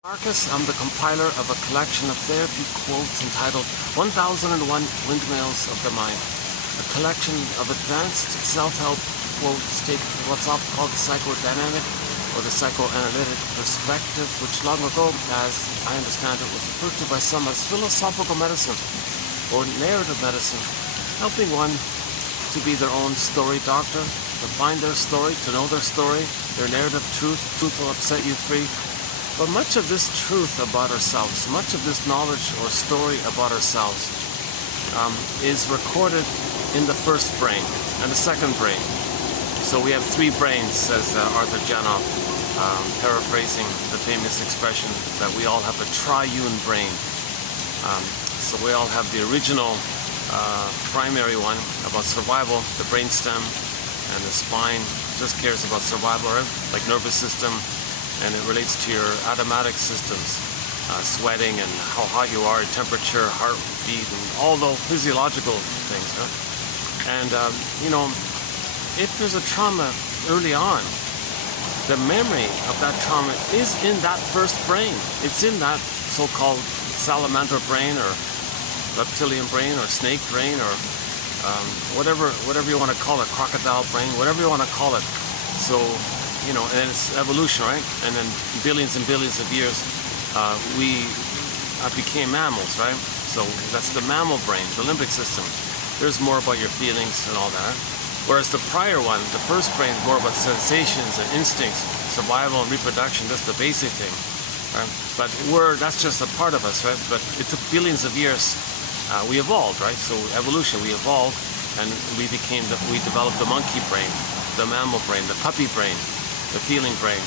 Marcus, I'm the compiler of a collection of therapy quotes entitled 1001 Windmills of the Mind, a collection of advanced self-help quotes taken from what's often called the psychodynamic or the psychoanalytic perspective, which long ago, as I understand it, was referred to by some as philosophical medicine or narrative medicine, helping one to be their own story doctor, to find their story, to know their story, their narrative truth. Truth will set you free. But much of this truth about ourselves, much of this knowledge or story about ourselves is recorded in the first brain and the second brain. So we have three brains, says Arthur Janoff, paraphrasing the famous expression that we all have a triune brain. So we all have the original primary one about survival, the brainstem, and the spine just cares about survival, right? Like nervous system. And it relates to your automatic systems, sweating and how hot you are, temperature, heartbeat, and all the physiological things. Right? And, if there's a trauma early on, the memory of that trauma is in that first brain. It's in that so-called salamander brain or reptilian brain or snake brain or whatever you want to call it, crocodile brain, whatever you want to call it. So, and it's evolution, right? And then billions and billions of years, we became mammals, right? So that's the mammal brain, the limbic system. There's more about your feelings and all that. Whereas the prior one, the first brain, is more about sensations and instincts, survival and reproduction. That's the basic thing, right? But that's just a part of us, right? But it took billions of years. We evolved, right? So evolution, we evolved, and we developed the monkey brain, the mammal brain, the puppy brain, the feeling brain,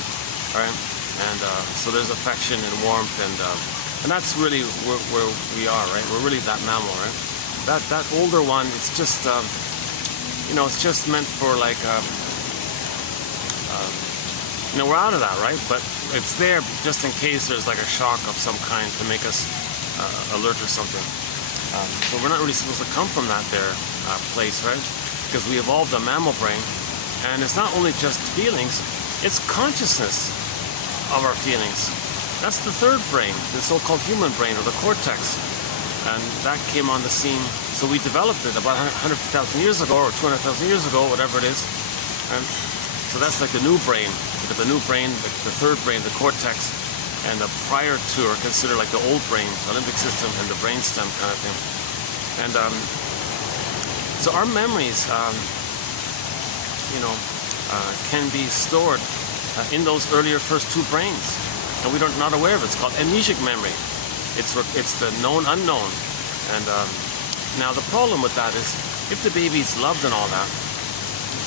right? And so there's affection and warmth, and that's really where we are, right? We're really that mammal, right? That older one, it's just it's just meant for like we're out of that, right? But it's there just in case there's like a shock of some kind to make us alert or something. So we're not really supposed to come from that place, right? Because we evolved a mammal brain, and it's not only just feelings. It's consciousness of our feelings. That's the third brain, the so-called human brain, or the cortex. And that came on the scene. So we developed it about 150,000 years ago, or 200,000 years ago, whatever it is. And so that's like the new brain. The new brain, the third brain, the cortex, and the prior two are considered like the old brain, the limbic system, and the brainstem kind of thing. And so our memories, can be stored in those earlier first two brains, and we're not aware of it. It's called amnesic memory. It's the known unknown. And now the problem with that is, if the baby's loved and all that,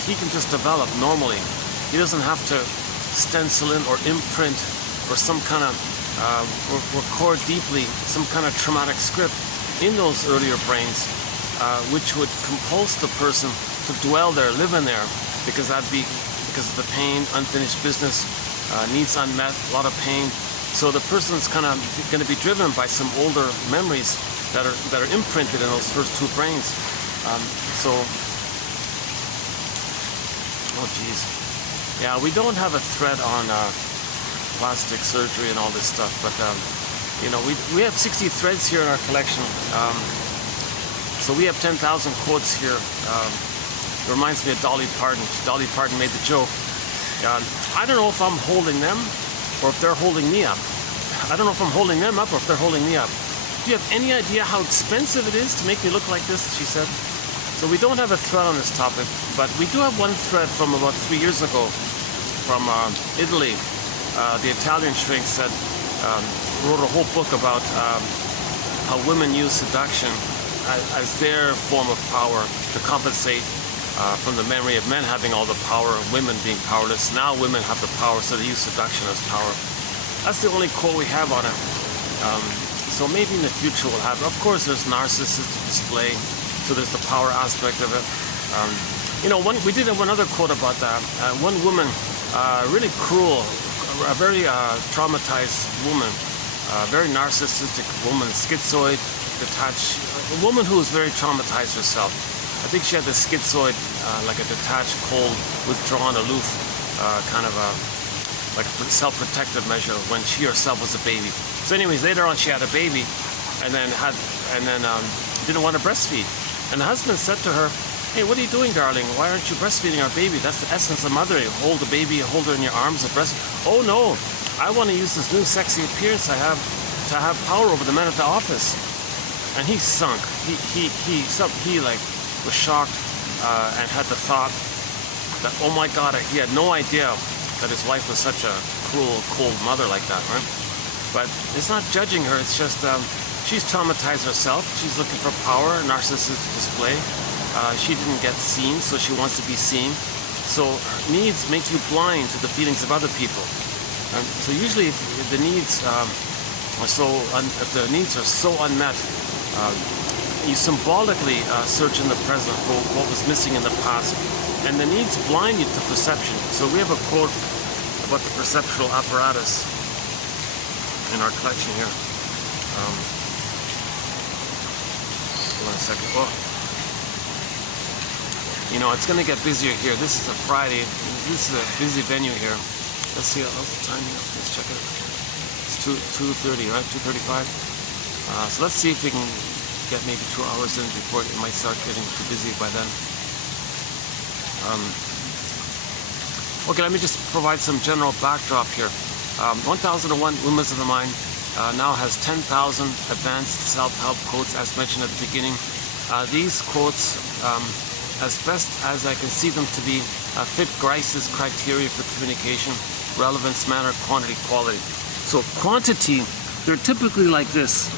he can just develop normally. He doesn't have to stencil in or imprint or some kind of record deeply some kind of traumatic script in those earlier brains, which would compulse the person to dwell there, live in there, because of the pain, unfinished business, needs unmet, a lot of pain. So the person's kind of going to be driven by some older memories that are imprinted in those first two brains. Yeah, we don't have a thread on plastic surgery and all this stuff, but we have 60 threads here in our collection. So we have 10,000 quotes here. It reminds me of Dolly Parton. Dolly Parton made the joke. I don't know if I'm holding them or if they're holding me up. I don't know if I'm holding them up or if they're holding me up. Do you have any idea how expensive it is to make me look like this? She said. So we don't have a thread on this topic, but we do have one thread from about 3 years ago from Italy. The Italian shrink wrote a whole book about how women use seduction as their form of power to compensate from the memory of men having all the power and women being powerless. Now women have the power, so they use seduction as power. That's the only quote we have on it. So maybe in the future we'll have it. Of course, there's narcissistic display, so there's the power aspect of it. We did have one other quote about that. One woman, really cruel, a very traumatized woman, very narcissistic woman, schizoid, detached, a woman who was very traumatized herself. I think she had the schizoid, like a detached, cold, withdrawn, aloof kind of a like self-protective measure when she herself was a baby. So anyways, later on she had a baby, and then didn't want to breastfeed. And the husband said to her, "Hey, what are you doing, darling? Why aren't you breastfeeding our baby? That's the essence of mothering. Hold the baby, hold her in your arms, and breast." "Oh no, I want to use this new sexy appearance I have to have power over the men at the office." And he sunk. He like was shocked and had the thought that, oh my God, he had no idea that his wife was such a cruel, cold mother like that, right? But it's not judging her. It's just she's traumatized herself. She's looking for power, narcissistic display. She didn't get seen, so she wants to be seen. So her needs make you blind to the feelings of other people. So usually, if the needs are so unmet, you symbolically search in the present for what was missing in the past, and the needs blind you to perception. So we have a quote about the perceptual apparatus in our collection here. Hold on a second. Oh. You know, it's going to get busier here. This is a Friday. This is a busy venue here. Let's see, how's the time here? Let's check it. It's 2:30, right? 2:35. So let's see if we can get maybe 2 hours in before it might start getting too busy by then. Okay, let me just provide some general backdrop here. 1001 Windmills of the Mind now has 10,000 advanced self-help quotes, as mentioned at the beginning. These quotes, as best as I can see them to be, fit Grice's criteria for communication: relevance, manner, quantity, quality. So quantity, they're typically like this,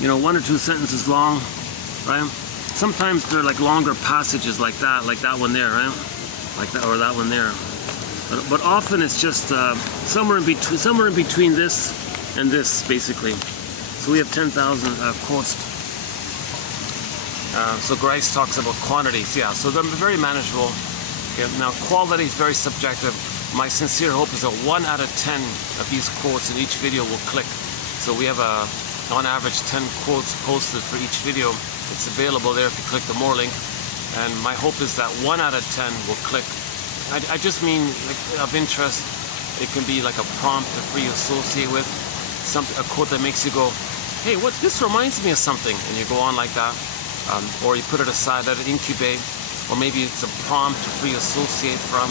you know, 1 or 2 sentences long, right? Sometimes they're like longer passages like that one there, right? Like that, or that one there. But often it's just somewhere in between this and this, basically. So we have 10,000 quotes. So Grice talks about quantities, yeah. So they're very manageable. Okay, now quality is very subjective. My sincere hope is that 1 out of 10 of these quotes in each video will click. So we have on average 10 quotes posted for each video. It's available there if you click the more link. And my hope is that 1 out of 10 will click. I just mean like of interest. It can be like a prompt to free associate with, a quote that makes you go, "Hey, this reminds me of something," and you go on like that. Or you put it aside, let it incubate, or maybe it's a prompt to free associate from,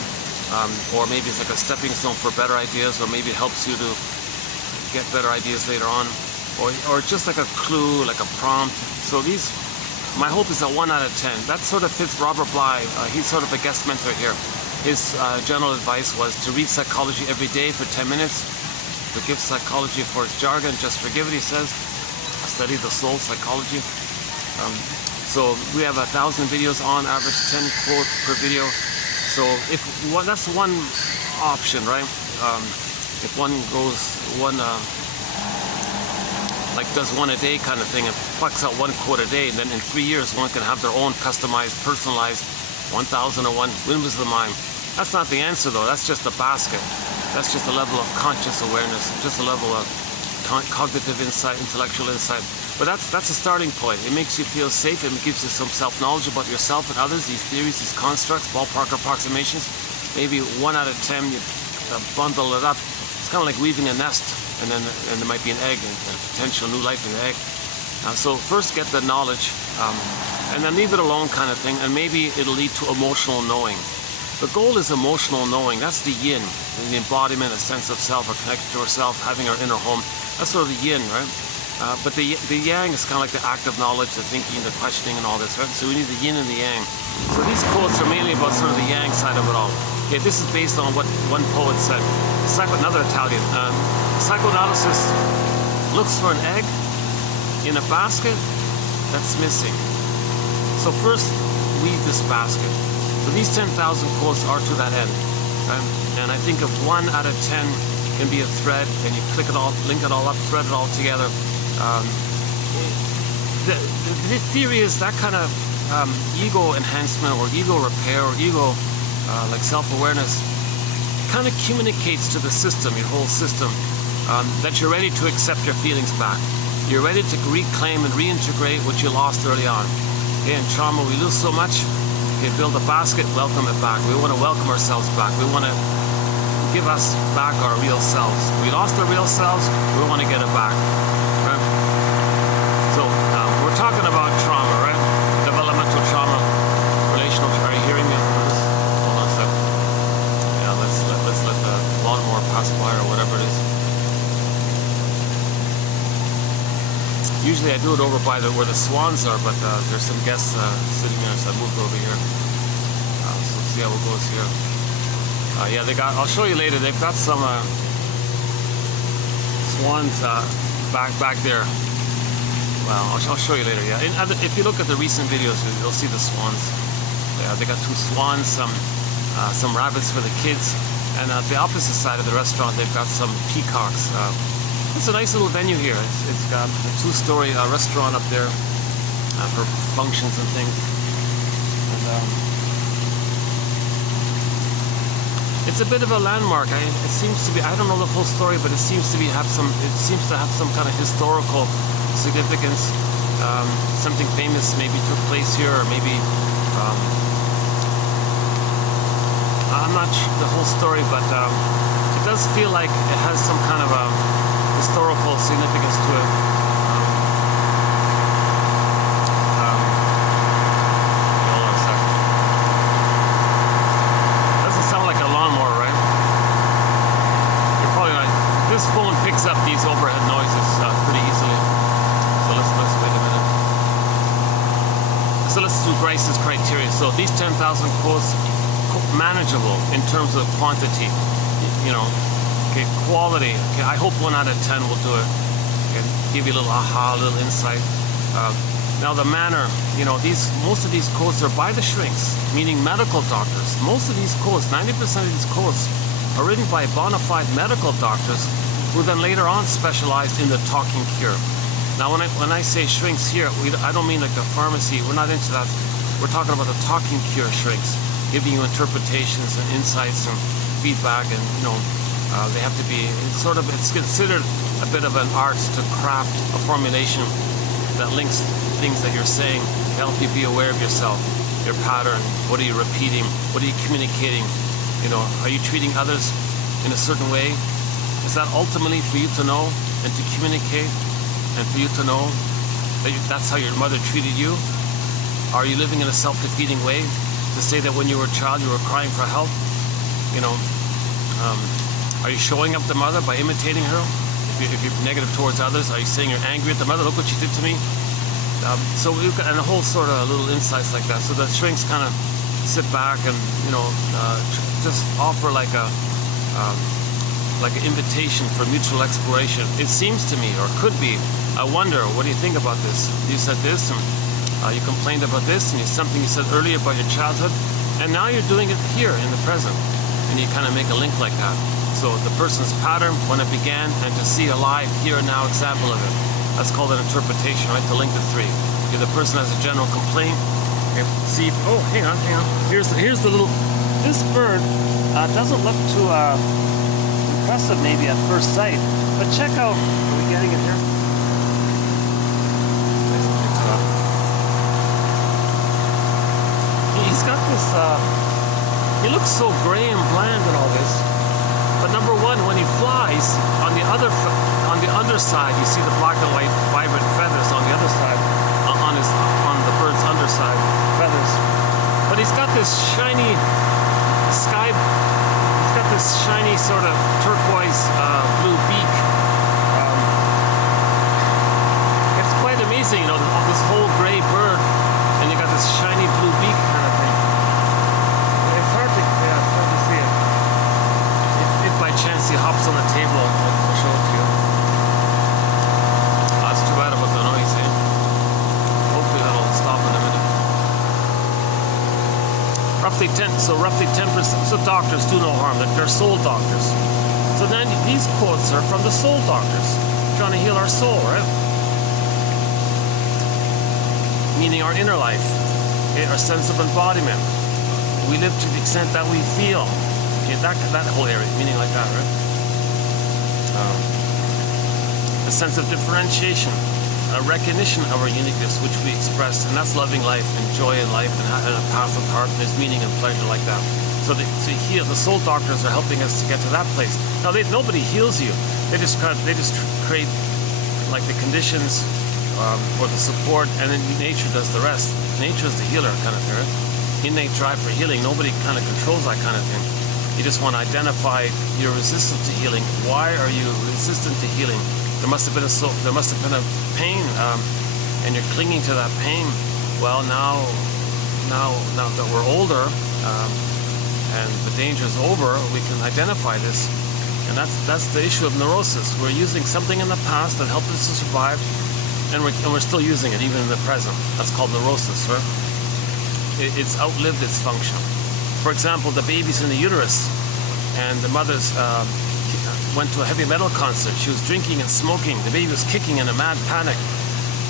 or maybe it's like a stepping stone for better ideas, or maybe it helps you to get better ideas later on, or just like a clue, like a prompt. So my hope is that 1 out of 10. That sort of fits Robert Bly. He's sort of a guest mentor here. His general advice was to read psychology every day for 10 minutes, forgive psychology for its jargon, just forgive it, he says, study the soul psychology. So we have 1,000 videos on average, 10 quotes per video. So that's one option, right? If one does 1 a day kind of thing and plucks out 1 quote a day, and then in 3 years one can have their own customized, personalized 1001 Windmills of the Mind. That's not the answer though. That's just a basket. That's just a level of conscious awareness, just a level of cognitive insight, intellectual insight. But that's a starting point. It makes you feel safe. It gives you some self-knowledge about yourself and others, these theories, these constructs, ballpark approximations. Maybe 1 out of 10, you bundle it up. It's kind of like weaving a nest, and there might be an egg, and a potential new life in the egg. So first get the knowledge, and then leave it alone kind of thing, and maybe it'll lead to emotional knowing. The goal is emotional knowing. That's the yin, the embodiment, a sense of self, or connection to ourself, having our inner home. That's sort of the yin, right? But the yang is kind of like the active knowledge, the thinking, the questioning, and all this, right? So we need the yin and the yang. So these quotes are mainly about sort of the yang side of it all. Okay, this is based on what one poet said. Another Italian. Psychoanalysis looks for an egg in a basket that's missing. So first, weave this basket. So these 10,000 quotes are to that end. Right? And I think if 1 out of 10 can be a thread, and you click it all, link it all up, thread it all together. The theory is that kind of ego enhancement, or ego repair, or ego like self-awareness kind of communicates to the system, your whole system, that you're ready to accept your feelings back. You're ready to reclaim and reintegrate what you lost early on. Okay, in trauma, we lose so much. Okay, build a basket, welcome it back. We want to welcome ourselves back. We want to give us back our real selves. We lost our real selves, we want to get it back. Right? So we're talking about trauma, right? Developmental trauma, relational. Are you hearing me? Hold on a second. Yeah, let's let the lawnmower pass by or whatever it is. Usually I do it over by where the swans are, but there's some guests sitting there, so I moved over here. So let's see how it goes here. Yeah, they got. I'll show you later. They've got some swans back there. Well, I'll show you later. Yeah, if you look at the recent videos, you'll see the swans. Yeah, they got 2 swans, some rabbits for the kids, and at the opposite side of the restaurant, they've got some peacocks. It's a nice little venue here. It's got a 2-story restaurant up there for functions and things. And, it's a bit of a landmark. It seems to be. I don't know the full story, but it seems to have some kind of historical significance. Something famous maybe took place here, or maybe I'm not sure the whole story, but it does feel like it has some kind of a historical significance to it. Hold on a second. Doesn't sound like a lawnmower, right? You're probably right. This phone picks up these overhead noises pretty easily. So let's wait a minute. So let's do Grice's criteria. So these 10,000 quotes, manageable in terms of quantity. You know. Okay, quality. Okay, I hope 1 out of 10 will do it. Okay, give you a little aha, a little insight. Now the manner, you know, most of these quotes are by the shrinks, meaning medical doctors. Most of these quotes, 90% of these quotes, are written by bona fide medical doctors who then later on specialized in the talking cure. Now when I say shrinks here, I don't mean like a pharmacy. We're not into that. We're talking about the talking cure shrinks, giving you interpretations and insights and feedback, and you know. They have to be it's considered a bit of an art to craft a formulation that links things that you're saying to help you be aware of yourself, your pattern. What are you repeating? What are you communicating? You know, are you treating others in a certain way? Is that ultimately for you to know and to communicate, and for you to know that that's how your mother treated you? Are you living in a self-defeating way to say that when you were a child you were crying for help? You know, are you showing up the mother by imitating her? If you're negative towards others, are you saying you're angry at the mother? Look what she did to me. So we've got, and a whole sort of little insights like that. So the shrinks kind of sit back and, you know, just offer like an invitation for mutual exploration. It seems to me, or could be, I wonder, what do you think about this? You said this, and you complained about this, and it's something you said earlier about your childhood, and now you're doing it here in the present, and you kind of make a link like that. So the person's pattern, when it began, and to see a live here and now example of it. That's called an interpretation, right? To link the 3. Okay, the person has a general complaint. Okay, see, oh, hang on. Here's the little, this bird doesn't look too impressive maybe at first sight, but check out, are we getting it here? He's got this, he looks so gray and bland and all this. But number 1, when he flies, on the underside, you see the black and white vibrant feathers on the other side, on the bird's underside feathers. But he's got this shiny he's got this shiny sort of turquoise blue beak. It's quite amazing, you know, this whole gray bird, and you got this shiny blue beak kind of thing. It's hard to see it. If by chance he hops on the table, I'll show it to you. That's too bad about the noise, eh? Hopefully that'll stop in a minute. Roughly 10%. So doctors do no harm. They're soul doctors. So then these quotes are from the soul doctors, trying to heal our soul, right? Meaning our inner life, okay? Our sense of embodiment. We live to the extent that we feel. Okay, that whole area, meaning like that, right? A sense of differentiation, a recognition of our uniqueness, which we express, and that's loving life and joy in life, and a path of heart, and its meaning and pleasure like that. to heal, the soul doctors are helping us to get to that place. Now, nobody heals you. They just create like the conditions or the support, and then nature does the rest. Nature is the healer kind of thing, right? Innate drive for healing. Nobody kind of controls that kind of thing. You just want to identify you're resistant to healing. Why are you resistant to healing? There must have been a pain, and you're clinging to that pain. Well, now that we're older and the danger is over, we can identify this, and that's the issue of neurosis. We're using something in the past that helped us to survive, and we're still using it even in the present. That's called neurosis, right? It's outlived its function. For example, the baby's in the uterus, and the mother's went to a heavy metal concert. She was drinking and smoking. The baby was kicking in a mad panic.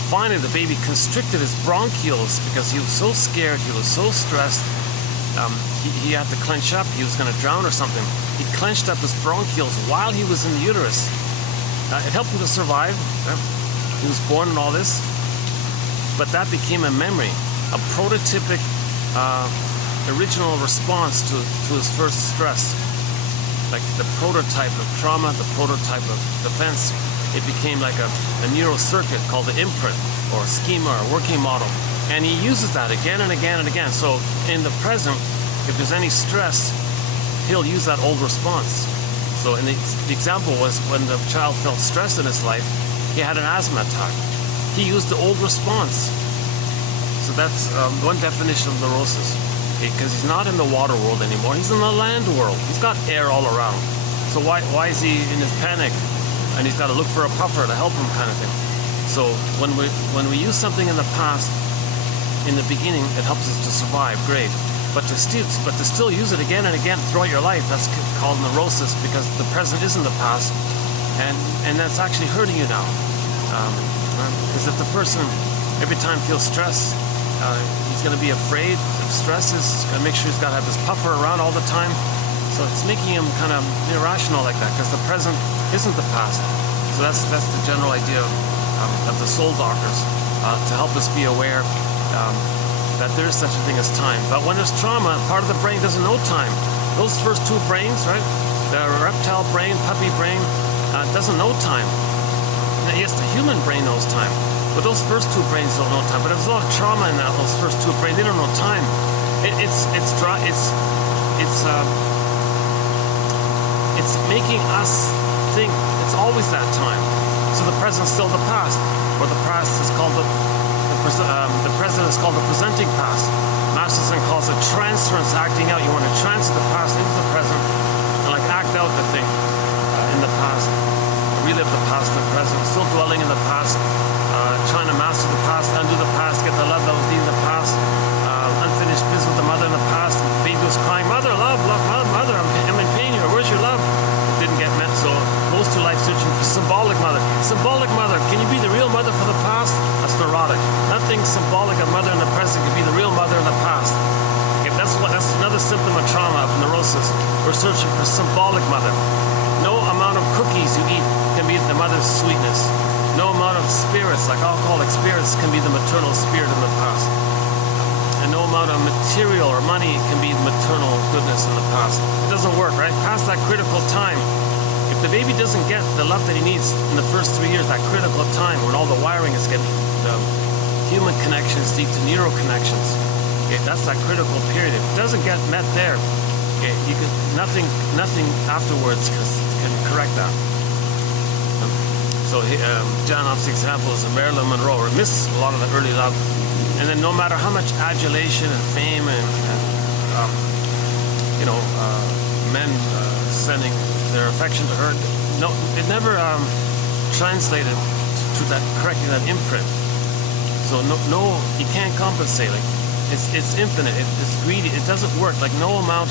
Finally, the baby constricted his bronchioles because he was so scared, he was so stressed. He had to clench up. He was going to drown or something. He clenched up his bronchioles while he was in the uterus. It helped him to survive. He was born and all this. But that became a memory, a prototypic original response to his first stress. Like the prototype of trauma, the prototype of defense. It became like a neural circuit called the imprint or schema or working model. And he uses that again and again and again. So in the present, if there's any stress, he'll use that old response. So in the example was when the child felt stress in his life, he had an asthma attack. He used the old response. So that's one definition of neurosis. Because he's not in the water world anymore. He's in the land world. He's got air all around. So why is he in his panic? And he's got to look for a puffer to help him, kind of thing. So when we use something in the past, in the beginning, it helps us to survive. Great. But to still use it again and again throughout your life, that's called neurosis, because the present isn't the past, and that's actually hurting you now. Because if the person every time feels stress, he's going to be afraid of stress. He's going to make sure he's got to have his puffer around all the time. So it's making him kind of irrational like that, because the present isn't the past. So that's the general idea of the soul doctors, to help us be aware that there is such a thing as time. But when there's trauma, part of the brain doesn't know time. Those first two brains, right? The reptile brain, puppy brain, doesn't know time. Now, yes, the human brain knows time, but those first two brains don't know time. But there's a lot of trauma in that. Those first two brains, they don't know time. It's making us think it's always that time. So the present's still the past, or the past is called the present is called the presenting past. Master Zen calls it transference, acting out. You want to transfer the past into the present and like act out the thing in the past, relive the past in the present, still dwelling in the past, trying to master the past, undo the past, get the love that was needed in the past, unfinished business with the mother in the past. And the baby was crying, mother, love, mother, I'm in pain here. Where's your love? It didn't get met, so goes through life searching for symbolic mother. Symbolic mother, can you be the real mother for the past? That's neurotic. Nothing symbolic of mother in the present can be the real mother in the past. Okay, that's another symptom of trauma, of neurosis. We're searching for symbolic mother. No amount of cookies you eat can be the mother's sweetness. No amount of spirits, like alcoholic spirits, can be the maternal spirit in the past. And no amount of material or money can be the maternal goodness in the past. It doesn't work, right? Past that critical time, if the baby doesn't get the love that he needs in the first 3 years, that critical time when all the wiring is getting, the human connections lead to neural connections. Okay, that's that critical period. If it doesn't get met there, okay, you can nothing afterwards can correct that. So John Hoff's example is Marilyn Monroe, or miss a lot of the early love, and then no matter how much adulation and fame and men sending their affection to her, no, it never translated to that, correcting that imprint. So no, you can't compensate. Like it's infinite. It's greedy. It doesn't work. Like no amount.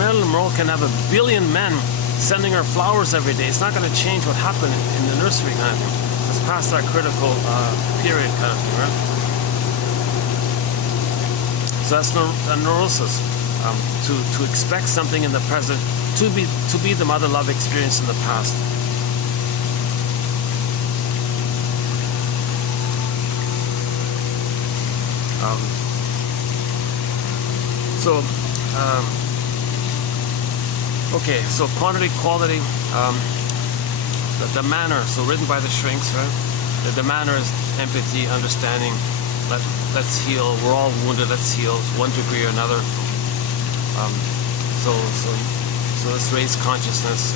Marilyn Monroe can have 1 billion men sending her flowers every day. It's not going to change what happened in the nursery kind of thing. It's past that critical period kind of thing, right? So that's a neurosis. To expect something in the present, to be the mother love experience in the past. So Okay, so quantity, quality, the manner, so written by the shrinks, right? The manner is empathy, understanding, let's heal, we're all wounded, let's heal, one degree or another. So let's raise consciousness,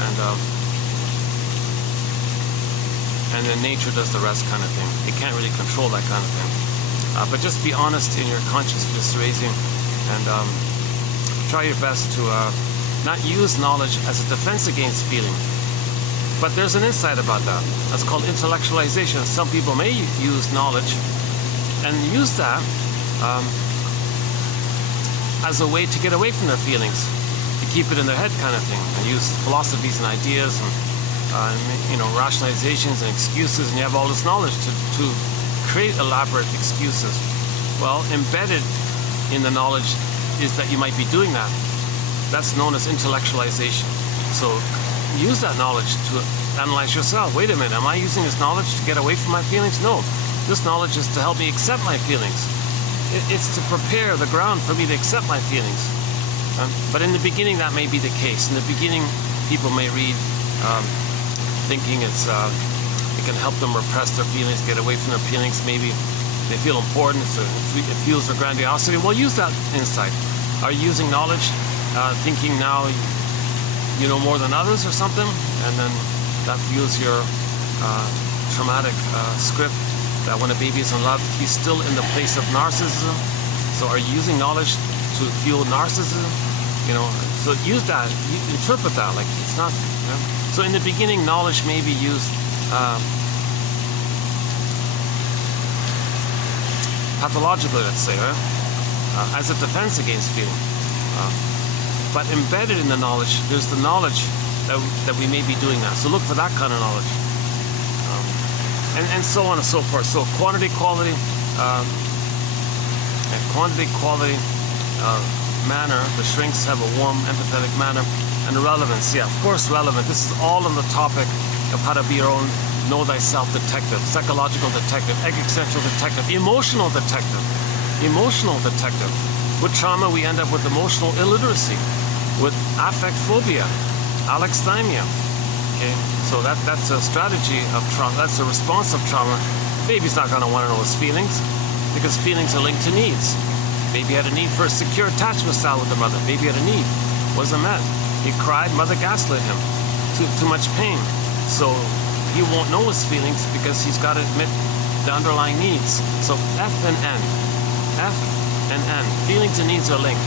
and then nature does the rest kind of thing. You can't really control that kind of thing. But just be honest in your consciousness raising, and try your best to not use knowledge as a defense against feeling. But there's an insight about that. That's called intellectualization. Some people may use knowledge and use that as a way to get away from their feelings, to keep it in their head kind of thing, and use philosophies and ideas and rationalizations and excuses, and you have all this knowledge to create elaborate excuses. Well, embedded in the knowledge is that you might be doing that. That's known as intellectualization. So use that knowledge to analyze yourself. Wait a minute, am I using this knowledge to get away from my feelings? No, this knowledge is to help me accept my feelings. It's to prepare the ground for me to accept my feelings. But in the beginning, that may be the case. In the beginning, people may read thinking it can help them repress their feelings, get away from their feelings. Maybe they feel important, it fuels their grandiosity. Well, use that insight. Are you using knowledge, thinking now you know more than others or something, and then that fuels your traumatic script that when a baby is in love, he's still in the place of narcissism. So are you using knowledge to fuel narcissism? So use that, interpret that, like it's not. So in the beginning, knowledge may be used pathologically, let's say, right? As a defense against feeling. But embedded in the knowledge, there's the knowledge that we may be doing that. So look for that kind of knowledge. And so on and so forth. So quantity, quality, manner. The shrinks have a warm, empathetic manner. And relevance, yeah, of course relevant. This is all on the topic of how to be your own know thyself detective, psychological detective, existential detective, emotional detective. With trauma, we end up with emotional illiteracy, with affect phobia, alexithymia. Okay, so that's a strategy of trauma. That's a response of trauma. Baby's not going to want to know his feelings, because feelings are linked to needs. Baby had a need for a secure attachment style with the mother. Baby had a need, wasn't met. He cried, mother gaslit him. Too much pain. So he won't know his feelings because he's got to admit the underlying needs. So F and N. Feelings and needs are linked.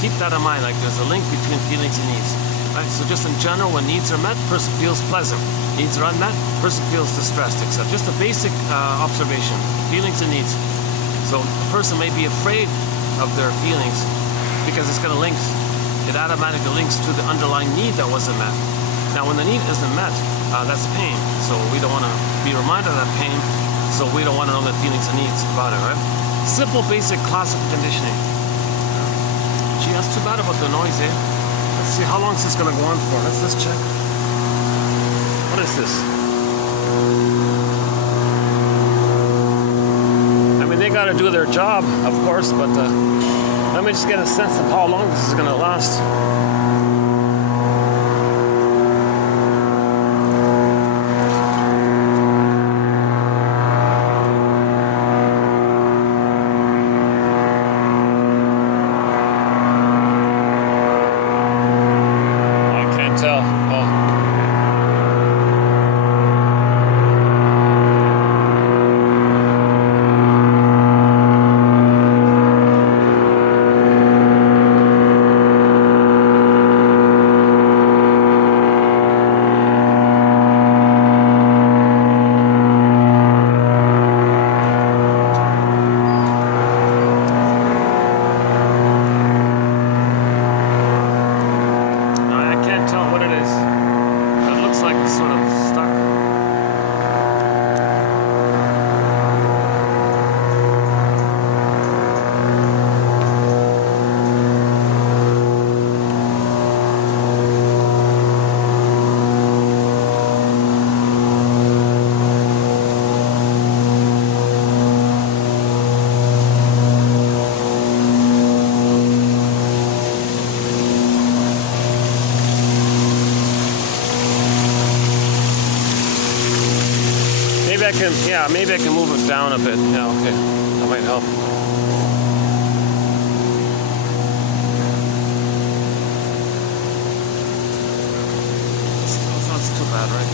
Keep that in mind, like there's a link between feelings and needs. Right? So just in general, when needs are met, person feels pleasant. Needs are unmet, person feels distressed, etc. Just a basic observation. Feelings and needs. So a person may be afraid of their feelings because it's going to link. It automatically links to the underlying need that wasn't met. Now, when the need isn't met, that's pain. So we don't want to be reminded of that pain. So we don't want to know the feelings and needs about it, right? Simple, basic, classical conditioning. Gee, that's too bad about the noise, eh? Let's see, how long is this going to go on for? Let's check. What is this? I mean, they got to do their job, of course, but let me just get a sense of how long this is going to last. Maybe I can, yeah, maybe I can move it down a bit. Yeah, okay, that might help. It's not too bad, right?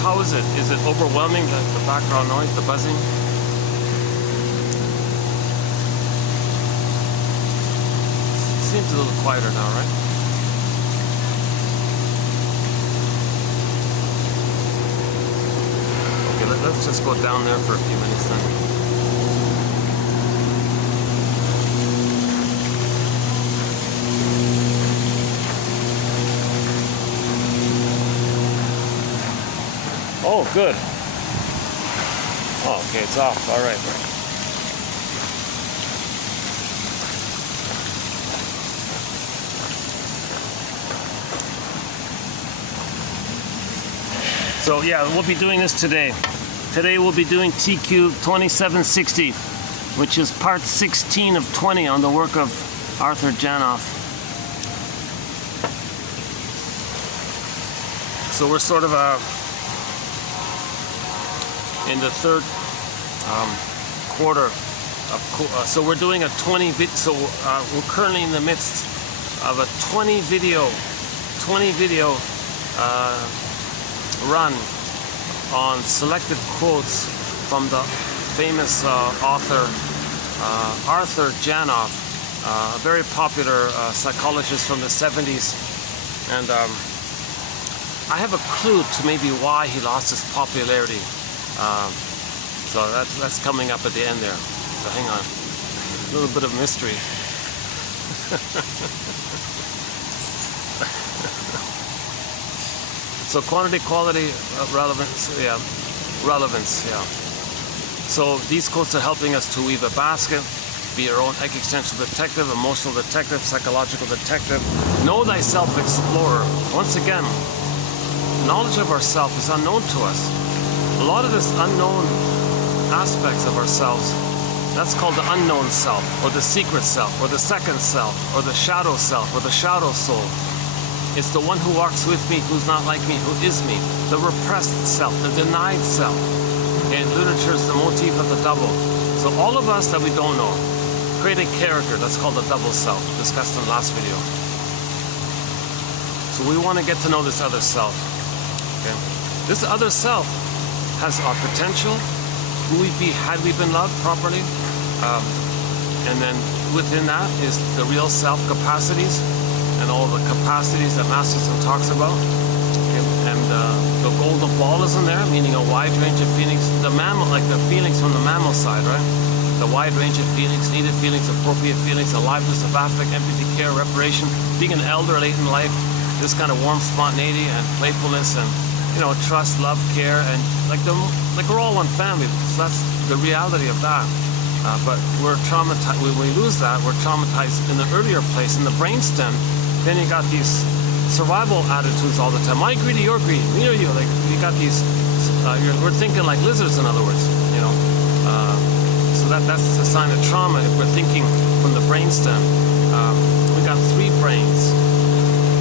How is it? Is it overwhelming, the background noise, the buzzing? Seems a little quieter now, right? Okay, let's just go down there for a few minutes then. Oh, good. Oh, okay, it's off. All right. So yeah, we'll be doing this today. Today we'll be doing TQ 2760, which is part 16 of 20 on the work of Arthur Janoff. So we're sort of in the third quarter of, so we're doing a 20 so we're currently in the midst of a 20 video run on selected quotes from the famous author Arthur Janoff, a very popular psychologist from the 70s, and I have a clue to maybe why he lost his popularity. So that's coming up at the end there. So hang on, a little bit of mystery. So quantity, quality, relevance, yeah. So these quotes are helping us to weave a basket, be your own existential detective, emotional detective, psychological detective. Know thyself, explorer. Once again, knowledge of ourself is unknown to us. A lot of this unknown aspects of ourselves, that's called the unknown self, or the secret self, or the second self, or the shadow self, or the shadow soul. It's the one who walks with me, who's not like me, who is me. The repressed self, the denied self. In literature, it's the motif of the double. So all of us that we don't know create a character, that's called the double self, discussed in the last video. So we want to get to know this other self. Okay? This other self has our potential, who we'd be had we been loved properly, and then within that is the real self capacities and all the capacities that Masterson talks about. Okay? And the golden ball is in there, meaning a wide range of feelings. The mammal, like the feelings from the mammal side, right? The wide range of feelings, needed feelings, appropriate feelings, aliveness of affect, empathy, care, reparation, being an elder late in life, this kind of warm spontaneity and playfulness and, you know, trust, love, care, and like we're all one family. So that's the reality of that. But we're traumatized. When we lose that, we're traumatized in the earlier place, in the brainstem. Then you got these survival attitudes all the time. My greedy, your greedy, me or you. Like you got these. We're thinking like lizards, in other words. You know. So that's a sign of trauma if we're thinking from the brainstem. We got three brains.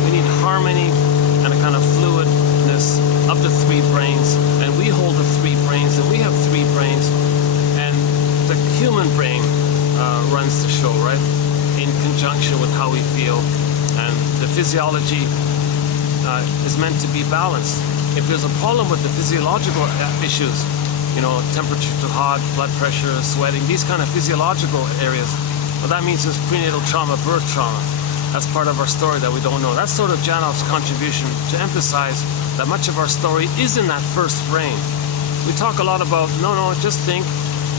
We need harmony and a kind of fluidness of the three brains, and we hold the three brains, and we have three brains, and the human brain runs the show, right? In conjunction with how we feel, and the physiology is meant to be balanced. If there's a problem with the physiological issues, you know, temperature too hot, blood pressure, sweating, these kind of physiological areas, well, that means there's prenatal trauma, birth trauma. That's part of our story that we don't know. That's sort of Janoff's contribution to emphasize that much of our story is in that first brain. We talk a lot about, no, just think,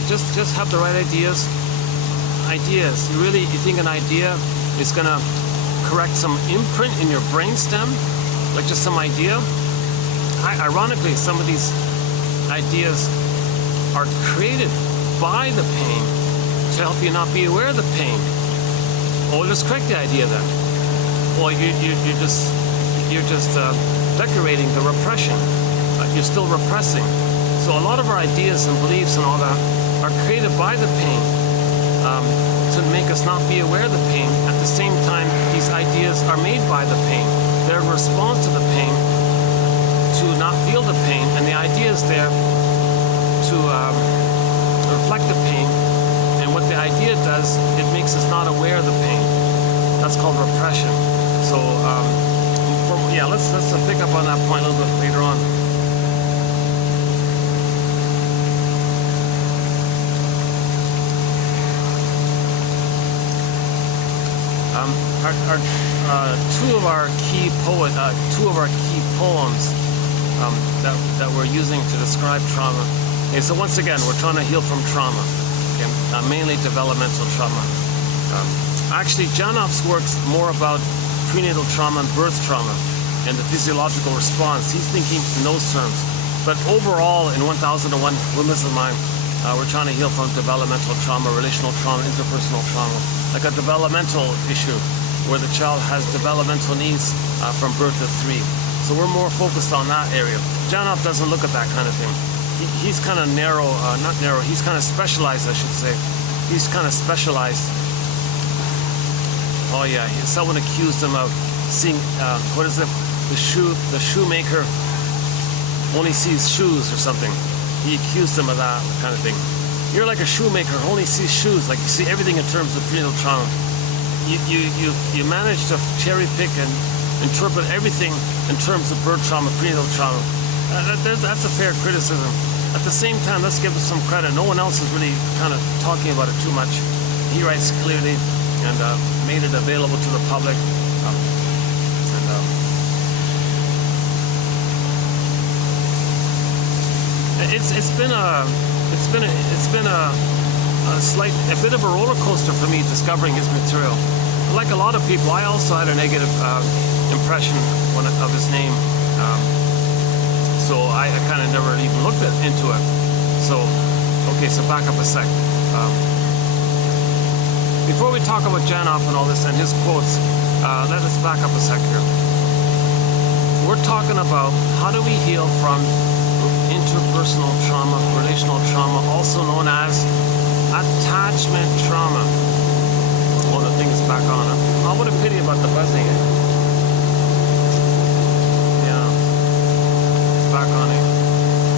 just have the right ideas. Ideas. You think an idea is gonna correct some imprint in your brainstem? Like just some idea? Ironically, some of these ideas are created by the pain to help you not be aware of the pain. Or just correct the idea then. Well, you're just decorating the repression. You're still repressing. So a lot of our ideas and beliefs and all that are created by the pain to make us not be aware of the pain. At the same time, these ideas are made by the pain. They're a response to the pain to to not feel the pain, and the idea is there to reflect the pain. And what the idea does, it makes us not aware of the pain. That's called repression. So yeah, let's pick up on that point a little bit later on. Two of our key poems that we're using to describe trauma. Okay, so once again, we're trying to heal from trauma, okay, mainly developmental trauma. Actually, Janoff's works more about prenatal trauma and birth trauma and the physiological response. He's thinking in those terms. But overall, in 1001 Windmills of Mind, we're trying to heal from developmental trauma, relational trauma, interpersonal trauma, like a developmental issue where the child has developmental needs from birth to 3. So we're more focused on that area. Janoff doesn't look at that kind of thing. He's kind of narrow, not narrow, he's kind of specialized, I should say. He's kind of specialized. Oh yeah, someone accused him of seeing, what is it, the shoemaker only sees shoes or something. He accused him of that kind of thing. You're like a shoemaker who only sees shoes, like you see everything in terms of prenatal trauma. You manage to cherry pick and interpret everything in terms of birth trauma, prenatal trauma. That's a fair criticism. At the same time, let's give us some credit. No one else is really kind of talking about it too much. He writes clearly and made it available to the public. It's been a bit of a roller coaster for me discovering his material. Like a lot of people, I also had a negative impression of his name, so I kind of never even looked into it. So, okay, so back up a sec. Before we talk about Janoff and all this and his quotes, let us back up a sec here. We're talking about how do we heal from interpersonal trauma, relational trauma, also known as attachment trauma. Oh, the thing is back on. Oh, what a pity about the buzzing. Yeah, it's back on it.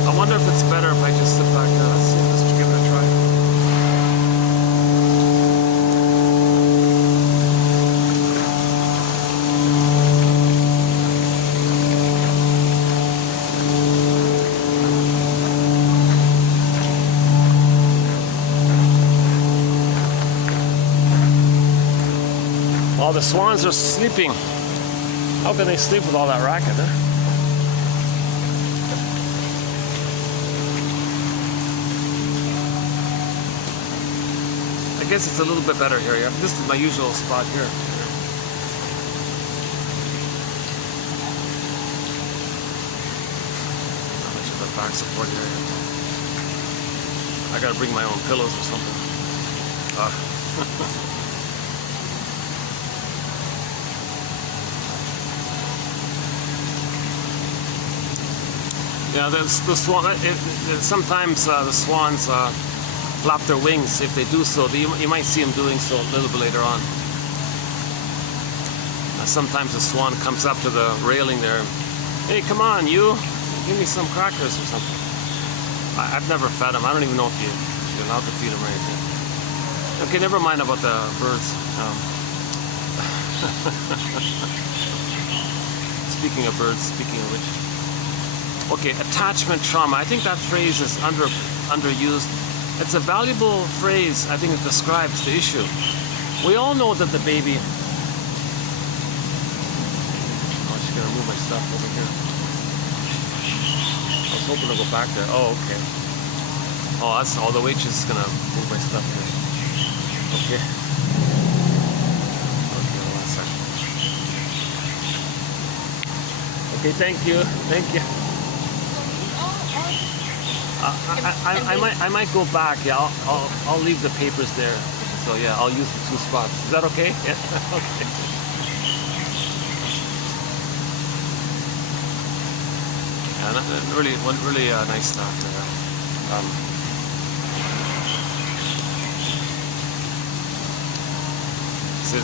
I wonder if it's better if I just sit back there. Let's see, let's give it a try. Oh, the swans are sleeping. How can they sleep with all that racket, huh? I guess it's a little bit better here. Yeah? This is my usual spot here. How much of the back support here? I gotta bring my own pillows or something. Yeah, the swan. Sometimes the swans flap their wings. If they do so, you might see them doing so a little bit later on. Sometimes the swan comes up to the railing there. Hey, come on, you! Give me some crackers or something. I've never fed them. I don't even know if you're allowed to feed them or anything. Okay, never mind about the birds. Speaking of birds, speaking of which. Okay, attachment trauma. I think that phrase is underused. It's a valuable phrase. I think it describes the issue. We all know that the baby... Oh, she's gonna move my stuff over here. I was hoping to go back there. Oh, okay. Oh, that's all. The waitress is gonna move my stuff here. Okay. Okay, hold on a second. Okay, thank you. Thank you. I might go back. Yeah, I'll leave the papers there. So yeah, I'll use the 2 spots. Is that okay? Yeah. Okay. Yeah, really nice stuff there. So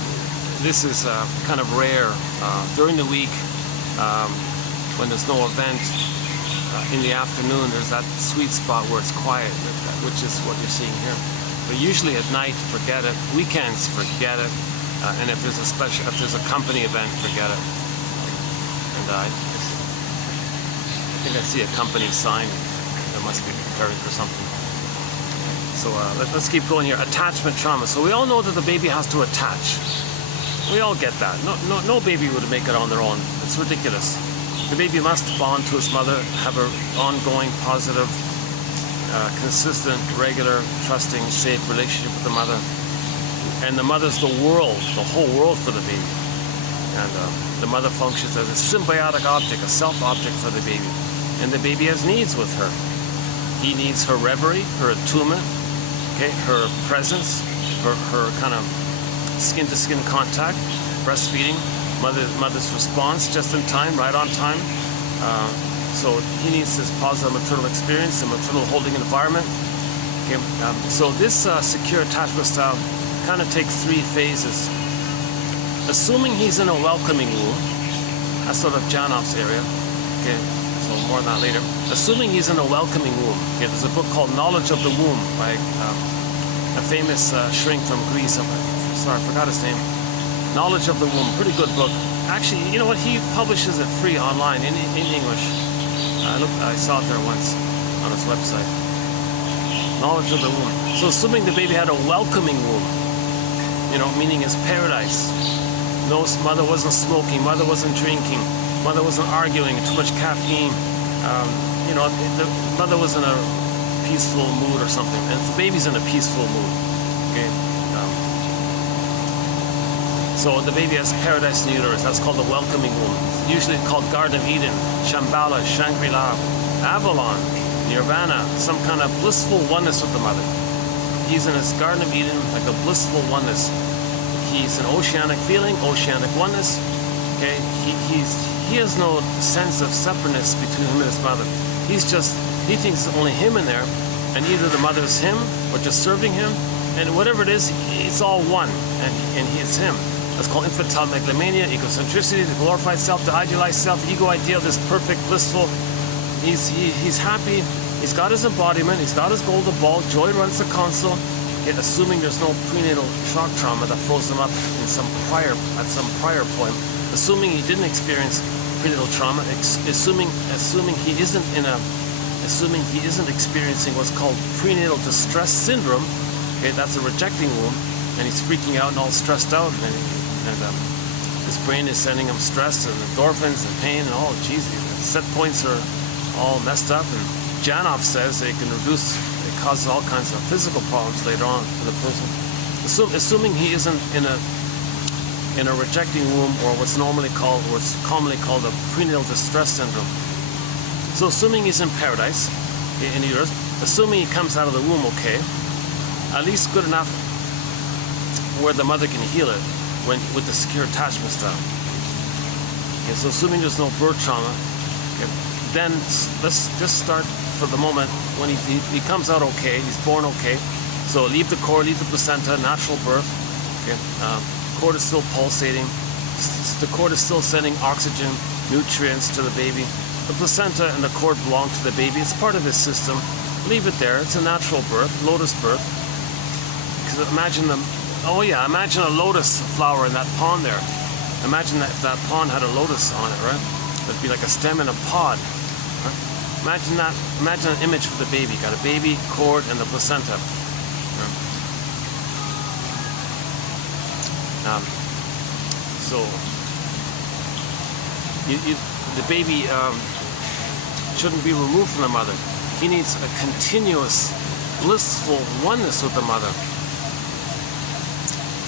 this is kind of rare during the week. when there's no event. In the afternoon, there's that sweet spot where it's quiet, which is what you're seeing here. But usually at night, forget it. Weekends, forget it. And if there's a company event, forget it. And I think I see a company sign. There must be preparing for something. So let's keep going here. Attachment trauma. So we all know that the baby has to attach. We all get that. No baby would make it on their own. It's ridiculous. The baby must bond to his mother, have an ongoing, positive, consistent, regular, trusting, safe relationship with the mother. And the mother's the world, the whole world for the baby. And the mother functions as a symbiotic object, a self-object for the baby. And the baby has needs with her. He needs her reverie, her attunement, okay, her presence, her kind of skin-to-skin contact, breastfeeding, mother's response just in time, right on time. So he needs this positive maternal experience, a maternal holding environment. Okay, so this secure attachment style kind of takes 3 phases. Assuming he's in a welcoming womb, that's sort of Janop's area. Okay, so more on that later. Assuming he's in a welcoming womb. Okay, there's a book called Knowledge of the Womb by a famous shrink from Greece. Sorry, I forgot his name. Knowledge of the Womb, pretty good book. Actually, you know what? He publishes it free online in English. I saw it there once on his website. Knowledge of the Womb. So assuming the baby had a welcoming womb, you know, meaning his paradise. No, mother wasn't smoking, mother wasn't drinking, mother wasn't arguing, too much caffeine. You know, the mother was in a peaceful mood or something, and the baby's in a peaceful mood. Okay. So the baby has paradise in the uterus. That's called the welcoming womb. Usually called Garden of Eden, Shambhala, Shangri-La, Avalon, Nirvana, some kind of blissful oneness with the mother. He's in his Garden of Eden, like a blissful oneness. He's an oceanic feeling, oceanic oneness. Okay, he has no sense of separateness between him and his mother. He thinks it's only him in there, and either the mother is him or just serving him, and whatever it is, it's all one, and it's him. That's called infantile megalomania, egocentricity, the glorified self, the idealized self, the ego ideal, this perfect, blissful. He's happy. He's got his embodiment. He's got his golden ball. Joy runs the console. Yet, assuming there's no prenatal shock trauma that froze him up at some prior point, assuming he didn't experience prenatal trauma, assuming he isn't experiencing what's called prenatal distress syndrome. Okay, that's a rejecting womb, and he's freaking out and all stressed out, and his brain is sending him stress and endorphins and pain and all. Geez, the set points are all messed up, and Janov says it causes all kinds of physical problems later on for the person. Assuming he isn't in a rejecting womb, or what's commonly called a prenatal distress syndrome. So assuming he's in paradise, in the uterus, assuming he comes out of the womb okay, at least good enough where the mother can heal it with the secure attachment style. Okay, so assuming there's no birth trauma, okay, then let's just start for the moment when he comes out okay, he's born okay. So leave the cord, leave the placenta, natural birth. Okay, cord is still pulsating. The cord is still sending oxygen, nutrients to the baby. The placenta and the cord belong to the baby. It's part of his system. Leave it there. It's a natural birth, lotus birth. Because imagine a lotus flower in that pond there. Imagine that pond had a lotus on it, right? It'd be like a stem in a pod. Right? Imagine an image for the baby. Got a baby, cord, and the placenta. Right? So the baby shouldn't be removed from the mother. He needs a continuous, blissful oneness with the mother.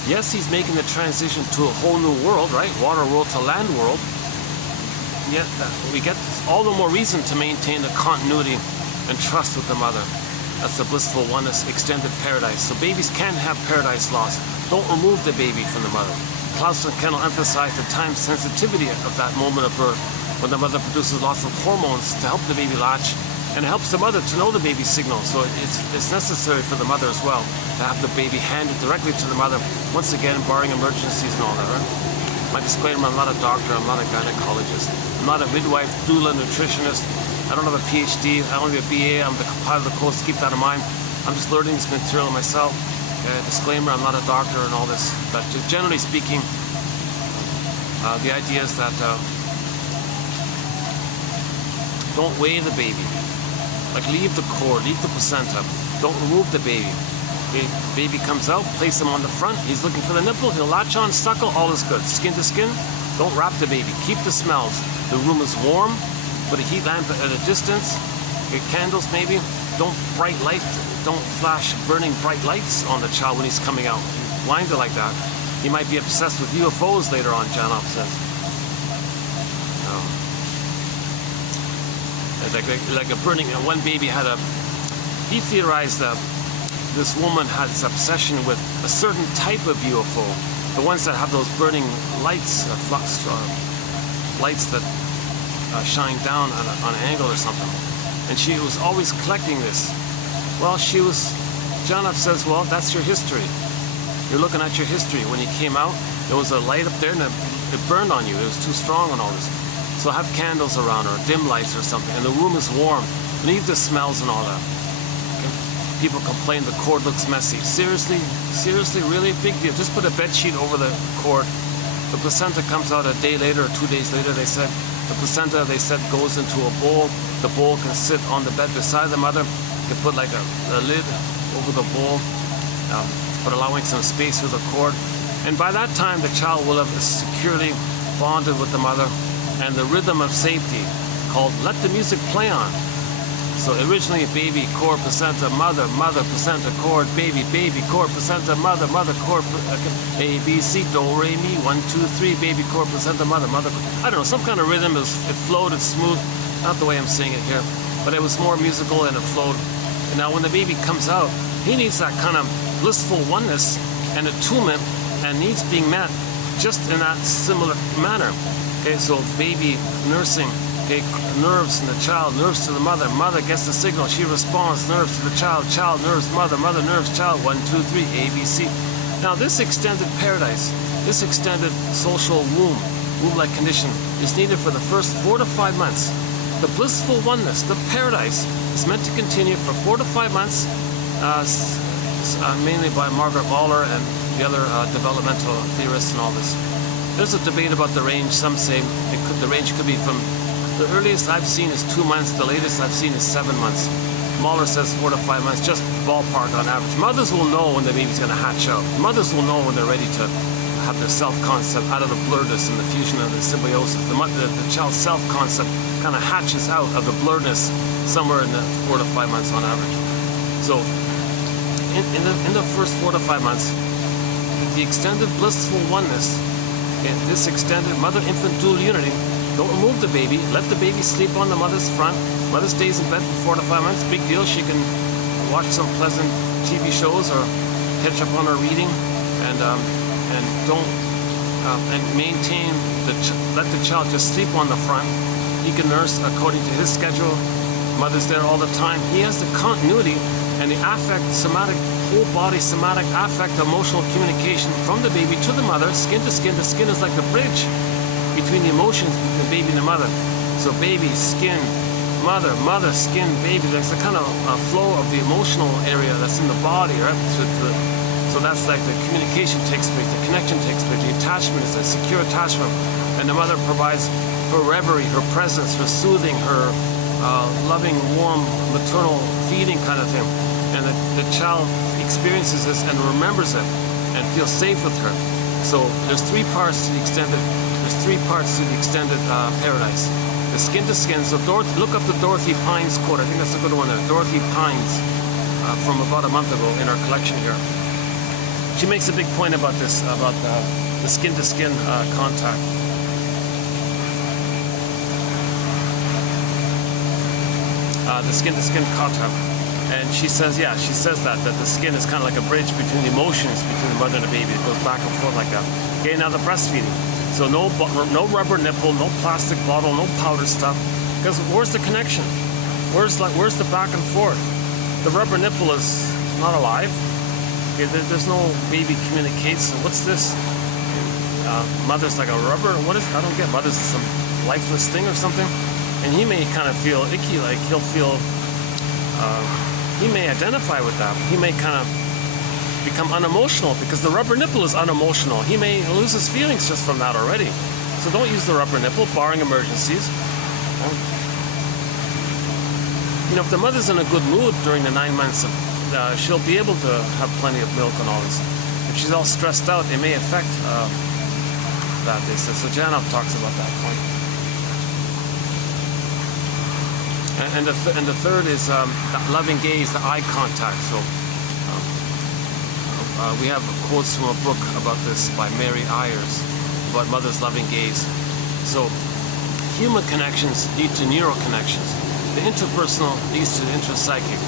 Yes, he's making the transition to a whole new world, right? Water world to land world. Yet we get all the more reason to maintain the continuity and trust with the mother. That's the blissful oneness, extended paradise. So babies can have paradise lost. Don't remove the baby from the mother. Klaus and Kendall emphasize the time sensitivity of that moment of birth, when the mother produces lots of hormones to help the baby latch, and it helps the mother to know the baby's signal. So it's necessary for the mother as well to have the baby handed directly to the mother, once again barring emergencies and all that, right? My disclaimer, I'm not a doctor, I'm not a gynecologist, I'm not a midwife, doula, nutritionist, I don't have a PhD, I don't have a BA, I'm the compiler of the course, keep that in mind. I'm just learning this material myself. Disclaimer, I'm not a doctor and all this, but generally speaking, the idea is that don't weigh the baby. Like leave the cord, leave the placenta, don't remove the baby. Okay, baby comes out, place him on the front, he's looking for the nipple, he'll latch on, suckle, all is good. Skin to skin, don't wrap the baby, keep the smells. The room is warm, put a heat lamp at a distance, get candles maybe, don't bright light, don't flash burning bright lights on the child when he's coming out. Blinded like that, he might be obsessed with UFOs later on, Janov says. Like a burning, one baby had he theorized that this woman had this obsession with a certain type of UFO, the ones that have those burning lights, lights that shine down on an angle or something. And she was always collecting this. Well, Janov says, well, that's your history. You're looking at your history. When you came out, there was a light up there and it burned on you. It was too strong and all this. So have candles around or dim lights or something. And the room is warm. Leave the smells and all that. People complain the cord looks messy. Seriously, really big deal. Just put a bed sheet over the cord. The placenta comes out a day later or 2 days later, they said. The placenta, they said, goes into a bowl. The bowl can sit on the bed beside the mother. You can put like a lid over the bowl, but allowing some space for the cord. And by that time, the child will have securely bonded with the mother and the rhythm of safety called let the music play on. So originally baby, cord, placenta, mother, mother, placenta, cord, baby, baby, cord, placenta, mother, mother, cord, A, B, C, do, re, mi, 1, 2, 3, baby, cord, placenta, mother, mother. I don't know, some kind of rhythm. It flowed, it's smooth. Not the way I'm saying it here, but it was more musical and it flowed. And now when the baby comes out, he needs that kind of blissful oneness and attunement and needs being met just in that similar manner. Okay, so baby nursing, okay, nerves in the child, nerves to the mother, mother gets the signal, she responds, nerves to the child, child nerves mother, mother nerves child, 1, 2, 3, A, B, C. Now this extended paradise, this extended social womb-like condition is needed for the first 4 to 5 months. The blissful oneness, the paradise, is meant to continue for 4 to 5 months, mainly by Margaret Waller and the other developmental theorists and all this. There's a debate about the range. Some say the range could be from the earliest I've seen is 2 months, the latest I've seen is 7 months. Mahler says 4 to 5 months, just ballpark on average. Mothers will know when the baby's going to hatch out. Mothers will know when they're ready to have their self-concept out of the blurredness and the fusion of the symbiosis. The child's self-concept kind of hatches out of the blurredness somewhere in the 4 to 5 months on average. So in the first 4 to 5 months, the extended blissful oneness, and this extended mother-infant dual unity, don't remove the baby, let the baby sleep on the mother's front. Mother stays in bed for 4 to 5 months, big deal. She can watch some pleasant TV shows or catch up on her reading, and maintain let the child just sleep on the front. He can nurse according to his schedule. Mother's there all the time. He has the continuity and the affect, somatic, whole body somatic affect, emotional communication from the baby to the mother, skin to skin. The skin is like the bridge between the emotions between the baby and the mother. So baby, skin, mother, mother, skin, baby. There's a kind of flow of the emotional area that's in the body, right? So that's like the communication takes place, the connection takes place, the attachment is a secure attachment. And the mother provides her reverie, her presence, her soothing, her loving, warm, maternal feeding kind of thing. And the child experiences this and remembers it and feels safe with her. So there's 3 parts to the extended paradise. The skin to skin. So look up the Dorothy Pines quote. I think that's a good one there. Dorothy Pines from about a month ago in our collection here. She makes a big point about this, about the skin to skin contact. The skin to skin contact. And she says, yeah, she says that the skin is kind of like a bridge between the emotions between the mother and the baby. It goes back and forth like that. Okay, now the breastfeeding. So no rubber nipple, no plastic bottle, no powder stuff. Because where's the connection? Where's the back and forth? The rubber nipple is not alive. Okay, there's no baby communicates. So what's this? mother's like a rubber. What is? I don't get. Mother's some lifeless thing or something. And he may kind of feel icky, like he'll feel. He may identify with that. He may kind of become unemotional because the rubber nipple is unemotional. He may lose his feelings just from that already. So don't use the rubber nipple, barring emergencies. You know, if the mother's in a good mood during the 9 months, she'll be able to have plenty of milk and all this. If she's all stressed out, it may affect that, they said. So Janov talks about that point. And the third is that loving gaze, the eye contact. So we have quotes from a book about this by Mary Ayers about mother's loving gaze. So human connections lead to neural connections. The interpersonal leads to the intrapsychic.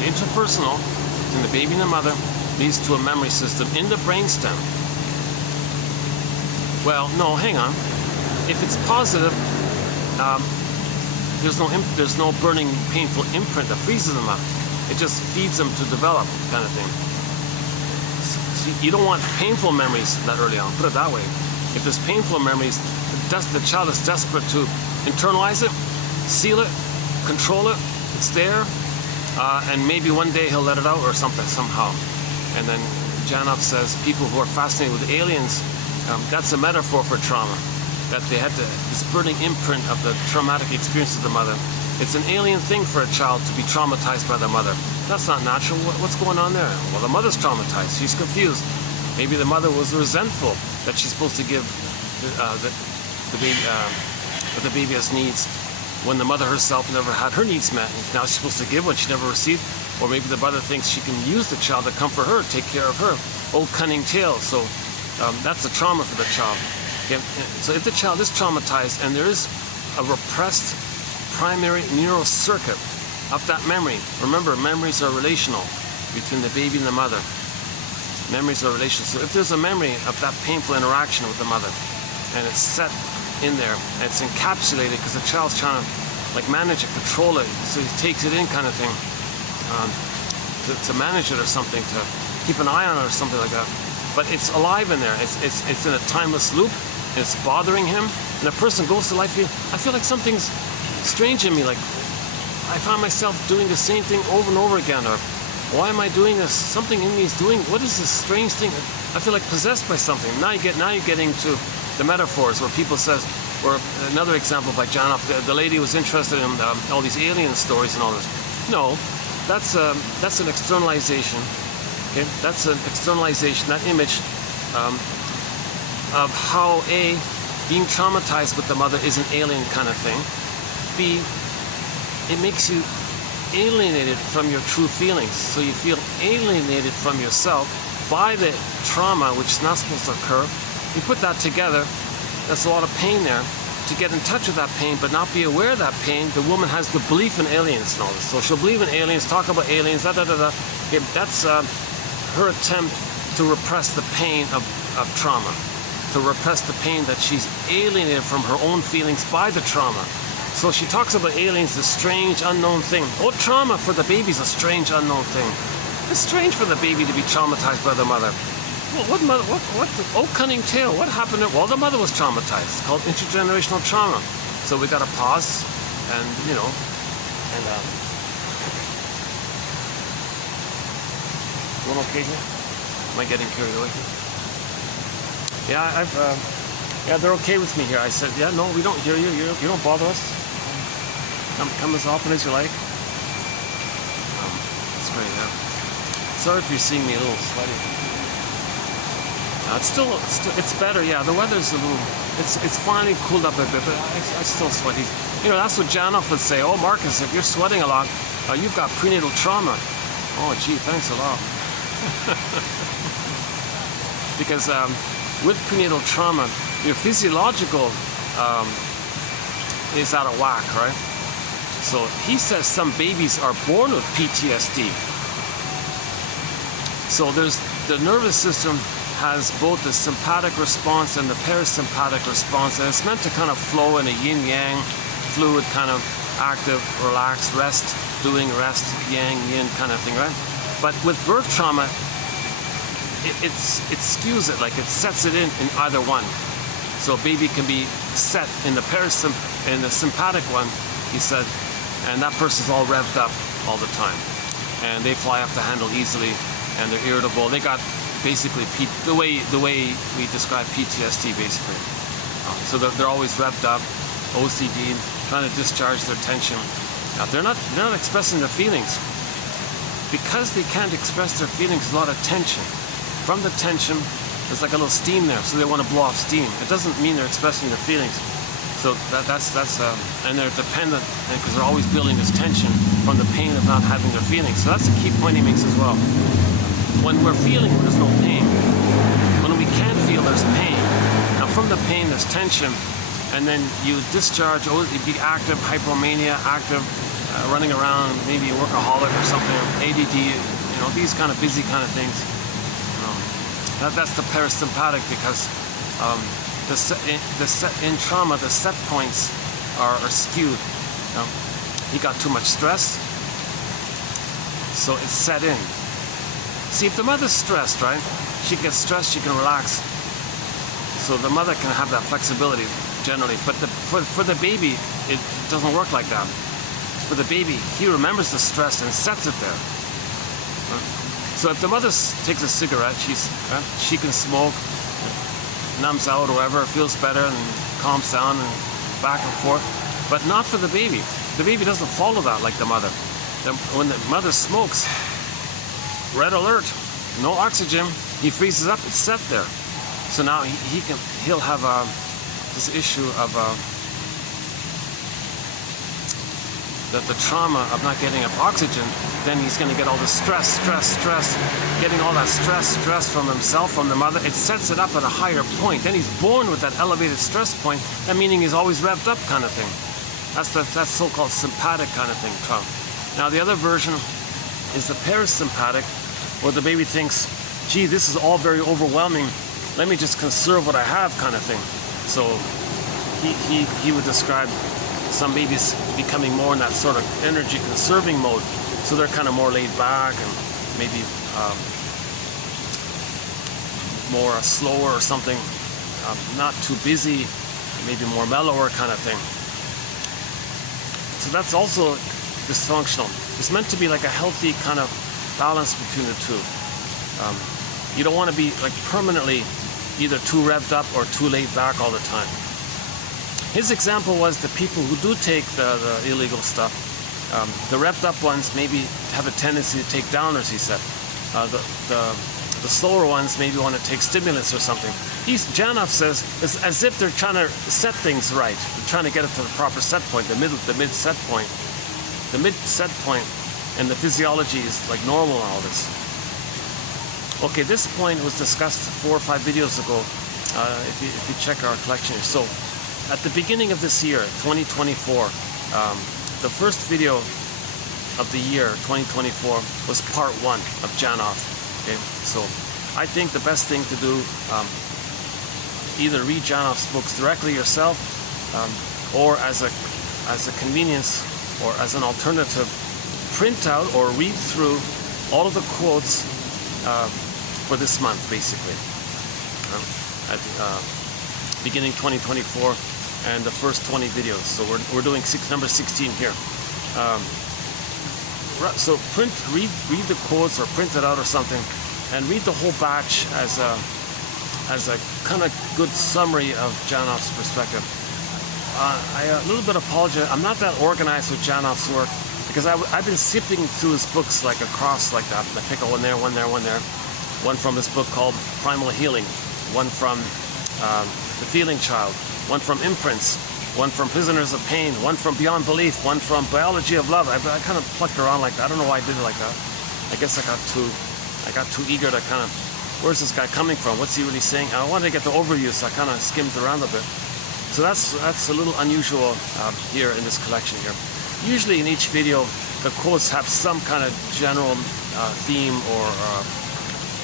The interpersonal in the baby and the mother leads to a memory system in the brainstem. Well, no, hang on. If it's positive, there's no burning, painful imprint that freezes them up. It just feeds them to develop, kind of thing. See, you don't want painful memories that early on. Put it that way. If there's painful memories, the child is desperate to internalize it, seal it, control it. It's there, and maybe one day he'll let it out or something somehow. And then Janov says people who are fascinated with aliens, that's a metaphor for trauma. That they had this burning imprint of the traumatic experience of the mother. It's an alien thing for a child to be traumatized by their mother. That's not natural. What's going on there? Well, the mother's traumatized. She's confused. Maybe the mother was resentful that she's supposed to give the baby has needs when the mother herself never had her needs met. And now she's supposed to give what she never received. Or maybe the mother thinks she can use the child to comfort her, take care of her. Old cunning tale. So that's a trauma for the child. So if the child is traumatized and there is a repressed primary neural circuit of that memory, remember, memories are relational between the baby and the mother. Memories are relational. So if there's a memory of that painful interaction with the mother and it's set in there and it's encapsulated because the child's trying to like manage it, control it, so he takes it in kind of thing, to manage it or something, to keep an eye on it or something like that. But it's alive in there. It's in a timeless loop. It's bothering him, and a person goes to life. I feel like something's strange in me. Like I find myself doing the same thing over and over again. Or why am I doing this? Something in me is doing. What is this strange thing? I feel like possessed by something. Now you're getting to the metaphors where people says, or another example by Janov. The lady was interested in all these alien stories and all this. No, that's an externalization. Okay, that's an externalization. That image. Of how A, being traumatized with the mother is an alien kind of thing. B, it makes you alienated from your true feelings. So you feel alienated from yourself by the trauma, which is not supposed to occur. You put that together, that's a lot of pain there. To get in touch with that pain, but not be aware of that pain, the woman has the belief in aliens and all this. So she'll believe in aliens, talk about aliens, da-da-da-da. That's her attempt to repress the pain of trauma. To repress the pain that she's alienated from her own feelings by the trauma. So she talks about aliens, this strange, unknown thing. Oh, trauma for the baby is a strange, unknown thing. It's strange for the baby to be traumatized by the mother. Well, what oh, cunning tale, what happened? Well, the mother was traumatized. It's called intergenerational trauma. So we got to pause and, you know, and, one okay here? Am I getting carried away? Yeah, yeah, they're okay with me here. I said, yeah, no, we don't hear you. You don't bother us. Come as often as you like. That's great, yeah. Sorry if you're seeing me a little sweaty. It's better, yeah. The weather's a little, it's finally cooled up a bit, but I'm still sweaty. You know, that's what Janov would say. Oh, Marcus, if you're sweating a lot, you've got prenatal trauma. Oh, gee, thanks a lot. Because, with prenatal trauma, your physiological is out of whack, right? So he says some babies are born with PTSD. So the nervous system has both the sympathetic response and the parasympathetic response, and it's meant to kind of flow in a yin-yang, fluid, kind of active, relaxed, rest, doing rest, yang, yin kind of thing, right? But with birth trauma, it skews it, like it sets it in either one. So a baby can be set in the sympathetic one, he said, and that person's all revved up all the time. And they fly off the handle easily, and they're irritable. They got basically the way we describe PTSD, basically. So they're always revved up, OCD, trying to discharge their tension. Now they're not expressing their feelings. Because they can't express their feelings, a lot of tension. From the tension, there's like a little steam there, so they want to blow off steam. It doesn't mean they're expressing their feelings. So and they're dependent, because they're always building this tension from the pain of not having their feelings. So that's a key point he makes as well. When we're feeling, there's no pain. When we can't feel, there's pain. Now from the pain, there's tension, and then you discharge, you'd be active, hypomania, active, running around, maybe a workaholic or something, ADD, these kind of busy kind of things. That's the parasympathetic, because in trauma, the set points are skewed. He got too much stress, so it's set in. See, if the mother's stressed, right, she gets stressed, she can relax. So the mother can have that flexibility generally, but for the baby, it doesn't work like that. For the baby, he remembers the stress and sets it there. So if the mother takes a cigarette, she can smoke, numbs out or whatever, feels better and calms down and back and forth, but not for the baby. The baby doesn't follow that like the mother. When the mother smokes, red alert, no oxygen, he freezes up, it's set there. So now he'll have this issue of that the trauma of not getting enough oxygen, then he's going to get all the stress, getting all that stress from himself, from the mother. It sets it up at a higher point. Then he's born with that elevated stress point, that meaning he's always revved up kind of thing. That's so-called sympathetic kind of thing, trauma. Now the other version is the parasympathetic, where the baby thinks, gee, this is all very overwhelming, let me just conserve what I have kind of thing. So he would describe some babies becoming more in that sort of energy conserving mode. So they're kind of more laid back and maybe more slower or something, not too busy, maybe more mellower kind of thing. So that's also dysfunctional. It's meant to be like a healthy kind of balance between the two. You don't want to be like permanently either too revved up or too laid back all the time. His example was the people who do take the illegal stuff. The revved up ones maybe have a tendency to take downers, he said. The slower ones maybe want to take stimulants or something. Janov says it's as if they're trying to set things right. They're trying to get it to the proper set point, the mid set point. The mid set point and the physiology is like normal in all this. Okay, this point was discussed 4 or 5 videos ago, if you check our collection here. So, at the beginning of this year, 2024, the first video of the year, 2024, was part 1 of Janov. Okay, so I think the best thing to do, either read Janov's books directly yourself, or as a convenience, or as an alternative, print out or read through all of the quotes for this month, basically, at beginning 2024, and the first 20 videos. So we're doing number 16 here. So read the quotes or print it out or something, and read the whole batch as a kind of good summary of Janov's perspective. I a little bit apologize. I'm not that organized with Janov's work, because I've been skipping through his books like across like that. I pick a one there, one there, one there. One from his book called Primal Healing, one from The Feeling Child, one from Imprints, one from Prisoners of Pain, one from Beyond Belief, one from Biology of Love. I kind of plucked around like that. I don't know why I did it like that. I guess I got too eager to kind of, where's this guy coming from? What's he really saying? I wanted to get the overview, so I kind of skimmed around a bit. So that's a little unusual here in this collection here. Usually in each video, the quotes have some kind of general theme or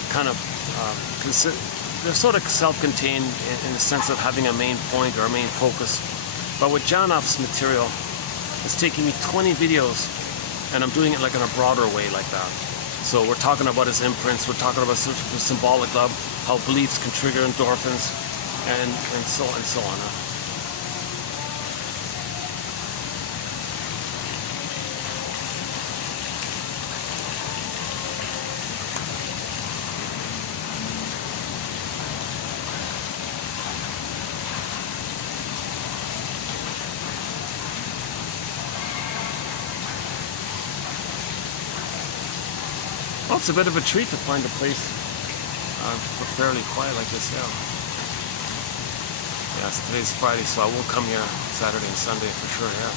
kind of they're sort of self-contained in the sense of having a main point or a main focus. But with Janov's material, it's taking me 20 videos, and I'm doing it like in a broader way like that. So we're talking about his imprints, we're talking about the symbolic love, how beliefs can trigger endorphins, and so on and so on. Well, it's a bit of a treat to find a place fairly quiet like this, yeah. Yes, today's Friday, so I will come here Saturday and Sunday for sure, yeah.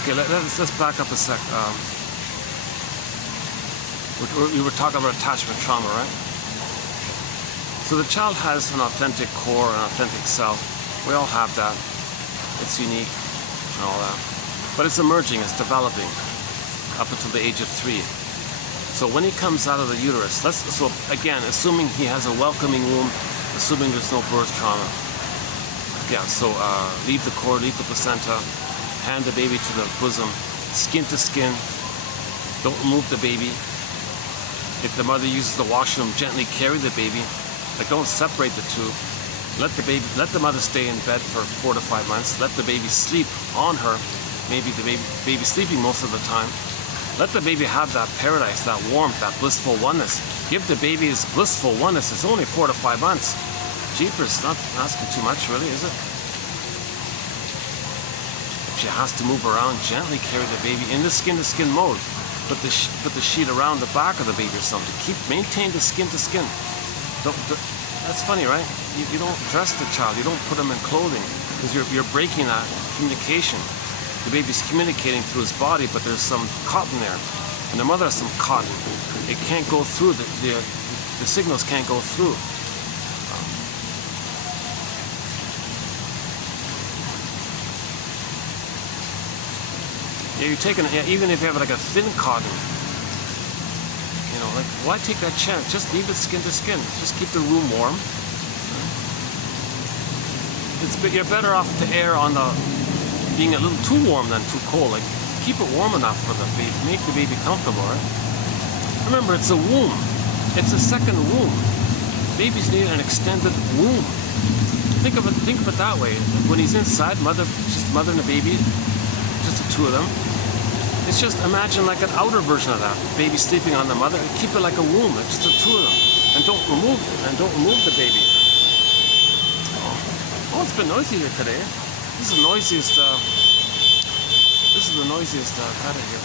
Okay, let's back up a sec. We were talking about attachment trauma, right? So the child has an authentic core, an authentic self. We all have that. It's unique and all that. But it's emerging, it's developing up until the age of 3. So when he comes out of the uterus, so again, assuming he has a welcoming womb, assuming there's no birth trauma. Yeah, so leave the cord, leave the placenta, hand the baby to the bosom, skin to skin. Don't remove the baby. If the mother uses the washroom, gently carry the baby. Like, don't separate the two. Let the mother stay in bed for 4 to 5 months. Let the baby sleep on her. Maybe the baby sleeping most of the time. Let the baby have that paradise, that warmth, that blissful oneness. Give the baby his blissful oneness. It's only 4 to 5 months. Jeepers, not asking too much, really, is it? If she has to move around, gently carry the baby in the skin-to-skin mode. Put the sheet around the back of the baby or something. Maintain the skin-to-skin. That's funny, right? You don't dress the child, you don't put him in clothing, because you're breaking that communication. The baby's communicating through his body, but there's some cotton there, and the mother has some cotton. It can't go through, the signals can't go through. Yeah, you're taking, even if you have like a thin cotton, like, why take that chance? Just leave it skin to skin. Just keep the room warm. You're better off to err on being a little too warm than too cold. Like, keep it warm enough for the baby. Make the baby comfortable, right? Remember, it's a womb. It's a second womb. Babies need an extended womb. Think of it that way. When he's inside, just mother and the baby, just the two of them. It's just, imagine like an outer version of that. Baby sleeping on the mother. Keep it like a womb. It's just the two of them. And don't remove the baby. Oh, it's been noisy here today. This is the noisiest. I've had it here.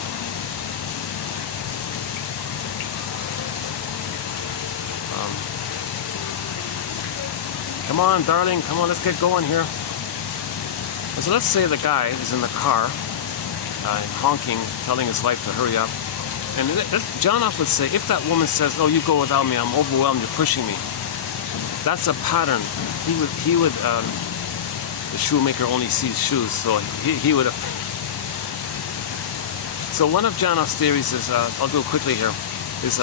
Come on, darling. Come on, let's get going here. So let's say the guy is in the car. Honking, telling his wife to hurry up. And John off would say, if that woman says, oh, you go without me, I'm overwhelmed, you're pushing me. That's a pattern. He would the shoemaker only sees shoes, so he would have. So one of John Off's theories is, I'll do it quickly here, is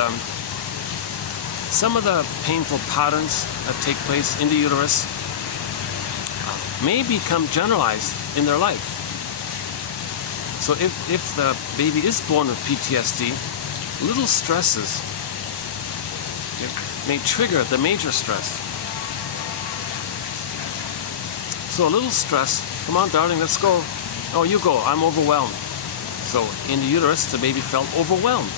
some of the painful patterns that take place in the uterus may become generalized in their life. So if the baby is born with PTSD, little stresses may trigger the major stress. So a little stress, come on darling, let's go. Oh, you go, I'm overwhelmed. So in the uterus, the baby felt overwhelmed.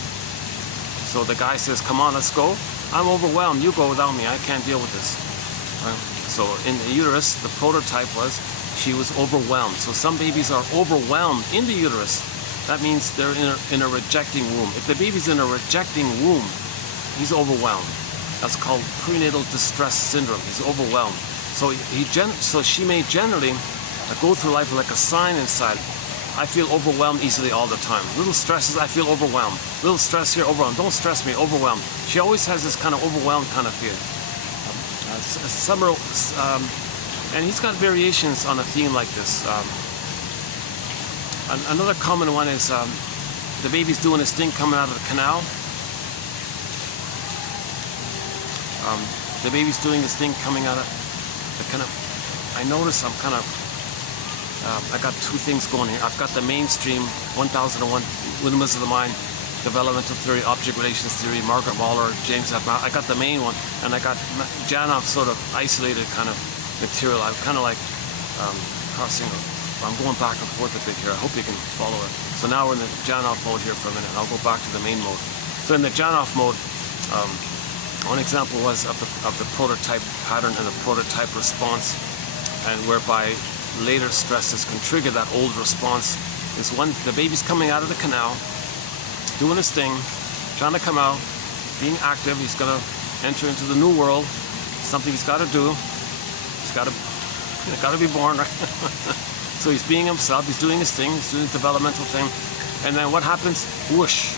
So the guy says, come on, let's go. I'm overwhelmed, you go without me, I can't deal with this. Right? So in the uterus, the prototype was, she was overwhelmed. So some babies are overwhelmed in the uterus. That means they're in a rejecting womb. If the baby's in a rejecting womb, he's overwhelmed. That's called prenatal distress syndrome. He's overwhelmed. So she may generally go through life with like a sign inside. I feel overwhelmed easily all the time. Little stresses, I feel overwhelmed. Little stress here, overwhelmed. Don't stress me, overwhelmed. She always has this kind of overwhelmed kind of feel. And he's got variations on a theme like this. Another common one is the baby's doing his thing coming out of the canal. The baby's doing this thing coming out of the kind of, I notice I'm kind of, I got two things going here. I've got the mainstream 1001 Windmills of the Mind, developmental theory, object relations theory, Margaret Waller, James F. I got the main one, and I got Janoff's sort of isolated kind of material. I'm kind of like crossing, I'm going back and forth a bit here. I hope you can follow it. So now we're in the Janoff mode here for a minute. I'll go back to the main mode. So in the Janoff mode, one example was of the prototype pattern and the prototype response, and whereby later stresses can trigger that old response. Is when the baby's coming out of the canal, doing his thing, trying to come out, being active. He's going to enter into the new world, something he's got to do. He's got to be born, right? So he's being himself, he's doing his thing, he's doing the developmental thing. And then what happens? Whoosh.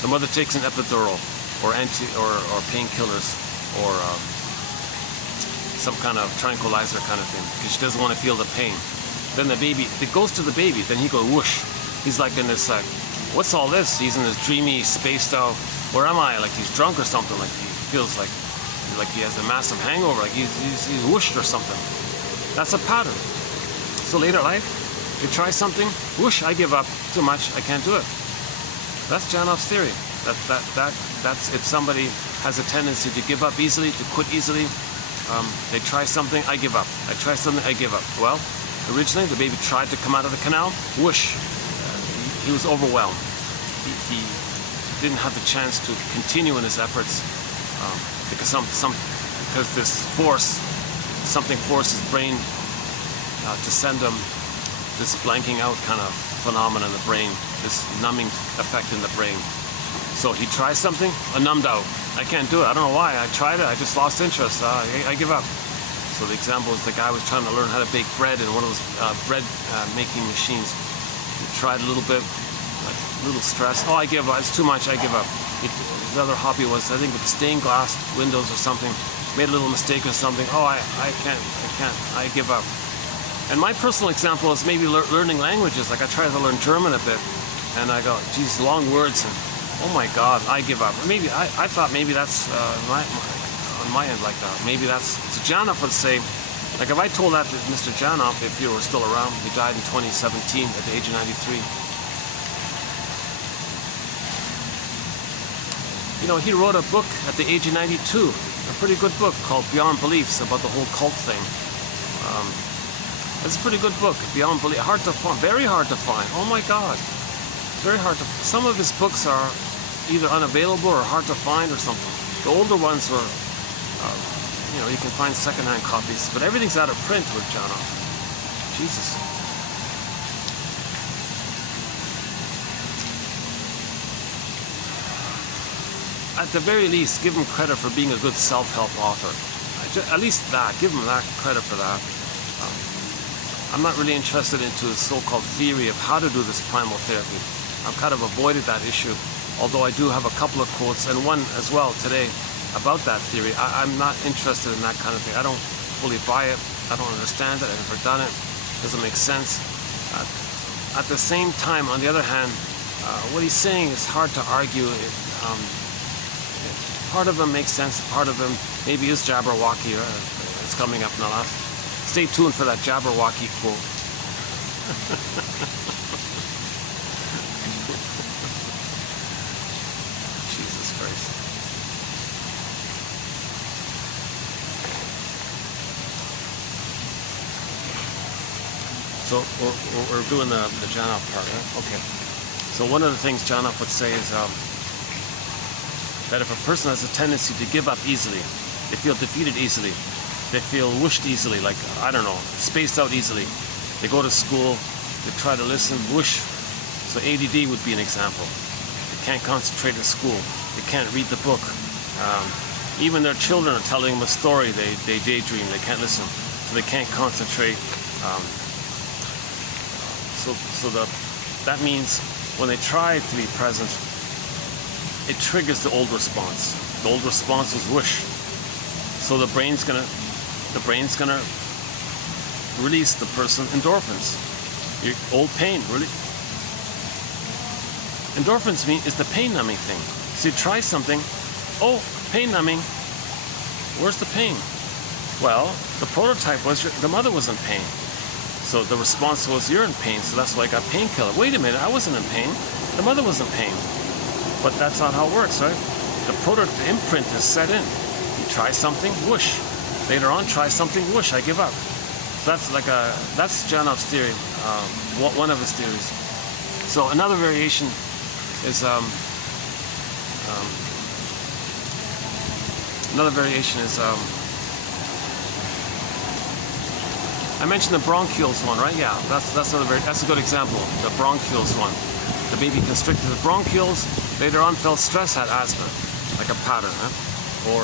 The mother takes an epidural or painkillers or some kind of tranquilizer kind of thing because she doesn't want to feel the pain. Then the baby, it goes to the baby, then he goes whoosh. He's like in this, what's all this? He's in this dreamy, spaced out, where am I? Like he's drunk or something, like he feels like he has a massive hangover, like he's whooshed or something. That's a pattern. So later in life, you try something, whoosh, I give up, too much, I can't do it. That's Janoff's theory. That's if somebody has a tendency to give up easily, to quit easily, they try something, I give up. I try something, I give up. Well, originally the baby tried to come out of the canal, whoosh, he was overwhelmed. He didn't have the chance to continue in his efforts because because this something forced his brain to send him this blanking out kind of phenomenon in the brain, this numbing effect in the brain. So he tries something, numbed out. I can't do it. I don't know why. I tried it. I just lost interest. I give up. So the example is the guy was trying to learn how to bake bread in one of those bread making machines. He tried a little bit, like a little stress. Oh, I give up. It's too much. I give up. His other hobby was, I think, with stained glass windows or something. Made a little mistake or something. Oh, I can't. I give up. And my personal example is maybe learning languages. Like I tried to learn German a bit, and I go, geez, long words, and oh my God, I give up. Maybe I thought maybe that's on my end like that. Maybe that's, so Janoff would say, like if I told that to Mr. Janoff, if you were still around, he died in 2017 at the age of 93. You know, he wrote a book at the age of 92, a pretty good book called Beyond Beliefs about the whole cult thing. It's a pretty good book, Beyond Belief. Hard to find, very hard to find. Oh my God, very hard to. Some of his books are either unavailable or hard to find or something. The older ones are, you know, you can find secondhand copies, but everything's out of print with Janoff. Jesus. At the very least, give him credit for being a good self-help author. At least that, give him that credit for that. I'm not really interested into his so-called theory of how to do this primal therapy. I've kind of avoided that issue, although I do have a couple of quotes, and one as well today about that theory. I'm not interested in that kind of thing. I don't fully buy it. I don't understand it. I've never done it. It doesn't make sense. At the same time, on the other hand, what he's saying is hard to argue. Part of him makes sense. Part of him maybe is Jabberwocky. It's coming up now. Stay tuned for that Jabberwocky quote. Jesus Christ. So we're doing the Janoff part, right? Okay. So one of the things Janoff would say is that if a person has a tendency to give up easily, they feel defeated easily, they feel whooshed easily, like, I don't know, spaced out easily. They go to school, they try to listen, whoosh. So ADD would be an example. They can't concentrate at school. They can't read the book. Even their children are telling them a story, they daydream, they can't listen. So they can't concentrate. That means when they try to be present, it triggers the old response. The old response was whoosh. So the brain's gonna release the person endorphins. Your old pain, really. Endorphins is the pain numbing thing. So you try something, Oh, pain numbing. Where's the pain? Well, the prototype was the mother was in pain. So the response was, you're in pain, so that's why I got painkiller. Wait a minute, I wasn't in pain. The mother was in pain. But that's not how it works, right? The imprint is set in. You try something, whoosh. Later on, try something, whoosh, I give up. So that's Janoff's theory, one of his theories. So another variation is I mentioned the bronchioles one, right? Yeah, that's a good example. The bronchioles one. The baby constricted the bronchioles, later on felt stress, had asthma, like a pattern. Huh? Or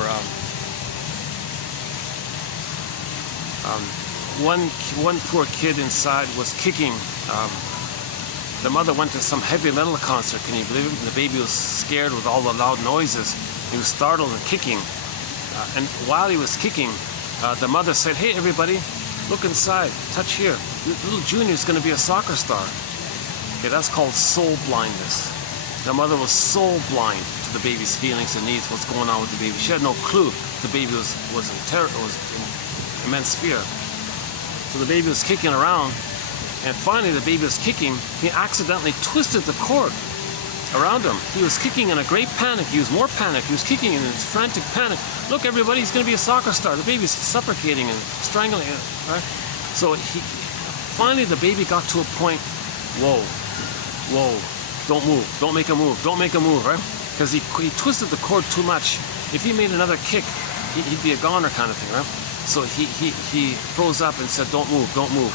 one poor kid inside was kicking. The mother went to some heavy metal concert, can you believe it? And the baby was scared with all the loud noises. He was startled and kicking. And while he was kicking, the mother said, hey everybody, look inside, touch here. Little Junior's going to be a soccer star. Okay, that's called soul blindness. The mother was soul blind to the baby's feelings and needs, what's going on with the baby. She had no clue the baby was in immense fear. So the baby was kicking around, and finally the baby was kicking. He accidentally twisted the cord around him. He was kicking in a great panic. He was more panicked. He was kicking in his frantic panic. Look, everybody, he's going to be a soccer star. The baby's suffocating and strangling him, right? So finally the baby got to a point, whoa, don't move, don't make a move, don't make a move, right? Because he twisted the cord too much. If he made another kick, he'd be a goner kind of thing, right? So he froze up and said, don't move, don't move.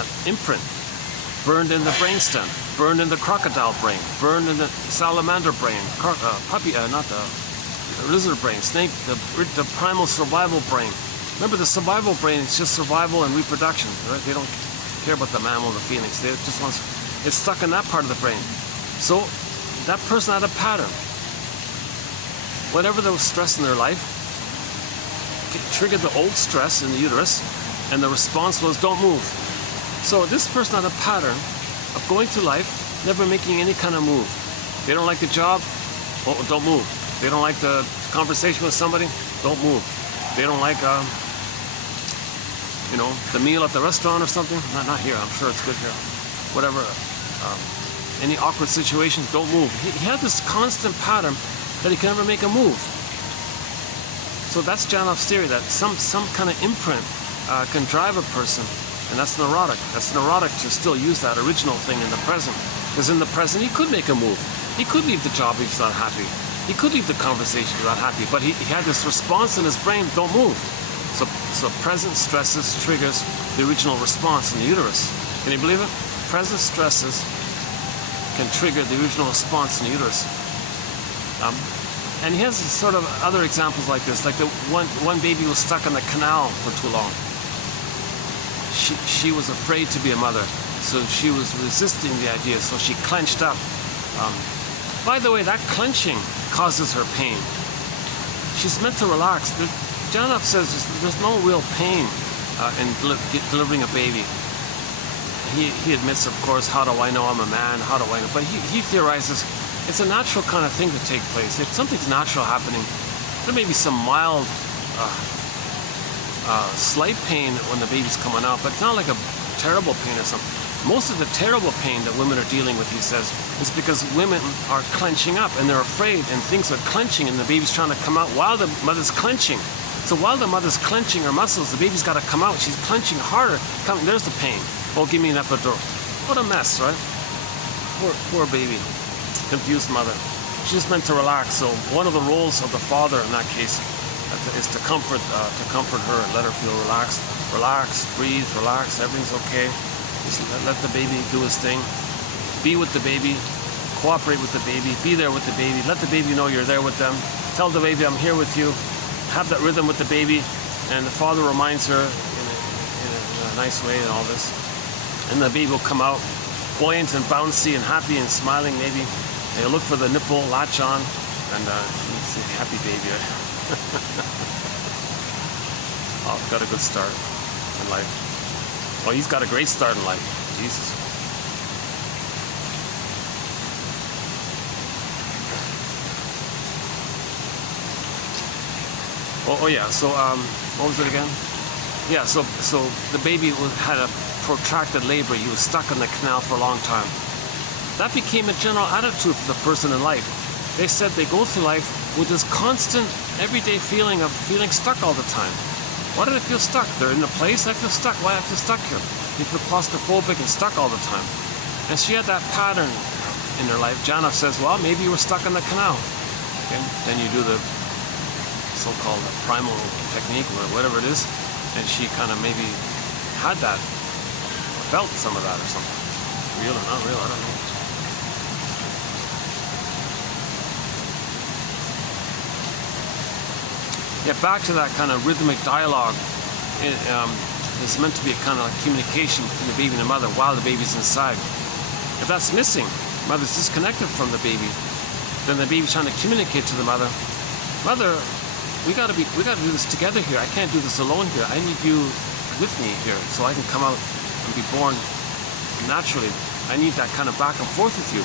An imprint burned in the brainstem, burned in the crocodile brain, burned in the salamander brain, not the lizard brain, snake, the primal survival brain. Remember, the survival brain is just survival and reproduction, right? They don't care about the mammal, the feelings. They just want, it's stuck in that part of the brain. So that person had a pattern. Whenever there was stress in their life, it triggered the old stress in the uterus, and the response was, don't move. So this person had a pattern of going through life, never making any kind of move. They don't like the job, oh, don't move. They don't like the conversation with somebody, don't move. They don't like, the meal at the restaurant or something. Not here, I'm sure it's good here. Whatever, any awkward situation, don't move. He had this constant pattern that he can never make a move. So that's Janoff's theory, that some kind of imprint can drive a person, and that's neurotic. That's neurotic to still use that original thing in the present. Because in the present, he could make a move. He could leave the job if he's not happy. He could leave the conversation if he's not happy. But he had this response in his brain, don't move. So present stresses triggers the original response in the uterus. Can you believe it? Present stresses can trigger the original response in the uterus. And he has sort of other examples like this. Like the one baby was stuck in the canal for too long. She was afraid to be a mother, so she was resisting the idea, so she clenched up. By the way, that clenching causes her pain. She's meant to relax. Janoff says there's no real pain in delivering a baby. He admits, of course, how do I know I'm a man? How do I know? But he theorizes it's a natural kind of thing to take place. If something's natural happening, there may be some mild, slight pain when the baby's coming out, but it's not like a terrible pain or something. Most of the terrible pain that women are dealing with, he says, is because women are clenching up and they're afraid and things are clenching and the baby's trying to come out while the mother's clenching. So while the mother's clenching her muscles, the baby's got to come out. She's clenching harder. There's the pain. Oh, give me an epidural. What a mess, right? Poor baby. Confused mother. She's meant to relax. So one of the roles of the father in that case is to comfort her and let her feel relaxed. Relax, breathe, relax. Everything's okay. Just let the baby do his thing. Be with the baby. Cooperate with the baby. Be there with the baby. Let the baby know you're there with them. Tell the baby, I'm here with you. Have that rhythm with the baby. And the father reminds her in a nice way and all this. And the baby will come out buoyant and bouncy and happy and smiling maybe. And you'll look for the nipple, latch on, and you see a happy baby. Oh, got a good start in life. Well, he's got a great start in life. Jesus. Oh yeah, so what was it again? Yeah, so the baby had a protracted labor. He was stuck in the canal for a long time. That became a general attitude for the person in life. They said they go through life with this constant, everyday feeling of feeling stuck all the time. Why do they feel stuck? They're in a place, I feel stuck. Why do I feel stuck here? They feel claustrophobic and stuck all the time. And she had that pattern in her life. Jana says, well, maybe you were stuck in the canal. Okay? Then you do the so-called primal technique, or whatever it is, and she kind of maybe had that, felt some of that or something. Real or not real, I don't know. Yeah, back to that kind of rhythmic dialogue. It's meant to be a kind of like communication between the baby and the mother while the baby's inside. If that's missing, mother's disconnected from the baby, then the baby's trying to communicate to the mother. Mother, we gotta do this together here. I can't do this alone here. I need you with me here so I can come out and be born naturally. I need that kind of back and forth with you.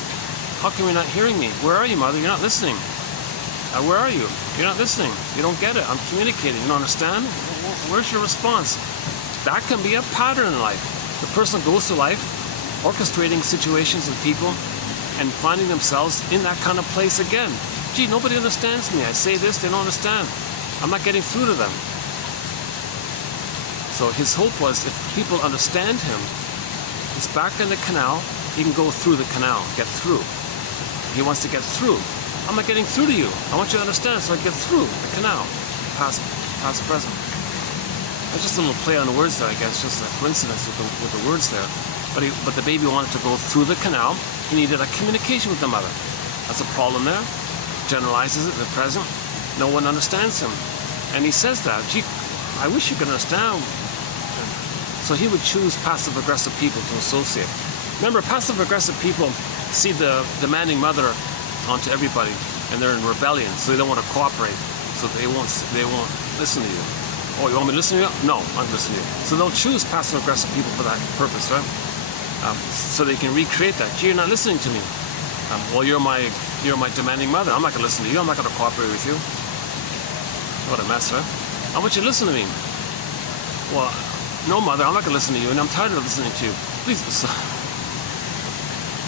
How come you're not hearing me? Where are you, mother? You're not listening. Where are you? You're not listening. You don't get it. I'm communicating. You don't understand? Where's your response? That can be a pattern in life. The person goes through life orchestrating situations and people and finding themselves in that kind of place again. Gee, nobody understands me. I say this, they don't understand. I'm not getting through to them. So his hope was if people understand him, he's back in the canal, he can go through the canal, get through. He wants to get through. I'm not getting through to you. I want you to understand so I get through the canal. Past, present. That's just a little play on the words there, I guess, just a coincidence with the words there. But the baby wanted to go through the canal. He needed a communication with the mother. That's a problem there. Generalizes it in the present. No one understands him. And he says that, gee, I wish you could understand. So he would choose passive-aggressive people to associate. Remember, passive-aggressive people see the demanding mother onto everybody, and they're in rebellion, so they don't want to cooperate. So they won't listen to you. Oh, you want me to listen to you? No, I'm listening to you. So they'll choose passive-aggressive people for that purpose, right? So they can recreate that. Gee, you're not listening to me. Well, you're my demanding mother. I'm not going to listen to you. I'm not going to cooperate with you. What a mess, right? I want you to listen to me. Well, no, mother, I'm not going to listen to you, and I'm tired of listening to you. Please.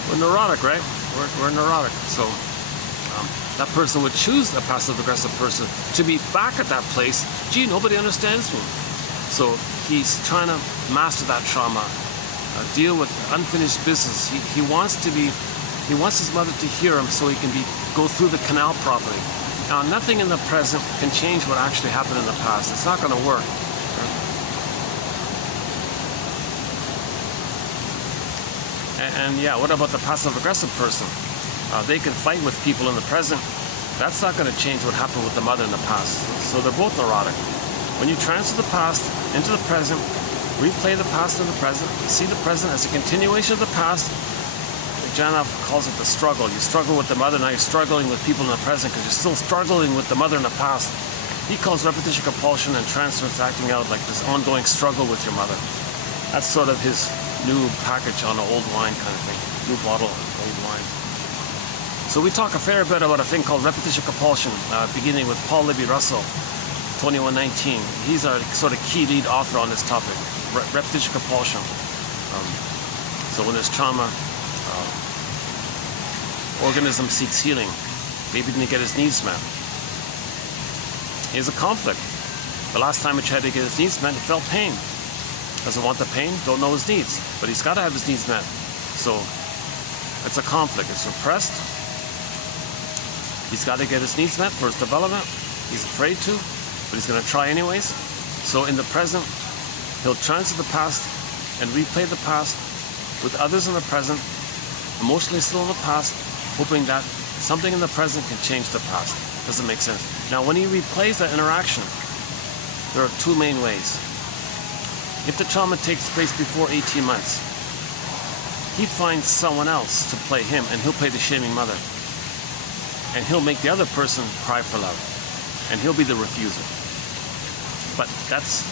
We're neurotic, right? We're neurotic. So that person would choose a passive-aggressive person to be back at that place. Gee, nobody understands me. So he's trying to master that trauma, deal with unfinished business. He wants his mother to hear him so he can go through the canal properly. Now, nothing in the present can change what actually happened in the past. It's not going to work. And yeah, what about the passive-aggressive person? They can fight with people in the present. That's not going to change what happened with the mother in the past. So they're both neurotic. When you transfer the past into the present, replay the past in the present, see the present as a continuation of the past. Janov calls it the struggle. You struggle with the mother, now you're struggling with people in the present because you're still struggling with the mother in the past. He calls repetition compulsion and transference acting out like this ongoing struggle with your mother. That's sort of his new package on an old wine kind of thing. New bottle, old wine. So we talk a fair bit about a thing called repetition compulsion, beginning with Paul Libby Russell, 2119. He's our sort of key lead author on this topic, repetition compulsion. So when there's trauma, organism seeks healing. Baby didn't get his needs met. Here's a conflict. The last time he tried to get his needs met, he felt pain. Doesn't want the pain, don't know his needs. But he's got to have his needs met. So it's a conflict. It's repressed. He's got to get his needs met for his development. He's afraid to, but he's going to try anyways. So in the present, he'll transfer the past and replay the past with others in the present, emotionally still in the past, hoping that something in the present can change the past. Doesn't make sense. Now, when he replays that interaction, there are two main ways. If the trauma takes place before 18 months, he finds someone else to play him, and he'll play the shaming mother. And he'll make the other person cry for love. And he'll be the refuser. But that's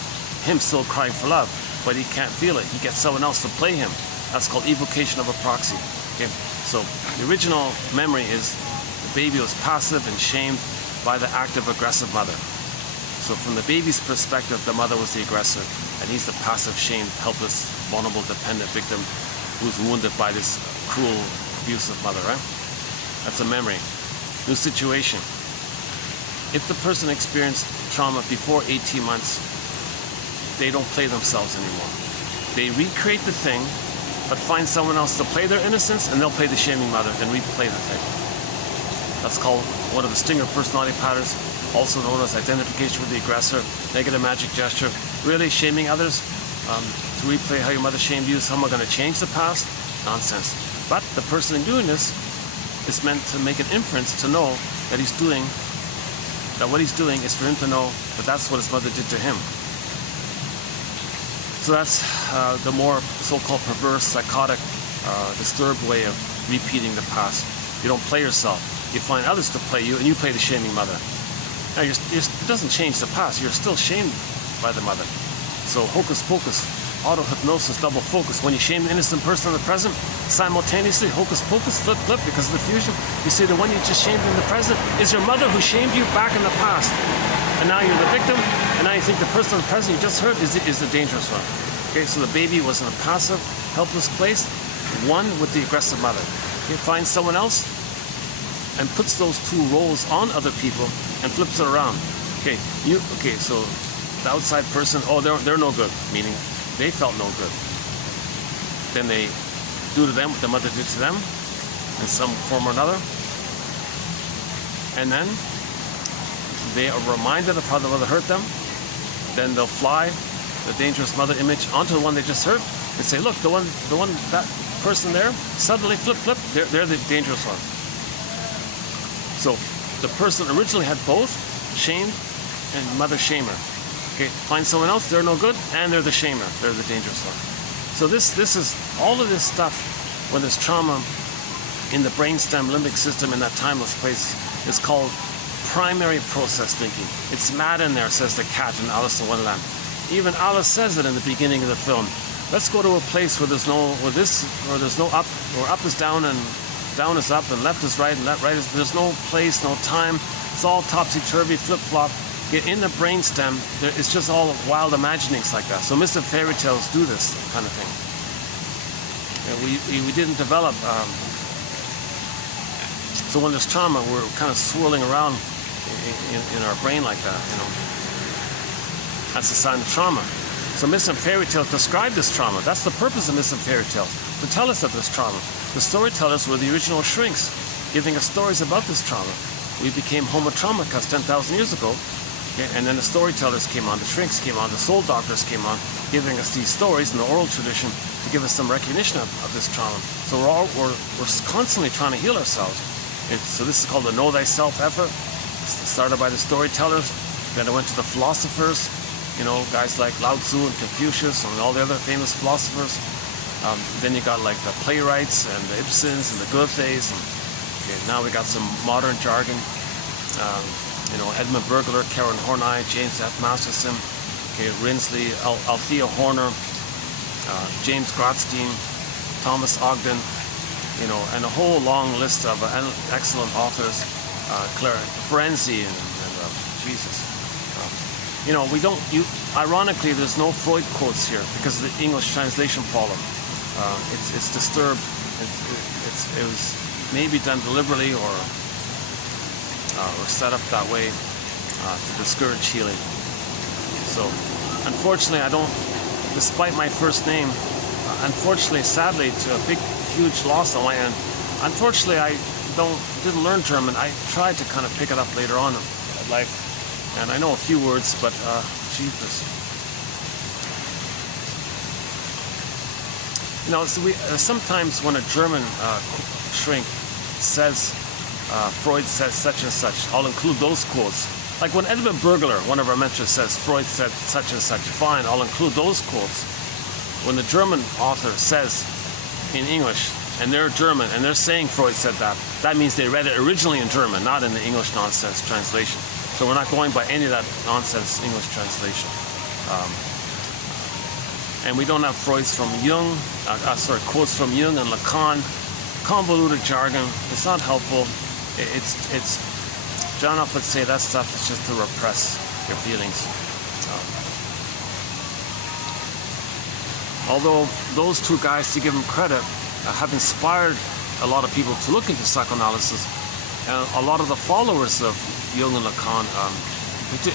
him still crying for love, but he can't feel it. He gets someone else to play him. That's called evocation of a proxy. Okay? So the original memory is the baby was passive and shamed by the active aggressive mother. So from the baby's perspective, the mother was the aggressor, and he's the passive, shamed, helpless, vulnerable, dependent victim who's wounded by this cruel, abusive mother, right? That's a memory. New situation. If the person experienced trauma before 18 months, they don't play themselves anymore. They recreate the thing, but find someone else to play their innocence, and they'll play the shaming mother and replay the thing. That's called one of the stinger personality patterns, also known as identification with the aggressor, negative magic gesture, really shaming others, to replay how your mother shamed you. Someone going to change the past? Nonsense. But the person doing this is meant to make an inference to know that what he's doing is for him to know that that's what his mother did to him. So that's the more so-called perverse, psychotic, disturbed way of repeating the past. You don't play yourself. You find others to play you, and you play the shaming mother. Now, it doesn't change the past. You're still shamed by the mother. So hocus pocus, auto-hypnosis, double focus. When you shame the innocent person in the present, simultaneously, hocus pocus, flip, flip, because of the fusion, you see the one you just shamed in the present is your mother who shamed you back in the past. And now you're the victim, and now you think the person in the present you just hurt is the dangerous one. Okay, so the baby was in a passive, helpless place, one with the aggressive mother. Okay, finds someone else and puts those two roles on other people and flips it around. Okay, so the outside person, oh, they're no good, meaning they felt no good. Then they do to them what the mother did to them in some form or another. And then they are reminded of how the mother hurt them. Then they'll fly the dangerous mother image onto the one they just hurt and say, look, that person there, suddenly flip, they're the dangerous one. So the person originally had both, shamed and mother shamer. Okay, find someone else, they're no good, and they're the shamer, they're the dangerous one. So this is all of this stuff when there's trauma in the brainstem limbic system in that timeless place is called primary process thinking. It's mad in there, says the cat in Alice in Wonderland. Even Alice says it in the beginning of the film. Let's go to a place where there's no up, or up is down and down is up and left is right and left right is, there's no place, no time. It's all topsy-turvy, flip-flop. Get in the brainstem, it's just all wild imaginings like that. So mystic fairy tales do this kind of thing. And we didn't develop. So when there's trauma, we're kind of swirling around in our brain like that. That's a sign of trauma. So myths and fairy tales describe this trauma. That's the purpose of myths and fairy tales, to tell us of this trauma. The storytellers were the original shrinks, giving us stories about this trauma. We became Homo traumacus 10,000 years ago, and then the storytellers came on, the shrinks came on, the soul doctors came on, giving us these stories in the oral tradition to give us some recognition of this trauma. So we're constantly trying to heal ourselves. So this is called the Know Thyself effort. It started by the storytellers, then it went to the philosophers, guys like Lao Tzu and Confucius and all the other famous philosophers. Then you got like the playwrights and the Ibsens and the Goethes. And now we got some modern jargon. Edmund Burglar, Karen Horney, James F. Masterson, Rinsley, Althea Horner, James Grotstein, Thomas Ogden, and a whole long list of excellent authors, Clara Ferenczi and Jesus. Ironically, there's no Freud quotes here because of the English translation problem. It's disturbed. It was maybe done deliberately or set up that way to discourage healing. So, unfortunately, despite my first name, unfortunately, sadly, to a huge loss on my end, unfortunately, I didn't learn German. I tried to kind of pick it up later on in life, and I know a few words, but Jesus. Sometimes when a German shrink says, Freud says such and such, I'll include those quotes. Like when Edmund Burglar, one of our mentors, says Freud said such and such, fine, I'll include those quotes. When the German author says in English, and they're German, and they're saying Freud said that, that means they read it originally in German, not in the English nonsense translation. So we're not going by any of that nonsense English translation. And we don't have Freud's from Jung, quotes from Jung and Lacan. Convoluted jargon, it's not helpful. John Off would say that stuff is just to repress your feelings. Although those two guys, to give them credit, have inspired a lot of people to look into psychoanalysis, and a lot of the followers of Jung and Lacan,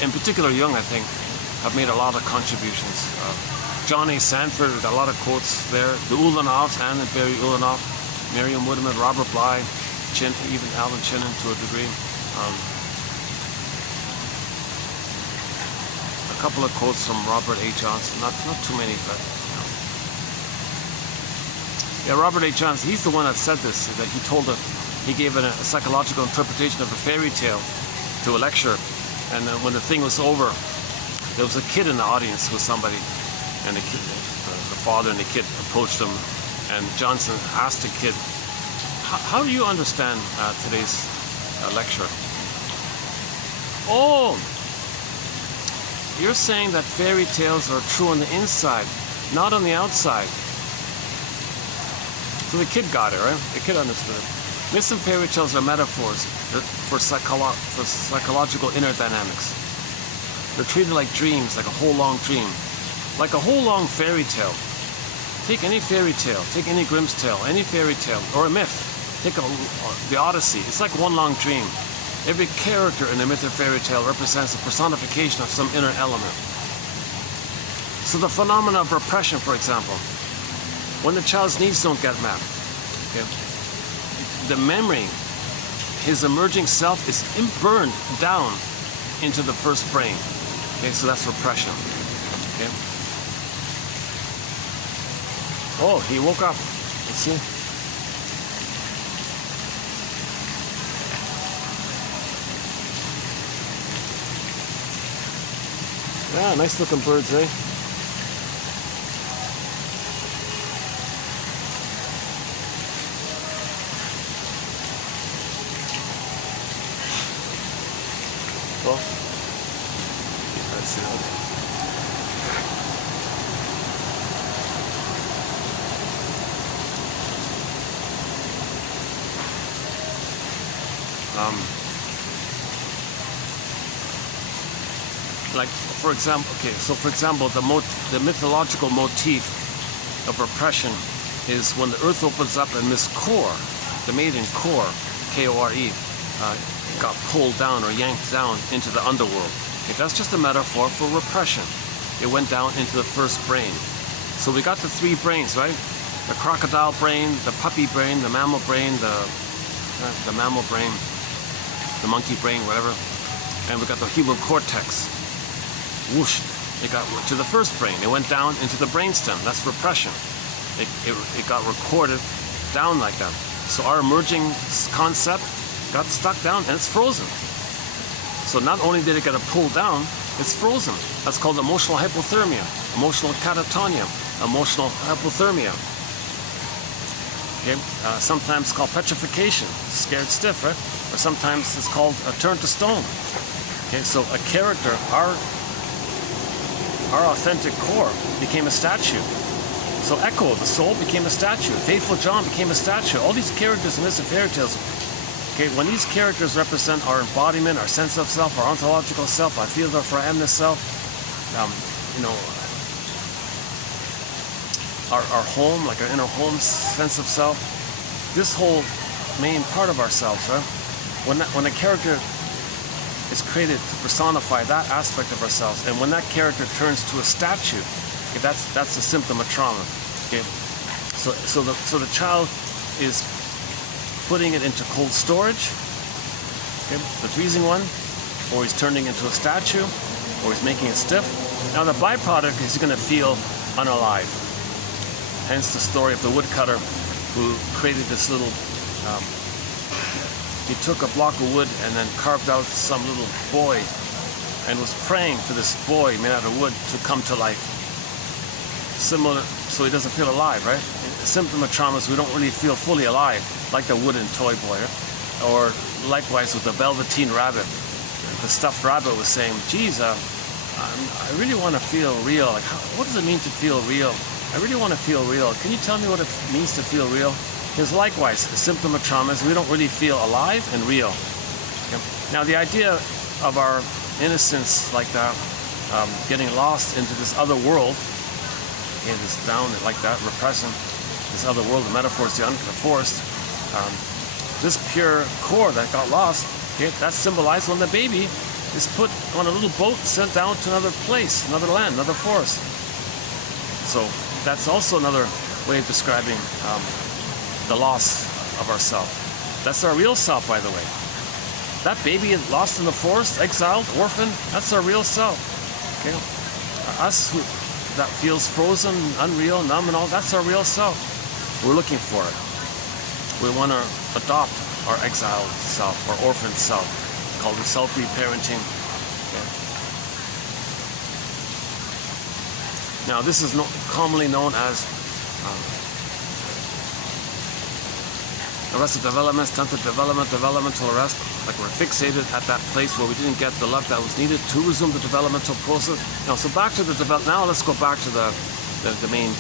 in particular Jung, I think, have made a lot of contributions. John A. Sanford, got a lot of quotes there. The Ulanovs, Anand and Barry Ulanov, Miriam Woodman, Robert Bly, even Alan Chinin to a degree. A couple of quotes from Robert A. Johnson, not too many, but yeah, Robert A. Johnson, he's the one that said this, that he gave a psychological interpretation of a fairy tale to a lecture, and when the thing was over, there was a kid in the audience with somebody, and the father and the kid approached him, and Johnson asked the kid, how do you understand today's lecture? Oh, you're saying that fairy tales are true on the inside, not on the outside. So the kid got it, right? The kid understood. Myths and fairy tales are metaphors for psychological inner dynamics. They're treated like dreams, like a whole long dream. Like a whole long fairy tale. Take any fairy tale, take any Grimm's tale, any fairy tale, or a myth. Take the Odyssey. It's like one long dream. Every character in the myth or fairy tale represents a personification of some inner element. So the phenomena of repression, for example, when the child's needs don't get met, okay, the memory, his emerging self, is burned down into the first brain. Okay, so that's repression. Okay. Oh, he woke up. Let's see. Yeah, nice looking birds, eh? Well, that's it. Like, for example, the mythological motif of repression is when the earth opens up and Miss Core, the maiden Core, K-O-R-E, got pulled down or yanked down into the underworld. Okay, that's just a metaphor for repression. It went down into the first brain. So we got the three brains, right? The crocodile brain, the puppy brain, the mammal brain, the mammal brain, the monkey brain, whatever. And we got the human cortex. Whoosh, it got to the first brain. It went down into the brainstem. That's repression. It got recorded down like that. So our emerging concept got stuck down and it's frozen. So not only did it get pulled down, it's frozen. That's called emotional hypothermia, emotional catatonia, emotional hypothermia. Okay, sometimes called petrification, scared stiff, right? Or sometimes it's called a turn to stone. Okay, so a character, our authentic core became a statue. So Echo, the soul, became a statue. Faithful John became a statue. All these characters in myths and fairy tales, okay, when these characters represent our embodiment, our sense of self, our ontological self, our field of our amness self, our home, like our inner home sense of self, this whole main part of ourselves, right? When a character is created to personify that aspect of ourselves, and when that character turns to a statue, okay, that's a symptom of trauma. Okay, so the child is putting it into cold storage, okay, the freezing one, or he's turning into a statue, or he's making it stiff. Now the byproduct is he's going to feel unalive. Hence the story of the woodcutter who created this little. He took a block of wood and then carved out some little boy, and was praying for this boy made out of wood to come to life. Similar, so he doesn't feel alive, right? A symptom of trauma is we don't really feel fully alive, like the wooden toy boy, right? Or likewise with the velveteen rabbit. The stuffed rabbit was saying, geez, I really want to feel real. Like, what does it mean to feel real? I really want to feel real. Can you tell me what it means to feel real? Because likewise, a symptom of trauma is we don't really feel alive and real. Okay? Now the idea of our innocence like that, getting lost into this other world, okay, this down like that, repression, this other world, the metaphors, the forest, this pure core that got lost, okay, that's symbolized when the baby is put on a little boat, sent down to another place, another land, another forest. So that's also another way of describing the loss of ourself. That's our real self, by the way. That baby lost in the forest, exiled, orphaned, that's our real self. Okay? Us that feels frozen, unreal, numb and all, that's our real self. We're looking for it. We want to adopt our exiled self, our orphaned self, called the self-reparenting. Okay? Now this is commonly known as arrested development, stunted development, developmental arrest. Like we're fixated at that place where we didn't get the love that was needed to resume the developmental process. Now, so back to the now let's go back to the main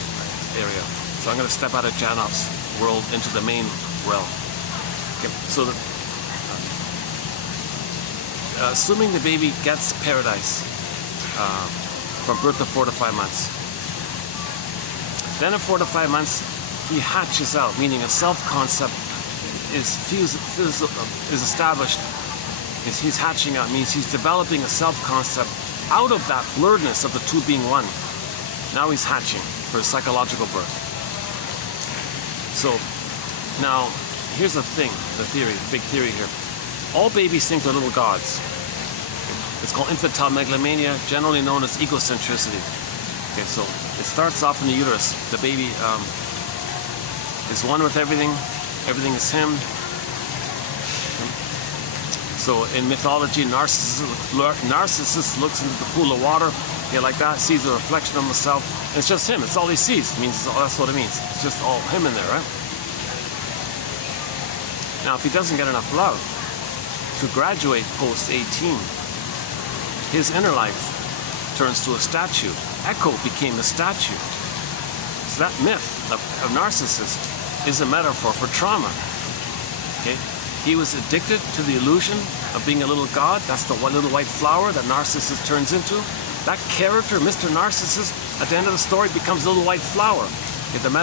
area. So I'm going to step out of Janov's world into the main realm. Okay, so assuming the baby gets paradise from birth to 4 to 5 months. Then at 4 to 5 months, he hatches out, meaning a self-concept is established. He's hatching out, means he's developing a self-concept out of that blurredness of the two being one. Now he's hatching for a psychological birth. So now here's the thing, the theory, the big theory here. All babies think they're little gods. It's called infantile megalomania, generally known as egocentricity. Okay, so it starts off in the uterus. The baby is one with everything. Everything is him. So in mythology, narcissist looks into the pool of water, okay, like that, sees a reflection of himself. It's just him. It's all he sees. It means that's what it means. It's just all him in there, right? Now, if he doesn't get enough love to graduate post 18, his inner life turns to a statue. Echo became a statue. So that myth of narcissist is a metaphor for trauma. Okay, he was addicted to the illusion of being a little god. That's the one little white flower that Narcissus turns into. That character, Mr. Narcissus, at the end of the story becomes a little white flower. Okay, the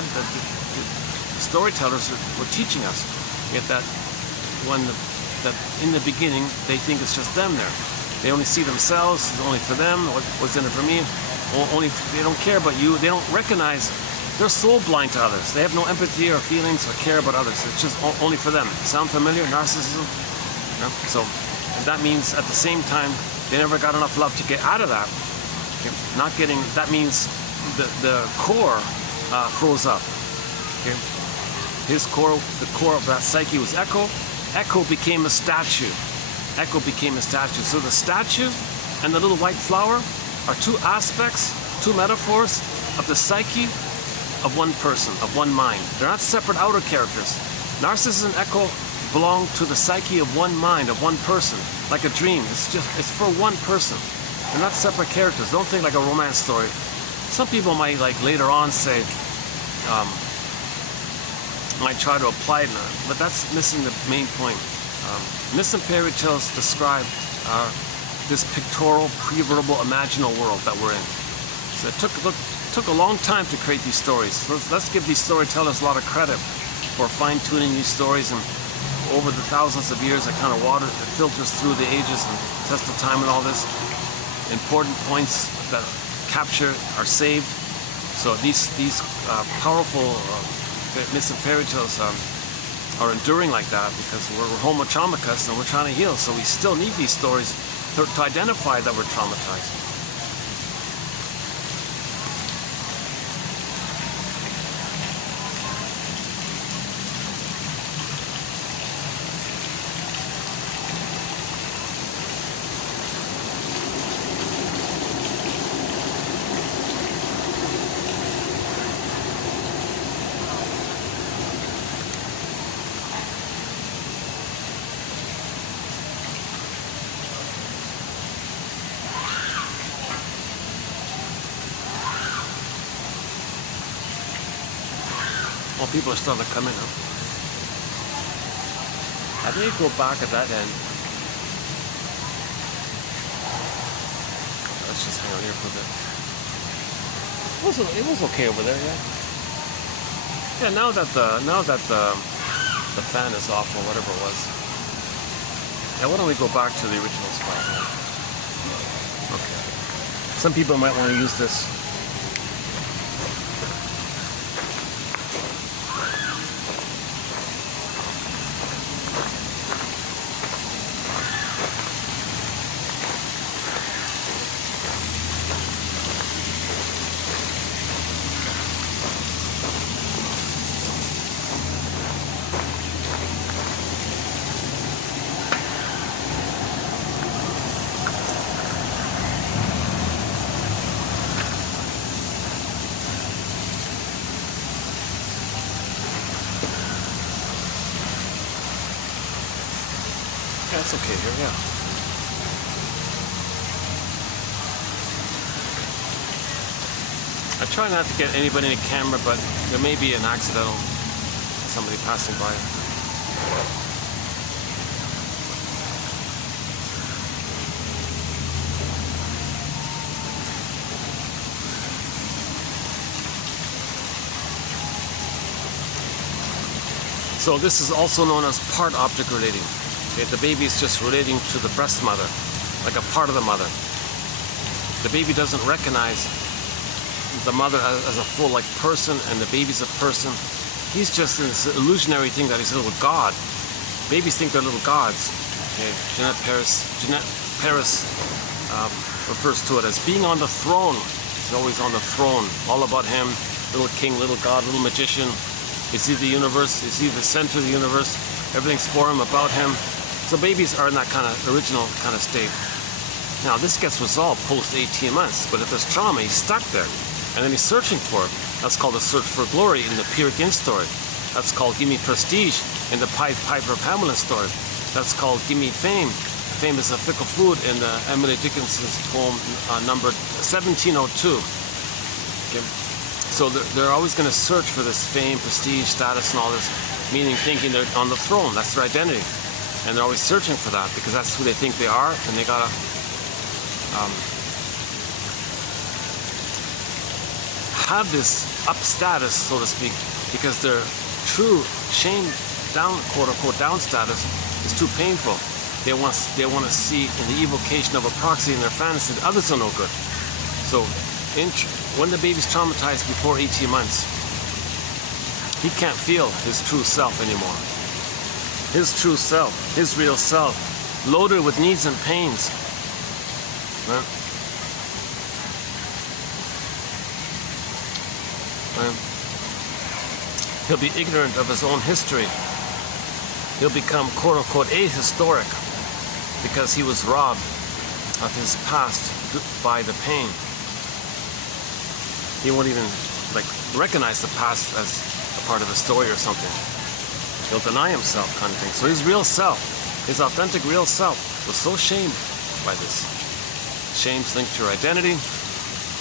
storytellers were teaching us that that in the beginning they think it's just them there. They only see themselves. It's only for them. What's in it for me? Only they don't care about you. They don't recognize. They're soul blind to others. They have no empathy or feelings or care about others. It's just only for them. Sound familiar? Narcissism? No? So that means at the same time, they never got enough love to get out of that. Okay? Not getting, that means the core froze up. Okay? His core, the core of that psyche was Echo. Echo became a statue. Echo became a statue. So the statue and the little white flower are two aspects, two metaphors of the psyche of one person, of one mind. They're not separate outer characters. Narcissus and Echo belong to the psyche of one mind, of one person, like a dream. It's for one person. They're not separate characters. Don't think like a romance story. Some people might like later on say, might try to apply it, but that's missing the main point. Myths and fairy tales describe this pictorial, pre-verbal, imaginal world that we're in. So it took a long time to create these stories. So let's give these storytellers a lot of credit for fine-tuning these stories, and over the thousands of years it kind of filters through the ages and test of time and all this. Important points that capture are saved. So these powerful myths and fairy tales are enduring like that because we're homo traumacus and we're trying to heal. So we still need these stories to identify that we're traumatized. Well, people are starting to come in, huh? I think go back at that end. Let's just hang out here for a bit. It was okay over there, yeah. Yeah, now that the fan is off or whatever it was. Yeah, why don't we go back to the original spot now? Okay. Some people might want to use this. Yeah, it's okay here, yeah. I try not to get anybody in the camera, but there may be an accidental somebody passing by. So this is also known as part object relating. Okay, the baby is just relating to the breast mother, like a part of the mother. The baby doesn't recognize the mother as a full like person, and the baby's a person. He's just in this illusionary thing that he's a little god. Babies think they're little gods. Okay, Jeanette Paris refers to it as being on the throne. He's always on the throne. All about him, little king, little god, little magician. Is he the universe? Is he the center of the universe? Everything's for him, about him. So babies are in that kind of original kind of state. Now this gets resolved post 18 months, but if there's trauma, he's stuck there. And then he's searching for it. That's called the search for glory in the Peer Gynt story. That's called give me prestige in the Piper of Hamelin story. That's called give me fame. Fame is a fickle food in the Emily Dickinson's poem numbered 1702. Okay. So they're always going to search for this fame, prestige, status, and all this, meaning thinking they're on the throne. That's their identity. And they're always searching for that because that's who they think they are, and they gotta have this up status, so to speak, because their true shame down, quote unquote, down status is too painful. They want to see in the evocation of a proxy in their fantasy that others are no good. So when the baby's traumatized before 18 months, he can't feel his true self anymore. His true self, his real self, loaded with needs and pains. Right? Right? He'll be ignorant of his own history. He'll become quote unquote ahistoric because he was robbed of his past by the pain. He won't even like recognize the past as a part of the story or something. He'll deny himself, kind of thing. So his real self, his authentic real self, was so shamed by this. Shame's linked to your identity.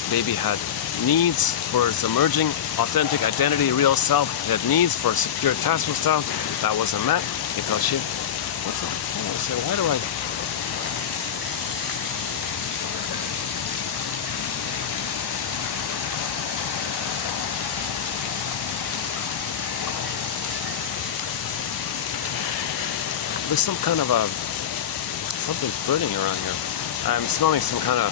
Baby had needs for his emerging authentic identity, real self. He had needs for a secure attachment style. That wasn't met. He felt shame. What's up? I want to say, why do I? There's some kind of something's burning around here. I'm smelling some kind of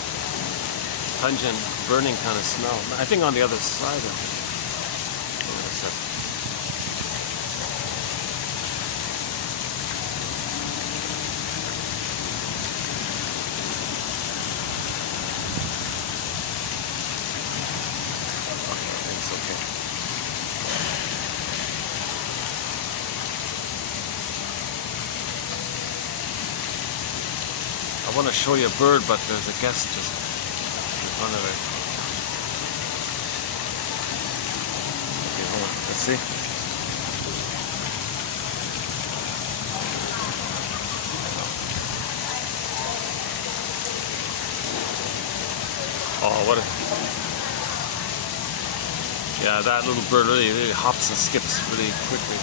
pungent, burning kind of smell. I think on the other side. Wait a sec. Okay, I think it's okay. I want to show you a bird, but there's a guest just in front of it. Okay, hold on. Let's see. Oh, what a... Yeah, that little bird really hops and skips really quickly.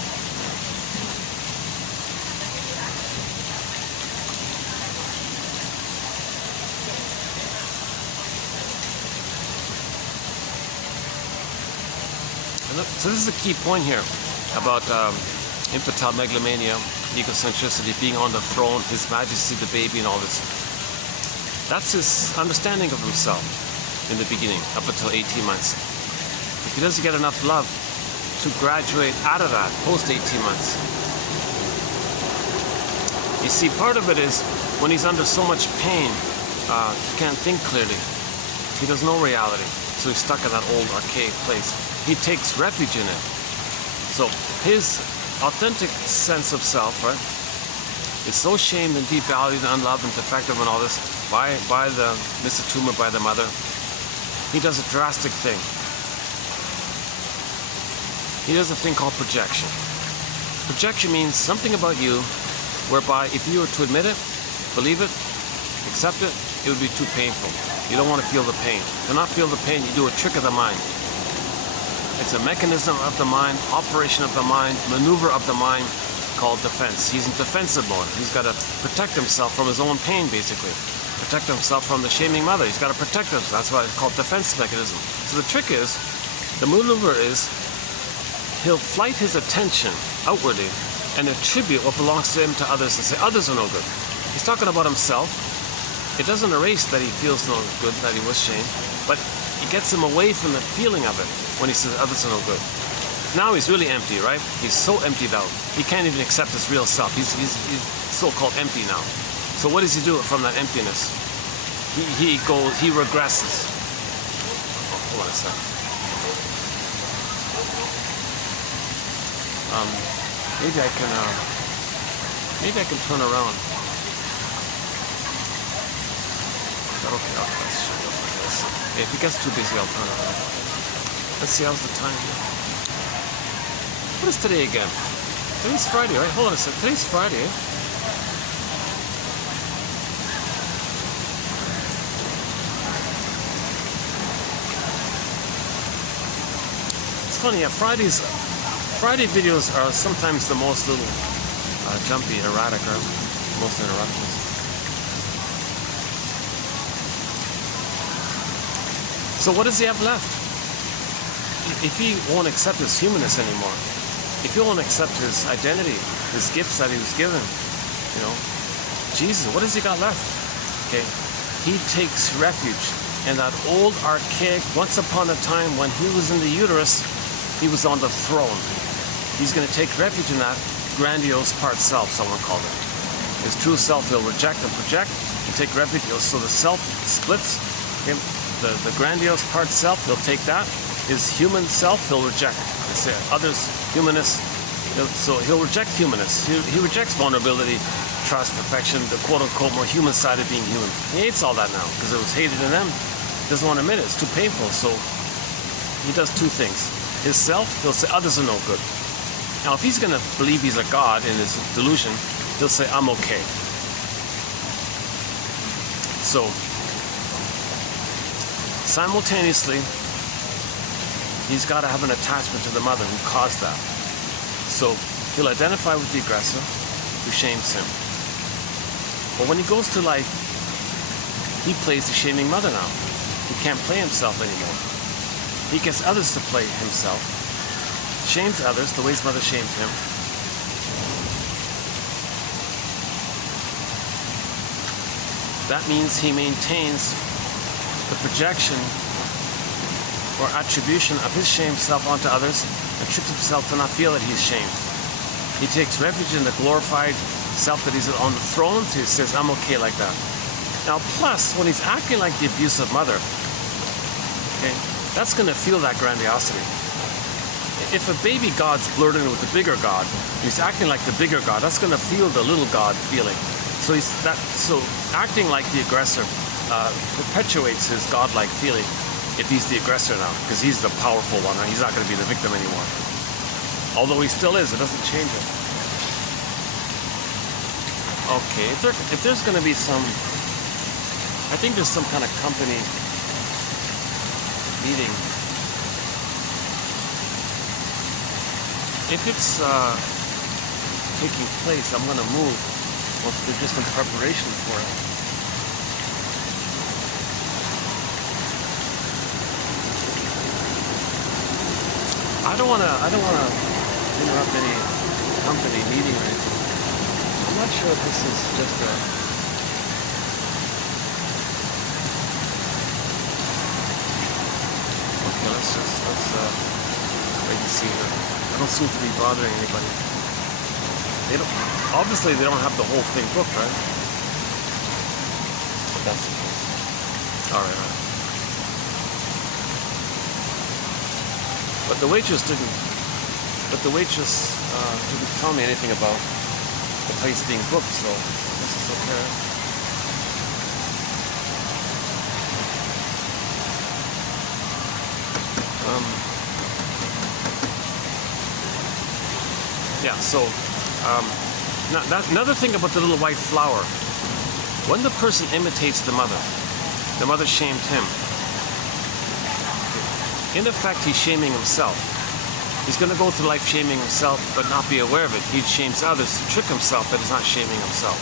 So this is a key point here about infantile megalomania, egocentricity, being on the throne, His Majesty the baby and all this. That's his understanding of himself in the beginning, up until 18 months. If he doesn't get enough love to graduate out of that post 18 months. You see, part of it is when he's under so much pain, he can't think clearly. He doesn't know reality. So he's stuck in that old archaic place. He takes refuge in it. So his authentic sense of self, right, is so shamed and devalued and unloved and defective and all this by the Mr. Tumor, by the mother. He does a drastic thing. He does a thing called projection. Projection means something about you whereby if you were to admit it, believe it, accept it, it would be too painful. You don't want to feel the pain. To not feel the pain, you do a trick of the mind. It's a mechanism of the mind, operation of the mind, maneuver of the mind called defense. He's in defensive mode. He's got to protect himself from his own pain, basically. Protect himself from the shaming mother. He's got to protect himself. That's why it's called defense mechanism. So the trick is, the maneuver is, he'll flight his attention outwardly and attribute what belongs to him to others and say, others are no good. He's talking about himself. It doesn't erase that he feels no good, that he was shamed, but it gets him away from the feeling of it when he says others are no good. Now he's really empty, right? He's so emptied out. He can't even accept his real self. He's so-called empty now. So what does he do from that emptiness? He regresses. Oh, hold on a second. Maybe I can turn around. Okay, let's show you like this. If it gets too busy, I'll turn around. Let's see, how's the time here? What is today again? Today's Friday, right? Hold on a second. Today's Friday, eh? It's funny, yeah, Friday videos are sometimes the most little jumpy, erratic, right? Most interruptions. So what does he have left? If he won't accept his humanness anymore, if he won't accept his identity, his gifts that he was given, you know, Jesus, what has he got left? Okay, he takes refuge in that old archaic, once upon a time when he was in the uterus, he was on the throne. He's going to take refuge in that grandiose part self, someone called it. His true self he'll reject and project and take refuge. So the self splits. Okay? The grandiose part self, he'll take that. His human self, he'll reject. Say others, humanists. So he'll reject humanists. He rejects vulnerability, trust, affection, the quote-unquote more human side of being human. He hates all that now because it was hated in them. He doesn't want to admit it. It's too painful. So he does two things. His self, he'll say others are no good. Now, if he's going to believe he's a god in his delusion, he'll say, I'm okay. So, simultaneously, he's got to have an attachment to the mother who caused that. So, he'll identify with the aggressor who shames him. But when he goes to life, he plays the shaming mother now. He can't play himself anymore. He gets others to play himself. Shames others the way his mother shamed him. That means he maintains the projection or attribution of his shamed self onto others and tricks himself to not feel that he's shamed. He takes refuge in the glorified self that he's on the throne. So he says, I'm okay like that. Now, plus, when he's acting like the abusive mother, okay, that's going to feel that grandiosity. If a baby god's blurred in with the bigger god, he's acting like the bigger god, that's going to feel the little god feeling. So acting like the aggressor perpetuates his godlike feeling if he's the aggressor now, because he's the powerful one, and he's not going to be the victim anymore. Although he still is, it doesn't change it. Okay, if there's going to be some, I think there's some kind of company meeting. If it's taking place, I'm going to move. Well, they're just in preparation for it. I don't wanna interrupt any company meeting or anything. I'm not sure if this is just a... Okay, let's wait and see here. I don't seem to be bothering anybody. Obviously they don't have the whole thing booked, right? But that's the case. Alright. But the waitress didn't tell me anything about the place being booked, so this is okay. Yeah, so now another thing about the little white flower. When the person imitates the mother shamed him. In effect, he's shaming himself. He's going to go through life shaming himself, but not be aware of it. He shames others to trick himself, but he's not shaming himself.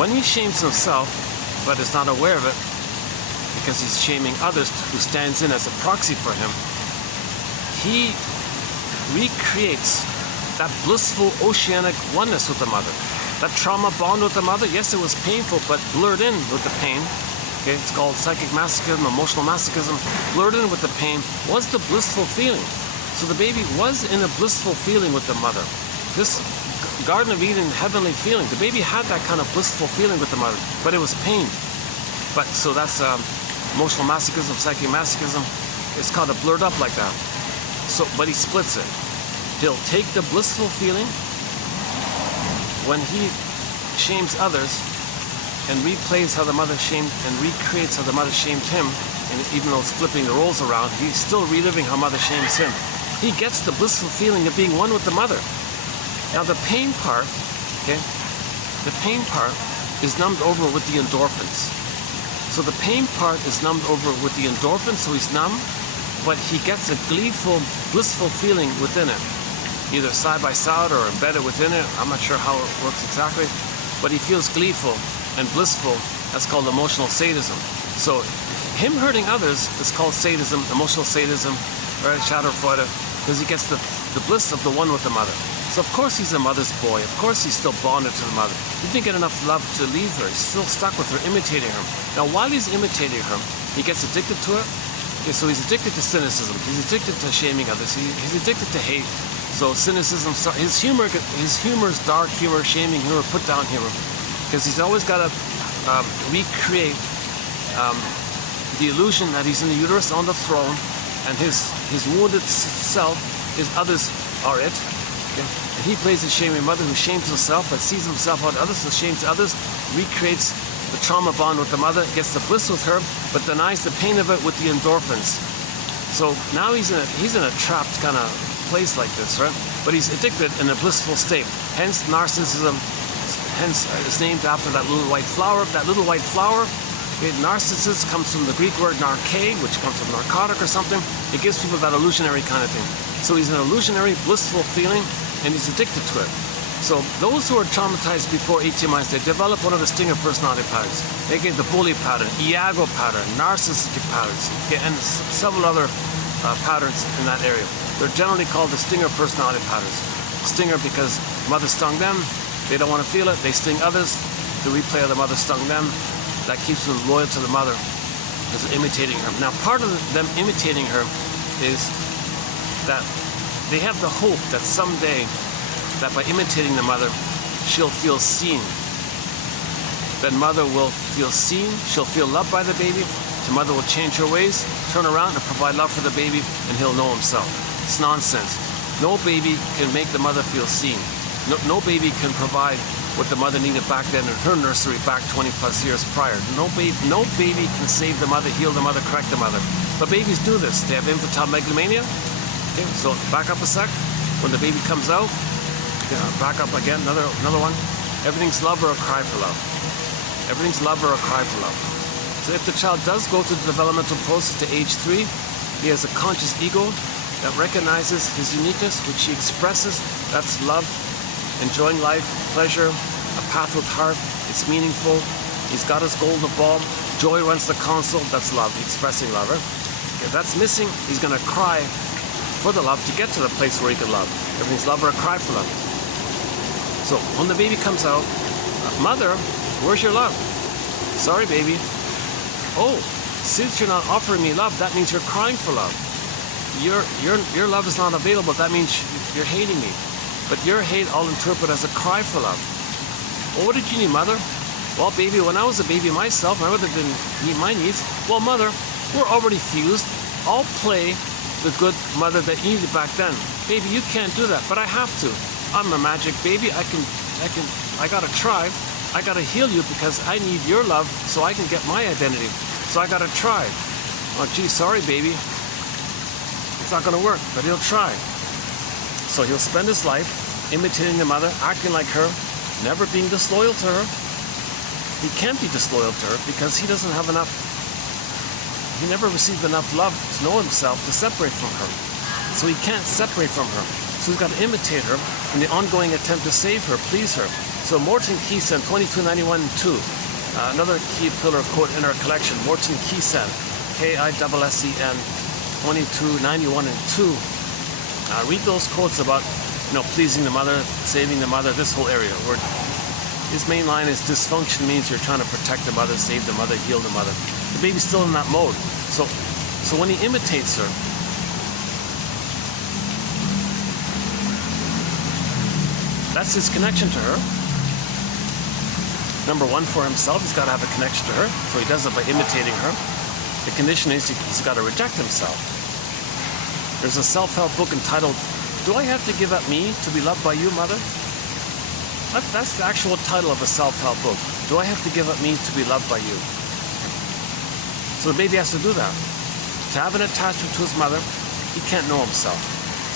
When he shames himself, but is not aware of it, because he's shaming others who stands in as a proxy for him, he recreates that blissful oceanic oneness with the mother. That trauma bond with the mother, yes, it was painful, but blurred in with the pain. Okay, it's called psychic masochism, emotional masochism. Blurred in with the pain was the blissful feeling. So the baby was in a blissful feeling with the mother. This Garden of Eden heavenly feeling. The baby had that kind of blissful feeling with the mother, but it was pain. But so that's emotional masochism, psychic masochism. It's kind of blurred up like that. So, but he splits it. He'll take the blissful feeling when he shames others and replays how the mother shamed and recreates how the mother shamed him, and even though it's flipping the roles around, he's still reliving how mother shames him. He gets the blissful feeling of being one with the mother. Now the pain part, okay, the pain part is numbed over with the endorphins. So the pain part is numbed over with the endorphins, so he's numb, but he gets a gleeful, blissful feeling within it. Either side by side or embedded within it. I'm not sure how it works exactly, but he feels gleeful and blissful. That's called emotional sadism. So him hurting others is called sadism, emotional sadism, or Schadenfreude, because he gets the bliss of the one with the mother. So of course he's a mother's boy. Of course he's still bonded to the mother. He didn't get enough love to leave her. He's still stuck with her, imitating her. Now while he's imitating her, he gets addicted to it. Okay, so he's addicted to cynicism. He's addicted to shaming others. He's addicted to hate. So cynicism, his humor is dark humor, shaming humor, put down humor, because he's always got to recreate the illusion that he's in the uterus on the throne, and his wounded self, his others are it. Okay? And he plays the shaming mother who shames himself, but sees himself on others, so shames others, recreates the trauma bond with the mother, gets the bliss with her, but denies the pain of it with the endorphins. So now he's in a trapped kind of place like this, right? But he's addicted in a blissful state. Hence narcissism, hence it's named after that little white flower. That little white flower, narcissus comes from the Greek word narke, which comes from narcotic or something. It gives people that illusionary kind of thing. So he's an illusionary, blissful feeling, and he's addicted to it. So those who are traumatized before 18 months, they develop one of the stinger personality patterns. They get the bully pattern, Iago pattern, narcissistic patterns, okay, and several other patterns in that area. They're generally called the stinger personality patterns. Stinger because mother stung them, they don't want to feel it, they sting others, the replay of the mother stung them. That keeps them loyal to the mother, because they're imitating her. Now part of them imitating her is that they have the hope that someday, that by imitating the mother, she'll feel seen. Then mother will feel seen, she'll feel loved by the baby, the mother will change her ways, turn around and provide love for the baby, and he'll know himself. It's nonsense. No baby can make the mother feel seen. No baby can provide what the mother needed back then in her nursery back 20 plus years prior. No baby can save the mother, heal the mother, correct the mother. But babies do this. They have infantile megalomania. Okay, so back up a sec. When the baby comes out, back up again, another one. Everything's love or a cry for love. Everything's love or a cry for love. So if the child does go through the developmental process to age 3, he has a conscious ego that recognizes his uniqueness, which he expresses. That's love, enjoying life, pleasure, a path with heart. It's meaningful. He's got his golden ball. Joy runs the console. That's love, expressing love. Right? If that's missing, he's going to cry for the love to get to the place where he could love. Everything's love or a cry for love. So when the baby comes out, mother, where's your love? Sorry, baby. Oh, since you're not offering me love, that means you're crying for love. Your love is not available. That means you're hating me. But your hate I'll interpret as a cry for love. Well, what did you need, mother? Well, baby, when I was a baby myself, my mother didn't meet my needs. Well, mother, we're already fused. I'll play the good mother that you needed back then. Baby, you can't do that, but I have to. I'm a magic baby. I gotta try. I gotta heal you because I need your love so I can get my identity. So I gotta try. Oh, gee, sorry, baby. It's not gonna work, but he'll try. So he'll spend his life imitating the mother, acting like her, never being disloyal to her. He can't be disloyal to her because he doesn't have enough. He never received enough love to know himself to separate from her. So he can't separate from her. So he's got to imitate her in the ongoing attempt to save her, please her. So Morton Keysen, 2291-2, another key pillar quote in our collection, Morton Keysen, K-I-S-S-E-N, 2291-2. Read those quotes about, pleasing the mother, saving the mother, this whole area. Where his main line is dysfunction means you're trying to protect the mother, save the mother, heal the mother. The baby's still in that mode. So when he imitates her, that's his connection to her. Number one, for himself, he's got to have a connection to her. So he does it by imitating her. The condition is he's got to reject himself. There's a self-help book entitled, Do I Have to Give Up Me to Be Loved by You, Mother? That's the actual title of a self-help book. Do I have to give up me to be loved by you? So the baby has to do that. To have an attachment to his mother, he can't know himself.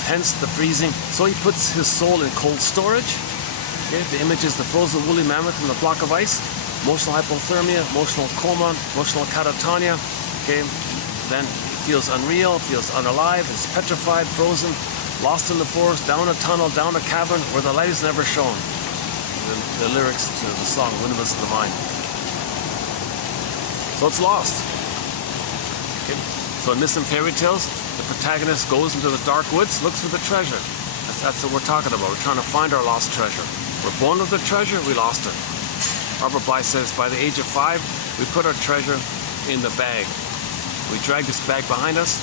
Hence the freezing. So he puts his soul in cold storage. Okay? The image is the frozen woolly mammoth in the block of ice. Emotional hypothermia, emotional coma, emotional catatonia. Okay? Then he feels unreal, feels unalive, is petrified, frozen, lost in the forest, down a tunnel, down a cavern where the light is never shown. The lyrics to the song Windmills of the Mind. So it's lost. Okay. So in Missing Fairy Tales, the protagonist goes into the dark woods, looks for the treasure. That's what we're talking about. We're trying to find our lost treasure. We're born with the treasure, we lost it. Robert Bly says, by the age of 5, we put our treasure in the bag. We drag this bag behind us.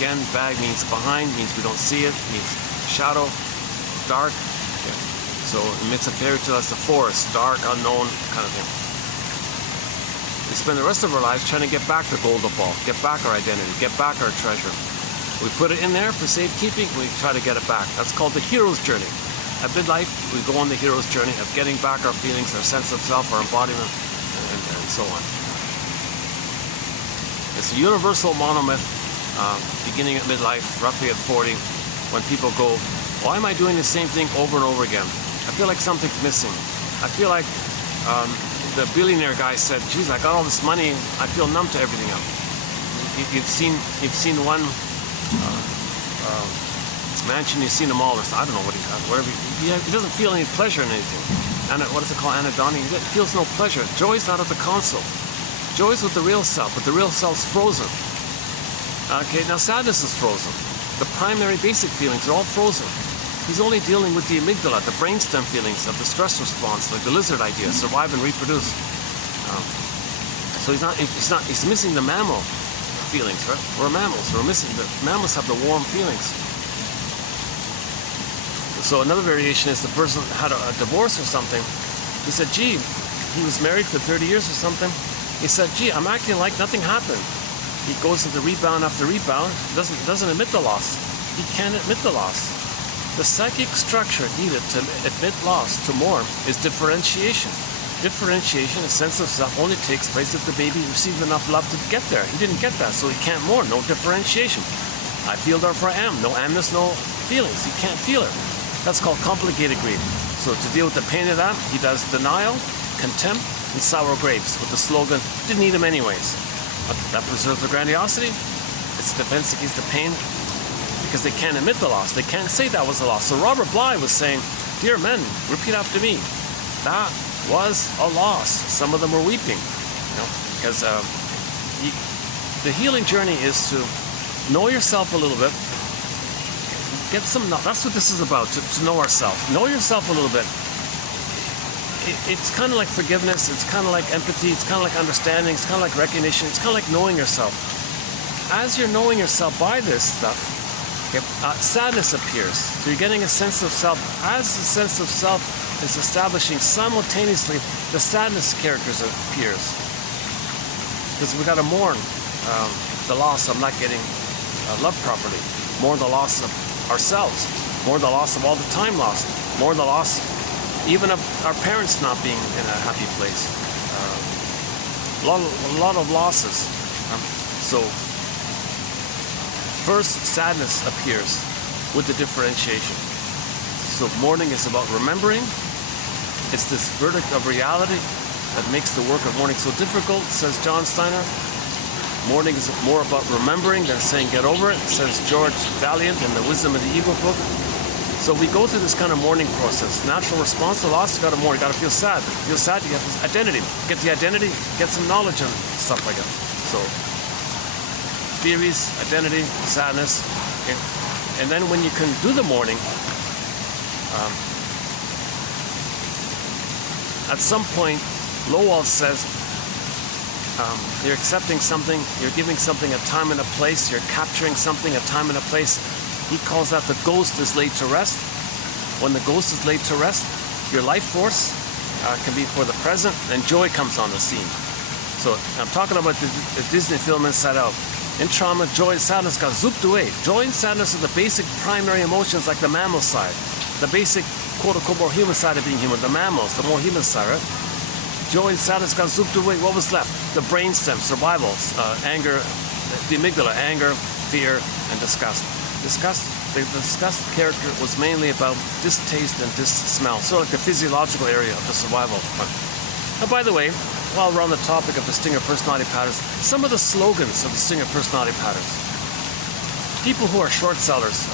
Again, bag means behind, means we don't see it, means shadow, dark. Okay. So in Myths and Fairy Tales, that's the forest, dark, unknown kind of thing. We spend the rest of our lives trying to get back the gold ball, get back our identity, get back our treasure. We put it in there for safekeeping, we try to get it back. That's called the hero's journey. At midlife, we go on the hero's journey of getting back our feelings, our sense of self, our embodiment, and so on. It's a universal monomyth, beginning at midlife, roughly at 40, when people go, why am I doing the same thing over and over again? I feel like something's missing. I feel like the billionaire guy said, geez, I got all this money, I feel numb to everything else. You've seen one mansion, you've seen them all, I don't know what he has, whatever. He doesn't feel any pleasure in anything. And what is it called, anhedonia? He feels no pleasure. Joy's not at the console. Joy's with the real self, but the real self's frozen. Okay, now sadness is frozen. The primary basic feelings are all frozen. He's only dealing with the amygdala, the brainstem feelings of the stress response, like the lizard idea, survive and reproduce. So he's missing the mammal feelings, right? We're mammals, mammals have the warm feelings. So another variation is the person had a divorce or something. He said, gee, he was married for 30 years or something. He said, gee, I'm acting like nothing happened. He goes into rebound after rebound, doesn't admit the loss. He can't admit the loss. The psychic structure needed to admit loss, to mourn, is differentiation. Differentiation, a sense of self, only takes place if the baby received enough love to get there. He didn't get that, so he can't mourn. No differentiation. I feel, therefore I am. No amness, no feelings. He can't feel it. That's called complicated grief. So to deal with the pain of that, he does denial, contempt, and sour grapes with the slogan, didn't need him anyways. That preserves the grandiosity. It's a defense against the pain because they can't admit the loss. They can't say that was a loss. So Robert Bly was saying, dear men, repeat after me. That was a loss. Some of them were weeping, because the healing journey is to know yourself a little bit, get some, that's what this is about, to know ourselves. Know yourself a little bit. It's kind of like forgiveness, it's kind of like empathy, it's kind of like understanding, it's kind of like recognition, it's kind of like knowing yourself. As you're knowing yourself by this stuff, sadness appears. So you're getting a sense of self. As the sense of self is establishing, simultaneously the sadness characters appears. Because we got to mourn the loss of not getting loved properly, mourn the loss of ourselves, mourn the loss of all the time lost, mourn the loss even of our parents not being in a happy place. A lot of losses. So first, sadness appears with the differentiation. So mourning is about remembering. It's this verdict of reality that makes the work of mourning so difficult, says John Steiner. Mourning is more about remembering than saying get over it, says George Valiant in the Wisdom of the Ego book. So we go through this kind of mourning process. Natural response to loss, you got to mourn, you got to feel sad. If you feel sad, you get this identity. Get the identity, get some knowledge and stuff like that. So theories, identity, sadness, okay. And then when you can do the mourning, at some point, Lowell says, you're accepting something, you're giving something a time and a place, you're capturing something a time and a place. He calls that the ghost is laid to rest. When the ghost is laid to rest, your life force can be for the present, and joy comes on the scene. So I'm talking about the Disney film Inside Out. In trauma, joy and sadness got zooped away. Joy and sadness are the basic primary emotions, like the mammal side. The basic quote-unquote more human side of being human, the mammals, the more human side, right? Joy and sadness got zooped away. What was left? The brainstem, survival, anger, the amygdala, anger, fear, and disgust. The disgust character was mainly about distaste and dis-smell, sort of like the physiological area of the survival. Now, by the way, while we're on the topic of the Stinger personality patterns, some of the slogans of the Stinger personality patterns. People who are short sellers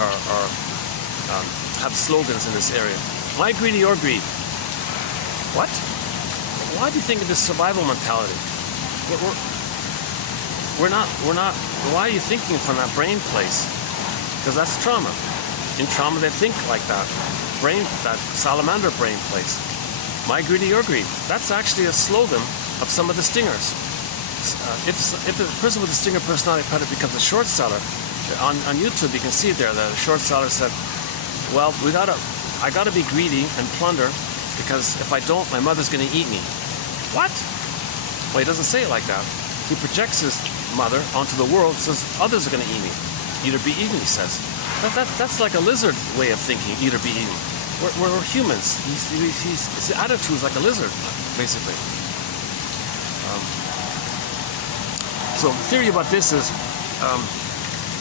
have slogans in this area. My greedy, your greed. What? Why do you think of this survival mentality? We're not. Why are you thinking from that brain place? Because that's trauma. In trauma, they think like that. That salamander brain place. My greedy, your greed. That's actually a slogan of some of the stingers. If a person with a stinger personality pattern becomes a short seller, on YouTube you can see there that a short seller said, well, I gotta be greedy and plunder, because if I don't, my mother's gonna eat me. What? Well, he doesn't say it like that. He projects his mother onto the world, says others are gonna eat me. Eat or be eaten, he says. That's like a lizard way of thinking, eat or be eaten. We're humans. His attitude is like a lizard, basically. So the theory about this is,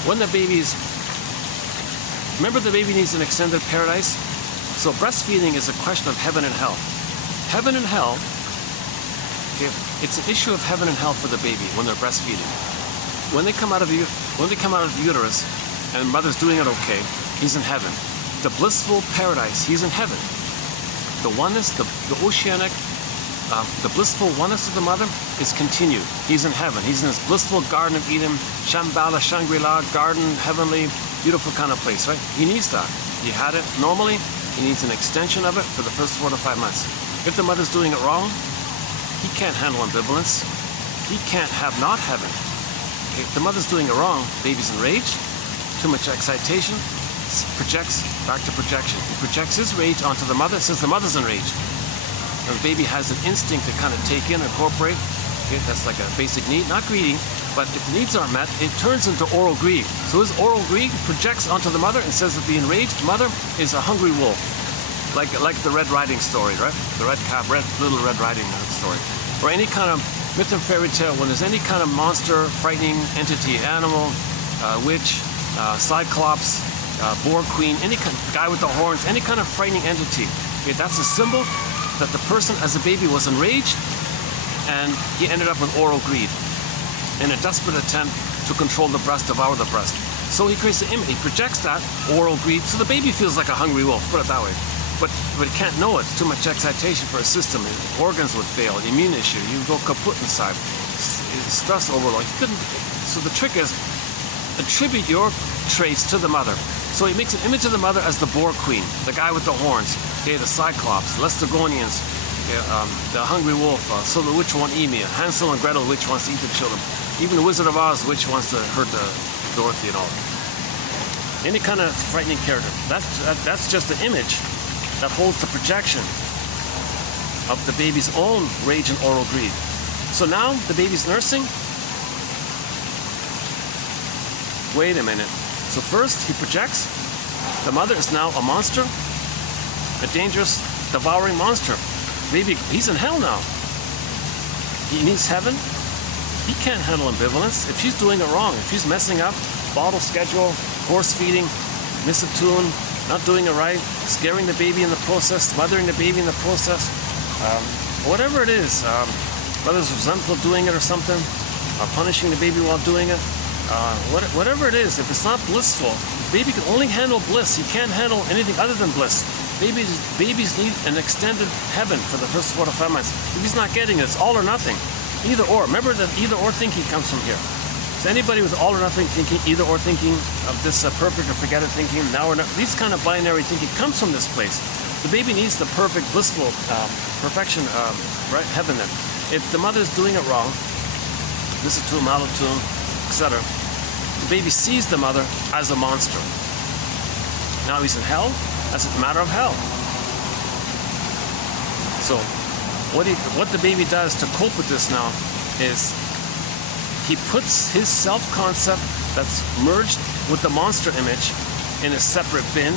when the baby's, remember the baby needs an extended paradise? So breastfeeding is a question of heaven and hell. Heaven and hell, okay, it's an issue of heaven and hell for the baby when they're breastfeeding. When they come out of the uterus and mother's doing it okay, he's in heaven. The blissful paradise, he's in heaven. The oneness, the oceanic, the blissful oneness of the mother is continued. He's in heaven. He's in this blissful Garden of Eden, Shambhala, Shangri-La, garden, heavenly, beautiful kind of place, right? He needs that. He had it normally. He needs an extension of it for the first 4 to 5 months. If the mother's doing it wrong, he can't handle ambivalence. He can't have not heaven. Okay, if the mother's doing it wrong, baby's enraged, too much excitation, projects back to projection. He projects his rage onto the mother, says the mother's enraged. And the baby has an instinct to kind of take in, incorporate. Okay, that's like a basic need, not greedy, but if the needs aren't met, it turns into oral greed. So his oral greed projects onto the mother and says that the enraged mother is a hungry wolf. Like the Red Riding story, right? The Little Red Riding story. Or any kind of myth and fairy tale, when there's any kind of monster, frightening entity, animal, witch, cyclops, boar queen, any kind of guy with the horns, any kind of frightening entity. Okay, that's a symbol that the person as a baby was enraged, and he ended up with oral greed in a desperate attempt to control the breast, devour the breast. So he creates an image, he projects that oral greed, so the baby feels like a hungry wolf, put it that way. But it can't know it. It's too much excitation for a system. Organs would fail, immune issue, you go kaput inside. Stress overload. So the trick is, attribute your traits to the mother. So he makes an image of the mother as the boar queen, the guy with the horns, okay, the cyclops, Laestagonians, okay, the hungry wolf, so the witch won't eat me, Hansel and Gretel, which wants to eat the children, even the Wizard of Oz, which wants to hurt the Dorothy and all. Any kind of frightening character. That's just an image that holds the projection of the baby's own rage and oral greed. So now the baby's nursing. Wait a minute. So first he projects. The mother is now a monster, a dangerous, devouring monster. Baby, he's in hell now. He needs heaven. He can't handle ambivalence. If she's doing it wrong, if she's messing up, bottle schedule, force feeding, miss a tune, not doing it right, scaring the baby in the process, mothering the baby in the process, whatever it is, whether it's resentful doing it or something, punishing the baby while doing it, whatever it is, if it's not blissful, the baby can only handle bliss. He can't handle anything other than bliss. Babies need an extended heaven for the first 4 to 5 months. If he's not getting it, it's all or nothing. Either or. Remember that either or thinking comes from here. So anybody with all or nothing thinking, either or thinking of this perfect or forget it thinking, now or not, these kind of binary thinking comes from this place. The baby needs the perfect, blissful, perfection, right, heaven then. If the mother's doing it wrong, this is too, malotune, etc., the baby sees the mother as a monster. Now he's in hell as a matter of hell. So what the baby does to cope with this now is he puts his self-concept that's merged with the monster image in a separate bin,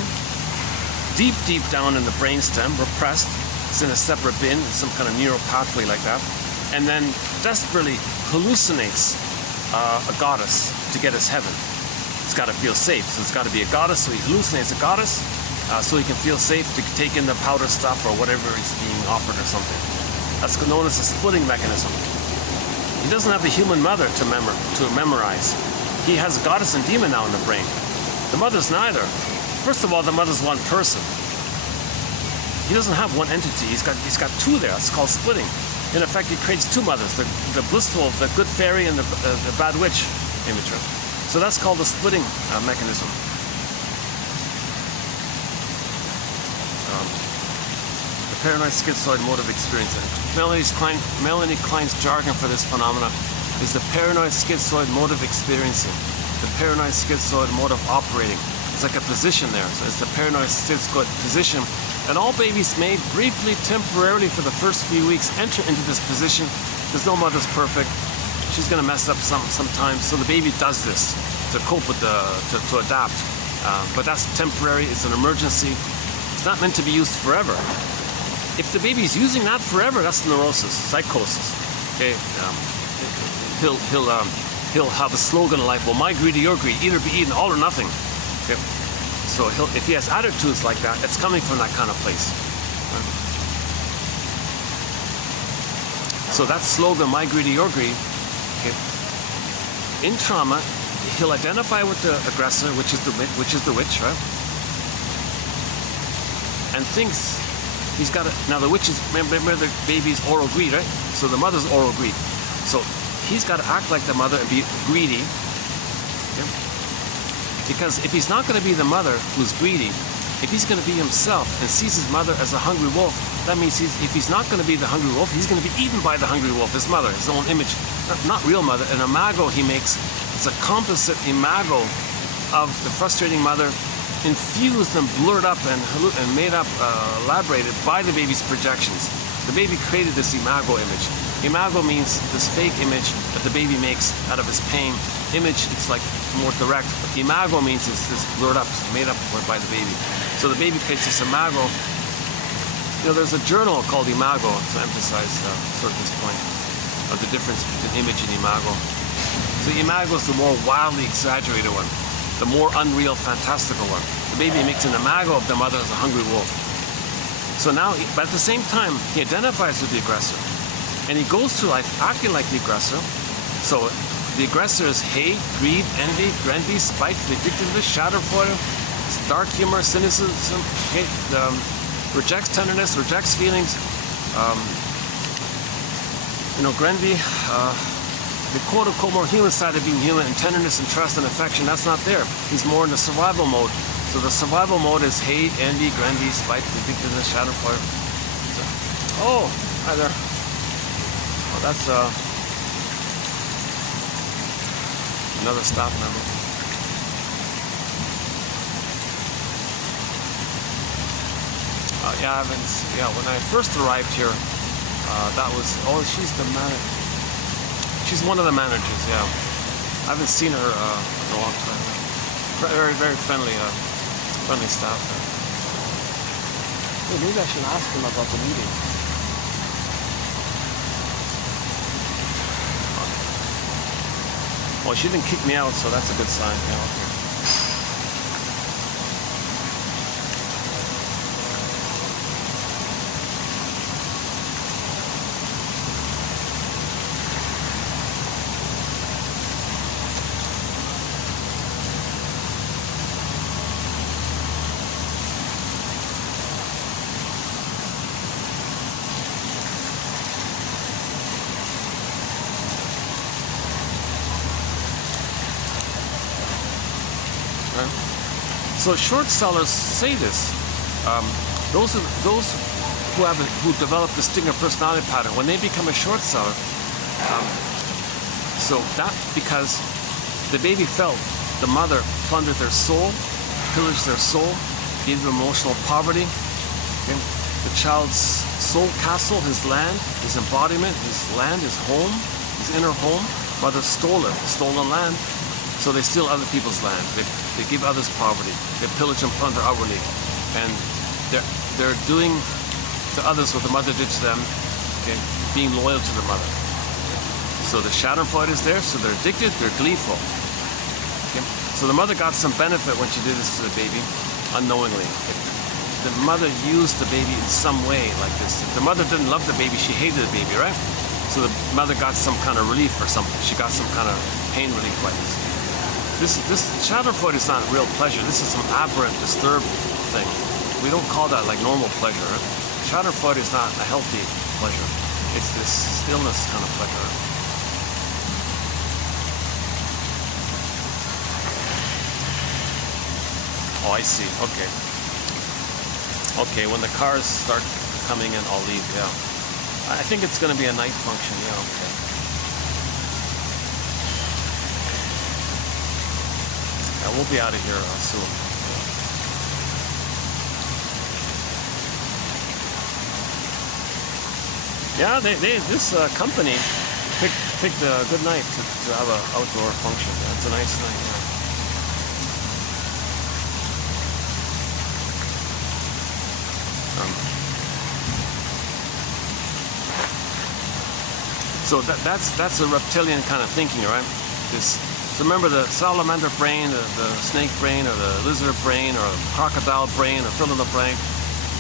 deep down in the brainstem, repressed. It's in a separate bin, some kind of neural pathway like that, and then desperately hallucinates a goddess to get his heaven. It's got to feel safe, so it's got to be a goddess, so he hallucinates a goddess so he can feel safe to take in the powder stuff or whatever is being offered or something. That's known as a splitting mechanism. He doesn't have the human mother to memorize. He has goddess and demon now in the brain. The mother's neither. First of all, the mother's one person. He doesn't have one entity. He's got two there. It's called splitting. In effect, he creates two mothers: the blissful, the good fairy, and the bad witch imagery. So that's called the splitting mechanism. The paranoid schizoid mode of experiencing. Melanie Klein's jargon for this phenomenon is the paranoid schizoid mode of experiencing, the paranoid schizoid mode of operating. It's like a position there. So it's the paranoid schizoid position. And all babies may briefly, temporarily, for the first few weeks, enter into this position. There's no mother's perfect. She's going to mess up sometimes. So the baby does this to cope with to adapt. But that's temporary. It's an emergency. It's not meant to be used forever. If the baby's using that forever, that's neurosis, psychosis. Okay, he'll have a slogan in life: well, my greed or your greed, either be eaten, all or nothing. Okay, so if he has attitudes like that, it's coming from that kind of place. So that slogan, my greed or your greed. Okay, in trauma, he'll identify with the aggressor, which is the witch, right? And thinks he's got it. Now the witch is, remember the baby's oral greed, right? So the mother's oral greed. So he's got to act like the mother and be greedy. Okay? Because if he's not going to be the mother who's greedy, if he's going to be himself and sees his mother as a hungry wolf, that means if he's not going to be the hungry wolf, he's going to be eaten by the hungry wolf, his mother, his own image. Not real mother. An imago he makes is a composite imago of the frustrating mother, infused and blurred up and made up, elaborated by the baby's projections. The baby created this imago image. Imago means this fake image that the baby makes out of his pain. Image, it's like more direct. Imago means it's this blurred up, made up by the baby. So the baby creates this imago. You know, there's a journal called Imago to emphasize sort of this point of the difference between image and imago. So imago is the more wildly exaggerated one, the more unreal, fantastical one. The baby makes an imago of the mother as a hungry wolf. So now, but at the same time, he identifies with the aggressor. And he goes through life acting like the aggressor. So the aggressor is hate, greed, envy, spite, vindictiveness, schadenfreude, dark humor, cynicism, hate, rejects tenderness, rejects feelings, Grenvy, the quote-unquote more human side of being human, and tenderness and trust and affection, that's not there. He's more in the survival mode. So the survival mode is hate, envy, grandy, spite, vindictiveness, schadenfreude. Oh, hi there. Oh, that's another staff member. Yeah, when I first arrived here, that was, she's the manager. She's one of the managers, yeah. I haven't seen her in a long time. Very, very friendly, friendly staff. Hey, maybe I should ask him about the meeting. Well, she didn't kick me out, so that's a good sign. Yeah, okay. So short sellers say this. Those who develop the stinger personality pattern, when they become a short seller, so that because the baby felt the mother plundered their soul, pillaged their soul, gave them emotional poverty. Okay? The child's soul castle, his land, his embodiment, his land, his home, his inner home, mother stole it, stolen land. So they steal other people's land. They give others poverty. They pillage and plunder outwardly, and they're doing to others what the mother did to them. Okay, being loyal to the mother. So the schadenfreude is there. So they're addicted. They're gleeful. Okay? So the mother got some benefit when she did this to the baby, unknowingly. The mother used the baby in some way like this. If the mother didn't love the baby, she hated the baby, right? So the mother got some kind of relief or something. She got some kind of pain relief like this. This schadenfreude is not real pleasure. This is some aberrant, disturbed thing. We don't call that like normal pleasure. Schadenfreude is not a healthy pleasure. It's this stillness kind of pleasure. Oh, I see. Okay. Okay, when the cars start coming in, I'll leave, yeah. I think it's going to be a night function, yeah, okay. Yeah, we'll be out of here soon. Yeah, this company picked a good night to have an outdoor function. Yeah, it's a nice night, yeah. So that's a reptilian kind of thinking, right? So remember the salamander brain, the snake brain, or the lizard brain, or crocodile brain, or fill in the blank,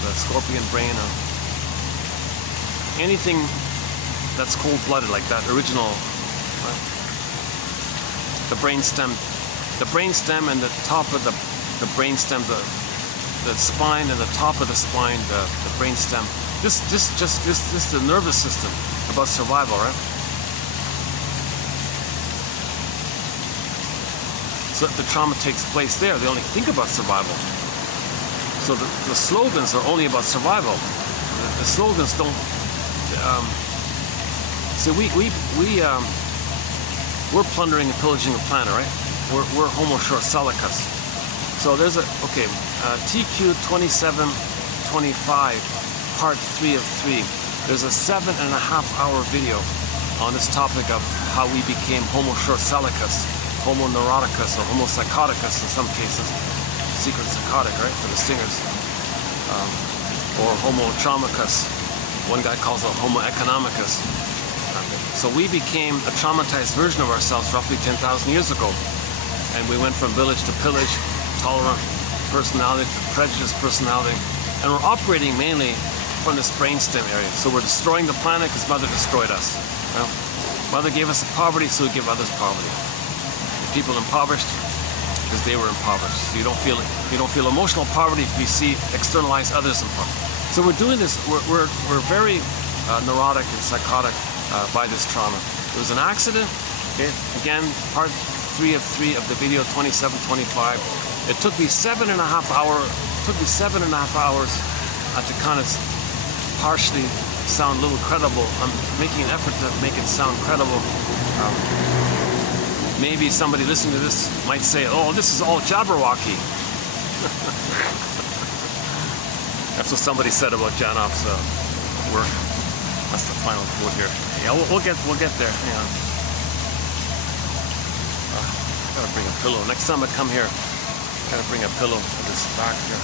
the scorpion brain, or anything that's cold-blooded like that, original, right? The brain stem and the top of the brain stem, the spine and the top of the spine, the brain stem. This the nervous system about survival, right? So if the trauma takes place there, they only think about survival. So the slogans are only about survival. The slogans don't. So we're plundering and pillaging the planet, right? We're Homo shortsellicus. So there's TQ 2725, part 3 of 3. There's a 7.5-hour video on this topic of how we became Homo shortsellicus, Homo neuroticus, or Homo psychoticus in some cases. Secret psychotic, right, for the singers. Or Homo traumicus. One guy calls it Homo economicus. So we became a traumatized version of ourselves roughly 10,000 years ago. And we went from village to pillage, tolerant personality to prejudiced personality. And we're operating mainly from this brainstem area. So we're destroying the planet because Mother destroyed us. Well, Mother gave us poverty, so we give others poverty. The people impoverished because they were impoverished. So you don't feel emotional poverty if you see externalize others in poverty. So we're doing this. We're very neurotic and psychotic by this trauma. It was an accident. Okay? Again, part 3 of 3 of the video 2725. It took me 7.5 hours. Took me 7.5 hours to kind of partially sound a little credible. I'm making an effort to make it sound credible. Maybe somebody listening to this might say, "Oh, this is all Jabberwocky." That's what somebody said about Janoff's work. That's the final quote here. Yeah, we'll get there. Hang on. Gotta bring a pillow. Next time I come here, gotta bring a pillow for this back here.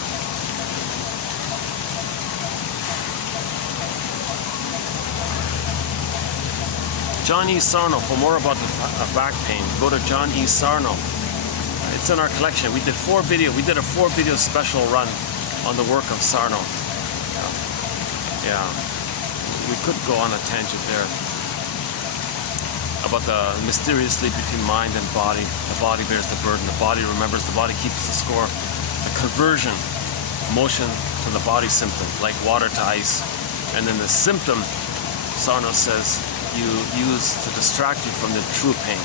John E. Sarno. For more about the back pain, go to John E. Sarno. It's in our collection. We did We did a 4-video special run on the work of Sarno. Yeah, we could go on a tangent there about the mysterious link between mind and body. The body bears the burden. The body remembers. The body keeps the score. The conversion, motion to the body symptom, like water to ice, and then the symptom, Sarno says, you use to distract you from the true pain.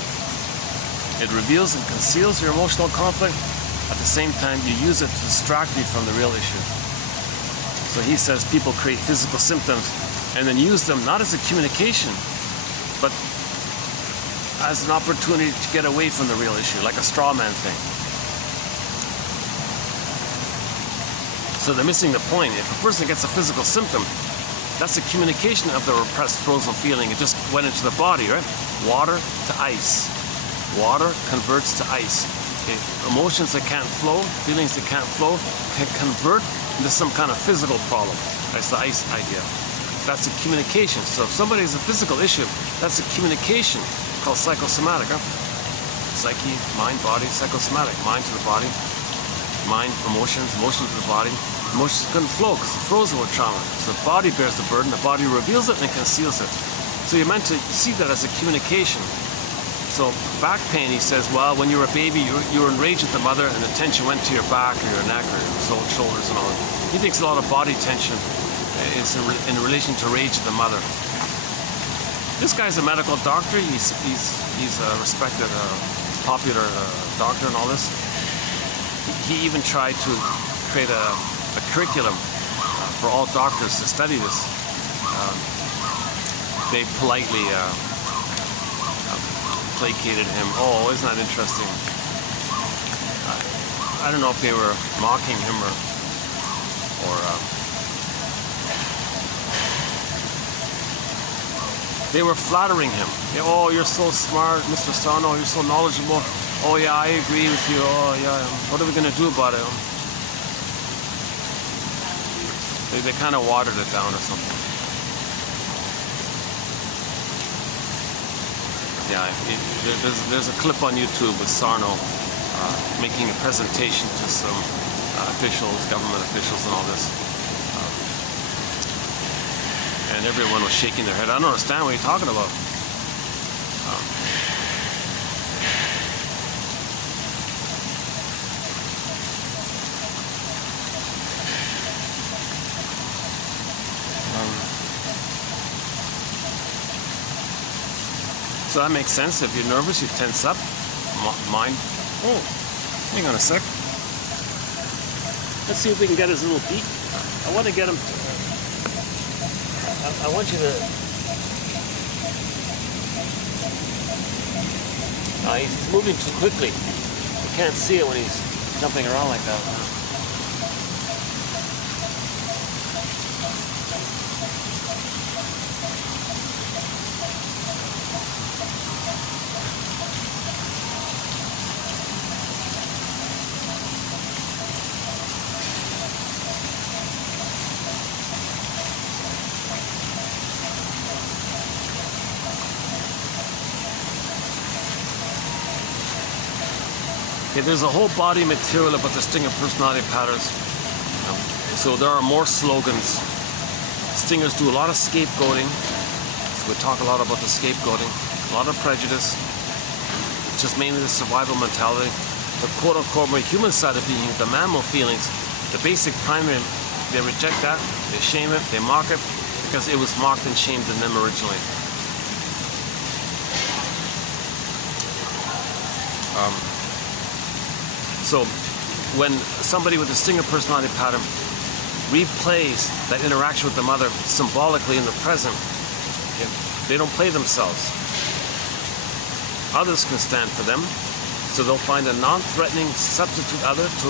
It reveals and conceals your emotional conflict. At the same time, you use it to distract you from the real issue. So he says people create physical symptoms and then use them not as a communication, but as an opportunity to get away from the real issue, like a straw man thing. So they're missing the point. If a person gets a physical symptom, that's a communication of the repressed frozen feeling. It just went into the body, right? Water to ice. Water converts to ice. Okay. Emotions that can't flow, feelings that can't flow, can convert into some kind of physical problem. That's the ice idea. That's a communication. So if somebody has a physical issue, that's a communication called psychosomatic. Huh? Psyche, mind, body, psychosomatic. Mind to the body, mind, emotions, emotions to the body. Emotions couldn't flow because it's frozen with trauma. So the body bears the burden, the body reveals it and conceals it. So you're meant to see that as a communication. So back pain, he says, well, when you were a baby, you were enraged at the mother and the tension went to your back or your neck or your shoulders and all that. He thinks a lot of body tension is in relation to rage at the mother. This guy's a medical doctor. He's a respected, popular doctor and all this. He even tried to create a curriculum for all doctors to study this. They politely placated him. Oh, isn't that interesting? I don't know if they were mocking him or they were flattering him. Oh, you're so smart, Mr. Sarno. You're so knowledgeable. Oh yeah, I agree with you. Oh yeah, what are we gonna do about it? They kind of watered it down or something. Yeah, there's a clip on YouTube with Sarno making a presentation to some officials, government officials and all this. And everyone was shaking their head. I don't understand what you're talking about. So that makes sense. If you're nervous, you tense up. Mind. Oh, hang on a sec. Let's see if we can get his little beak. I want to get him. I want you to. He's moving too quickly. You can't see it when he's jumping around like that. Okay, there's a whole body material about the stinger personality patterns. So there are more slogans. Stingers do a lot of scapegoating. So we talk a lot about the scapegoating. A lot of prejudice. It's just mainly the survival mentality. The quote-unquote more human side of being, the mammal feelings, the basic primary, they reject that, they shame it, they mock it, because it was mocked and shamed in them originally. So when somebody with a stinger personality pattern replays that interaction with the mother symbolically in the present, okay, they don't play themselves. Others can stand for them, so they'll find a non-threatening substitute other to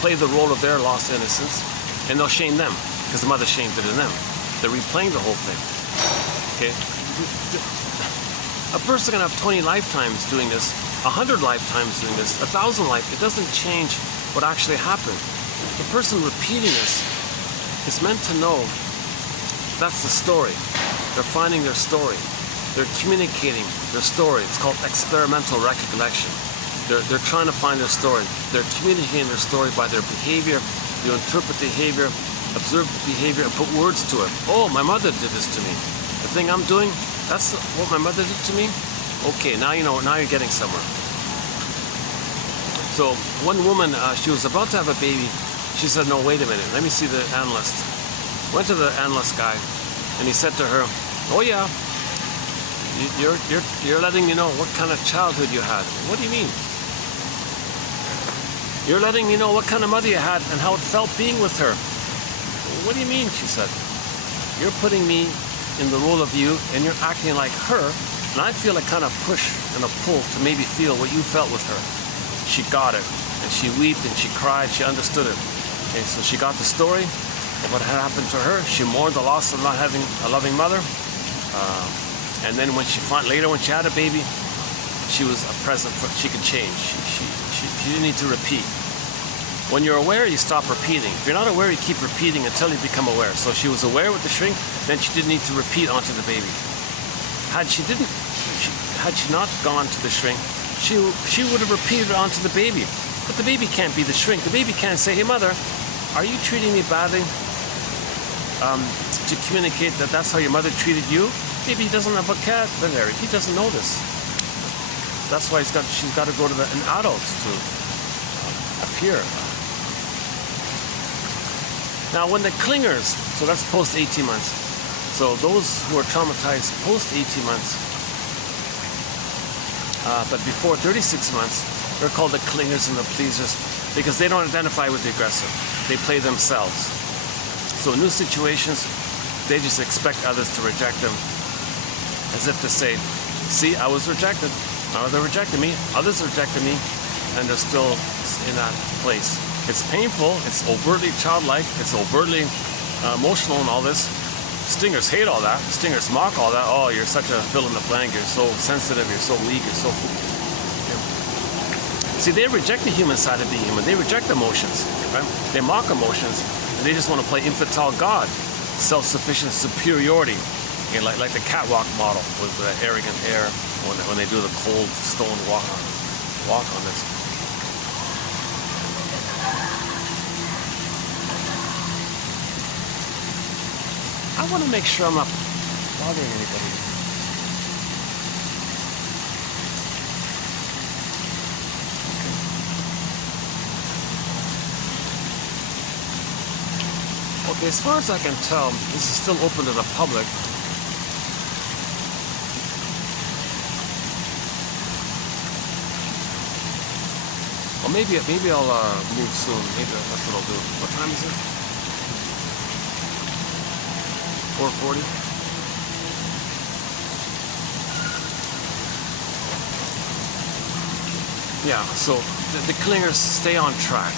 play the role of their lost innocence, and they'll shame them because the mother shamed it in them. They're replaying the whole thing. Okay, a person can have 20 lifetimes doing this, 100 lifetimes doing this, 1,000 lifetimes. It doesn't change what actually happened. The person repeating this is meant to know that's the story. They're finding their story. They're communicating their story. It's called experimental recollection. They're trying to find their story. They're communicating their story by their behavior. You interpret the behavior, observe the behavior, and put words to it. Oh, my mother did this to me. The thing I'm doing, that's what my mother did to me? Okay, now you know, now you're getting somewhere. So one woman, she was about to have a baby. She said, no, wait a minute, let me see the analyst. Went to the analyst guy, and he said to her, oh yeah, you're letting me know what kind of childhood you had. What do you mean? You're letting me know what kind of mother you had and how it felt being with her. What do you mean? She said. You're putting me in the role of you, and you're acting like her, and I feel a kind of push and a pull to maybe feel what you felt with her. She got it, and she wept and she cried. She understood it. Okay, so she got the story of what had happened to her. She mourned the loss of not having a loving mother. And then when she later, when she had a baby, she was a present. She could change. She didn't need to repeat. When you're aware, you stop repeating. If you're not aware, you keep repeating until you become aware. So she was aware with the shrink, then she didn't need to repeat onto the baby. Had she not gone to the shrink, she would have repeated onto the baby. But the baby can't be the shrink. The baby can't say, hey mother, are you treating me badly? To communicate that that's how your mother treated you. Maybe he doesn't have vocabulary. He doesn't know this. That's why she's got to go to an adult to appear. Now, when the clingers, so that's post 18 months. So those who are traumatized post 18 months, but before 36 months, they're called the clingers and the pleasers because they don't identify with the aggressor. They play themselves. So in new situations, they just expect others to reject them, as if to say, see, I was rejected. Now they rejected me, others rejected me, and they're still in that place. It's painful, it's overtly childlike, it's overtly emotional and all this. Stingers hate all that. Stingers mock all that. Oh, you're such a fill in the blank, you're so sensitive, you're so weak, you're so... See, they reject the human side of being human. They reject emotions, right? They mock emotions, and they just want to play infantile God. Self-sufficient superiority. Okay, like the catwalk model with the arrogant air when they do the cold stone walk on this. I want to make sure I'm not bothering anybody. Okay, as far as I can tell, this is still open to the public. Well, maybe I'll move soon. Maybe that's what I'll do. What time is it? 4:40. Yeah. So the clingers stay on track.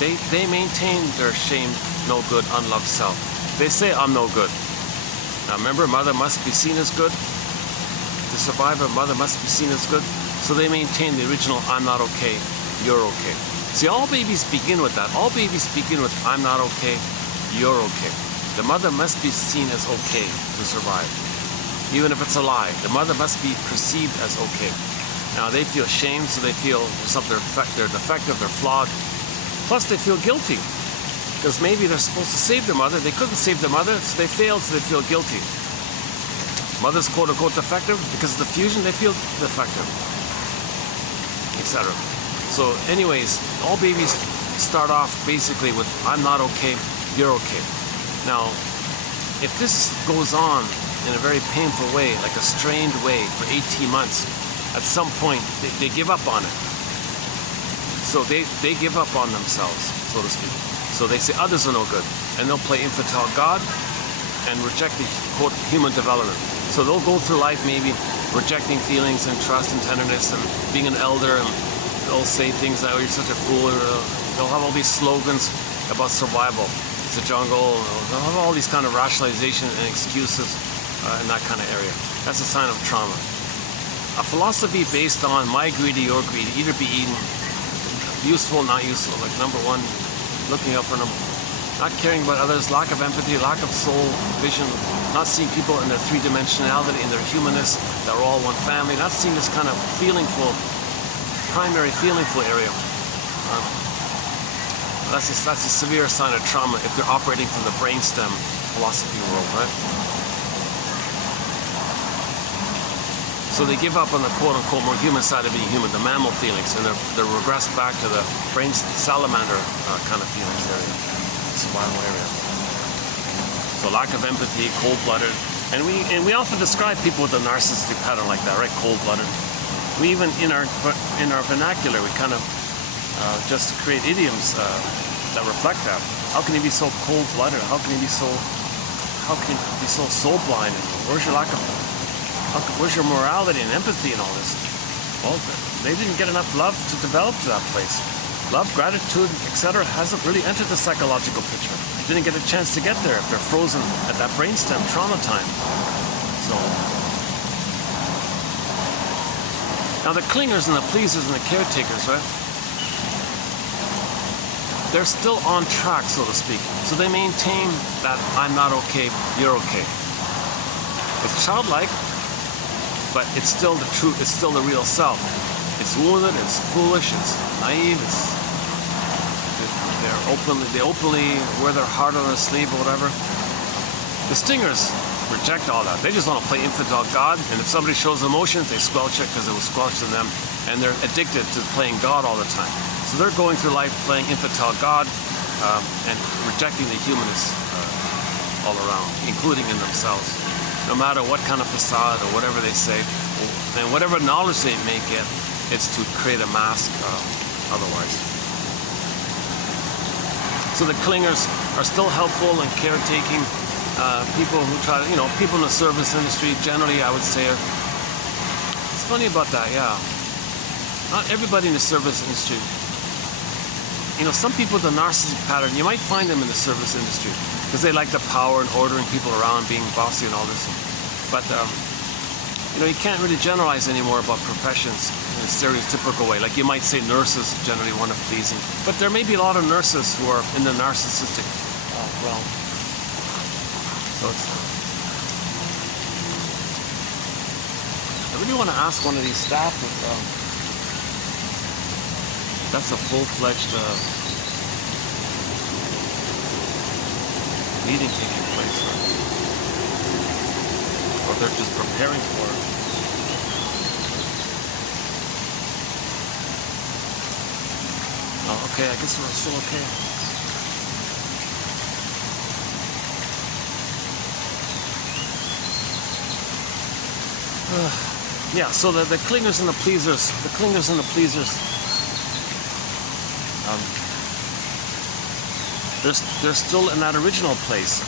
They maintain their shame, no good, unloved self. They say, I'm no good. Now remember, mother must be seen as good. To survive, a mother must be seen as good. So they maintain the original, I'm not okay, you're okay. See, all babies begin with that. All babies begin with, I'm not okay, you're okay. The mother must be seen as okay to survive. Even if it's a lie, the mother must be perceived as okay. Now they feel shame, so they feel they're defective, they're flawed. Plus they feel guilty, because maybe they're supposed to save their mother. They couldn't save their mother, so they failed, so they feel guilty. Mother's quote-unquote defective, because of the fusion, they feel defective, etc. So anyways, all babies start off basically with, I'm not okay, you're okay. Now, if this goes on in a very painful way, like a strained way for 18 months, at some point, they give up on it. So they give up on themselves, so to speak. So they say others are no good, and they'll play infantile God and reject the quote human development. So they'll go through life maybe rejecting feelings and trust and tenderness and being an elder, and they'll say things like, oh, you're such a fool, or they'll have all these slogans about survival. It's a jungle. They'll have all these kind of rationalization and excuses in that kind of area. That's a sign of trauma. A philosophy based on my greedy, your greedy, either be eaten, useful, not useful, like number one, looking out for number, not caring about others, lack of empathy, lack of soul vision, not seeing people in their three-dimensionality, in their humanness, that we're all one family, not seeing this kind of feelingful, primary feelingful area. That's a severe sign of trauma if they're operating from the brainstem philosophy world, right? So they give up on the quote-unquote more human side of being human, the mammal feelings, and they're regressed back to the brain salamander kind of feelings there, survival area. So lack of empathy, cold-blooded, and we often describe people with a narcissistic pattern like that, right? Cold-blooded. We even in our vernacular we kind of just create idioms that reflect that. How can you be so cold-blooded? How can you be so soul-blind? Where's your where's your morality and empathy and all this? Well, they didn't get enough love to develop to that place. Love, gratitude, etc. hasn't really entered the psychological picture. Didn't get a chance to get there if they're frozen at that brainstem trauma time. So now the clingers and the pleasers and the caretakers, right? They're still on track, so to speak. So they maintain that I'm not okay, you're okay. It's childlike, but it's still the truth, it's still the real self. It's wounded, it's foolish, it's naive, they openly wear their heart on their sleeve or whatever. The stingers reject all that. They just want to play infantile God, and if somebody shows emotions, they squelch it because it was squelched in them, and they're addicted to playing God all the time. So they're going through life playing infantile God and rejecting the humanists all around, including in themselves. No matter what kind of facade or whatever they say, and whatever knowledge they may get, it's to create a mask otherwise. So the clingers are still helpful and caretaking. People who try to, people in the service industry generally, I would say, it's funny about that, yeah. Not everybody in the service industry. Some people with a narcissistic pattern, you might find them in the service industry because they like the power and ordering people around, being bossy and all this. But, you can't really generalize anymore about professions in a stereotypical way. Like you might say nurses generally want to pleasing, but there may be a lot of nurses who are in the narcissistic realm. So I really want to ask one of these staff if that's a full-fledged meeting taking place, or they're just preparing for it. Oh, okay, I guess we're still okay. Yeah, so the clingers and the pleasers, they're still in that original place.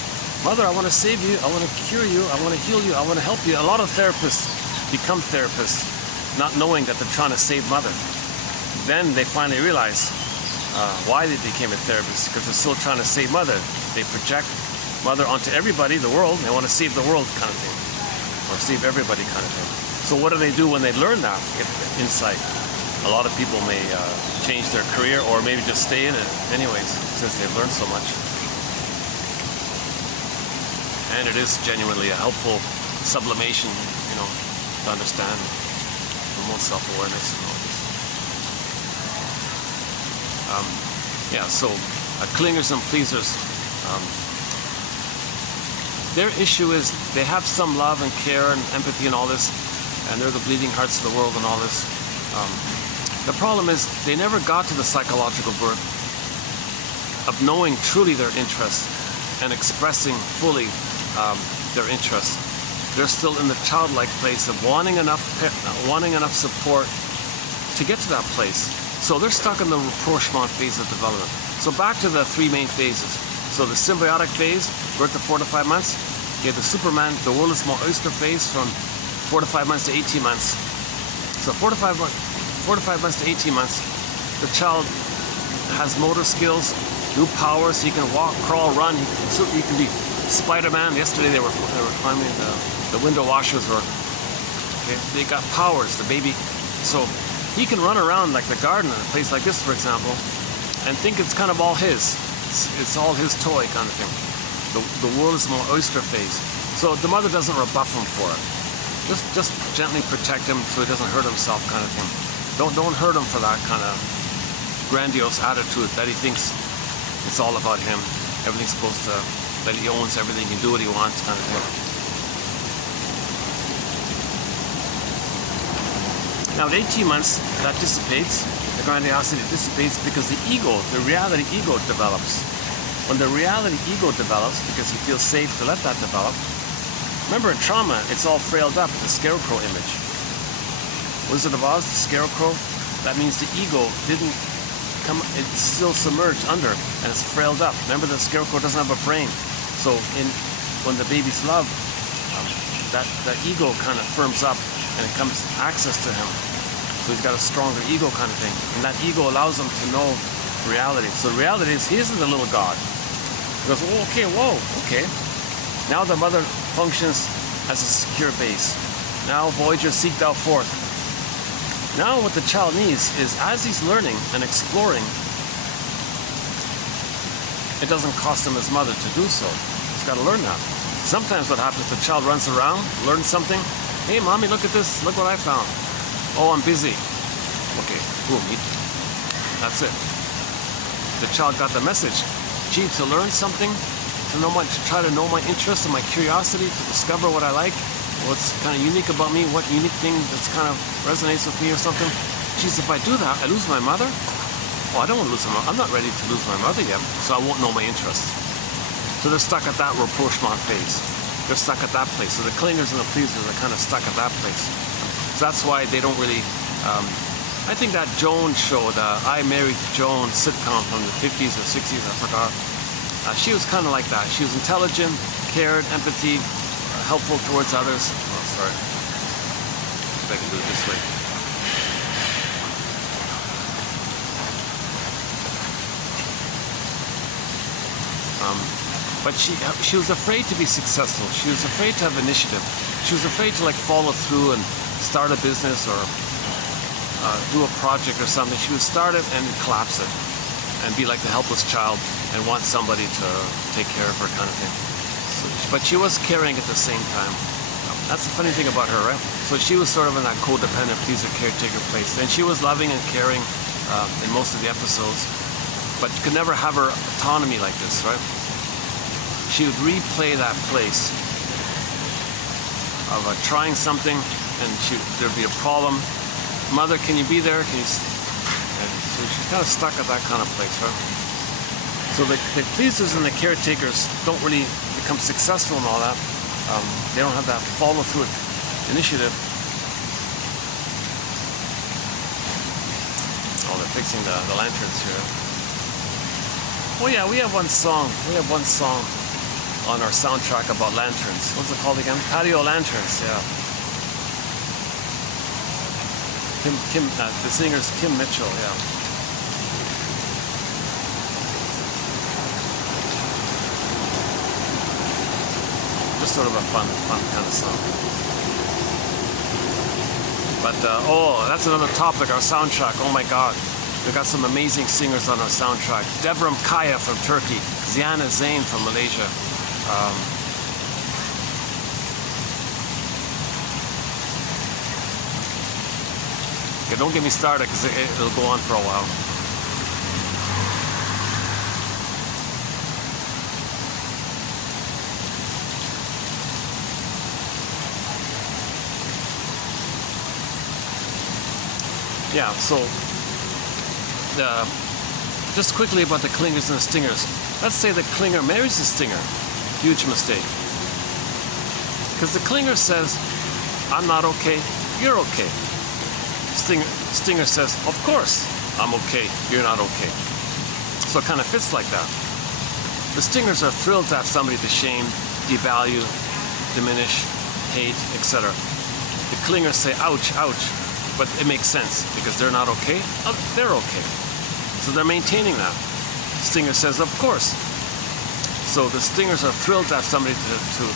Mother, I want to save you, I want to cure you, I want to heal you, I want to help you. A lot of therapists become therapists not knowing that they're trying to save mother. Then they finally realize why they became a therapist, because they're still trying to save mother. They project mother onto everybody, the world. They want to save the world kind of thing, or save everybody kind of thing. So what do they do when they learn that insight? A lot of people may change their career, or maybe just stay in it anyways, since they've learned so much. And it is genuinely a helpful sublimation, to understand, promote self-awareness and all this. So clingers and pleasers, their issue is they have some love and care and empathy and all this, and they're the bleeding hearts of the world and all this. The problem is they never got to the psychological birth of knowing truly their interests and expressing fully their interests. They're still in the childlike place of wanting enough support to get to that place. So they're stuck in the rapprochement phase of development. So back to the three main phases. So the symbiotic phase, birth to 4 to 5 months. You have the Superman, the world is more oyster phase from 4 to 5 months to 18 months. So 4 to 5 months to 18 months, the child has motor skills, new powers. He can walk, crawl, run. He can be Spider-Man. Yesterday they were climbing the window washers, or they got powers. The baby, so he can run around like the garden in a place like this, for example, and think it's kind of all his. It's all his toy kind of thing. The world is more oyster phase. So the mother doesn't rebuff him for it. Just gently protect him so he doesn't hurt himself, kind of thing. Don't hurt him for that kind of grandiose attitude that he thinks it's all about him. Everything's supposed to, that he owns everything, he can do what he wants, kind of thing. Now at 18 months, that dissipates. The grandiosity dissipates because the ego, the reality ego develops. When the reality ego develops, because he feels safe to let that develop, remember in trauma, it's all frailed up, the scarecrow image. Wizard of Oz, the scarecrow, that means the ego didn't come, it's still submerged under, and it's frailed up. Remember, the scarecrow doesn't have a brain. So when the baby's loved, that ego kind of firms up and it comes access to him. So he's got a stronger ego kind of thing. And that ego allows him to know reality. So the reality is he isn't a little god. He goes, oh, okay, whoa, okay. Now the mother functions as a secure base. Now Voyager seeked out forth. Now what the child needs is, as he's learning and exploring, it doesn't cost him his mother to do so. He's got to learn that. Sometimes what happens, the child runs around, learns something. Hey, mommy, look at this. Look what I found. Oh, I'm busy. Okay, cool. That's it. The child got the message. Gee, to learn something, to try to know my interests and my curiosity, to discover what I like, what's kind of unique about me, what unique thing that's kind of resonates with me or something. Geez, if I do that, I lose my mother? Oh, I don't want to lose my mother. I'm not ready to lose my mother yet, so I won't know my interests. So they're stuck at that rapprochement phase. They're stuck at that place. So the clingers and the pleasers are kind of stuck at that place. So that's why they don't really, I think that Joan show, the I Married Joan sitcom from the 50s or 60s, I forgot. She was kind of like that. She was intelligent, cared, empathy, helpful towards others. Oh, sorry. If I can do it this way. But she was afraid to be successful. She was afraid to have initiative. She was afraid to like follow through and start a business or do a project or something. She would start it and collapse it and be like the helpless child and want somebody to take care of her, kind of thing. So, but she was caring at the same time. That's the funny thing about her, right? So she was sort of in that codependent pleaser caretaker place. And she was loving and caring in most of the episodes, but you could never have her autonomy like this, right? She would replay that place of trying something, and there'd be a problem. Mother, can you be there? Can you? And so she's kind of stuck at that kind of place, right? So the pleasers and the caretakers don't really become successful and all that. They don't have that follow-through initiative. Oh, they're fixing the lanterns here. Oh yeah, we have one song. We have one song on our soundtrack about lanterns. What's it called again? Patio lanterns, yeah. The singer's Kim Mitchell, yeah. Just sort of a fun kind of song. But, oh, that's another topic, our soundtrack. Oh my God. We've got some amazing singers on our soundtrack. Devram Kaya from Turkey. Ziana Zain from Malaysia. Okay, don't get me started because it'll go on for a while. Yeah, so just quickly about the clingers and the stingers. Let's say the clinger marries the stinger. Huge mistake. Because the clinger says, I'm not okay, you're okay. Stinger says, of course, I'm okay, you're not okay. So it kind of fits like that. The stingers are thrilled to have somebody to shame, devalue, diminish, hate, etc. The clingers say, ouch, ouch, but it makes sense because they're not okay. They're okay. So they're maintaining that. The stinger says, of course. So the stingers are thrilled to have somebody to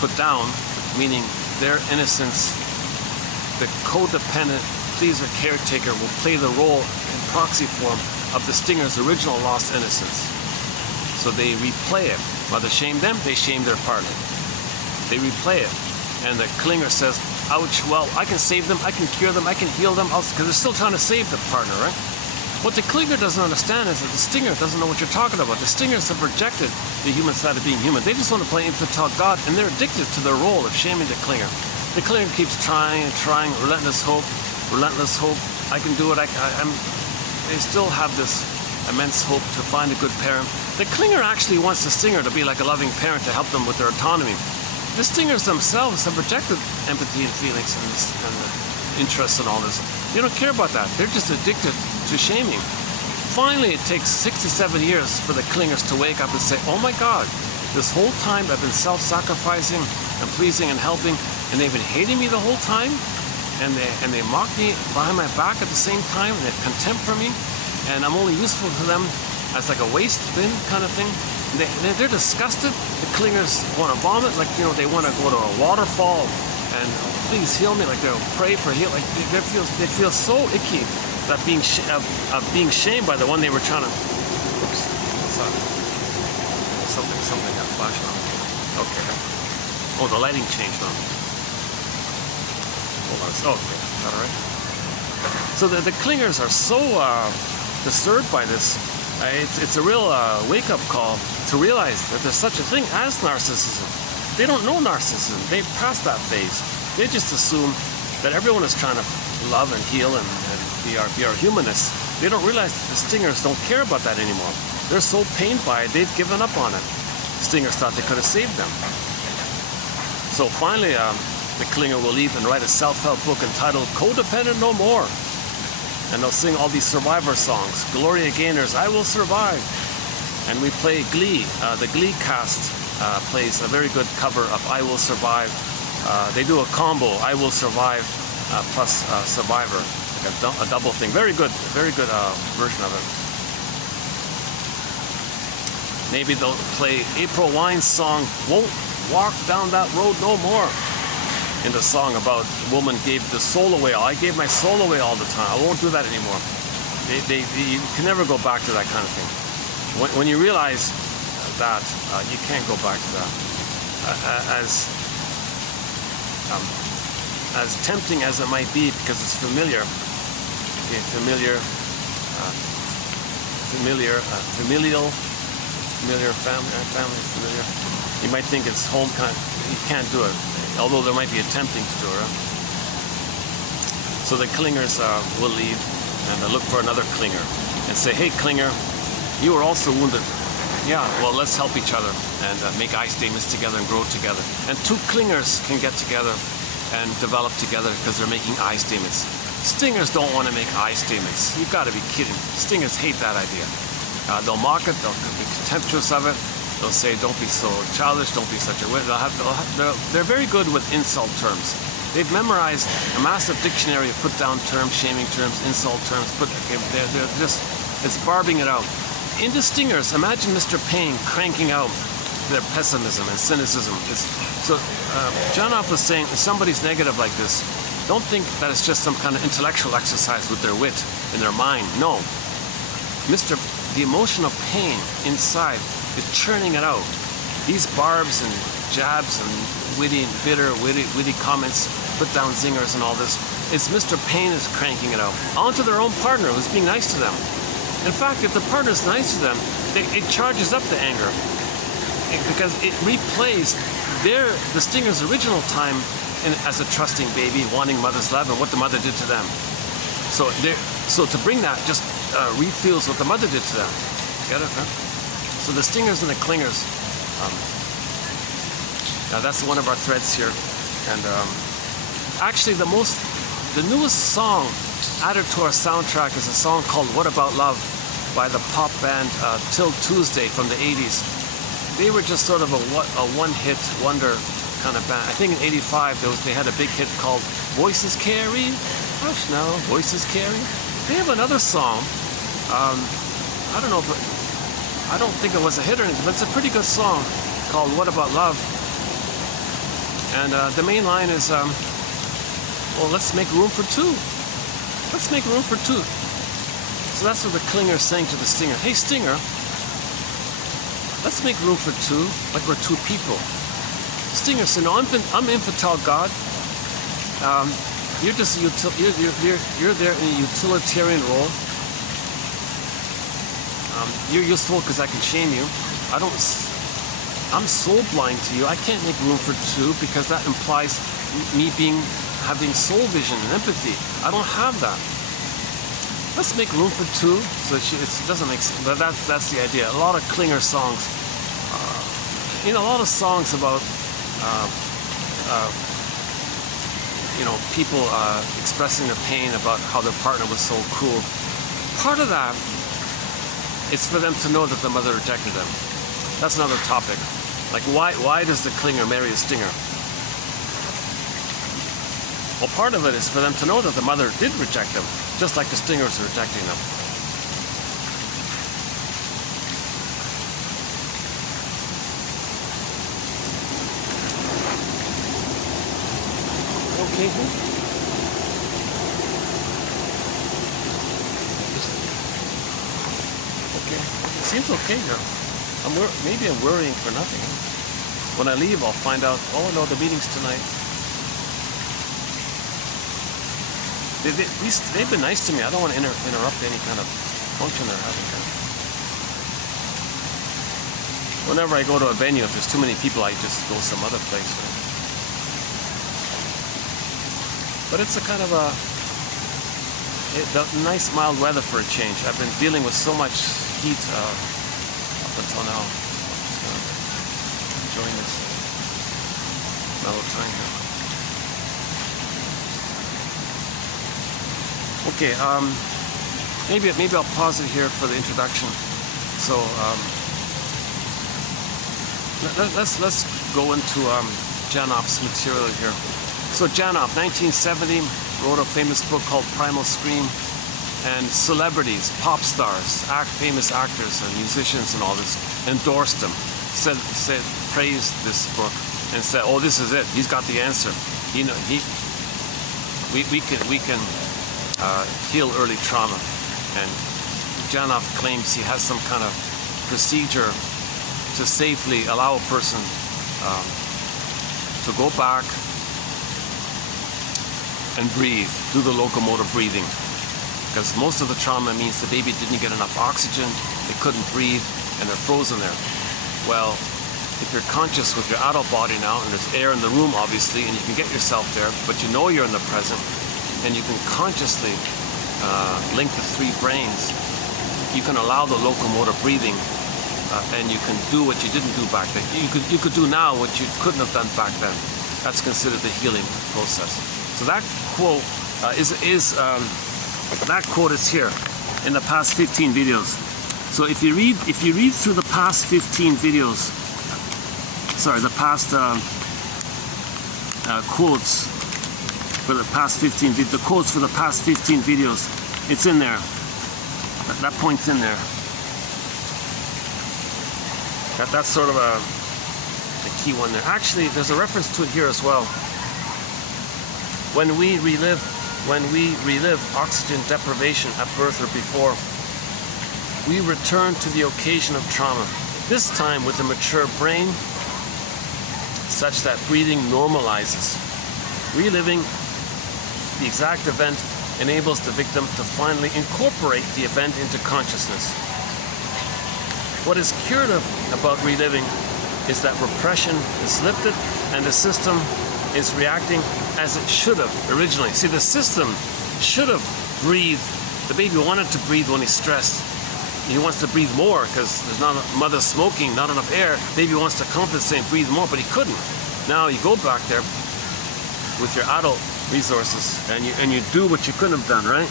put down, meaning their innocence. The codependent pleaser caretaker will play the role in proxy form of the stinger's original lost innocence. So they replay it. While they shame them, they shame their partner. They replay it. And the clinger says, ouch, well, I can save them, I can cure them, I can heal them, because they're still trying to save the partner, right? What the clinger doesn't understand is that the stinger doesn't know what you're talking about. The stingers have rejected the human side of being human. They just want to play infantile God, and they're addicted to their role of shaming the clinger. The clinger keeps trying and trying, relentless hope, I can do it, they still have this immense hope to find a good parent. The clinger actually wants the stinger to be like a loving parent to help them with their autonomy. The stingers themselves have rejected empathy and feelings and interest in all this. They don't care about that. They're just addicted to shaming. Finally, it takes 67 years for the clingers to wake up and say, oh my God, this whole time I've been self-sacrificing and pleasing and helping, and they've been hating me the whole time, and they mock me behind my back at the same time, and they have contempt for me, and I'm only useful to them as like a waste bin kind of thing. They're disgusted. The clingers want to vomit, like, you know, they want to go to a waterfall and please heal me, like they'll pray for heal. Like they feel so icky that being shamed by the one they were trying to. Oops, sorry. Something got flashed on. Okay. Oh, the lighting changed on. Hold on. Oh, okay. Is that all right? So the clingers are so disturbed by this. It's a real wake-up call to realize that there's such a thing as narcissism. They don't know narcissism. They've passed that phase. They just assume that everyone is trying to love and heal and be our humanists. They don't realize that the stingers don't care about that anymore. They're so pained by it, they've given up on it. Stingers thought they could have saved them. So finally, the clinger will leave and write a self-help book entitled Codependent No More. And they'll sing all these survivor songs. Gloria Gaynor's I Will Survive. And we play Glee. The Glee cast plays a very good cover of I Will Survive. They do a combo, I Will Survive plus Survivor. Like a double thing. Very good version of it. Maybe they'll play April Wine's song, Won't Walk Down That Road No More. In the song about the woman gave the soul away. I gave my soul away all the time. I won't do that anymore. You can never go back to that kind of thing. When you realize that, you can't go back to that. As tempting as it might be, because it's familiar, familial, familiar. You might think it's home kind. You can't do it. Although there might be attempting to do it. So the clingers will leave and look for another clinger and say, hey clinger, you were also wounded. Yeah, well, let's help each other and make I statements together and grow together. And two clingers can get together and develop together because they're making I statements. Stingers don't want to make I statements. You've got to be kidding. Stingers hate that idea. They'll mock it, they'll be contemptuous of it. They'll say, don't be so childish, don't be such a wit. They're very good with insult terms. They've memorized a massive dictionary of put-down terms, shaming terms, insult terms, but they're just, it's barbing it out. In the stingers, imagine Mr. Payne cranking out their pessimism and cynicism. John Off was saying, if somebody's negative like this, don't think that it's just some kind of intellectual exercise with their wit in their mind. No. The emotional pain inside is churning it out. These barbs and jabs and witty comments, put down zingers and all this, it's Mr. Payne is cranking it out onto their own partner who's being nice to them. In fact, if the partner's nice to them, it charges up the anger because it replays the stinger's original time as a trusting baby, wanting mother's love and what the mother did to them. So to bring that just refuels what the mother did to them. Get it, huh? So the stingers and the clingers, now that's one of our threads here. And actually the newest song added to our soundtrack is a song called What About Love by the pop band Till Tuesday from the 80s. They were just sort of a one-hit wonder kind of band. I think in '85 they had a big hit called Voices Carry. Hush now, Voices Carry. They have another song. I don't know if I don't think it was a hit or anything, but it's a pretty good song called What About Love. And the main line is, well, let's make room for two. Let's make room for two. So that's what the Klinger's saying to the Stinger. Hey, Stinger, let's make room for two, like we're two people. Stinger said, no, I'm infantile God. You're just you're there in a utilitarian role. You're useful because I can shame you. I'm soul blind to you. I can't make room for two because that implies me having soul vision and empathy. I don't have that. Let's make room for two. So it doesn't make sense, but that's the idea. A lot of Klinger songs, a lot of songs about people expressing their pain about how their partner was so cruel. Part of that is for them to know that the mother rejected them. That's another topic. Like why does the Klinger marry a Stinger? Well, part of it is for them to know that the mother did reject them, just like the Stingers are rejecting them. Okay. Okay. It seems okay now. Maybe I'm worrying for nothing. When I leave, I'll find out, oh no, the meeting's tonight. They've been nice to me. I don't want to interrupt any kind of function they're having. Whenever I go to a venue, if there's too many people, I just go some other place. Right? But it's a kind of nice mild weather for a change. I've been dealing with so much heat up until now. Enjoying this mellow time here. Okay, maybe I'll pause it here for the introduction. So let's go into Janoff's material here. So Janoff, 1970, wrote a famous book called Primal Scream, and celebrities, pop stars, famous actors and musicians and all this endorsed him, praised this book, and said, "Oh, this is it. He's got the answer. We can heal early trauma." And Janoff claims he has some kind of procedure to safely allow a person to go back and breathe, do the locomotive breathing. Because most of the trauma means the baby didn't get enough oxygen, they couldn't breathe, and they're frozen there. Well, if you're conscious with your adult body now, and there's air in the room obviously, and you can get yourself there, but you know you're in the present, and you can consciously link the three brains, you can allow the locomotive breathing, and you can do what you didn't do back then. You could do now what you couldn't have done back then. That's considered the healing process. So that quote that quote is here in the past 15 videos. So if you read through the past 15 videos, sorry, the past quotes for the past 15, the quotes for the past 15 videos, it's in there. That point's in there. That's sort of a key one there. Actually, there's a reference to it here as well. When we relive oxygen deprivation at birth or before, we return to the occasion of trauma, this time with a mature brain such that breathing normalizes. Reliving the exact event enables the victim to finally incorporate the event into consciousness. What is curative about reliving is that repression is lifted and the system is reacting as it should have originally. See, the system should have breathed. The baby wanted to breathe when he's stressed. He wants to breathe more because there's not enough, mother smoking, not enough air. Baby wants to compensate and breathe more, but he couldn't. Now you go back there with your adult resources and you do what you couldn't have done, right?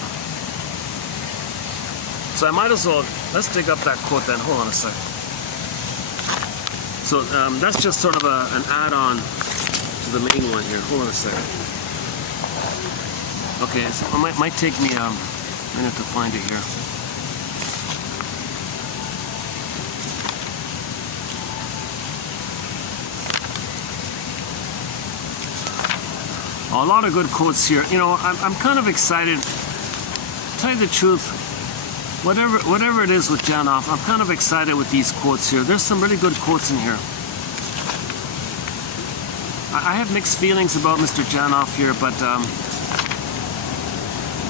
So I might as well, let's dig up that quote then. Hold on a sec. So that's just sort of an add-on to the main one here. Hold on a second. Okay, so it might take me a minute to find it here. A lot of good quotes here. You know, I'm kind of excited. To tell you the truth, whatever it is with Janoff, I'm kind of excited with these quotes here. There's some really good quotes in here. I have mixed feelings about Mr. Janoff here,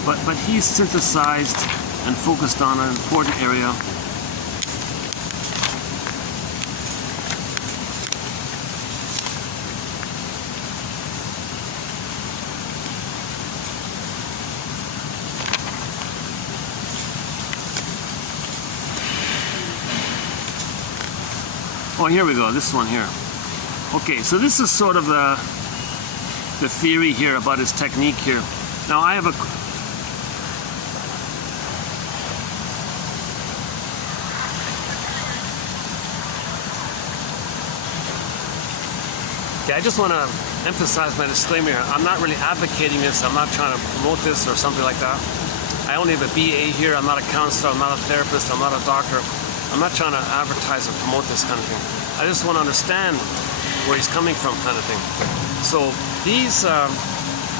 but he's synthesized and focused on an important area. Oh, here we go, this one here. Okay, so this is sort of the theory here about his technique here. Now I have a... Okay, I just want to emphasize my disclaimer here. I'm not really advocating this. I'm not trying to promote this or something like that. I only have a BA here. I'm not a counselor. I'm not a therapist. I'm not a doctor. I'm not trying to advertise or promote this kind of thing. I just want to understand where he's coming from kind of thing. So these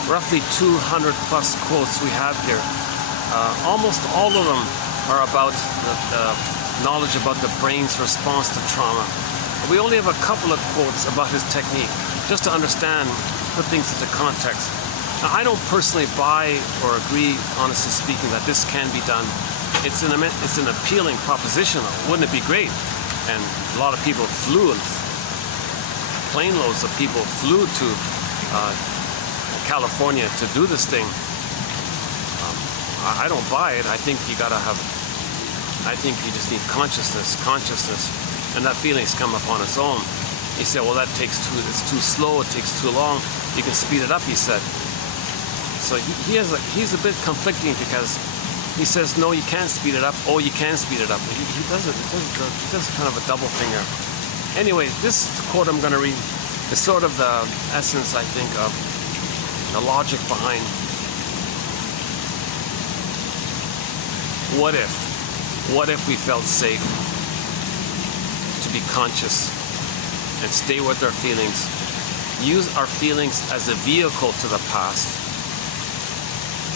roughly 200 plus quotes we have here, almost all of them are about the knowledge about the brain's response to trauma. We only have a couple of quotes about his technique, just to understand, put things into context. Now, I don't personally buy or agree, honestly speaking, that this can be done. It's an appealing proposition. Wouldn't it be great? And a lot of people flew, plane loads of people flew to California to do this thing. I don't buy it. I think you just need consciousness, and that feeling's come up on its own. He said, well, it's too slow, it takes too long. You can speed it up, he said. So he's a bit conflicting because he says, no, you can't speed it up. Oh, you can speed it up. He does kind of a double finger. Anyway, this quote I'm going to read is sort of the essence, I think, of the logic behind what if we felt safe to be conscious and stay with our feelings, use our feelings as a vehicle to the past.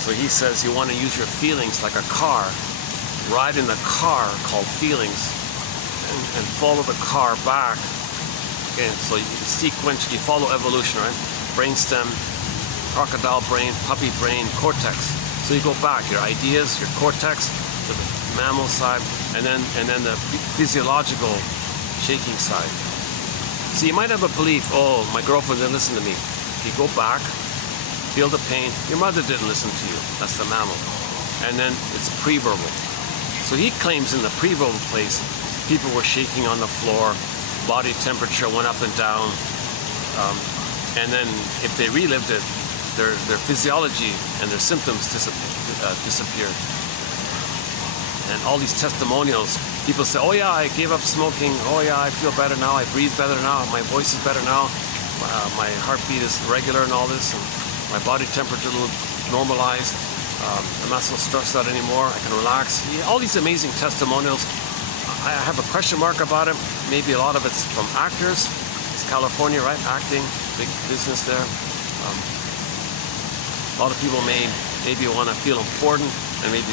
So he says you want to use your feelings like a car, ride in a car called feelings, and follow the car back. Okay, so you sequentially follow evolution, right? Brainstem, crocodile brain, puppy brain, cortex. So you go back, your ideas, your cortex, to the mammal side, and then the physiological shaking side. So you might have a belief, oh, my girlfriend didn't listen to me. You go back, feel the pain. Your mother didn't listen to you. That's the mammal. And then it's pre-verbal. So he claims in the pre-verbal place, people were shaking on the floor, body temperature went up and down, and then if they relived it, their physiology and their symptoms disappeared. And all these testimonials, people say, oh yeah, I gave up smoking. Oh yeah, I feel better now. I breathe better now. My voice is better now. My heartbeat is regular and all this. And my body temperature a little normalized. I'm not so stressed out anymore. I can relax. Yeah, all these amazing testimonials. I have a question mark about it. Maybe a lot of it's from actors. It's California, right? Acting, big business there. A lot of people maybe want to feel important, and maybe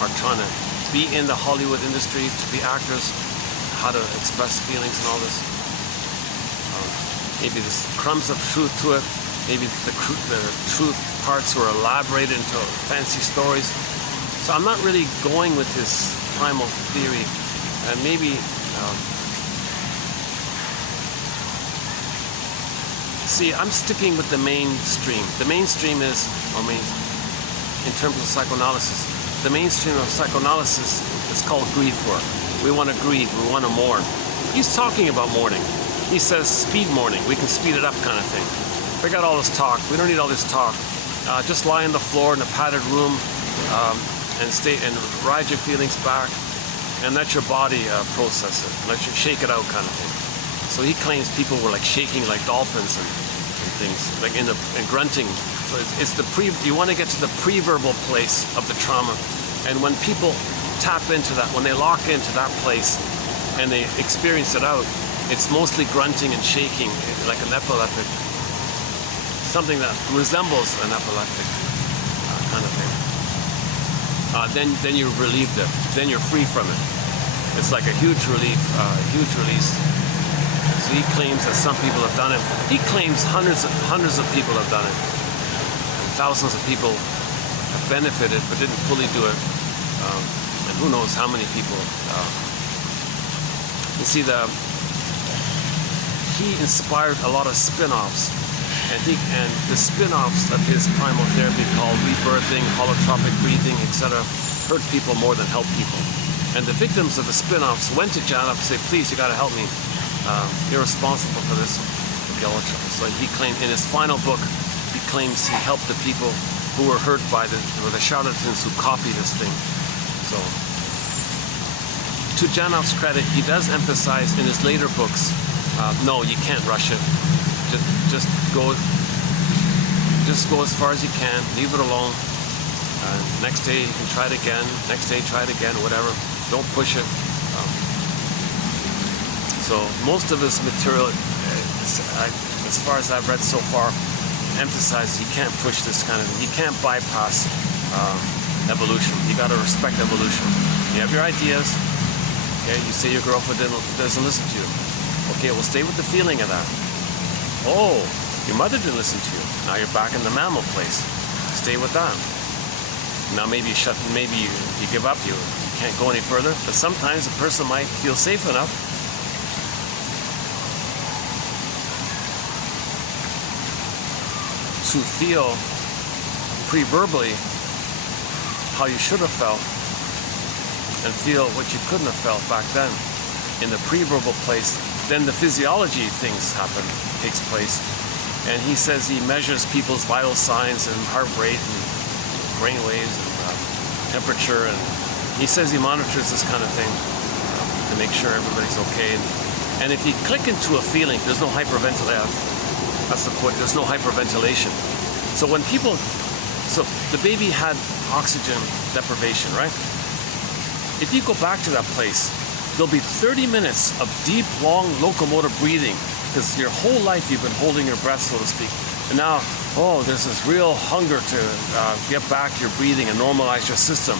are trying to be in the Hollywood industry, to be actors, how to express feelings and all this. Maybe there's crumbs of truth to it. Maybe the truth parts were elaborated into fancy stories. So I'm not really going with this primal theory. And maybe, see, I'm sticking with the mainstream. The mainstream is, in terms of psychoanalysis, the mainstream of psychoanalysis is called grief work. We want to grieve, we want to mourn. He's talking about mourning. He says speed mourning, we can speed it up kind of thing. We got all this talk, we don't need all this talk. Just lie on the floor in a padded room, and ride your feelings back, and let your body process it, let you shake it out, kind of thing. So he claims people were like shaking like dolphins and things, like in grunting. So it's the you want to get to the pre-verbal place of the trauma, and when people tap into that, when they lock into that place and they experience it out, it's mostly grunting and shaking, like an epileptic, something that resembles an epileptic kind of thing. Then you're relieved there. Then you're free from it. It's like a huge relief, huge release. So he claims that some people have done it. He claims hundreds of people have done it. And thousands of people have benefited but didn't fully do it. And who knows how many people. You see, he inspired a lot of spin-offs. And the spin-offs of his primal therapy called rebirthing, holotropic breathing, etc. hurt people more than help people. And the victims of the spin-offs went to Janov to say, please, you got to help me. You're responsible for this. So he claimed in his final book, he claims he helped the people who were hurt by the charlatans who copied this thing. So to Janov's credit, he does emphasize in his later books, no, you can't rush it. Just go as far as you can. Leave it alone. Next day you can try it again. Next day try it again. Whatever. Don't push it. So most of his material, as far as I've read so far, emphasizes you can't push this kind of thing. You can't bypass evolution. You got to respect evolution. You have your ideas. Okay. You say your girlfriend doesn't listen to you. Okay. Well, stay with the feeling of that. Oh, your mother didn't listen to you. Now you're back in the mammal place. Stay with that. Now maybe you give up. You can't go any further. But sometimes a person might feel safe enough to feel pre-verbally how you should have felt and feel what you couldn't have felt back then in the pre-verbal place. Then the physiology things takes place. And he says he measures people's vital signs and heart rate and brain waves and temperature. And he says he monitors this kind of thing to make sure everybody's okay. And if you click into a feeling, there's no hyperventilation. That's the point. There's no hyperventilation. So so the baby had oxygen deprivation, right? If you go back to that place, there'll be 30 minutes of deep, long locomotor breathing, because your whole life you've been holding your breath, so to speak. And now, there's this real hunger to get back your breathing and normalize your system.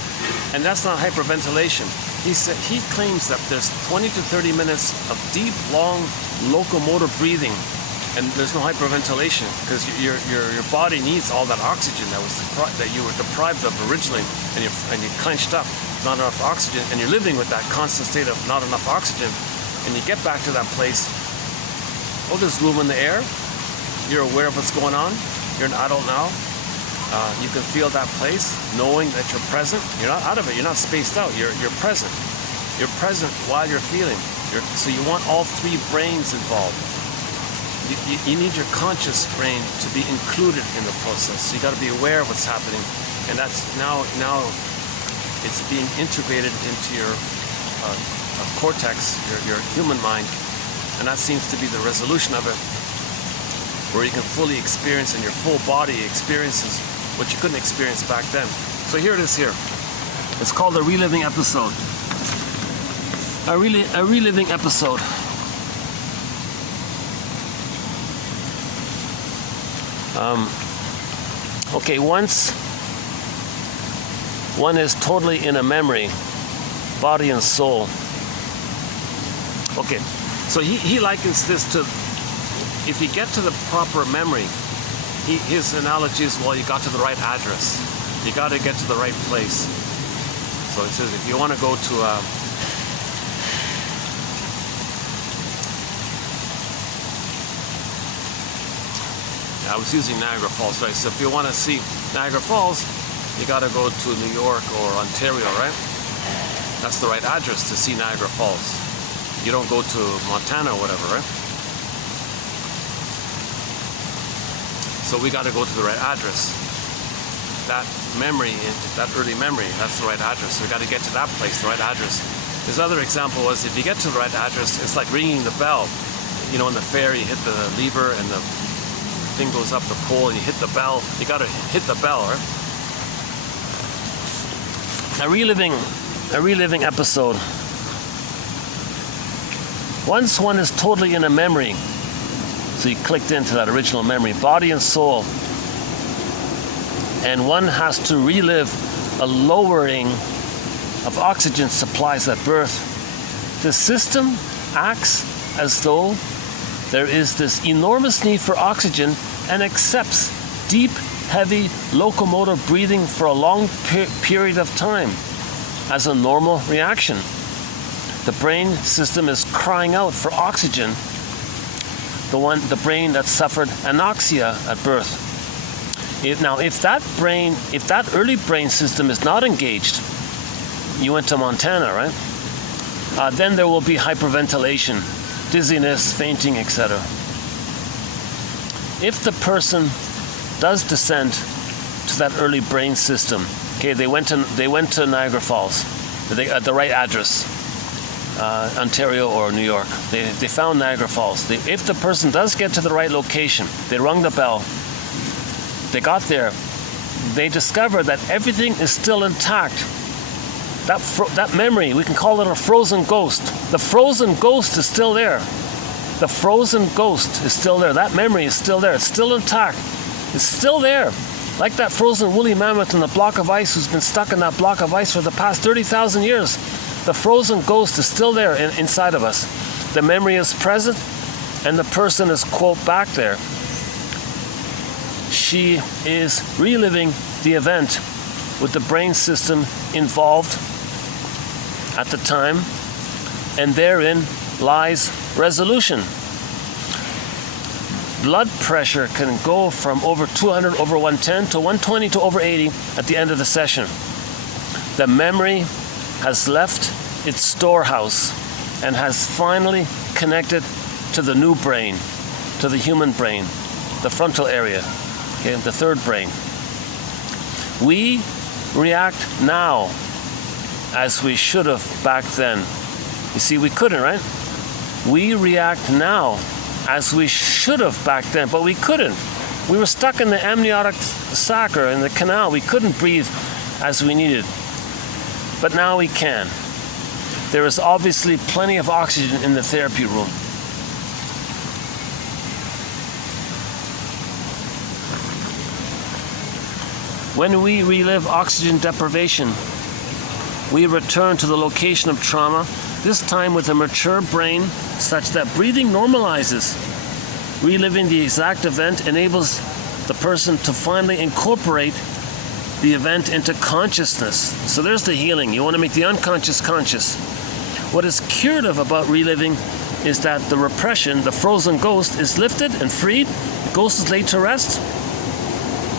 And that's not hyperventilation. He claims that there's 20 to 30 minutes of deep, long locomotor breathing, and there's no hyperventilation, because your body needs all that oxygen that you were deprived of originally, and you're clenched up. Not enough oxygen, and you're living with that constant state of not enough oxygen, and you get back to that place. There's room in the air. You're aware of what's going on. You're an adult now. You can feel that place, knowing that you're present. You're not out of it. You're not spaced out. You're present. You're present while you're feeling. So you want all three brains involved. You need your conscious brain to be included in the process. So you got to be aware of what's happening, and that's now. It's being integrated into your cortex, your human mind, and that seems to be the resolution of it, where you can fully experience, and your full body experiences what you couldn't experience back then. So here it is here. It's called a reliving episode. A reliving episode. Okay, once one is totally in a memory, body and soul. Okay, so he likens this to, if you get to the proper memory, his analogy is, well, you got to the right address. You got to get to the right place. So it says if you want to go to I was using Niagara Falls, right? So if you want to see Niagara Falls, you got to go to New York or Ontario, right? That's the right address to see Niagara Falls. You don't go to Montana or whatever, right? So we got to go to the right address. that memory, that early memory. That's the right address. So we got to get to that place, the right address. His other example was if you get to the right address, it's like ringing the bell. You know, in the fair, you hit the lever and the thing goes up the pole and you hit the bell. You got to hit the bell, right? A reliving episode. Once one is totally in a memory, so you clicked into that original memory, body and soul, and one has to relive a lowering of oxygen supplies at birth, the system acts as though there is this enormous need for oxygen and accepts deep, heavy locomotive breathing for a long period of time as a normal reaction. The brain system is crying out for oxygen, the brain that suffered anoxia at birth. Now, if that early brain system is not engaged, you went to Montana, right? Then there will be hyperventilation, dizziness, fainting, etc. If the person does descend to that early brain system, okay, they went to Niagara Falls, at the right address, Ontario or New York. They found Niagara Falls. If the person does get to the right location, they rung the bell, they got there, they discovered that everything is still intact. That memory, we can call it a frozen ghost. The frozen ghost is still there. The frozen ghost is still there. That memory is still there. It's still intact. It's still there. Like that frozen woolly mammoth in the block of ice who's been stuck in that block of ice for the past 30,000 years. The frozen ghost is still there inside of us. The memory is present and the person is, quote, back there. She is reliving the event with the brain system involved at the time, and therein lies resolution. Blood pressure can go from over 200 over 110 to 120 to over 80 at the end of the session. The memory has left its storehouse and has finally connected to the new brain, to the human brain, the frontal area, okay, the third brain. We react now as we should have back then. You see, we couldn't, right? We react now as we should have back then, but we couldn't. We were stuck in the amniotic sac or in the canal. We couldn't breathe as we needed. But now we can. There is obviously plenty of oxygen in the therapy room. When we relive oxygen deprivation, we return to the location of trauma, this time with a mature brain such that breathing normalizes. Reliving the exact event enables the person to finally incorporate the event into consciousness. So there's the healing. You want to make the unconscious conscious. What is curative about reliving is that the repression, the frozen ghost, is lifted and freed. The ghost is laid to rest.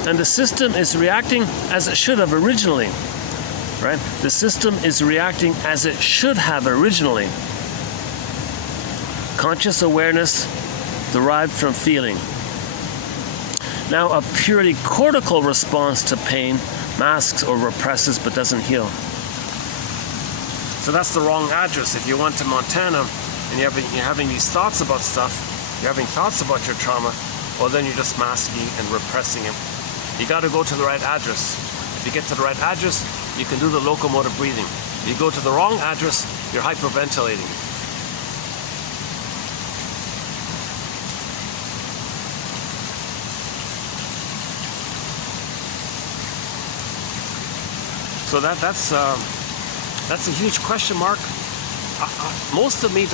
And the system is reacting as it should have originally. Right? The system is reacting as it should have originally. Conscious awareness derived from feeling. Now, a purely cortical response to pain masks or represses but doesn't heal. So that's the wrong address. If you went to Montana and you're having these thoughts about stuff, you're having thoughts about your trauma, well, then you're just masking and repressing it. You got to go to the right address. If you get to the right address, you can do the locomotive breathing. If you go to the wrong address, you're hyperventilating. So that's a huge question mark. Most of me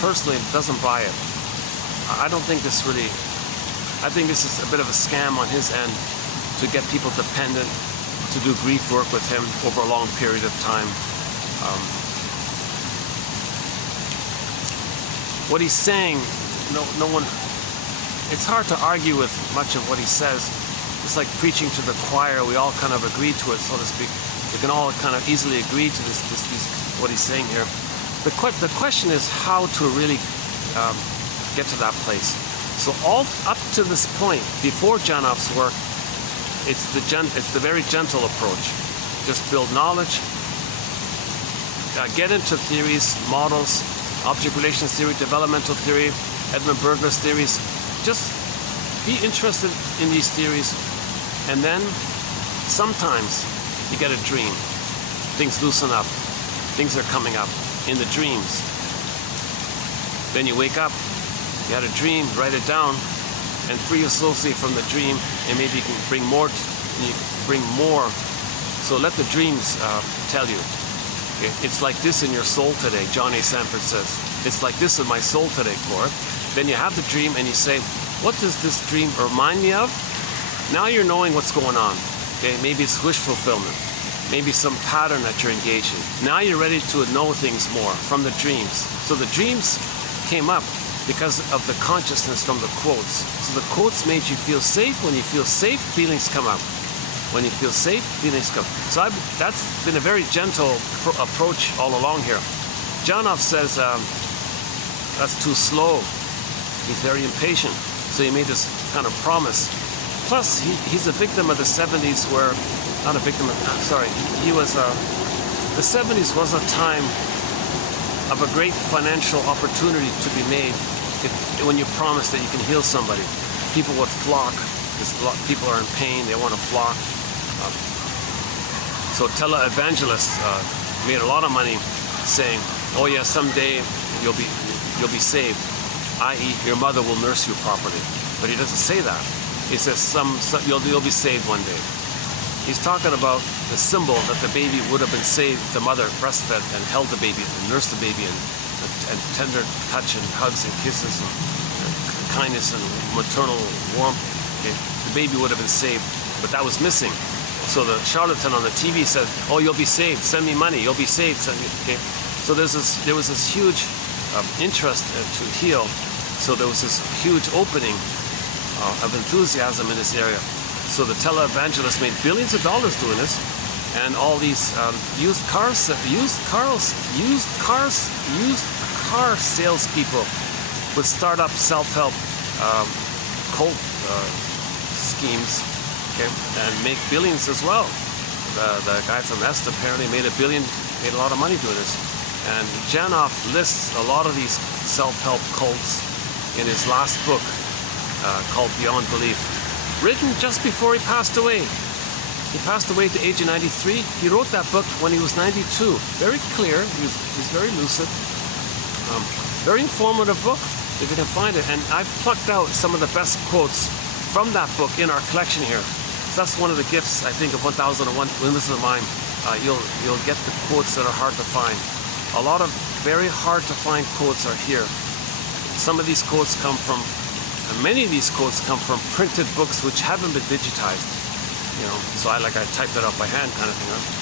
personally doesn't buy it. I don't think this really. I think this is a bit of a scam on his end to get people dependent to do grief work with him over a long period of time. What he's saying, no one. It's hard to argue with much of what he says. It's like preaching to the choir. We all kind of agree to it, so to speak. We can all kind of easily agree to what he's saying here. The question is how to really get to that place. So all up to this point, before Janoff's work, it's the very gentle approach. Just build knowledge, get into theories, models, object relations theory, developmental theory, Edmund Berger's theories. Just be interested in these theories, and then sometimes you get a dream. Things loosen up. Things are coming up in the dreams. Then you wake up, you had a dream, write it down, and free associate from the dream, and maybe you can bring more. So let the dreams tell you. It's like this in your soul today, John A. Sanford says. It's like this in my soul today, Core. Then you have the dream and you say, what does this dream remind me of? Now you're knowing what's going on. Okay? Maybe it's wish fulfillment. Maybe some pattern that you're engaged in. Now you're ready to know things more from the dreams. So the dreams came up because of the consciousness from the quotes. So the quotes made you feel safe. When you feel safe, feelings come up. When you feel safe, feelings come. So that's been a very gentle approach all along here. Jonoff says that's too slow. He's very impatient. So he made this kind of promise. Plus, he's a victim of the 70s where, not a victim of, sorry, he was, the 70s was a time of a great financial opportunity to be made when you promise that you can heal somebody. People would flock, because people are in pain, they want to flock. So televangelists made a lot of money saying, oh yeah, someday you'll be saved, i.e. your mother will nurse you properly. But he doesn't say that. He says you'll be saved one day. He's talking about the symbol that the baby would have been saved if the mother breastfed and held the baby and nursed the baby and tender touch and hugs and kisses and kindness and maternal warmth. Okay? The baby would have been saved, but that was missing. So the charlatan on the TV said, oh, you'll be saved, send me money, you'll be saved. Send me. Okay? So there was this huge interest to heal. So there was this huge opening of enthusiasm in this area. So the televangelists made billions of dollars doing this, and all these used car salespeople would start up self-help cult schemes, okay, and make billions as well. The guy from Est apparently made a lot of money doing this. And Janoff lists a lot of these self-help cults in his last book called Beyond Belief, written just before he passed away. He passed away at the age of 93. He wrote that book when he was 92. Very clear. He's very lucid. Very informative book, if you can find it. And I've plucked out some of the best quotes from that book in our collection here. So that's one of the gifts, I think, of 1001 Windmills of the Mind. You'll get the quotes that are hard to find. A lot of very hard to find quotes are here. Some of these quotes come from, many of these quotes come from printed books which haven't been digitized. You know, so I typed it up by hand kind of thing. Huh?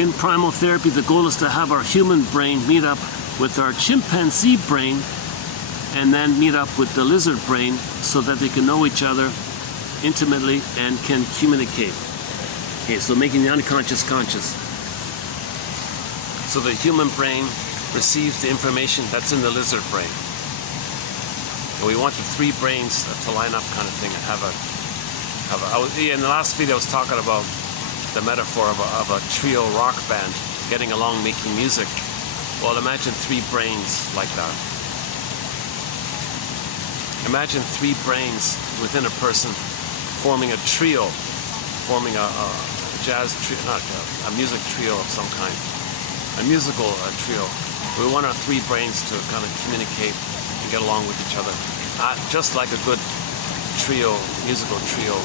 In primal therapy, the goal is to have our human brain meet up with our chimpanzee brain and then meet up with the lizard brain so that they can know each other intimately and can communicate. Okay, so making the unconscious conscious. So the human brain receives the information that's in the lizard brain. And we want the three brains to line up kind of thing and in the last video I was talking about the metaphor of a trio rock band getting along making music. Well, imagine three brains like that. Imagine three brains within a person forming a trio, forming a jazz trio, not a music trio of some kind, a musical trio. We want our three brains to kind of communicate and get along with each other, just like a good trio, musical trio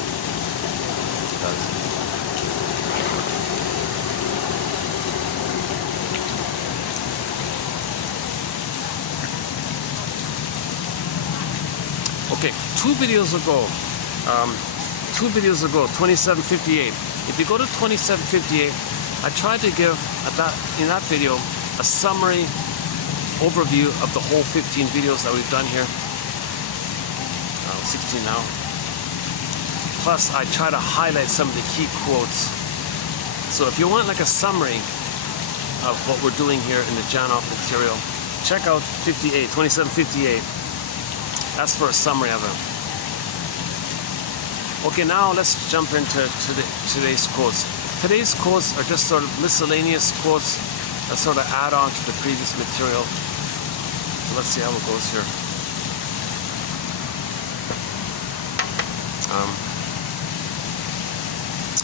does. Okay, two videos ago, 2758. If you go to 2758, I tried to give in that video a summary overview of the whole 15 videos that we've done here. 16 now. Plus, I try to highlight some of the key quotes. So if you want like a summary of what we're doing here in the Janov material, check out 2758. That's for a summary of it. Okay, now let's jump into today's quotes. Today's quotes are just sort of miscellaneous quotes that sort of add on to the previous material. So let's see how it goes here.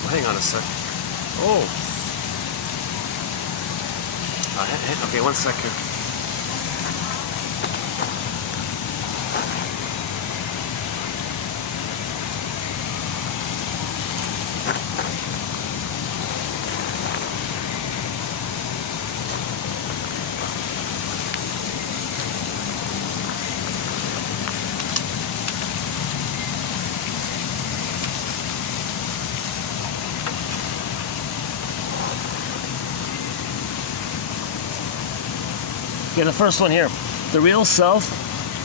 Hang on a sec. Oh. Okay, 1 sec here. Okay, the first one here. The real self,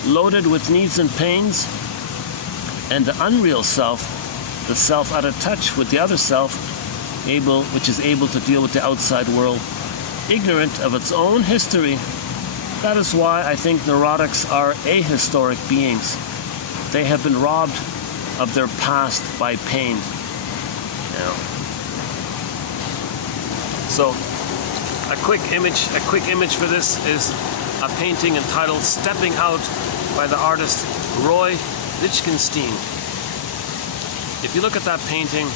loaded with needs and pains, and the unreal self, the self out of touch with the other self, which is able to deal with the outside world, ignorant of its own history. That is why I think neurotics are ahistoric beings. They have been robbed of their past by pain. Yeah. So, a quick image for this is a painting entitled Stepping Out by the artist Roy Lichtenstein. If you look at that painting,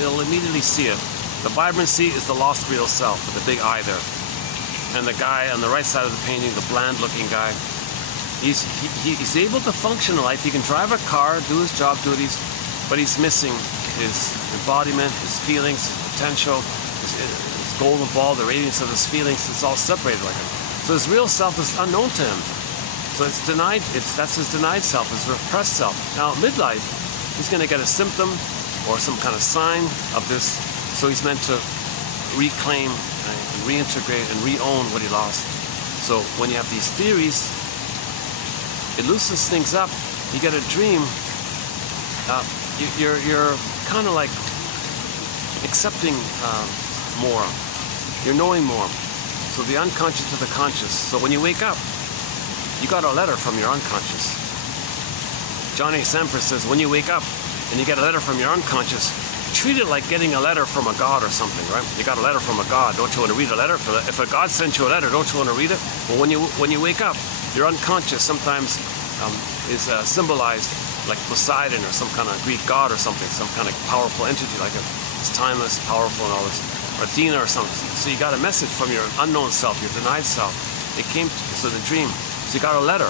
you'll immediately see it. The vibrancy is the lost real self with the big eye there. And the guy on the right side of the painting, the bland looking guy, he's able to function in life. He can drive a car, do his job duties, but he's missing his embodiment, his feelings, his potential, his golden ball, the radiance of his feelings. It's all separated like him. So his real self is unknown to him. So it's denied. That's his denied self, his repressed self. Now, midlife, he's going to get a symptom or some kind of sign of this. So he's meant to reclaim, and reintegrate, and re-own what he lost. So when you have these theories, it loosens things up. You get a dream. You're kind of like accepting more. You're knowing more. So the unconscious to the conscious. So when you wake up, you got a letter from your unconscious. Johnny Semper says, when you wake up and you get a letter from your unconscious, treat it like getting a letter from a god or something, right? You got a letter from a god. Don't you want to read a letter? If a god sent you a letter, don't you want to read it? Well, when you wake up, your unconscious sometimes is symbolized like Poseidon or some kind of Greek god or something, some kind of powerful entity like it. It's timeless, powerful, and all this. Or Athena or something. So you got a message from your unknown self, your denied self. It came to the dream. So you got a letter.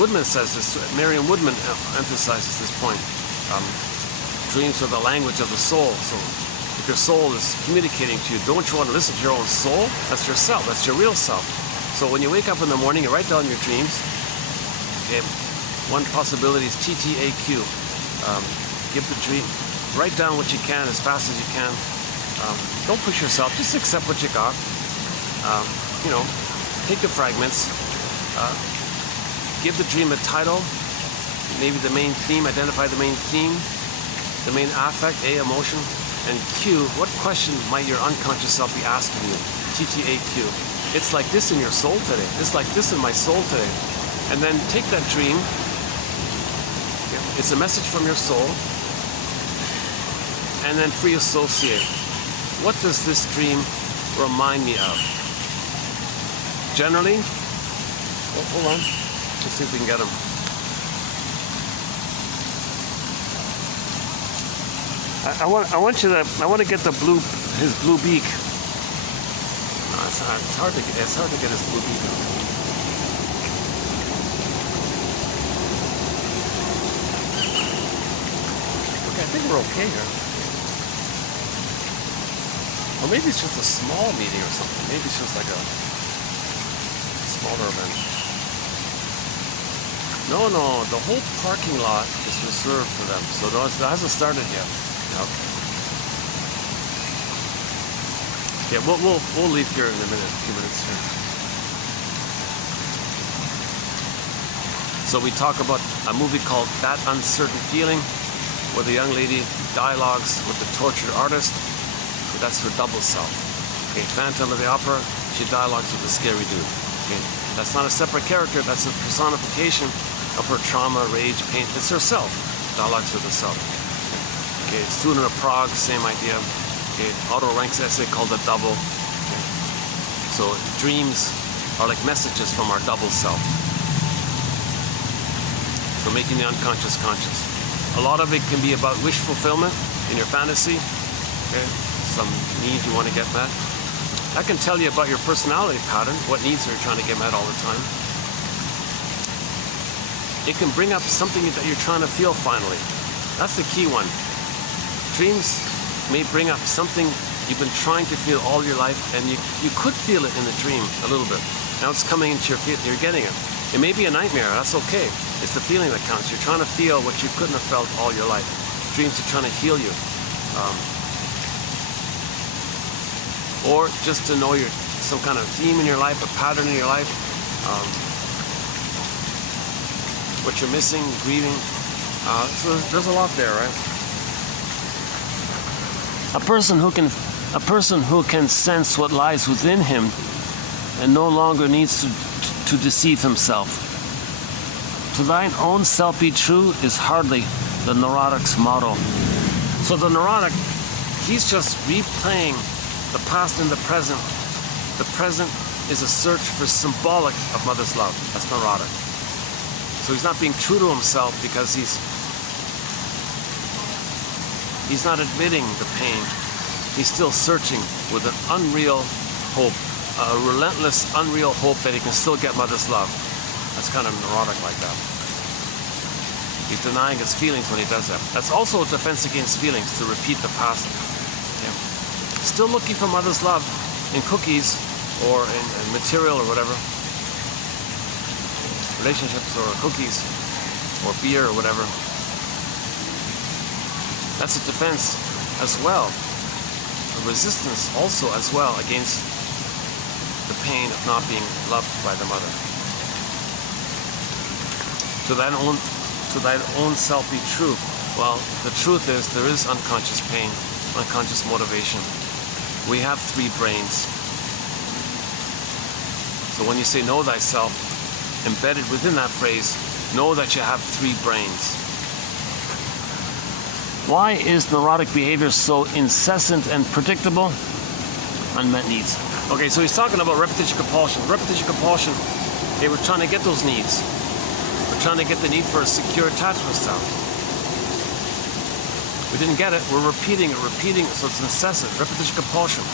Woodman says this. Merriam Woodman emphasizes this point. Dreams are the language of the soul. So if your soul is communicating to you, don't you want to listen to your own soul? That's your self. That's your real self. So when you wake up in the morning, you write down your dreams. Okay. One possibility is TTAQ. Give the dream. Write down what you can as fast as you can. Don't push yourself. Just accept what you got. Take the fragments. Give the dream a title. Maybe the main theme. Identify the main theme. The main affect, A, emotion. And Q, what question might your unconscious self be asking you? TTAQ. It's like this in your soul today. It's like this in my soul today. And then take that dream. It's a message from your soul. And then free associate. What does this dream remind me of? Generally, hold on. Let's see if we can get him. I want to get his blue beak. No, it's hard to get his blue beak out. Okay, I think we're okay here. Or maybe it's just a small meeting or something. Maybe it's just like a smaller event. No, the whole parking lot is reserved for them. So it hasn't started yet. Okay. We'll leave here in a few minutes here. So we talk about a movie called That Uncertain Feeling. where the young lady dialogues with the tortured artist. That's her double self. Okay, Phantom of the Opera, she dialogues with the scary dude. Okay, that's not a separate character, that's a personification of her trauma, rage, pain. It's herself, dialogues with herself. Okay, Student of Prague, same idea. Okay, Otto Rank's essay called The Double. Okay. So dreams are like messages from our double self. So making the unconscious conscious. A lot of it can be about wish fulfillment in your fantasy. Okay, some need you want to get met. That can tell you about your personality pattern, what needs are you trying to get met all the time. It can bring up something that you're trying to feel finally. That's the key one. Dreams may bring up something you've been trying to feel all your life, and you could feel it in the dream a little bit. Now it's coming into your field, you're getting it. It may be a nightmare, that's okay. It's the feeling that counts. You're trying to feel what you couldn't have felt all your life. Dreams are trying to heal you. Or just to know some kind of theme in your life, a pattern in your life, what you're missing, grieving. So there's a lot there, right? A person who can sense what lies within him and no longer needs to deceive himself. To thine own self be true is hardly the neurotic's motto. So the neurotic, he's just replaying the past and the present. The present is a search for symbolic of mother's love. That's neurotic. So he's not being true to himself because he's not admitting the pain. He's still searching with an unreal hope, a relentless, unreal hope that he can still get mother's love. That's kind of neurotic like that. He's denying his feelings when he does that. That's also a defense against feelings, to repeat the past. Yeah. Still looking for mother's love in cookies or in material or whatever. Relationships or cookies or beer or whatever. That's a defense as well. A resistance also as well against the pain of not being loved by the mother. To thine own self be true. Well, the truth is there is unconscious pain, unconscious motivation. We have three brains. So when you say know thyself, embedded within that phrase, know that you have three brains. Why is neurotic behavior so incessant and predictable? Unmet needs. Okay, so he's talking about repetition compulsion. Repetition compulsion, okay, we're trying to get those needs. We're trying to get the need for a secure attachment style. We didn't get it, we're repeating it, so it's incessant. Repetition compulsion.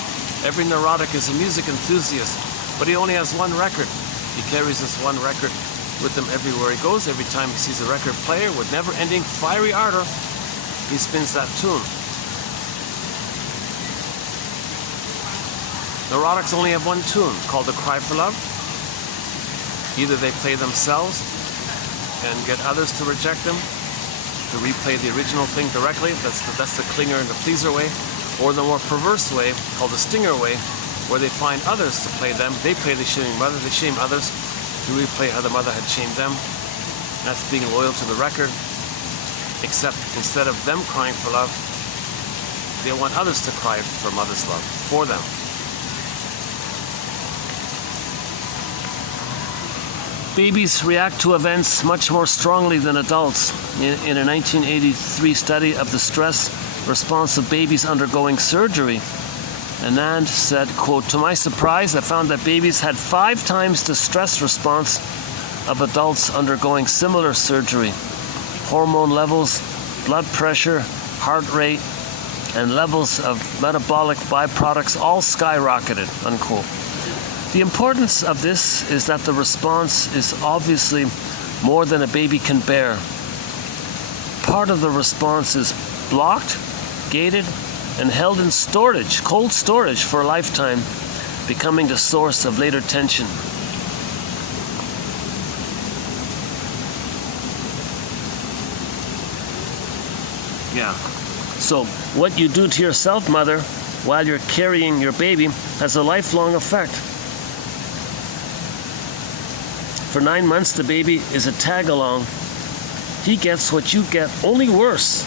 Every neurotic is a music enthusiast, but he only has one record. He carries this one record with him everywhere he goes. Every time he sees a record player with never-ending fiery ardor, he spins that tune. Neurotics only have one tune, called the cry for love. Either they play themselves and get others to reject them, to replay the original thing directly. That's the clinger and the pleaser way. Or the more perverse way, called the stinger way, where they find others to play them. They play the shaming mother, they shame others to replay how the mother had shamed them. That's being loyal to the record, except instead of them crying for love, they want others to cry for mother's love for them. Babies react to events much more strongly than adults. In a 1983 study of the stress response of babies undergoing surgery, Anand said, quote, "To my surprise, I found that babies had 5 times the stress response of adults undergoing similar surgery. Hormone levels, blood pressure, heart rate, and levels of metabolic byproducts all skyrocketed," unquote. The importance of this is that the response is obviously more than a baby can bear. Part of the response is blocked, gated, and held in storage, cold storage, for a lifetime, becoming the source of later tension. Yeah. So what you do to yourself, mother, while you're carrying your baby has a lifelong effect. For 9 months, the baby is a tag-along. He gets what you get, only worse.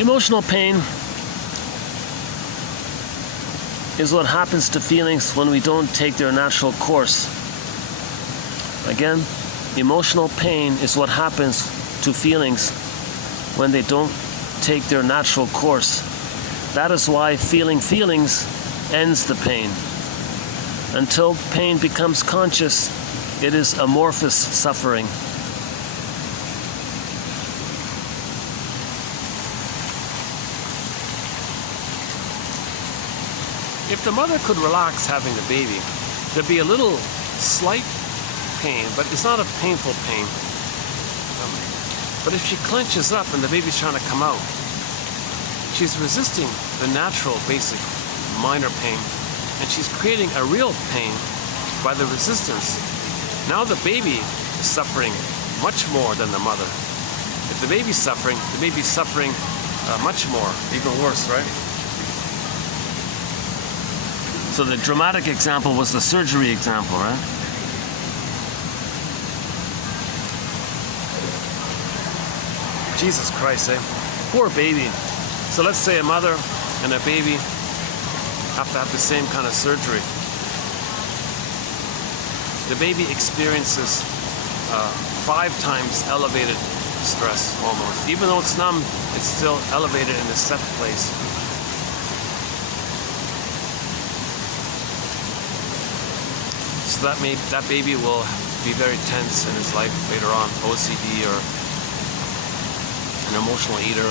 Emotional pain is what happens to feelings when we don't take their natural course. Again, emotional pain is what happens to feelings when they don't take their natural course. That is why feeling feelings ends the pain. Until pain becomes conscious, it is amorphous suffering. If the mother could relax having a baby, there'd be a little slight pain, but it's not a painful pain. But if she clenches up and the baby's trying to come out, she's resisting the natural, basic, minor pain, and she's creating a real pain by the resistance. Now the baby is suffering much more than the mother. If the baby's suffering much more, even worse, right? So the dramatic example was the surgery example, right? Jesus Christ, eh? Poor baby. So let's say a mother and a baby have to have the same kind of surgery. The baby experiences 5 times elevated stress almost. Even though it's numb, it's still elevated in a set place. So that baby will be very tense in his life later on, OCD or an emotional eater,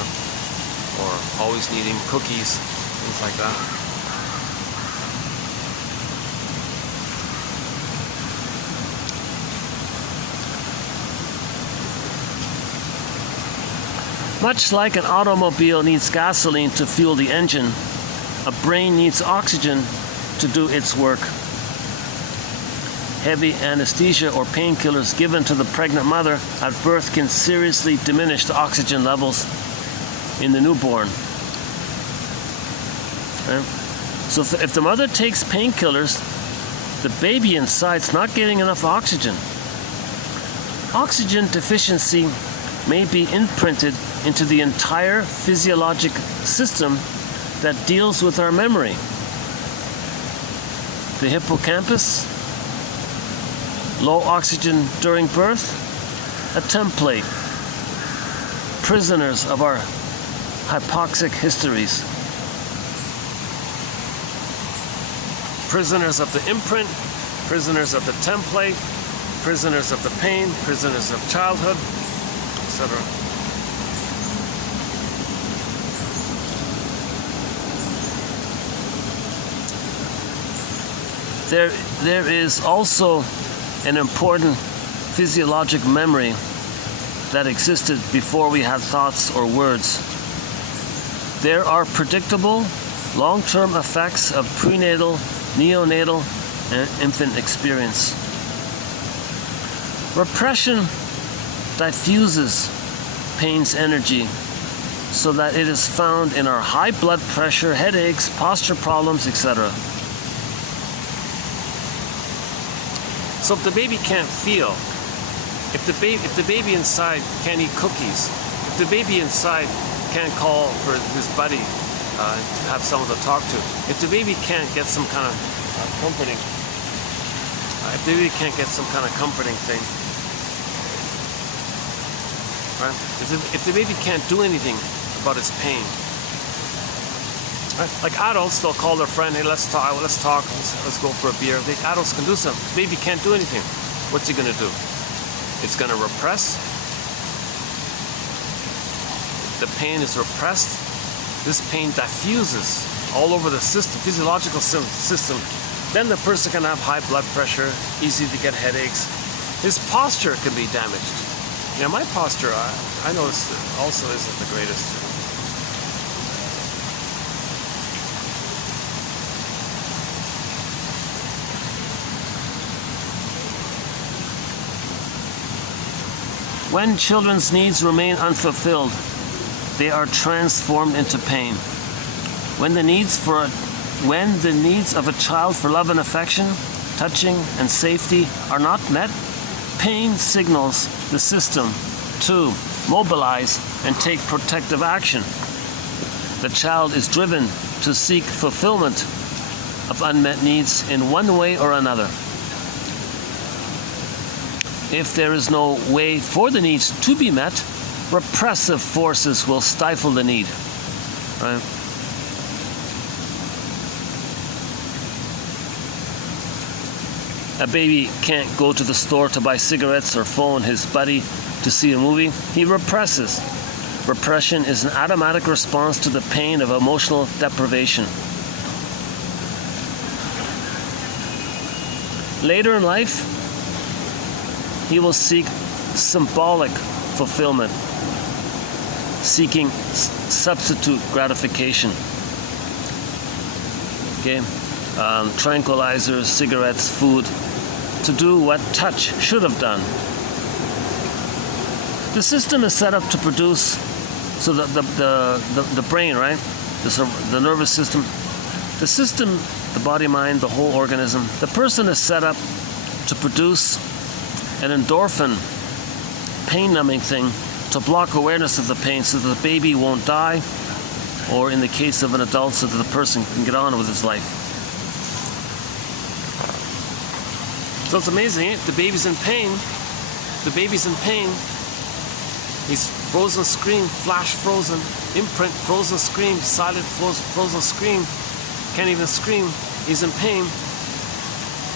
or always needing cookies, things like that. Much like an automobile needs gasoline to fuel the engine, a brain needs oxygen to do its work. Heavy anesthesia or painkillers given to the pregnant mother at birth can seriously diminish the oxygen levels in the newborn. Okay? So if the mother takes painkillers, the baby inside's not getting enough oxygen. Oxygen deficiency may be imprinted into the entire physiologic system that deals with our memory. The hippocampus, low oxygen during birth, a template, prisoners of our hypoxic histories, prisoners of the imprint, prisoners of the template, prisoners of the pain, prisoners of childhood, etc. There is also an important physiologic memory that existed before we had thoughts or words. There are predictable long-term effects of prenatal, neonatal, and infant experience. Repression diffuses pain's energy so that it is found in our high blood pressure, headaches, posture problems, etc. So if the baby can't feel, if the baby inside can't eat cookies, if the baby inside can't call for his buddy to have someone to talk to, if the baby can't get some kind of comforting, if the baby can't get some kind of comforting thing, right? If the baby can't do anything about its pain, right? Like adults, they'll call their friend, hey, let's talk, let's go for a beer. The adults can do something. The baby can't do anything. What's he gonna do? It's gonna repress. The pain is repressed. This pain diffuses all over the system, physiological system. Then the person can have high blood pressure, easy to get headaches. His posture can be damaged. You know, my posture, I noticed also isn't the greatest. When children's needs remain unfulfilled, they are transformed into pain. When the needs of a child for love and affection, touching, and safety are not met, pain signals the system to mobilize and take protective action. the child is driven to seek fulfillment of unmet needs in one way or another. If there is no way for the needs to be met, repressive forces will stifle the need. Right? A baby can't go to the store to buy cigarettes or phone his buddy to see a movie. He represses. Repression is an automatic response to the pain of emotional deprivation. Later in life, he will seek symbolic fulfillment, seeking substitute gratification. Okay, tranquilizers, cigarettes, food, to do what touch should have done. The system is set up to produce, so the brain, right, the nervous system, the system, the body, mind, the whole organism, the person is set up to produce an endorphin, pain-numbing thing, to block awareness of the pain so that the baby won't die, or in the case of an adult, so that the person can get on with his life. So it's amazing, eh? The baby's in pain. The baby's in pain. He's frozen screen, flash frozen, imprint frozen screen, silent frozen screen, can't even scream. He's in pain.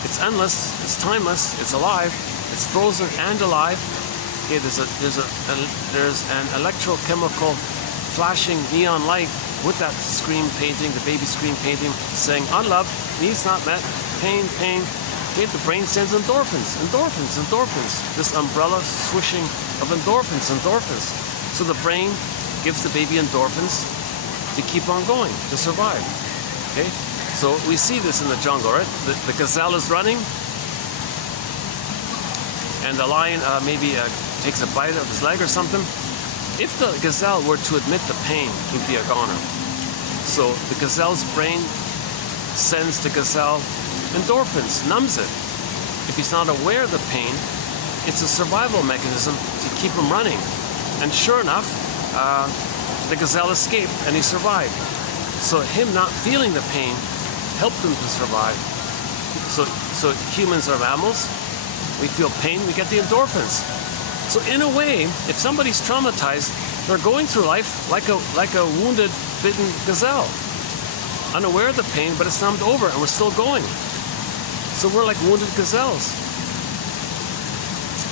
It's endless, it's timeless, it's alive, it's frozen and alive. Okay, there's an electrochemical flashing neon light with that screen painting, the baby screen painting, saying unloved, needs not met, pain, pain. Okay, the brain sends endorphins, endorphins, endorphins. This umbrella swishing of endorphins, endorphins. So the brain gives the baby endorphins to keep on going, to survive. Okay, so we see this in the jungle, right? The gazelle is running, and the lion maybe takes a bite of his leg or something. If the gazelle were to admit the pain, he'd be a goner. So the gazelle's brain sends the gazelle endorphins, numbs it. If he's not aware of the pain, it's a survival mechanism to keep him running. And sure enough, the gazelle escaped and he survived. So him not feeling the pain helped him to survive. So humans are mammals. We feel pain, we get the endorphins. So in a way, if somebody's traumatized, they're going through life like a wounded, bitten gazelle, unaware of the pain, but it's numbed over and we're still going. So we're like wounded gazelles.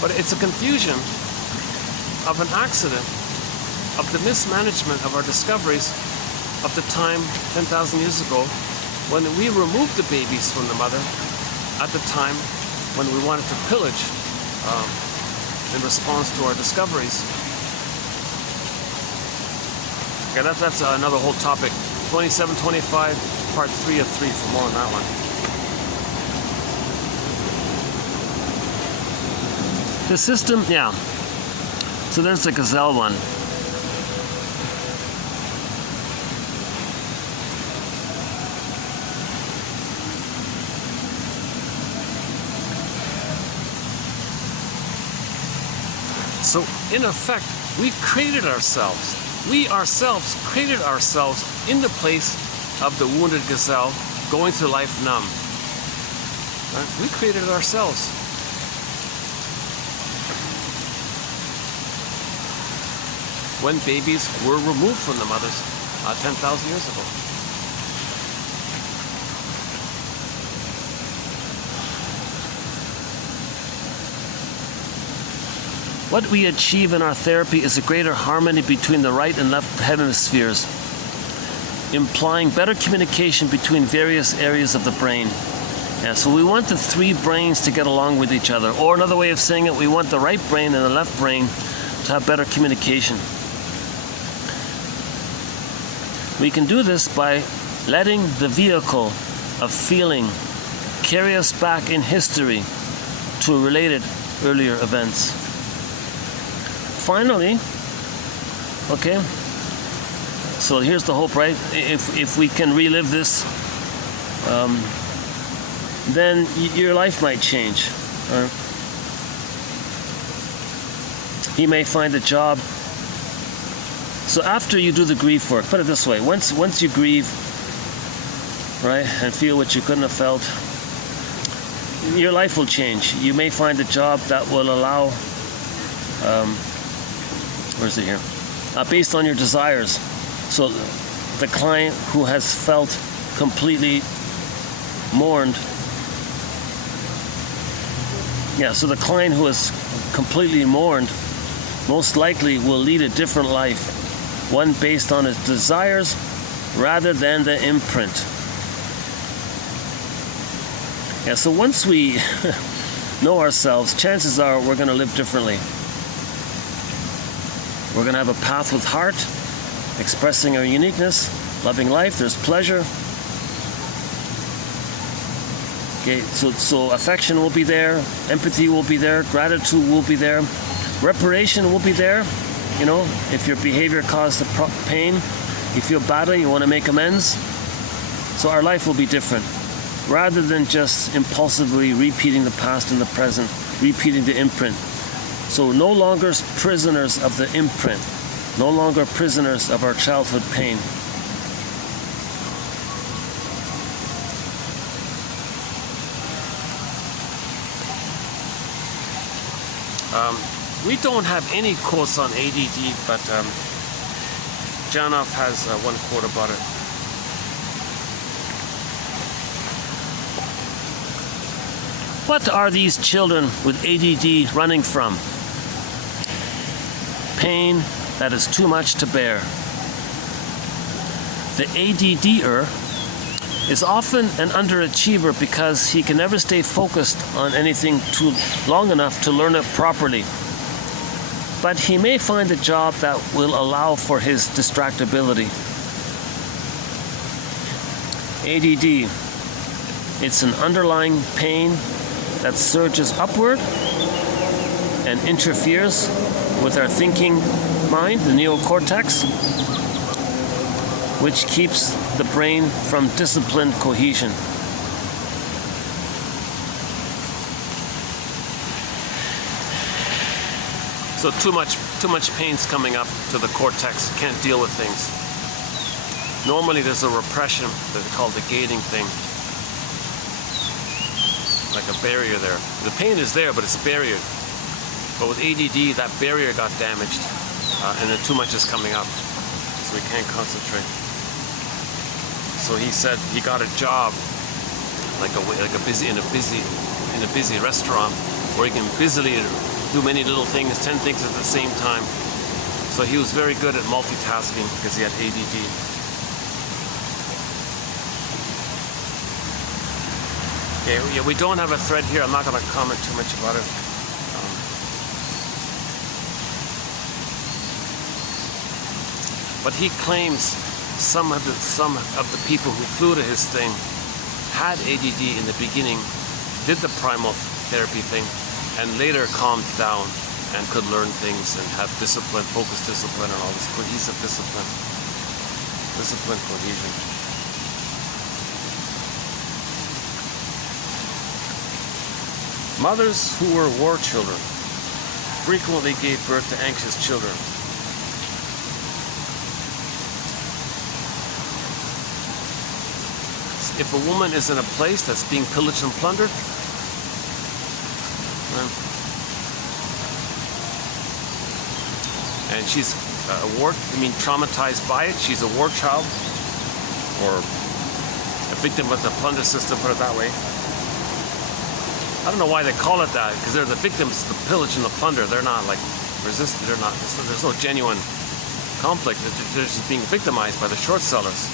But it's a confusion of an accident, of the mismanagement of our discoveries of the time 10,000 years ago when we removed the babies from the mother at the time when we wanted to pillage in response to our discoveries. Okay, that's another whole topic. 2725, part 3 of 3 for more on that one. The system, yeah. So there's the gazelle one. So in effect, we created ourselves. We ourselves created ourselves in the place of the wounded gazelle going through life numb. Right? We created it ourselves. When babies were removed from the mothers 10,000 years ago. What we achieve in our therapy is a greater harmony between the right and left hemispheres, implying better communication between various areas of the brain. Yeah, so we want the three brains to get along with each other. Or another way of saying it, we want the right brain and the left brain to have better communication. We can do this by letting the vehicle of feeling carry us back in history to related earlier events. Finally, okay, so here's the hope, right? If we can relive this, then your life might change. He may find a job So after you do the grief work, put it this way, once you grieve, right, and feel what you couldn't have felt, your life will change. You may find a job that will allow, where is it here? Based on your desires. So the client who has felt completely mourned, so the client who is completely mourned most likely will lead a different life, one based on his desires rather than the imprint. So once we know ourselves, chances are we're going to live differently. We're going to have a path with heart, expressing our uniqueness, loving life. There's pleasure. Okay, so affection will be there, empathy will be there, gratitude will be there, reparation will be there. You know, if your behavior caused the pain, you feel badly, you want to make amends. So our life will be different. Rather than just impulsively repeating the past and the present, repeating the imprint. So no longer prisoners of the imprint, no longer prisoners of our childhood pain. We don't have any quotes on ADD, but Janov has one quote about it. What are these children with ADD running from? Pain that is too much to bear. The ADDer is often an underachiever because he can never stay focused on anything too long enough to learn it properly. But he may find a job that will allow for his distractibility. ADD, it's an underlying pain that surges upward and interferes with our thinking mind, the neocortex, which keeps the brain from disciplined cohesion. So too much pain's coming up to the cortex. You can't deal with things. Normally there's a repression that they call the gating thing. Like a barrier there. The pain is there, but it's barriered. But with ADD, that barrier got damaged, and then too much is coming up, so we can't concentrate. So he said he got a job, in a busy restaurant, where he can busily do many little things, 10 things at the same time. So he was very good at multitasking because he had ADD. Okay, we don't have a thread here. I'm not going to comment too much about it. But he claims some of the people who flew to his thing had ADD in the beginning, did the primal therapy thing, and later calmed down and could learn things and have discipline, focused discipline, and all this cohesive discipline, cohesion. Mothers who were war children frequently gave birth to anxious children. If a woman is in a place that's being pillaged and plundered, and she's traumatized by it, she's a war child, or a victim of the plunder system, put it that way. I don't know why they call it that, because they're the victims of the pillage and the plunder. They're not like resistant, there's no genuine conflict. They're just being victimized by the short sellers.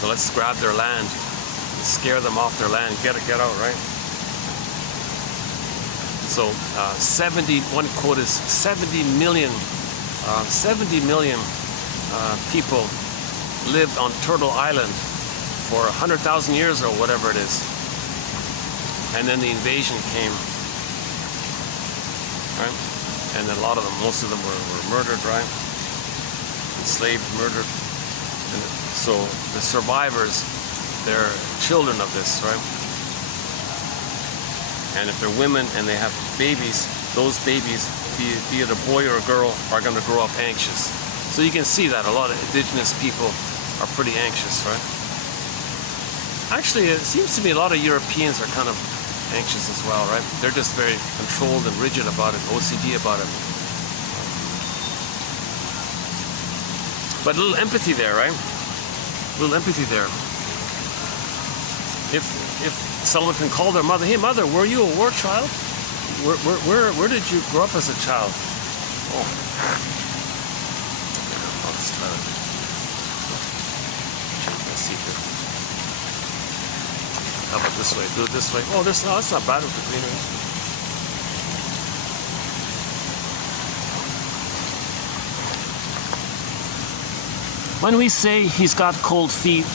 So let's grab their land, scare them off their land, get out, right? So one quote is 70 million people lived on Turtle Island for 100,000 years or whatever it is. And then the invasion came, right? And a lot of them, most of them were murdered, right? Enslaved, murdered. And so the survivors, they're children of this, right? And if they're women and they have babies, those babies be it a boy or a girl, are going to grow up anxious. So you can see that a lot of indigenous people are pretty anxious, right? Actually, it seems to me a lot of Europeans are kind of anxious as well, right? They're just very controlled and rigid about it, OCD about it. But a little empathy there, right? A little empathy there. If someone can call their mother, hey mother, were you a war child? Where did you grow up as a child? Oh. Let's try to change my seat here. How about this way? Do it this way. Oh, that's not bad with the greenery. When we say he's got cold feet,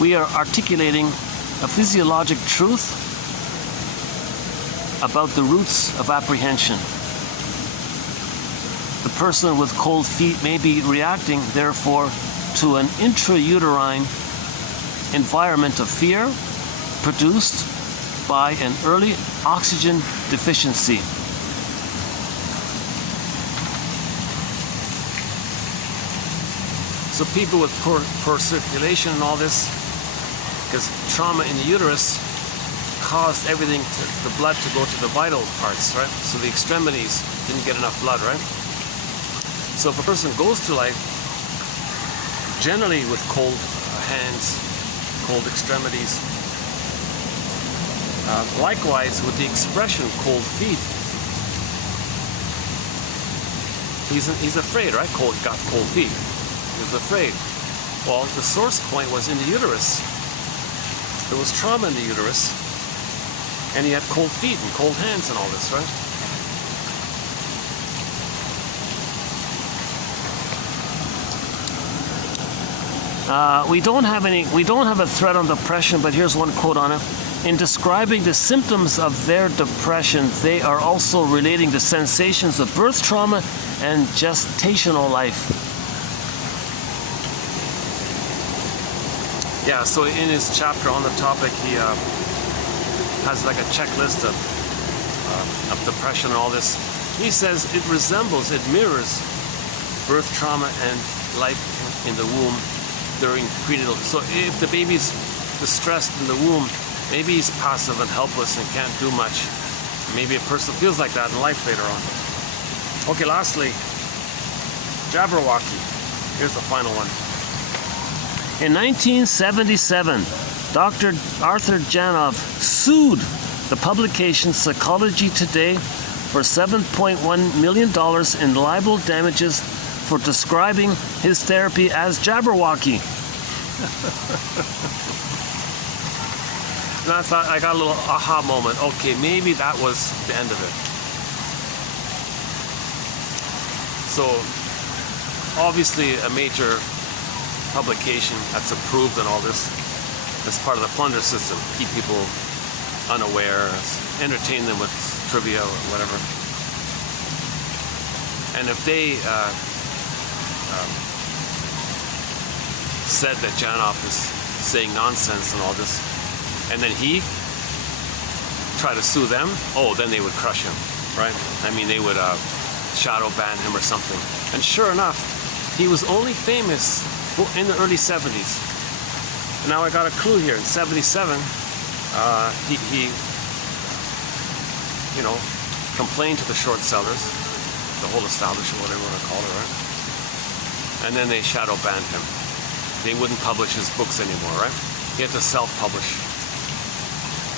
we are articulating a physiologic truth about the roots of apprehension. The person with cold feet may be reacting, therefore, to an intrauterine environment of fear produced by an early oxygen deficiency. So people with poor circulation and all this, because trauma in the uterus caused everything, the blood to go to the vital parts, right? So the extremities didn't get enough blood, right? So if a person goes through life generally with cold hands, cold extremities, likewise with the expression cold feet, he's afraid, right? Got cold feet. He was afraid. Well, the source point was in the uterus. There was trauma in the uterus, and he had cold feet and cold hands and all this, right? We don't have a thread on depression, but here's one quote on it. In describing the symptoms of their depression, they are also relating the sensations of birth trauma and gestational life. Yeah, so in his chapter on the topic, he has like a checklist of depression and all this. He says it mirrors birth trauma and life in the womb during prenatal. So if the baby's distressed in the womb, maybe he's passive and helpless and can't do much. Maybe a person feels like that in life later on. Okay, lastly, Jabberwocky. Here's the final one. In 1977, Dr. Arthur Janov sued the publication Psychology Today for $7.1 million in libel damages for describing his therapy as Jabberwocky. And I thought, I got a little aha moment. Okay, maybe that was the end of it. So, obviously a major publication that's approved and all this as part of the plunder system. Keep people unaware, entertain them with trivia or whatever. And if they said that Janov is saying nonsense and all this, and then he tried to sue them, oh, then they would crush him, right? I mean, they would shadow ban him or something. And sure enough, he was only famous in the early 70s. Now I got a clue here. In 77, he complained to the short sellers, the whole establishment, whatever you want to call it, right? And then they shadow banned him. They wouldn't publish his books anymore, right? He had to self-publish.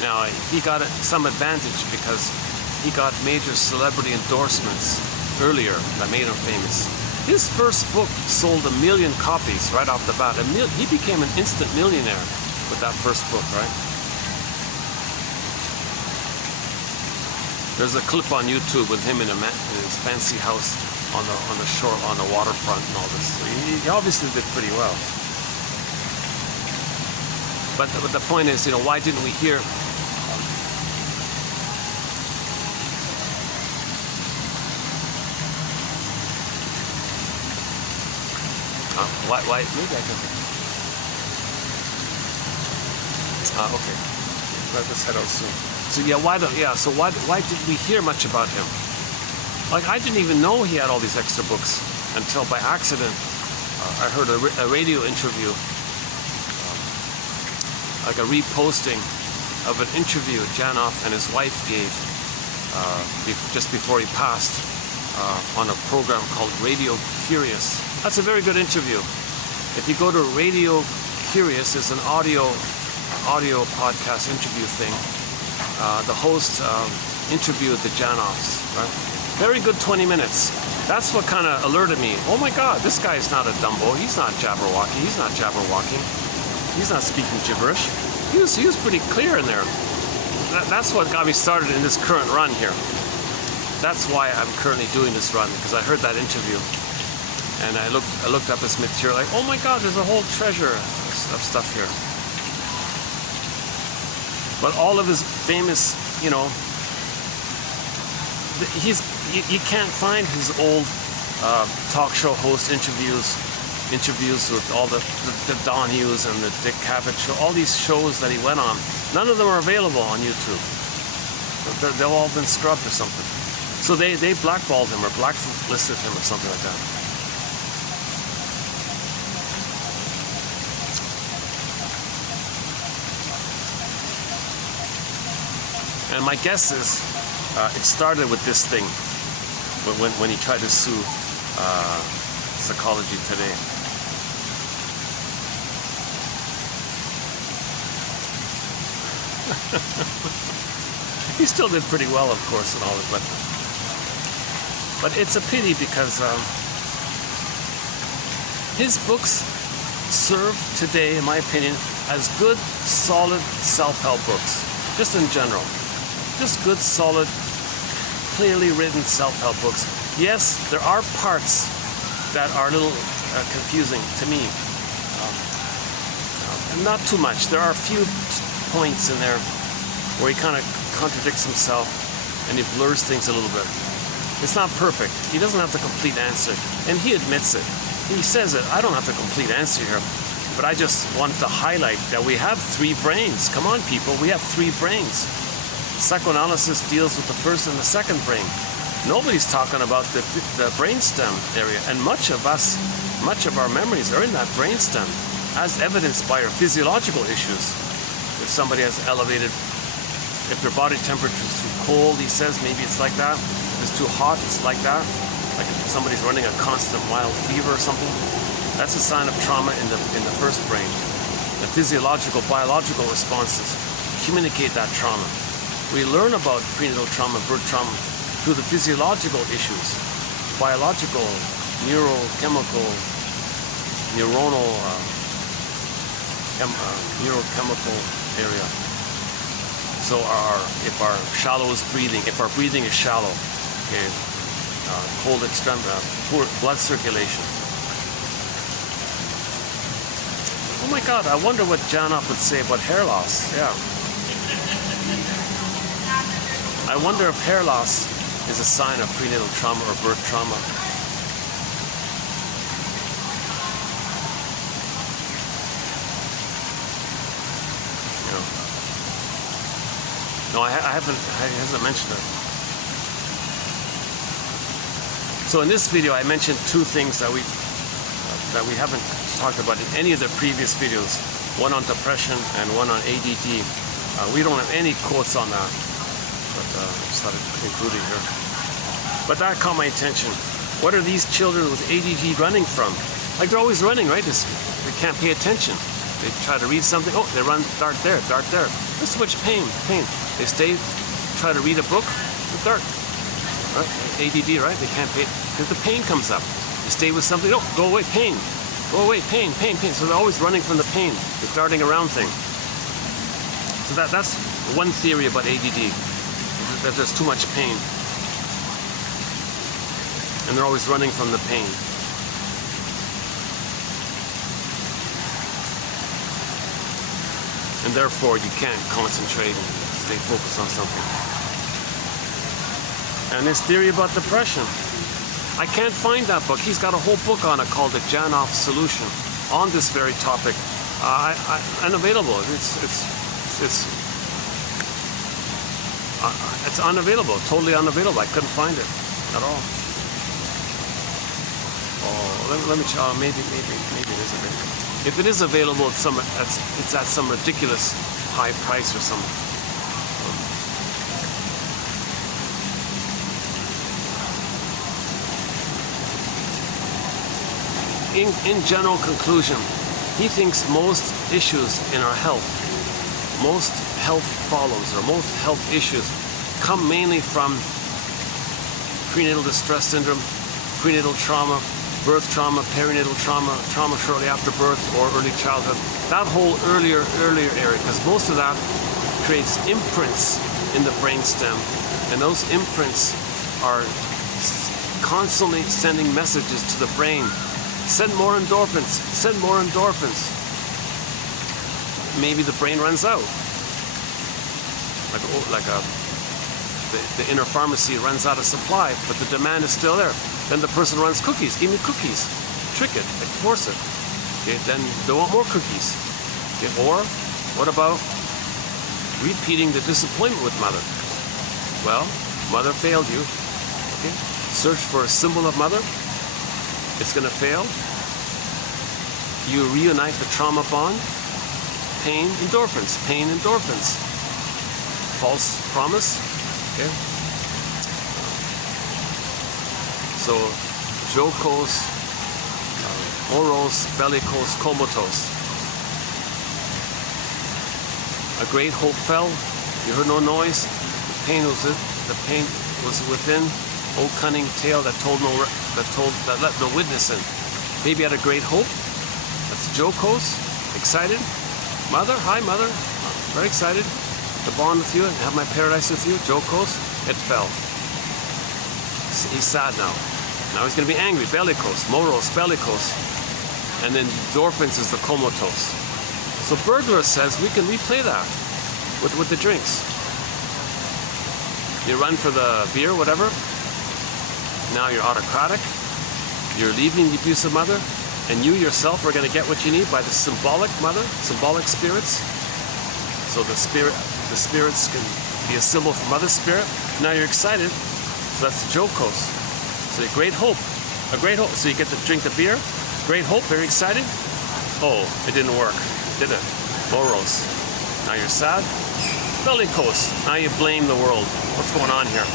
Now, he got some advantage because he got major celebrity endorsements earlier that made him famous. His first book sold 1 million copies right off the bat. He became an instant millionaire with that first book, right? There's a clip on YouTube with him in his fancy house on the shore, on the waterfront and all this. So he obviously did pretty well. But the point is, why didn't we hear why? Maybe I can. Okay. Let us head out soon. So yeah, why did we hear much about him? Like, I didn't even know he had all these extra books until by accident I heard a radio interview, like a reposting of an interview Janoff and his wife gave just before he passed on a program called Radio Curious. That's a very good interview. If you go to Radio Curious, it's an audio podcast interview thing. The host interviewed the Janoffs, right? Very good 20 minutes. That's what kind of alerted me. Oh my God, this guy is not a Dumbo. He's not Jabberwocky. He's not Jabberwocking. He's not speaking gibberish. He was pretty clear in there. That's what got me started in this current run here. That's why I'm currently doing this run, because I heard that interview. And I looked up his material, like, oh my God, there's a whole treasure of stuff here. But all of his famous, you know, you can't find his old talk show host interviews with all the Don Hughes and the Dick Cavett show, all these shows that he went on. None of them are available on YouTube. They've all been scrubbed or something. So they blackballed him or blacklisted him or something like that. And my guess is it started with this thing when he tried to sue Psychology Today. He still did pretty well, of course, and all that, but it's a pity because his books serve today, in my opinion, as good, solid self-help books, just in general. Just good, solid, clearly written self-help books. Yes, there are parts that are a little confusing to me. Not too much. There are a few points in there where he kind of contradicts himself and he blurs things a little bit. It's not perfect. He doesn't have the complete answer, and he admits it. He says it. I don't have the complete answer here, but I just wanted to highlight that we have three brains. Come on, people. We have three brains. Psychoanalysis deals with the first and the second brain. Nobody's talking about the brainstem area, and much of our memories are in that brainstem, as evidenced by our physiological issues. If somebody has elevated, if their body temperature is too cold, he says maybe it's like that. If it's too hot, it's like that. Like if somebody's running a constant mild fever or something, that's a sign of trauma in the first brain. The physiological, biological responses communicate that trauma. We learn about prenatal trauma, birth trauma, through the physiological issues, biological, neurochemical, neurochemical area. So if our shallow is breathing, if our breathing is shallow, okay, cold poor blood circulation. Oh my God, I wonder what Janoff would say about hair loss. Yeah. I wonder if hair loss is a sign of prenatal trauma or birth trauma. You know. No, I hasn't mentioned it. So in this video, I mentioned two things that we haven't talked about in any of the previous videos. One on depression and one on ADD. We don't have any quotes on that. But I just thought I'd include it here. But that caught my attention. What are these children with ADD running from? Like, they're always running, right? They can't pay attention. They try to read something. Oh, they run, dart there, dart there. There's so much pain. They stay, try to read a book, dart. Right? ADD, right? They can't pay, because the pain comes up. They stay with something. Oh, go away, pain. Go away, pain. So they're always running from the pain. The darting around thing. So that's one theory about ADD. That there's too much pain, and they're always running from the pain. And therefore you can't concentrate and stay focused on something. And his theory about depression, I can't find that book. He's got a whole book on it called The Janoff Solution on this very topic. Unavailable. It's unavailable, totally unavailable. I couldn't find it. at all. Oh, let me check. Maybe it is available. If it is available, it's at some ridiculous high price or something. In general conclusion, he thinks most issues in our health, most health problems or most health issues come mainly from prenatal distress syndrome, prenatal trauma, birth trauma, perinatal trauma, trauma shortly after birth or early childhood. That whole earlier area, because most of that creates imprints in the brainstem, and those imprints are constantly sending messages to the brain. Send more endorphins, send more endorphins. Maybe the brain runs out. The inner pharmacy runs out of supply, but the demand is still there. Then the person runs cookies. Give me cookies. Trick it, like force it. Okay, then they want more cookies. Okay, or what about repeating the disappointment with mother? Well, mother failed you. Okay, search for a symbol of mother. It's going to fail. You reunite the trauma bond. Pain, endorphins. Pain, endorphins. False promise. Okay. So, jocose, morose, bellicose, comatose. A great hope fell. You heard no noise. The pain was within. O cunning tale that let no witness in. Baby had a great hope. That's jocose, excited. Mother, hi mother, very excited to bond with you and have my paradise with you. Jocose, it fell. He's sad now. Now he's going to be angry. Bellicose, morose, bellicose, and then endorphins is the comatose. So Bergler says we can replay that with the drinks. You run for the beer, whatever. Now you're autocratic, you're leaving the abusive mother, and you yourself are going to get what you need by the symbolic mother, symbolic spirits. So the spirits can be a symbol for mother spirit. Now you're excited, so that's the jocose. So a great hope. So you get to drink the beer, great hope, very excited. Oh, it didn't work, did it? Morose. Now you're sad. Bellicose. Now you blame the world. What's going on here?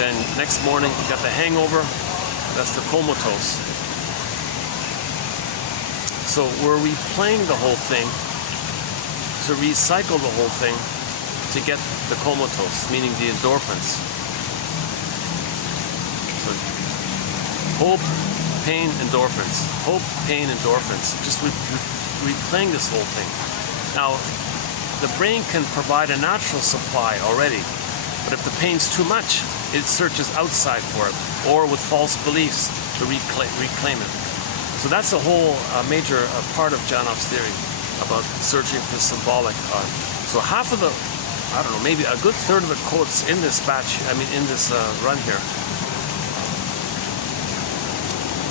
Then next morning you got the hangover, that's the comatose. So we're replaying the whole thing to recycle the whole thing to get the comatose, meaning the endorphins. So hope, pain, endorphins. Hope, pain, endorphins. Just replaying this whole thing. Now, the brain can provide a natural supply already, but if the pain's too much, it searches outside for it, or with false beliefs to reclaim it. So that's a whole major part of Janoff's theory about searching for symbolic. So half of the, I don't know, maybe a good third of the quotes in this batch, in this run here.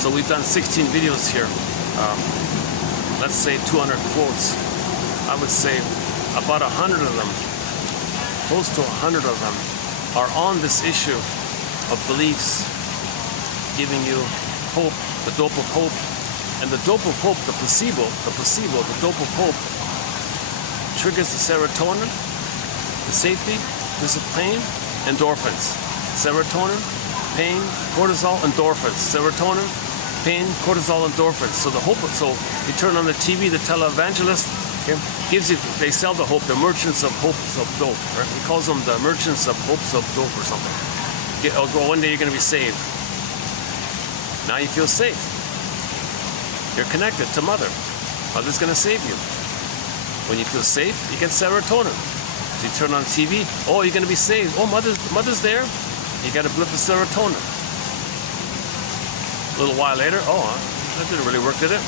So we've done 16 videos here. Let's say 200 quotes. I would say about 100 of them, close to 100 of them, are on this issue of beliefs giving you hope, the dope of hope. And the dope of hope, the placebo, the dope of hope triggers the serotonin, the safety, pain, endorphins. Serotonin, pain, cortisol, endorphins. Serotonin, pain, cortisol, endorphins. So the hope, so you turn on the TV, the televangelist, okay, gives you, they sell the hope, the merchants of hopes of dope. Right? He calls them the merchants of hopes of dope or something. One day you're going to be saved. Now you feel safe. You're connected to mother. Mother's going to save you. When you feel safe, you get serotonin. So you turn on TV, oh, you're going to be saved. Oh, mother's there. You got to blip the serotonin. A little while later, oh, that didn't really work, did it?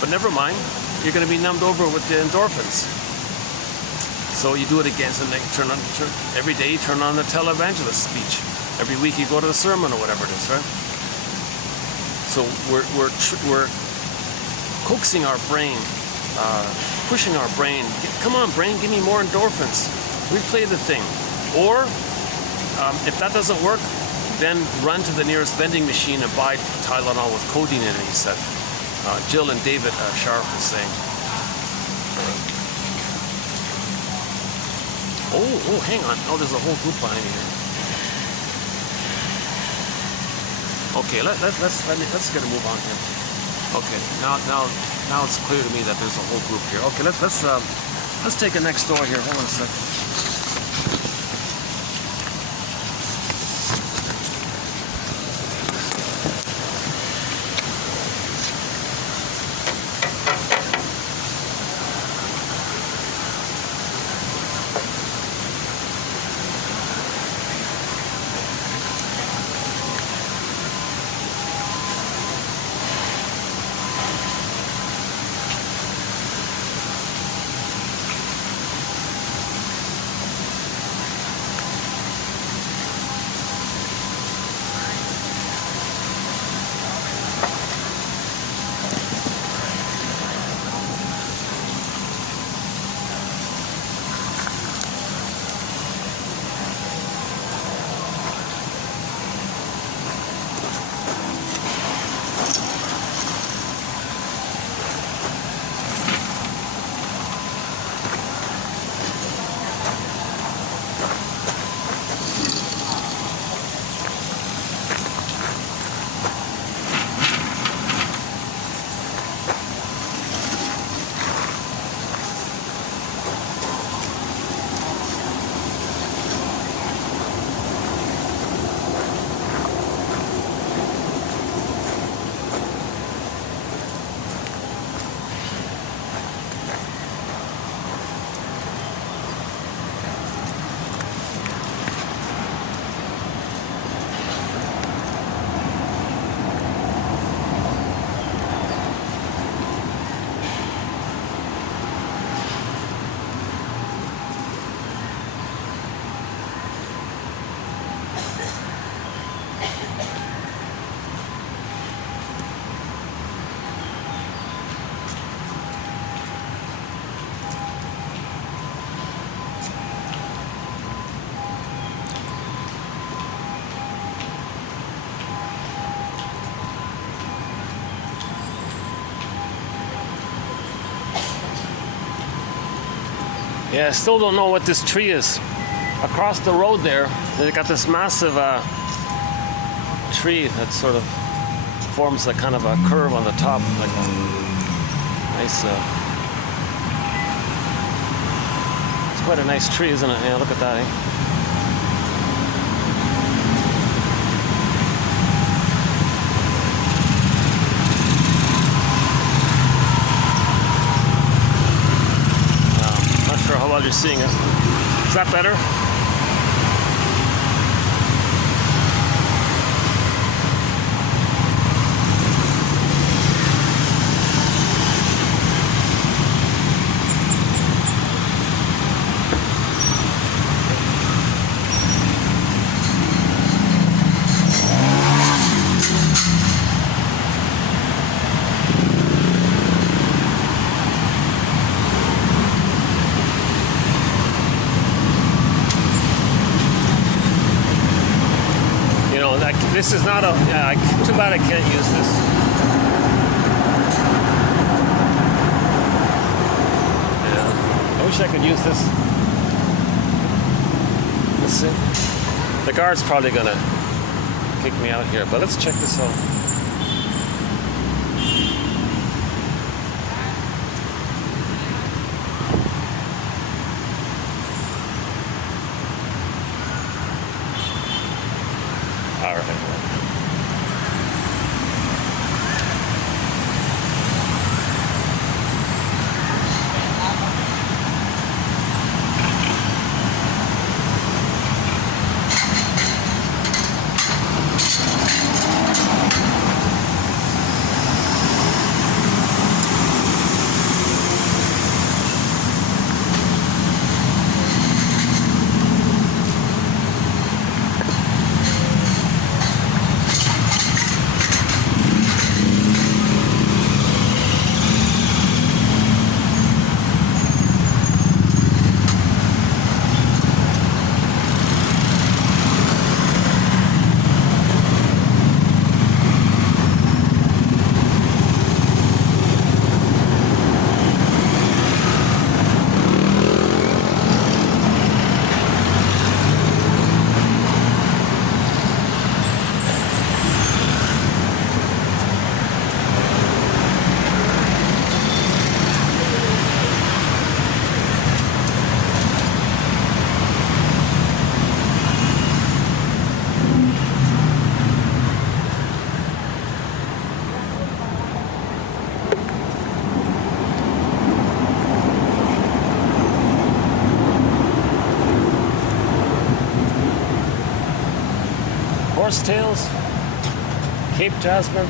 But never mind. You're going to be numbed over with the endorphins. So you do it again. So then every day you turn on the televangelist speech. Every week you go to the sermon or whatever it is, right? So we're coaxing our brain, pushing our brain. Come on, brain, give me more endorphins. Replay the thing. Or if that doesn't work, then run to the nearest vending machine and buy Tylenol with codeine in it, he said. Jill and David Sharp was saying. Oh, hang on. Oh, there's a whole group behind me here. Okay, let's get a move on here. Okay, now it's clear to me that there's a whole group here. Okay, let's take a next door here. Hold on a second. Yeah, I still don't know what this tree is. Across the road there, they got this massive tree that sort of forms a kind of a curve on the top, like a nice. It's quite a nice tree, isn't it? Yeah, look at that. Eh? How well you're seeing it. Is that better? This is not a, too bad I can't use this. Yeah, I wish I could use this. Let's see. The guard's probably gonna kick me out here, but let's check this out. All right. horsetails, Cape jasmine.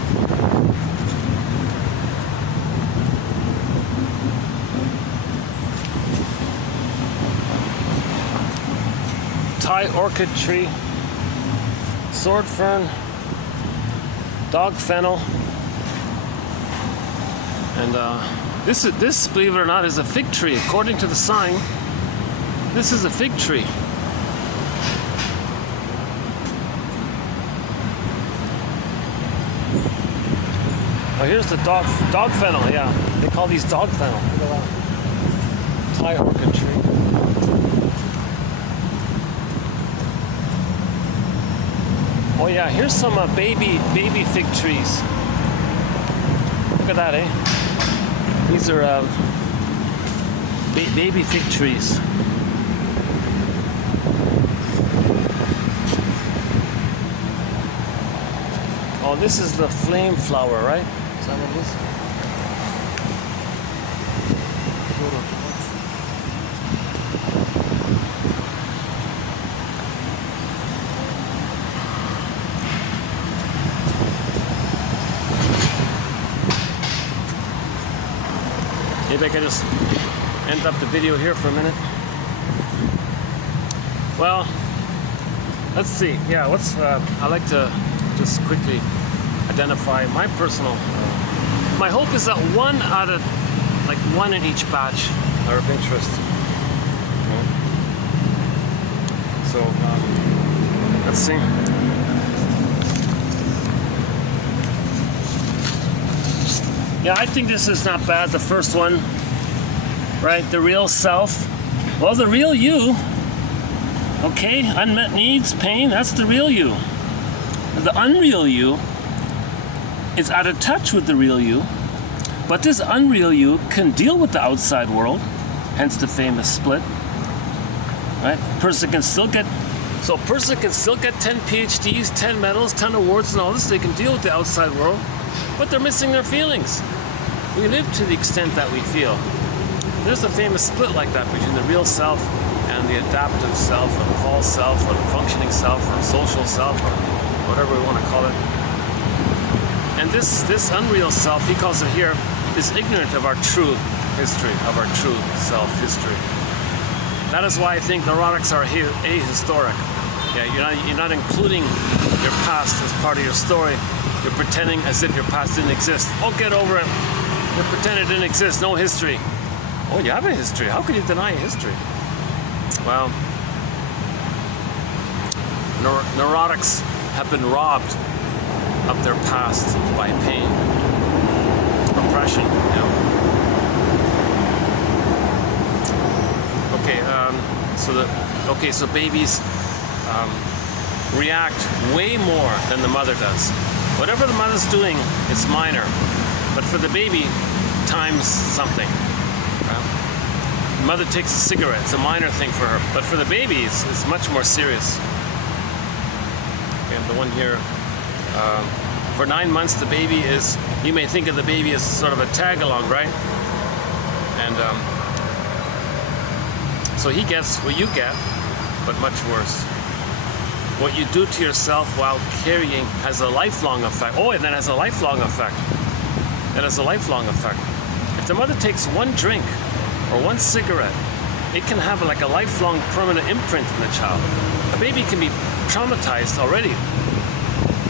Thai orchid tree, sword fern, dog fennel, and this, believe it or not, is a fig tree. According to the sign, this is a fig tree. Oh, here's the dog fennel. Yeah, they call these dog fennel. Look at that. Thai orchid tree. Oh yeah, here's some baby fig trees. Look at that, eh? These are baby fig trees. Oh, this is the flame flower, right? Is that what it is? Maybe I can just end up the video here for a minute. Well, let's see. Yeah, I like to just quickly identify my personal. My hope is that one in each batch are of interest. Okay. So let's see. Yeah, I think this is not bad. The first one, right? The real self. Well, the real you. Okay, unmet needs, pain. That's the real you. The unreal you is out of touch with the real you, but this unreal you can deal with the outside world, hence the famous split, right? A person can still get 10 PhDs, 10 medals, 10 awards and all this. They can deal with the outside world, but they're missing their feelings. We live to the extent that we feel. There's a famous split like that between the real self and the adaptive self, or the false self, or the functioning self, or social self, or whatever we want to call it. And this unreal self, he calls it here, is ignorant of our true history, of our true self-history. That is why I think neurotics are ahistoric. Yeah, you're not including your past as part of your story. You're pretending as if your past didn't exist. Oh, get over it. You pretend it didn't exist. No history. Oh, you have a history. How could you deny a history? Well, neurotics have been robbed of their past by pain, oppression. So babies react way more than the mother does. Whatever the mother's doing, it's minor, but for the baby, times something. The mother takes a cigarette, it's a minor thing for her, but for the baby, it's much more serious. And the one here, for 9 months, the baby is, you may think of the baby as sort of a tag-along, right? And so he gets what you get, but much worse. What you do to yourself while carrying has a lifelong effect. Oh, and that has a lifelong effect. It has a lifelong effect. If the mother takes one drink or one cigarette, it can have like a lifelong permanent imprint in the child. A baby can be traumatized already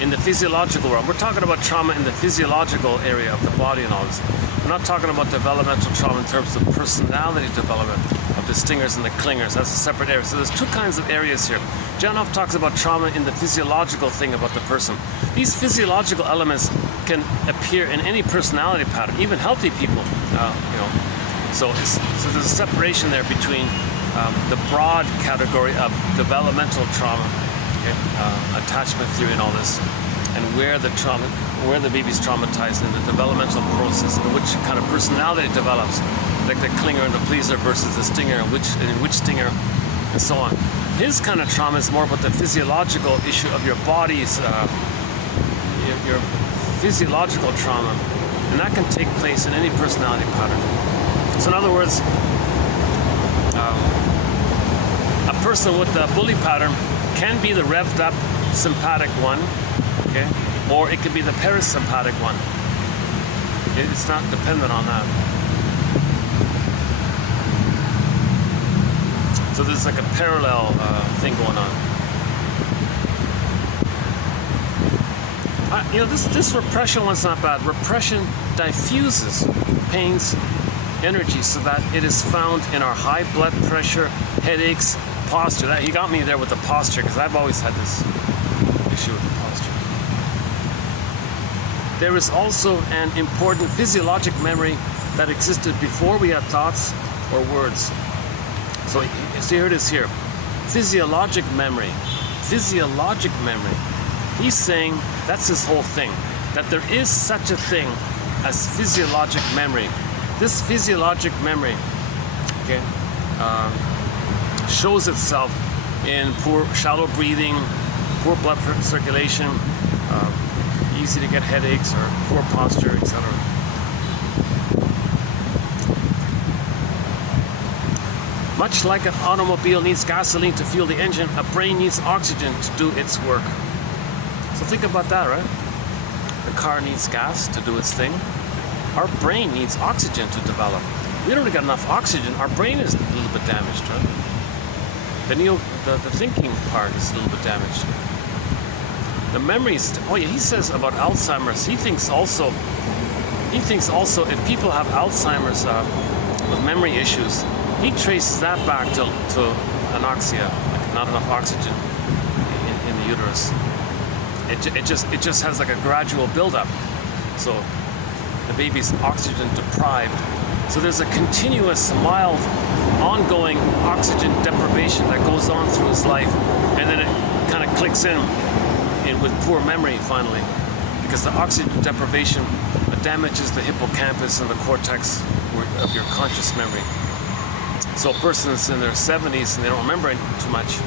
in the physiological realm. We're talking about trauma in the physiological area of the body and all this. We're not talking about developmental trauma in terms of personality development, of the stingers and the clingers. That's a separate area. So there's two kinds of areas here. Janov talks about trauma in the physiological thing about the person. These physiological elements can appear in any personality pattern, even healthy people. So there's a separation there between the broad category of developmental trauma, attachment theory, and all this, and where the baby's traumatized in the developmental process, and which kind of personality develops, like the clinger and the pleaser versus the stinger, and which stinger, and so on. His kind of trauma is more about the physiological issue of your body's, your physiological trauma, and that can take place in any personality pattern. So in other words, a person with the bully pattern can be the revved up sympathetic one, okay? Or it could be the parasympathetic one. It's not dependent on that. So there's like a parallel thing going on. This repression one's not bad. Repression diffuses pain's energy so that it is found in our high blood pressure, headaches, posture. He got me there with the posture because I've always had this issue with the posture. There is also an important physiologic memory that existed before we had thoughts or words. So here it is here. Physiologic memory. Physiologic memory. He's saying that's his whole thing. That there is such a thing as physiologic memory. This physiologic memory, okay, shows itself in poor, shallow breathing, poor blood circulation, easy to get headaches or poor posture, etc. Much like an automobile needs gasoline to fuel the engine, a brain needs oxygen to do its work. So think about that, right? The car needs gas to do its thing. Our brain needs oxygen to develop. We don't get enough oxygen. Our brain is a little bit damaged, right? The thinking part is a little bit damaged. The memories. Oh yeah, he says about Alzheimer's. He thinks also if people have Alzheimer's with memory issues, he traces that back to anoxia, like not enough oxygen in the uterus. It just has like a gradual buildup. So the baby's oxygen deprived. So there's a continuous, mild, ongoing oxygen deprivation that goes on through his life, and then it kind of clicks in with poor memory finally, because the oxygen deprivation damages the hippocampus and the cortex of your conscious memory. So a person's in their 70s and they don't remember too much.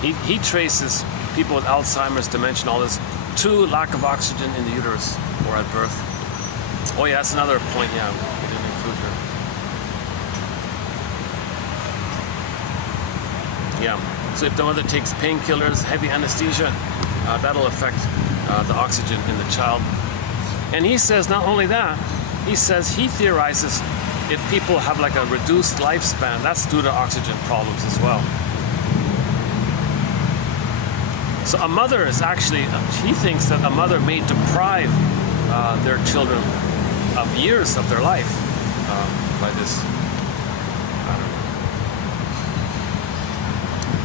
He traces people with Alzheimer's, dementia, all this, to lack of oxygen in the uterus or at birth. Oh yeah, that's another point, yeah, we didn't include here. Yeah, so if the mother takes painkillers, heavy anesthesia, that'll affect the oxygen in the child. And he says not only that, he theorizes if people have like a reduced lifespan, that's due to oxygen problems as well. So a mother is actually, he thinks that a mother may deprive their children of years of their life by this.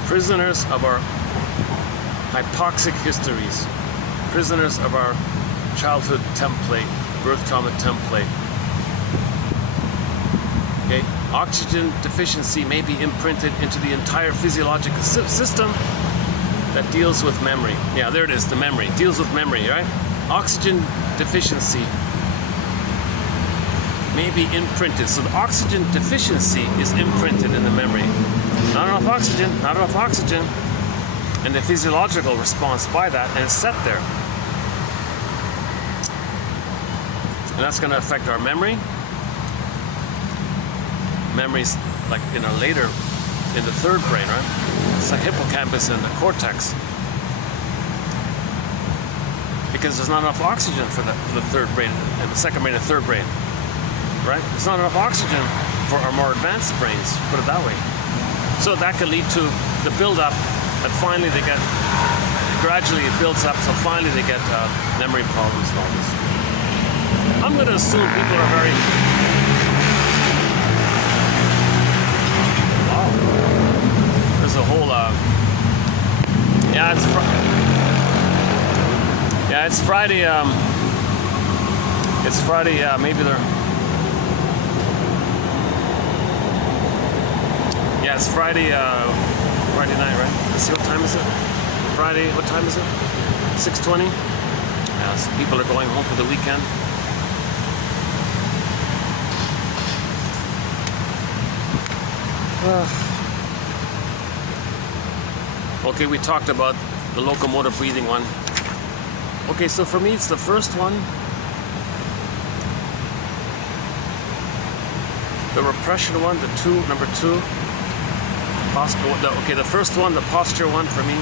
Prisoners of our hypoxic histories, prisoners of our childhood template, birth trauma template. Okay, oxygen deficiency may be imprinted into the entire physiological system that deals with memory. Yeah, there it is, the memory. Deals with memory, right? Oxygen deficiency may be imprinted. So the oxygen deficiency is imprinted in the memory. Not enough oxygen, not enough oxygen. And the physiological response by that, and it's set there. And that's going to affect our memory. Memories like in the third brain, right? It's the hippocampus and the cortex. Because there's not enough oxygen for the third brain and the second brain and third brain, right? There's not enough oxygen for our more advanced brains, put it that way. So that could lead to the buildup, and finally they get, gradually it builds up, so finally they get memory problems and all this. I'm going to assume people are very... Wow. There's a whole... Yeah, it's Friday. It's Friday. Maybe they're... Yeah, it's Friday. Friday night, right? Let's see, what time is it? Friday. What time is it? 6:20. Yeah, so people are going home for the weekend. Okay, we talked about the locomotive breathing one. Okay, so for me it's the first one. The repression one, number two. Posture, the first one, the posture one for me.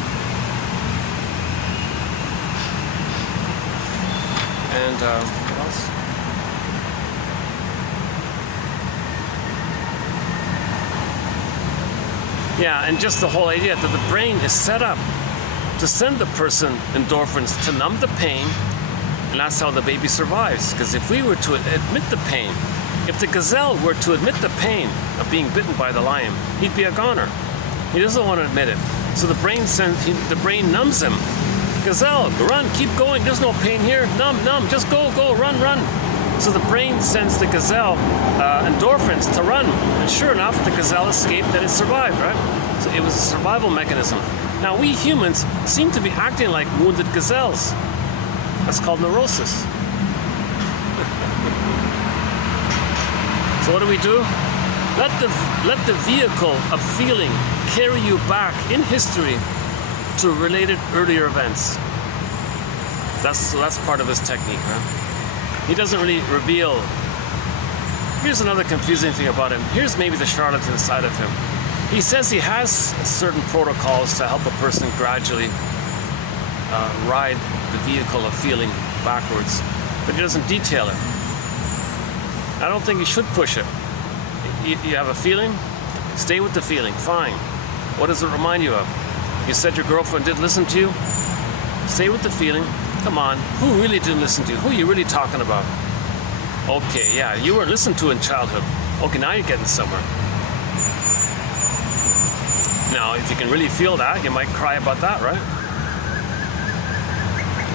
And what else? Yeah, and just the whole idea that the brain is set up to send the person endorphins to numb the pain, and that's how the baby survives. Because if we were to admit the pain, if the gazelle were to admit the pain of being bitten by the lion, he'd be a goner. He doesn't want to admit it. So the brain numbs him. Gazelle, run, keep going, there's no pain here. Numb, just go, run. So the brain sends the gazelle endorphins to run. And sure enough, the gazelle escaped and it survived, right? So it was a survival mechanism. Now we humans seem to be acting like wounded gazelles. That's called neurosis. So what do? Let the vehicle of feeling carry you back in history to related earlier events. That's part of his technique, right? He doesn't really reveal. Here's another confusing thing about him. Here's maybe the charlatan side of him. He says he has certain protocols to help a person gradually ride the vehicle of feeling backwards, but he doesn't detail it. I don't think you should push it. You have a feeling? Stay with the feeling, fine. What does it remind you of? You said your girlfriend didn't listen to you? Stay with the feeling. Come on, who really didn't listen to you? Who are you really talking about? Okay, yeah, you weren't listened to in childhood. Okay, now you're getting somewhere. Now, if you can really feel that, you might cry about that, right?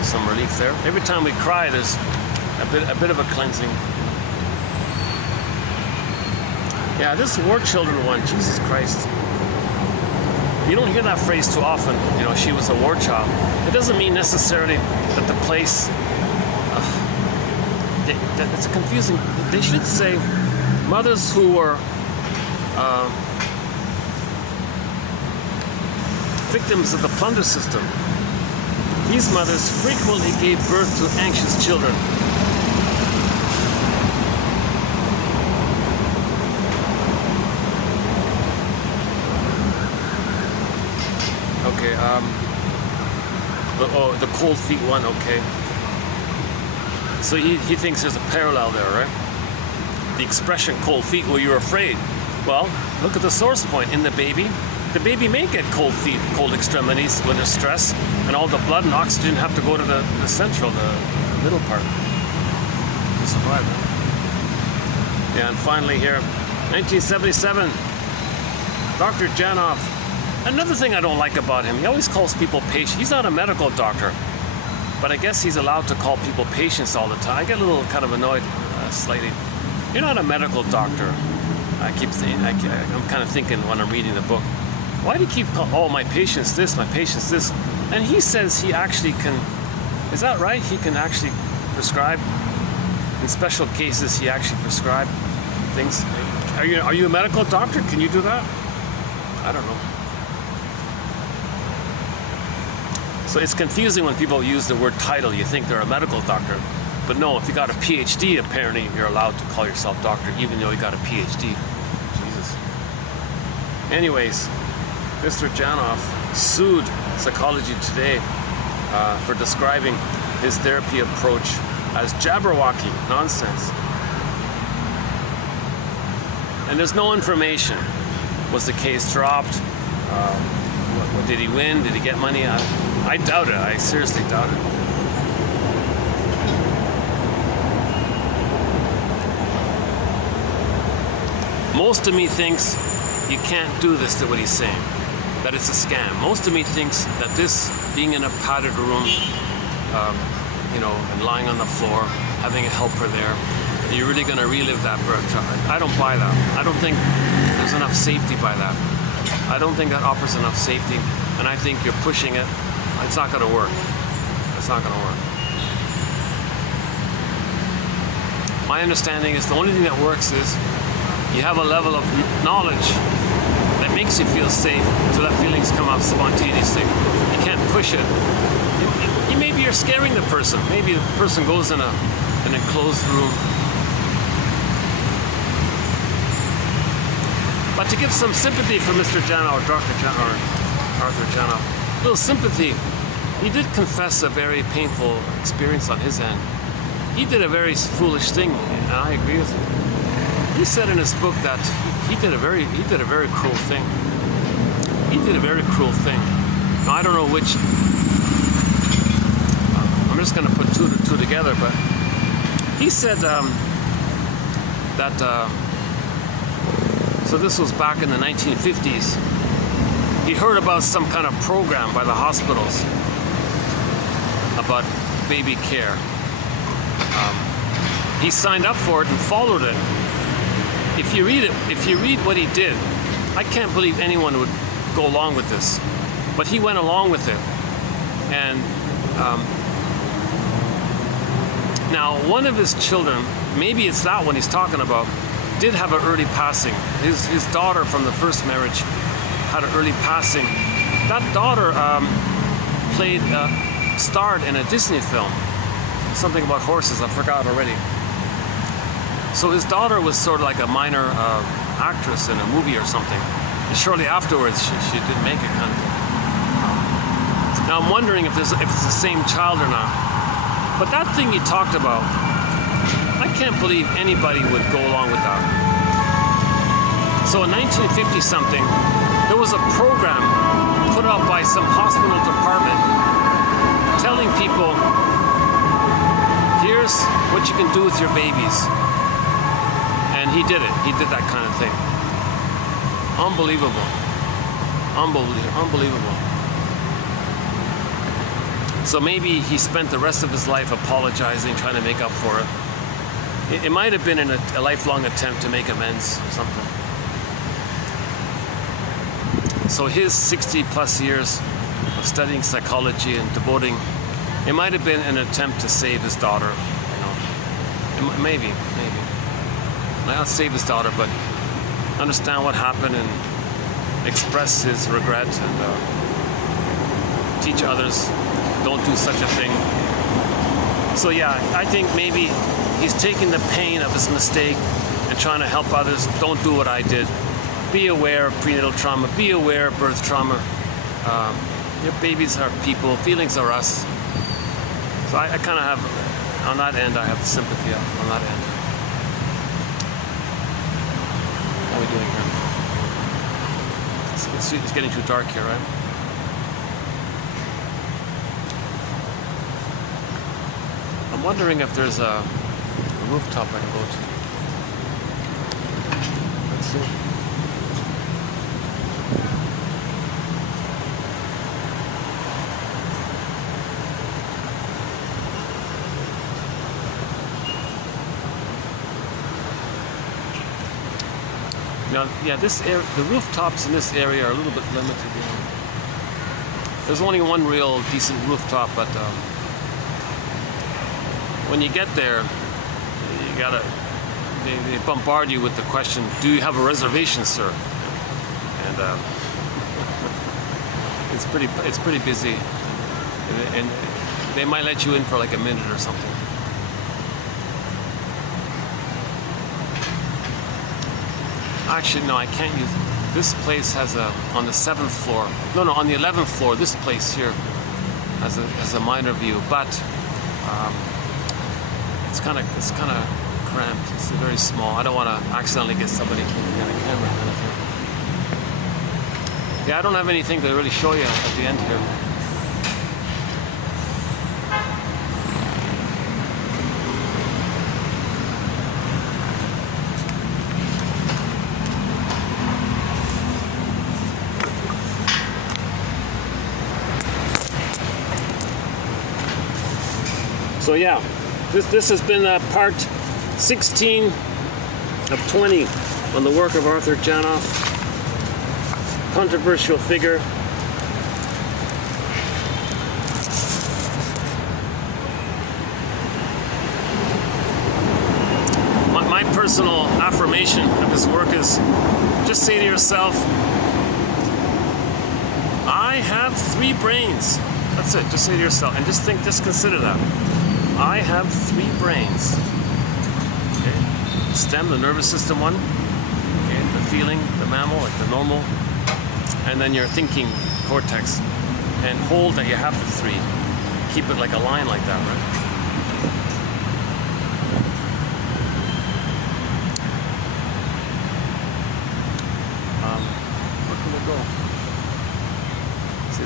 Some relief there. Every time we cry, there's a bit of a cleansing. Yeah, this war children one, Jesus Christ. You don't hear that phrase too often, you know, she was a war child. It doesn't mean necessarily that the place, it's confusing. They should say mothers who were victims of the plunder system. These mothers frequently gave birth to anxious children. Okay, the cold feet one, okay. So he thinks there's a parallel there, right? The expression cold feet, well, you're afraid. Well, look at the source point in the baby. The baby may get cold feet, cold extremities when there's stress, and all the blood and oxygen have to go to the central, the middle part to survive. Right? Yeah, and finally here, 1977, Dr. Janov. Another thing I don't like about him, he always calls people patients. He's not a medical doctor, but I guess he's allowed to call people patients all the time. I get a little kind of annoyed, slightly. You're not a medical doctor. I keep saying, I'm kind of thinking when I'm reading the book, why do you keep calling, oh, my patient's this, my patient's this? And he says he actually can, is that right? He can actually prescribe, in special cases, he actually prescribe things. Are you a medical doctor? Can you do that? I don't know. So it's confusing when people use the word title. You think they're a medical doctor. But no, if you got a PhD, apparently you're allowed to call yourself doctor, even though you got a PhD. Jesus. Anyways, Mr. Janov sued Psychology Today for describing his therapy approach as Jabberwocky, nonsense. And there's no information. Was the case dropped? What did he win? Did he get money? I doubt it. I seriously doubt it. Most of me thinks you can't do this to what he's saying, that it's a scam. Most of me thinks that this, being in a padded room, you know, and lying on the floor, having a helper there, you're really going to relive that birth. I don't buy that. I don't think there's enough safety by that. I don't think that offers enough safety, and I think you're pushing it. It's not going to work. It's not going to work. My understanding is the only thing that works is you have a level of knowledge that makes you feel safe to let feelings come out spontaneously. You can't push it. Maybe you're scaring the person. Maybe the person goes in an enclosed room. But to give some sympathy for Mr. Janov, or Dr. Janov, or Arthur Janov, a little sympathy, he did confess a very painful experience on his end. he did a very foolish thing, and I agree with him. He said in his book that he did a very cruel thing. He did a very cruel thing. Now, I don't know which. I'm just going to put two together, but he said so this was back in the 1950s. He heard about some kind of program by the hospitals about baby care. He signed up for it and followed it. If you read what he did, I can't believe anyone would go along with this. But he went along with it. And now one of his children, maybe it's that one he's talking about, did have an early passing. His daughter from the first marriage had an early passing. That daughter starred in a Disney film, something about horses, I forgot already. So his daughter was sort of like a minor actress in a movie or something. And shortly afterwards, she didn't make it, kind of thing. Now I'm wondering if it's the same child or not. But that thing he talked about, I can't believe anybody would go along with that. So in 1950 something, there was a program put out by some hospital department telling people, here's what you can do with your babies. And he did it. He did that kind of thing. Unbelievable. Unbelievable. So maybe he spent the rest of his life apologizing, trying to make up for it. It might have been in a lifelong attempt to make amends or something. So his 60 plus years of studying psychology and devoting, it might have been an attempt to save his daughter, you know. Maybe. Not save his daughter, but understand what happened and express his regret and teach others, don't do such a thing. So yeah, I think maybe he's taking the pain of his mistake and trying to help others. Don't do what I did. Be aware of prenatal trauma. Be aware of birth trauma. Your babies are people. Feelings are us. So I kind of have, on that end, I have sympathy on that end. What are we doing here? It's getting too dark here, right? I'm wondering if there's a rooftop I can go to. Let's see. Now, yeah, the rooftops in this area are a little bit limited. You know. There's only one real decent rooftop, but when you get there, you gotta. They bombard you with the question, "Do you have a reservation, sir?" And it's pretty busy, and they might let you in for like a minute or something. Actually, no, I can't use it. This place has on the 7th floor. No, on the 11th floor. This place here has a minor view, but it's kind of cramped. It's very small. I don't want to accidentally get somebody looking at a camera or anything. Yeah, I don't have anything to really show you at the end here. So yeah, this has been part 16 of 20 on the work of Arthur Janoff, controversial figure. My personal affirmation of his work is just say to yourself, I have 3 brains. That's it. Just say to yourself, and just consider that. I have 3 brains. Okay. Stem, the nervous system one. Okay. The feeling, the mammal, like the normal. And then your thinking cortex. And hold that you have the 3. Keep it like a line like that, right?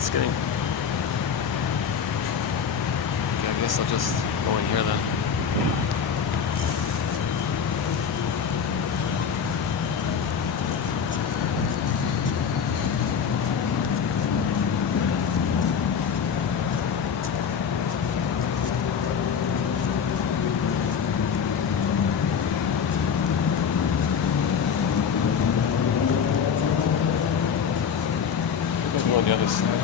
it's getting... Okay, I guess I'll just go in here then. Let's go on the other side.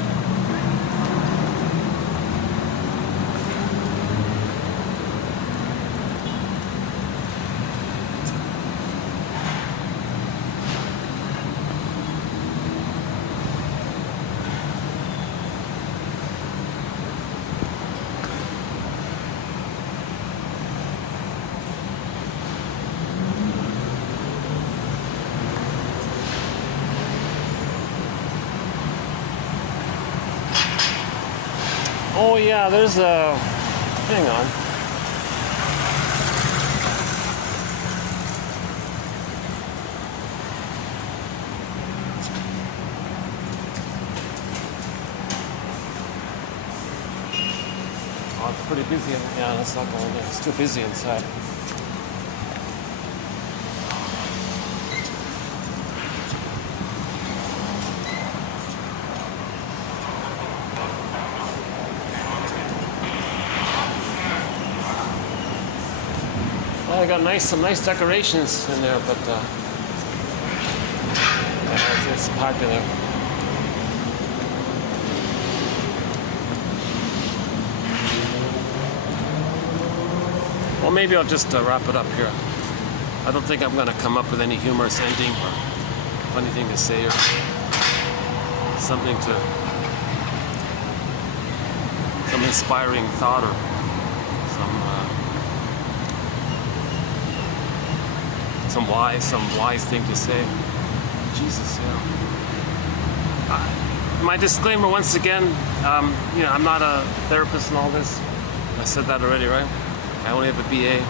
Oh yeah, there's a... hang on. Oh, it's pretty busy. Yeah, let's not go in there. It's too busy inside. Well, I got some nice decorations in there, but it's popular. Well, maybe I'll just wrap it up here. I don't think I'm going to come up with any humorous ending or funny thing to say or something to... some inspiring thought or some wise thing to say. Jesus, yeah. My disclaimer once again, you know, I'm not a therapist and all this. I said that already, right? I only have a BA.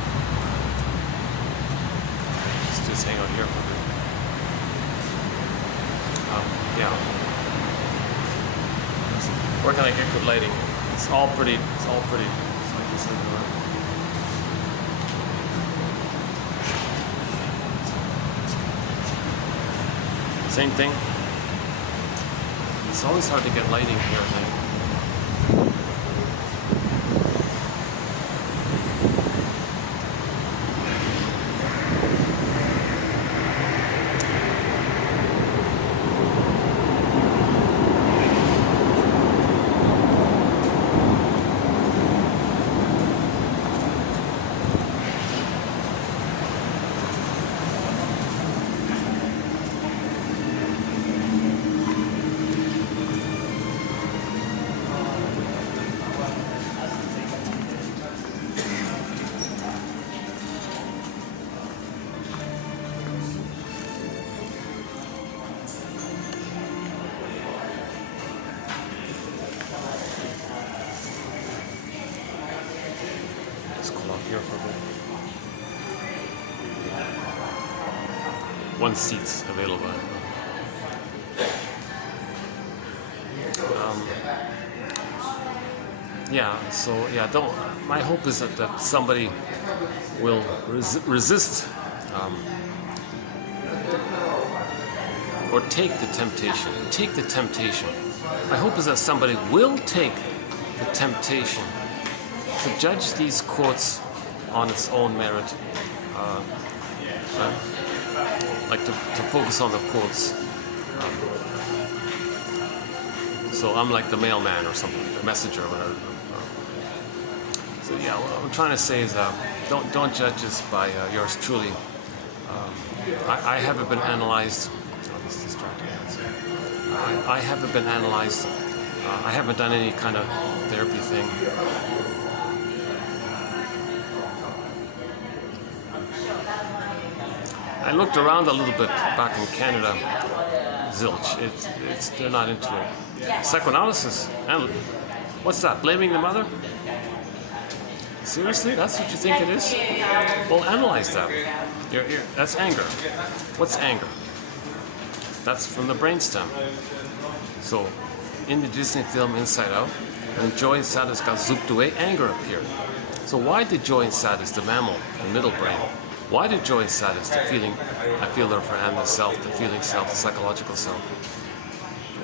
Let's just hang out here for a bit. Yeah. Where can I get good lighting? It's all pretty. It's like this everywhere. Same thing. It's always hard to get lighting here at night. Here for a bit. One seat's available. Yeah, so yeah, my hope is that somebody will resist or take the temptation. Take the temptation. My hope is that somebody will take the temptation to judge these quotes on its own merit, like to focus on the quotes. So I'm like the mailman or something, the messenger or whatever. So yeah, what I'm trying to say is don't judge us by yours truly. I haven't been analyzed. Oh, this is distracting. I haven't been analyzed. I haven't done any kind of therapy thing. I looked around a little bit back in Canada. Zilch. They're not into it. Psychoanalysis. And what's that? Blaming the mother? Seriously? That's what you think it is? Well, analyze that. That's anger. What's anger? That's from the brainstem. So, in the Disney film Inside Out, when joy and sadness got zooped away, anger appeared. So why did joy and sadness, the mammal, the middle brain, why did joy and sadness, the feeling, I feel there for Anand, self, the feeling self, the psychological self,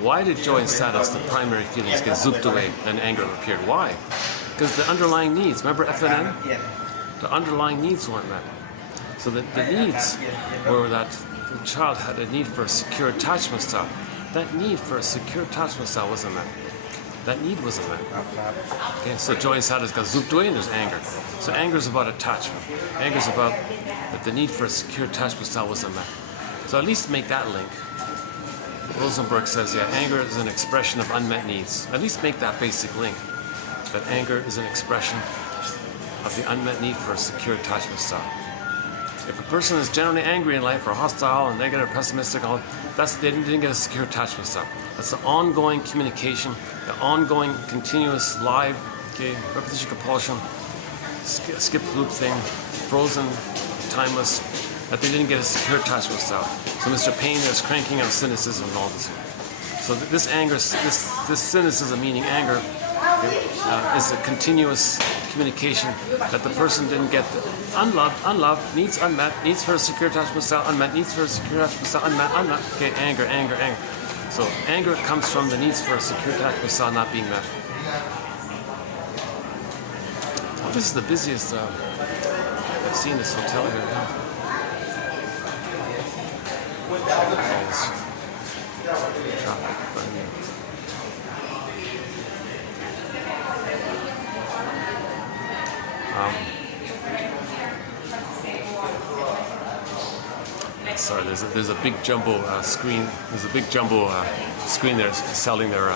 why did joy and sadness, the primary feelings, get zooped away and anger appeared? Why? Because the underlying needs, remember FNN? The underlying needs weren't met. So the needs were that the child had a need for a secure attachment style. That need for a secure attachment style wasn't met. That need wasn't met. Okay, so joy and sadness got zooped away and there's anger. So anger is about attachment. Anger is about that the need for a secure attachment style wasn't met. So at least make that link. Rosenberg says, yeah, anger is an expression of unmet needs. At least make that basic link. That anger is an expression of the unmet need for a secure attachment style. If a person is generally angry in life or hostile and negative, pessimistic, they didn't get a secure attachment style. That's the ongoing communication, the ongoing continuous live, repetition compulsion, skip loop thing, frozen, timeless, that they didn't get a secure attachment style. So Mr. Payne is cranking out cynicism and all this. So this anger, this cynicism, meaning anger, is a continuous communication that the person didn't get. Unloved, needs unmet, needs for a secure attachment style, unmet, needs for a secure attachment style, unmet. Okay, anger. So anger comes from the needs for a secure attachment style not being met. Well, this is the busiest I've seen this hotel here. Sorry, there's a big jumbo screen. There's a big jumbo screen there selling their,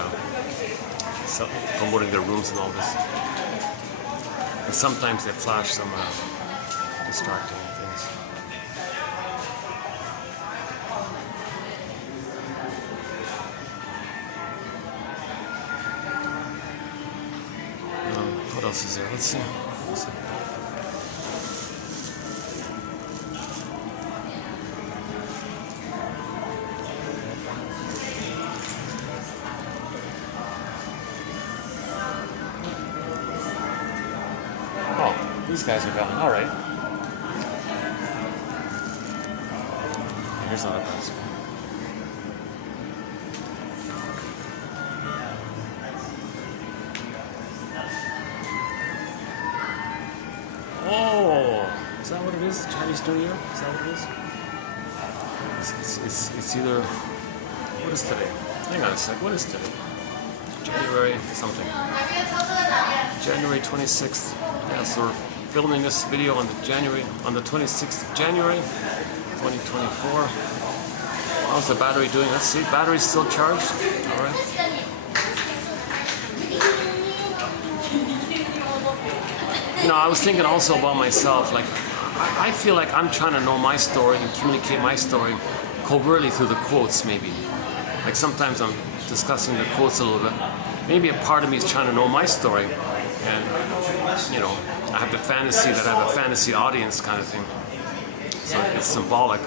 promoting their rooms and all this. And sometimes they flash some distracting things. What else is there? Let's see. These guys are gone. All right. Here's another person. Oh, is that what it is? Chinese New Year? Is that what it is? It's either. What is today? Hang on a sec. What is today? January something. January 26th. Yeah, so we're filming this video on the 26th of January, 2024. How's the battery doing? Let's see. Battery's still charged. All right. You know, I was thinking also about myself. Like, I feel like I'm trying to know my story and communicate my story covertly through the quotes, maybe. Like sometimes I'm discussing the quotes a little bit. Maybe a part of me is trying to know my story, and you know, I have the fantasy that I have a fantasy audience kind of thing. So it's symbolic.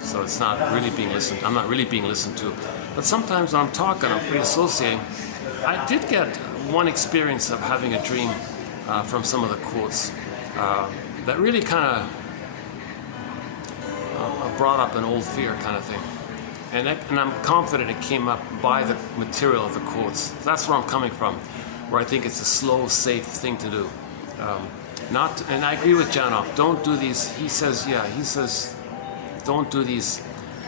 So it's not really being listened. I'm not really being listened to. But sometimes when I'm talking, I'm free associating. I did get one experience of having a dream from some of the quotes that really kind of brought up an old fear kind of thing. And I'm confident it came up by the material of the quotes. That's where I'm coming from, where I think it's a slow, safe thing to do. And I agree with Janoff. Don't do these. He says, don't do these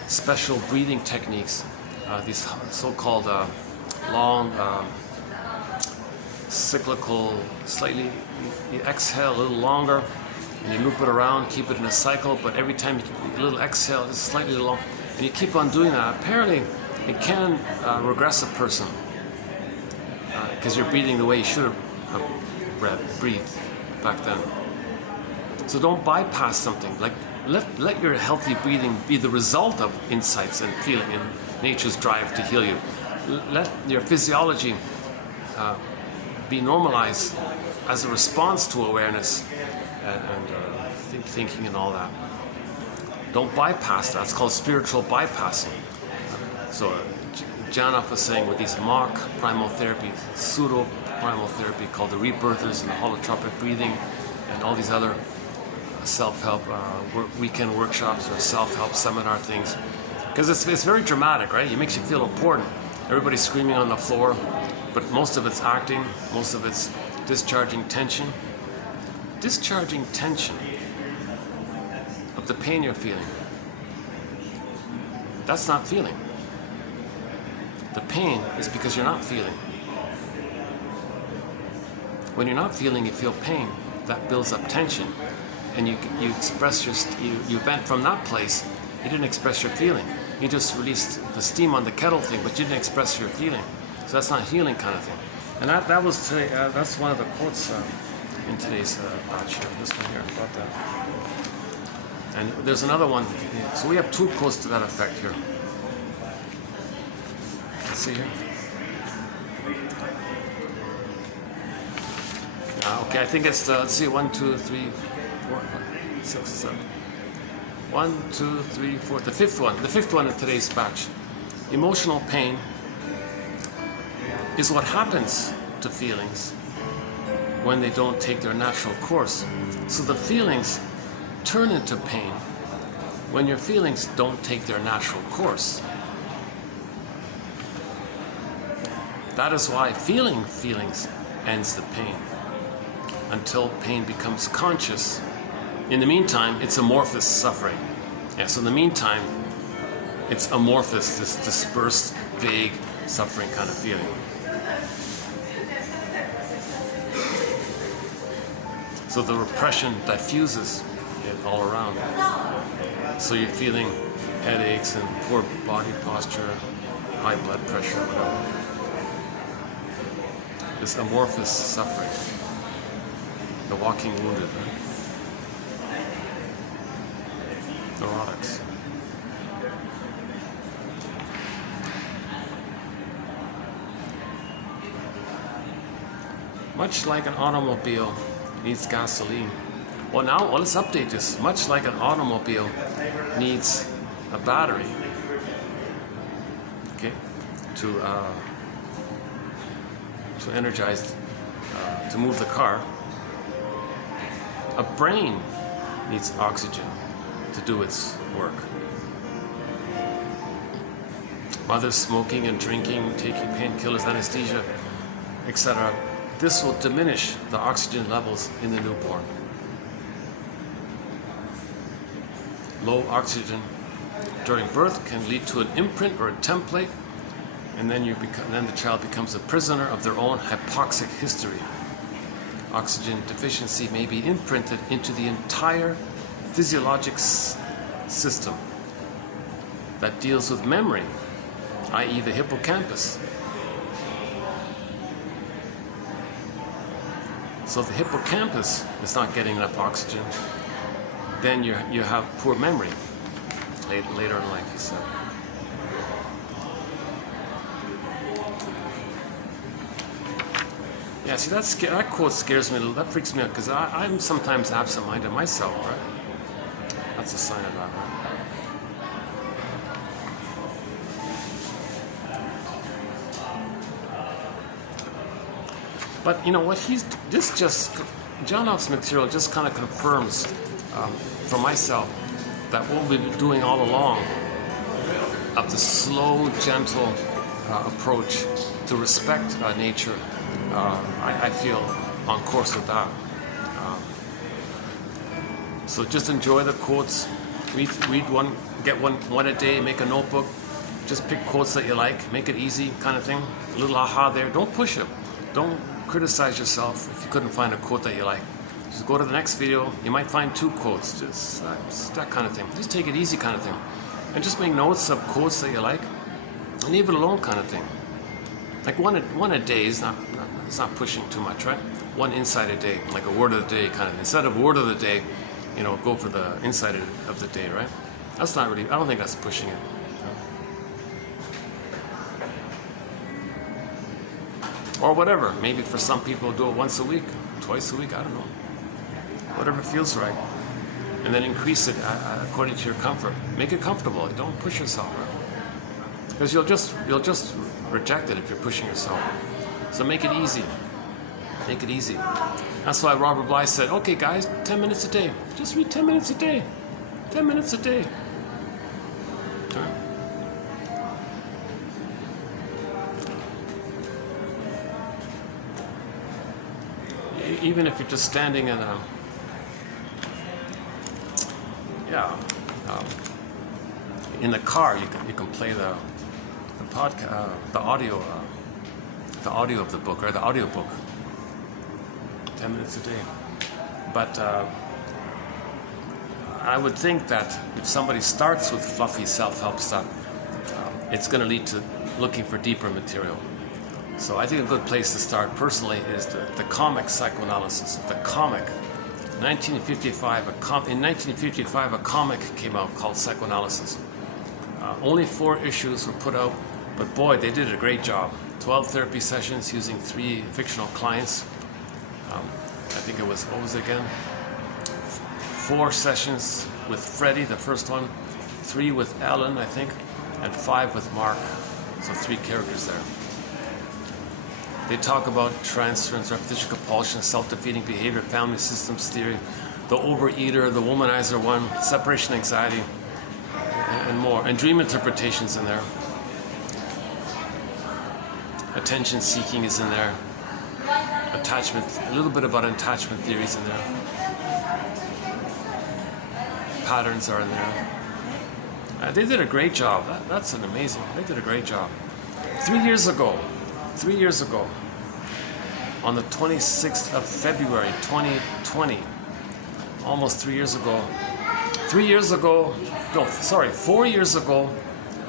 special breathing techniques, these so-called long, cyclical, slightly. You exhale a little longer, and you loop it around, keep it in a cycle. But every time you a little exhale is slightly long. And you keep on doing that. Apparently, it can regress a person because you're breathing the way you should have breathed back then. So don't bypass something. Like let your healthy breathing be the result of insights and feeling and nature's drive to heal you. Let your physiology be normalized as a response to awareness and thinking and all that. Don't bypass that. It's called spiritual bypassing. So Janov was saying with these mock primal therapy, pseudo primal therapy called the rebirthers and the holotropic breathing and all these other self-help weekend workshops or self-help seminar things. Because it's very dramatic, right? It makes you feel important. Everybody's screaming on the floor, but most of it's acting, most of it's discharging tension. Discharging tension of the pain you're feeling. That's not feeling. The pain is because you're not feeling. When you're not feeling, you feel pain. That builds up tension. And you express you vent from that place. You didn't express your feeling. You just released the steam on the kettle thing, but you didn't express your feeling. So that's not healing kind of thing. And that was today, that's one of the quotes in today's batch here. This one here about that. And there's another one. So we have two quotes to that effect here. Let's see here. Okay, I think it's let's see, 1, 2, 3, 4, 5, 6, 7. 1, 2, 3, 4. The fifth one in today's batch. Emotional pain is what happens to feelings when they don't take their natural course. So the feelings turn into pain when your feelings don't take their natural course. That is why feeling feelings ends the pain until pain becomes conscious. In the meantime, it's amorphous suffering. Yeah, so in the meantime, it's amorphous, this dispersed, vague suffering kind of feeling. So the repression diffuses it all around. So you're feeling headaches and poor body posture, high blood pressure, whatever. This amorphous suffering. The walking wounded, right? Neurotics. Much like an automobile needs gasoline. Well, let's update this. Much like an automobile needs a battery, okay, to energize, to move the car. A brain needs oxygen to do its work. Mothers smoking and drinking, taking painkillers, anesthesia, etc. This will diminish the oxygen levels in the newborn. Low oxygen during birth can lead to an imprint or a template, and then the child becomes a prisoner of their own hypoxic history. Oxygen deficiency may be imprinted into the entire physiologic system that deals with memory, i.e. the hippocampus. So if the hippocampus is not getting enough oxygen, then you have poor memory later in life, he said. Yeah, see, that quote scares me a little. That freaks me out because I'm sometimes absent-minded myself, right? That's a sign of that, right? But you know what? Janov's material just kind of confirms for myself that what we've been doing all along, of the slow, gentle approach to respect nature. I feel on course with that. So just enjoy the quotes. Read one, get one a day. Make a notebook. Just pick quotes that you like. Make it easy, kind of thing. A little aha there. Don't push it. Don't criticize yourself if you couldn't find a quote that you like. Just go to the next video. You might find 2 quotes. Just that kind of thing. Just take it easy, kind of thing, and just make notes of quotes that you like, and leave it alone, kind of thing. Like one a day is not. It's not pushing too much, right? One insight a day, like a word of the day kind of. Instead of word of the day, go for the insight of the day, right? That's not really, I don't think that's pushing it. Or whatever. Maybe for some people do it once a week, twice a week, I don't know. Whatever feels right. And then increase it according to your comfort. Make it comfortable. Don't push yourself, right? Because you'll just reject it if you're pushing yourself. So make it easy. Make it easy. That's why Robert Bly said, okay guys, 10 minutes a day. Just read 10 minutes a day. 10 minutes a day. Even if you're just standing in a, in the car, you can play the podcast, the audio of the book, or the audio book. 10 minutes a day. But I would think that if somebody starts with fluffy self-help stuff, it's going to lead to looking for deeper material. So I think a good place to start personally is the comic psychoanalysis. The comic. 1955, in 1955, a comic came out called Psychoanalysis. Only 4 issues were put out, but boy, they did a great job. 12 therapy sessions using 3 fictional clients. I think it was, what was it again? 4 sessions with Freddie, the first one, 3 with Ellen, I think, and 5 with Mark. So 3 characters there. They talk about transference, repetition, compulsion, self-defeating behavior, family systems theory, the overeater, the womanizer one, separation anxiety, and more. And dream interpretations in there. Attention seeking is in there. Attachment, a little bit about attachment theories in there. Patterns are in there. They did a great job. That's an amazing. They did a great job. 3 years ago, on the 26th of February 2020, almost 3 years ago. 4 years ago,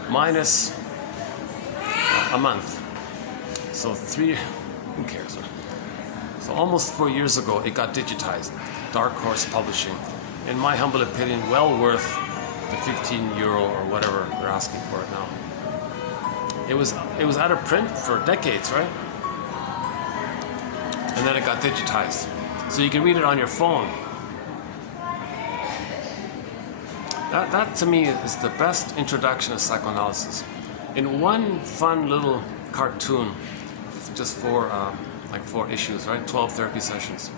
minus a month. So who cares? So almost 4 years ago, it got digitized. Dark Horse Publishing. In my humble opinion, well worth the €15 or whatever they're asking for it now. It was out of print for decades, right? And then it got digitized. So you can read it on your phone. That to me is the best introduction to psychoanalysis. In one fun little cartoon, just 4 issues, right? 12 therapy sessions.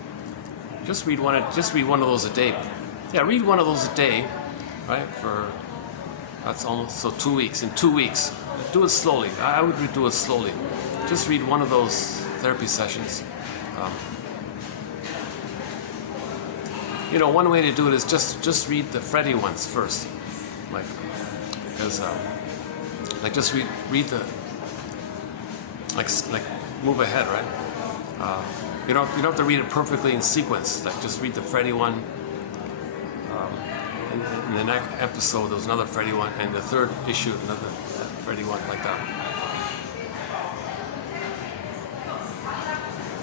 Just read one of those a day. Yeah, read one of those a day, right? That's almost, so 2 weeks. In 2 weeks, do it slowly. I would do it slowly. Just read one of those therapy sessions. One way to do it is just read the Freddie ones first, just read the move ahead, right? You don't have to read it perfectly in sequence. Just read the Freddie one. In the next episode, there was another Freddie one, and the third issue, another Freddie one, like that.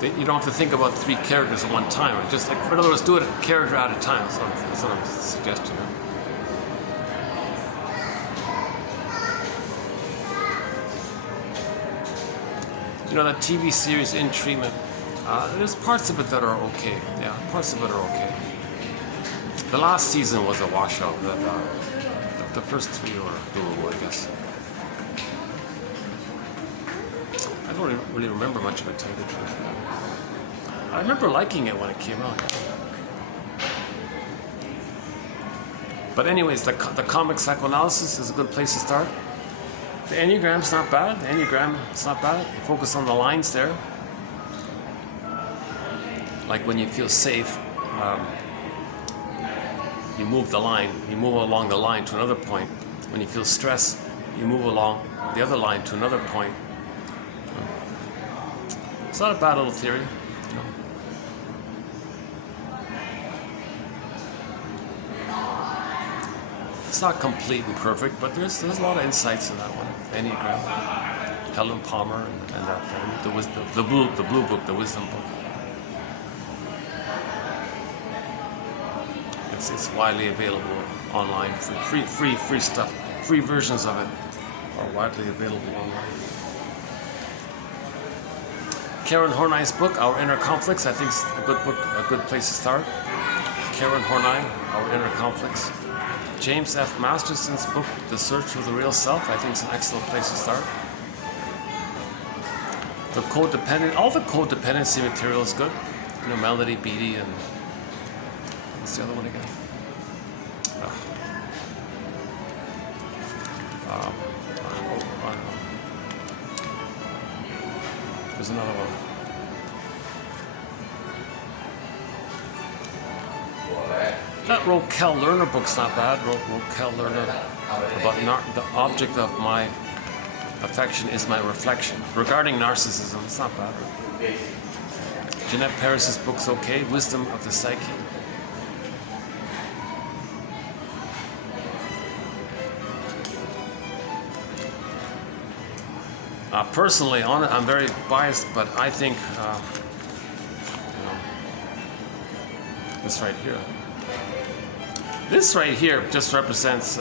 You don't have to think about 3 characters at one time. Just in other words, do it a character at a time. That's what I'm suggesting. That TV series In Treatment, there's parts of it that are okay. Yeah, parts of it are okay. The last season was a washout. The first 3 were doable, I guess. I don't really remember much of it, to tell you the truth. I remember liking it when it came out. But anyways, the comic psychoanalysis is a good place to start. The Enneagram's not bad. You focus on the lines there. Like when you feel safe, you move along the line to another point. When you feel stress, you move along the other line to another point. It's not a bad little theory. It's not complete and perfect, but there's a lot of insights in that one. Enneagram, Helen Palmer, and that the blue book, the wisdom book. It's widely available online. Free stuff. Free versions of it are widely available online. Karen Horney's book, Our Inner Conflicts, I think is a good book, a good place to start. Karen Hornine, Our Inner Conflicts. James F. Masterson's book, The Search for the Real Self, I think is an excellent place to start. All the codependency material is good. You know, Melody Beattie and what's the other one again? I don't know. There's another one. That Roquel Lerner book's not bad. Roquel Lerner about the object of my affection is my reflection. Regarding narcissism, it's not bad. Jeanette Paris's book's okay. Wisdom of the Psyche. Personally, I'm very biased, but I think this right here. This right here just represents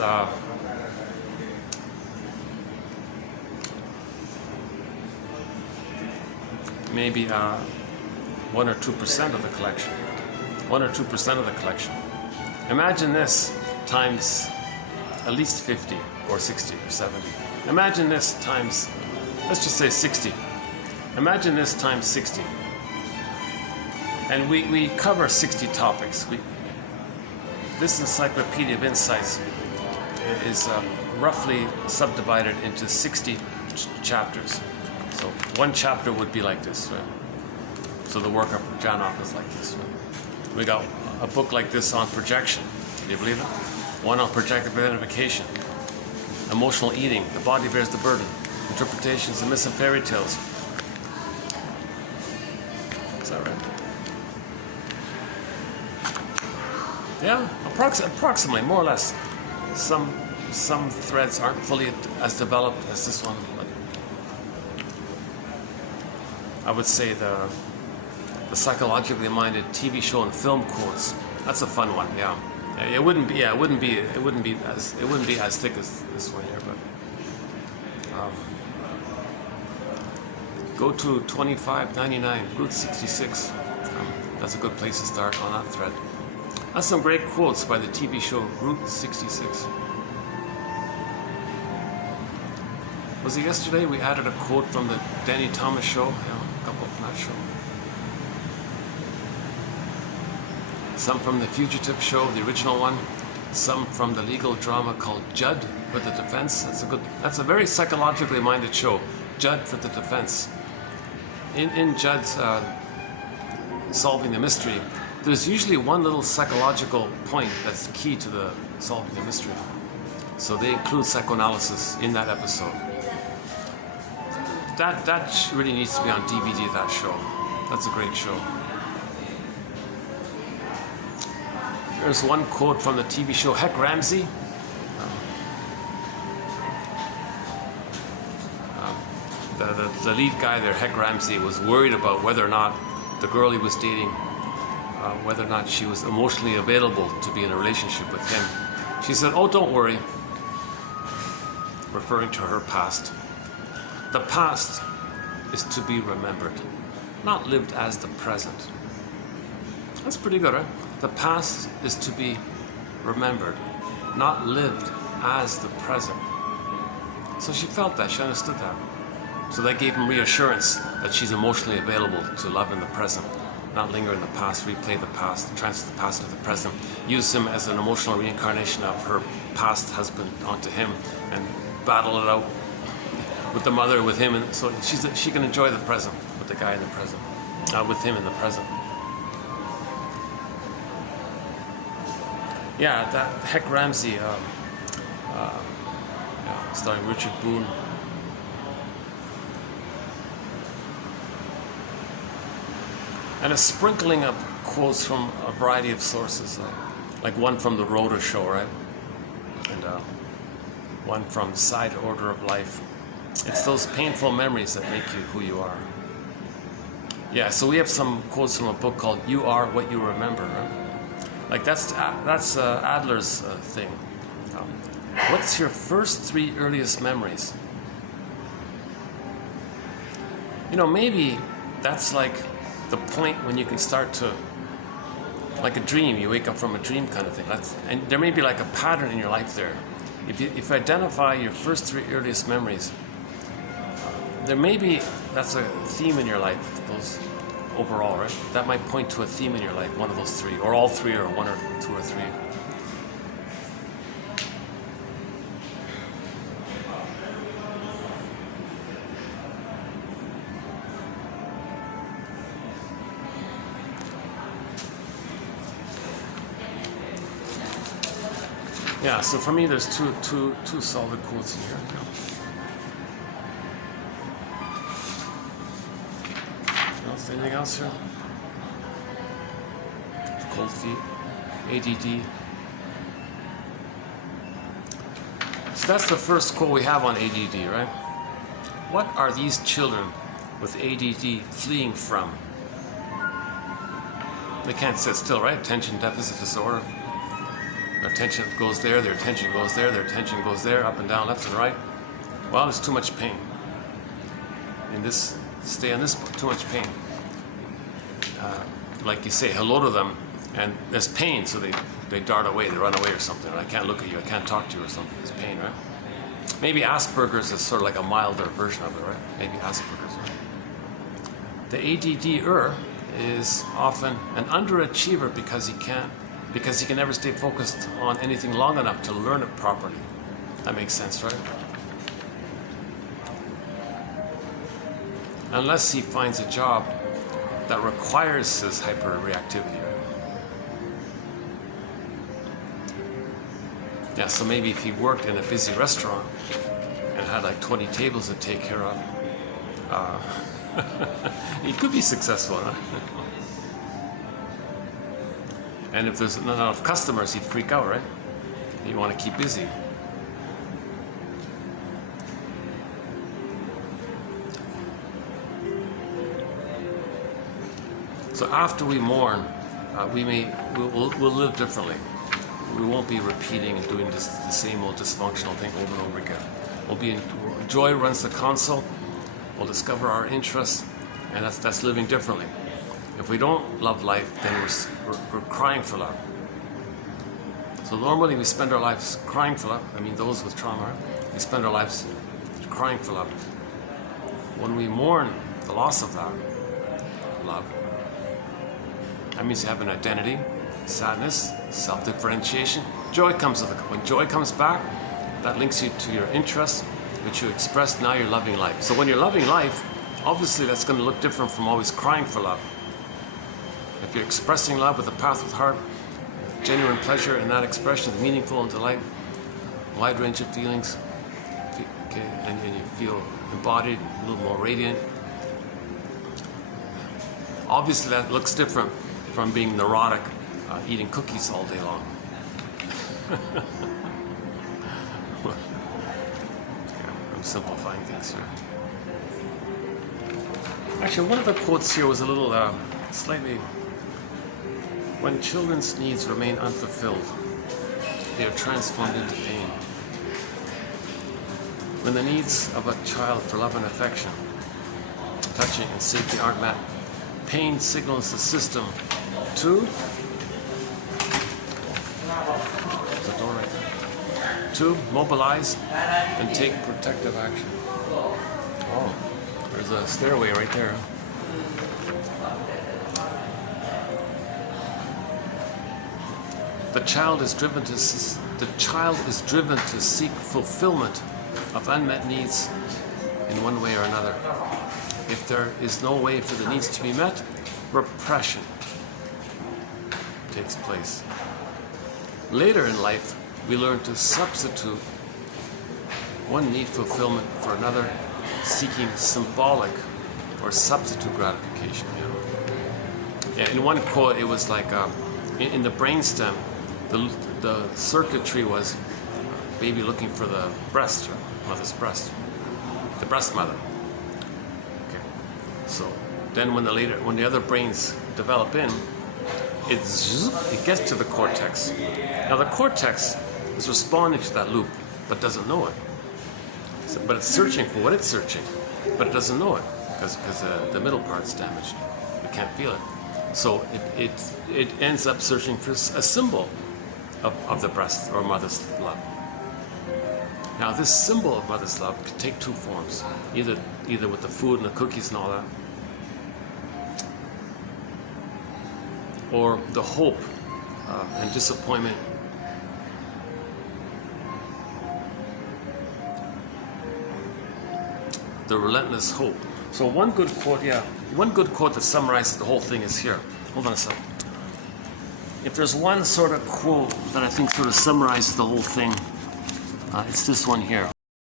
maybe 1 or 2% of the collection. 1 or 2% of the collection. Imagine this times at least 50 or 60 or 70. Imagine this times, let's just say 60. Imagine this times 60. And we cover 60 topics. This Encyclopedia of Insights is roughly subdivided into 60 chapters. So one chapter would be like this, right? So the work of Janov is like this, right? We got a book like this on projection. Can you believe it? One on projective identification. Emotional eating. The body bears the burden. Interpretations of myths and fairy tales. Is that right? Yeah, approximately, more or less. Some threads aren't fully as developed as this one. But I would say the psychologically minded TV show and film quotes. That's a fun one. Yeah, it wouldn't be as thick as this one here, but go to 2599 Route 66. That's a good place to start on that thread. That's some great quotes by the TV show Route 66. Was it yesterday we added a quote from the Danny Thomas show? Yeah, a couple from that show. Some from the Fugitive show, the original one. Some from the legal drama called Judd for the Defense. That's a very psychologically minded show. Judd for the Defense. In Judd's solving the mystery, there's usually one little psychological point that's key to the solving the mystery. So they include psychoanalysis in that episode. That really needs to be on DVD, that show. That's a great show. There's one quote from the TV show Heck Ramsey. The lead guy there, Heck Ramsey, was worried about whether or not the girl he was dating, whether or not she was emotionally available to be in a relationship with him. She said, "Oh, don't worry," referring to her past. The past is to be remembered, not lived as the present. That's pretty good, right? The past is to be remembered, not lived as the present. So she felt that, she understood that. So that gave him reassurance that she's emotionally available to love in the present, not linger in the past, replay the past, transfer the past to the present, use him as an emotional reincarnation of her past husband onto him, and battle it out with the mother, with him, and so she can enjoy the present with the guy in the present, with him in the present. Yeah, that Heck Ramsey, starring Richard Boone. And a sprinkling of quotes from a variety of sources, like one from the Rhoda Show, right? And one from Side Order of Life. It's those painful memories that make you who you are. Yeah, so we have some quotes from a book called You Are What You Remember, right? Like that's Adler's thing. What's your first 3 earliest memories? You know, maybe that's like the point when you can start to like a dream. You wake up from a dream kind of thing. And there may be like a pattern in your life there. If you identify your first 3 earliest memories, there may be, that's a theme in your life, those overall, right? That might point to a theme in your life, one of those 3, or all 3, or 1 or 2 or 3. Yeah, so for me, there's two solid quotes in here. Anything else here? Cold feet, ADD. So that's the first quote we have on ADD, right? What are these children with ADD fleeing from? They can't sit still, right? Attention deficit disorder. Their attention goes there, their attention goes there, their attention goes there, up and down, left and right. Well, there's too much pain. In this, stay on this, too much pain. Like you say hello to them, and there's pain, so they dart away, they run away or something. I can't look at you, I can't talk to you or something. It's pain, right? Maybe Asperger's is sort of like a milder version of it, right? Maybe Asperger's. Right? The ADD-er is often an underachiever because he can never stay focused on anything long enough to learn it properly. That makes sense, right? Unless he finds a job that requires his hyperreactivity. Yeah, so maybe if he worked in a busy restaurant and had like 20 tables to take care of, he could be successful, huh? And if there's not enough customers, he'd freak out, right? You want to keep busy. So after we mourn, we'll live differently. We won't be repeating and doing the same old dysfunctional thing over and over again. Joy runs the console. We'll discover our interests, and that's living differently. If we don't love life, then we're crying for love. So normally we spend our lives crying for love. I mean, those with trauma, we spend our lives crying for love. When we mourn the loss of that love, that means you have an identity, sadness, self-differentiation. Joy comes with it. When joy comes back, that links you to your interests, which you express. Now you're loving life. So when you're loving life, obviously that's going to look different from always crying for love. If you're expressing love with a path with heart, genuine pleasure in that expression, meaningful and delight, wide range of feelings, okay, and you feel embodied, a little more radiant. Obviously that looks different from being neurotic, eating cookies all day long. I'm simplifying things here. Actually, one of the quotes here was a little slightly, when children's needs remain unfulfilled, they are transformed into pain. When the needs of a child for love and affection, touching and safety aren't met, pain signals the system to, there's a door right there, to mobilize and take protective action. Oh, there's a stairway right there. The child is driven to seek fulfillment of unmet needs in one way or another. If there is no way for the needs to be met, repression takes place. Later in life, we learn to substitute one need fulfillment for another, seeking symbolic or substitute gratification. You know? Yeah, in one quote, it was like in the brainstem, the circuitry was baby looking for the breast, or mother's breast, the breast mother. Okay, so then when the other brains develop in, it gets to the cortex. Now the cortex is responding to that loop, but doesn't know it. So, but it's searching for what it's searching, but it doesn't know it because the middle part's damaged. We can't feel it. So it ends up searching for a symbol of the breast or mother's love. Now this symbol of mother's love could take two forms, either with the food and the cookies and all that, or the hope and disappointment. The relentless hope. So one good quote that summarizes the whole thing is here. Hold on a second. If there's one sort of quote that I think sort of summarizes the whole thing, it's this one here.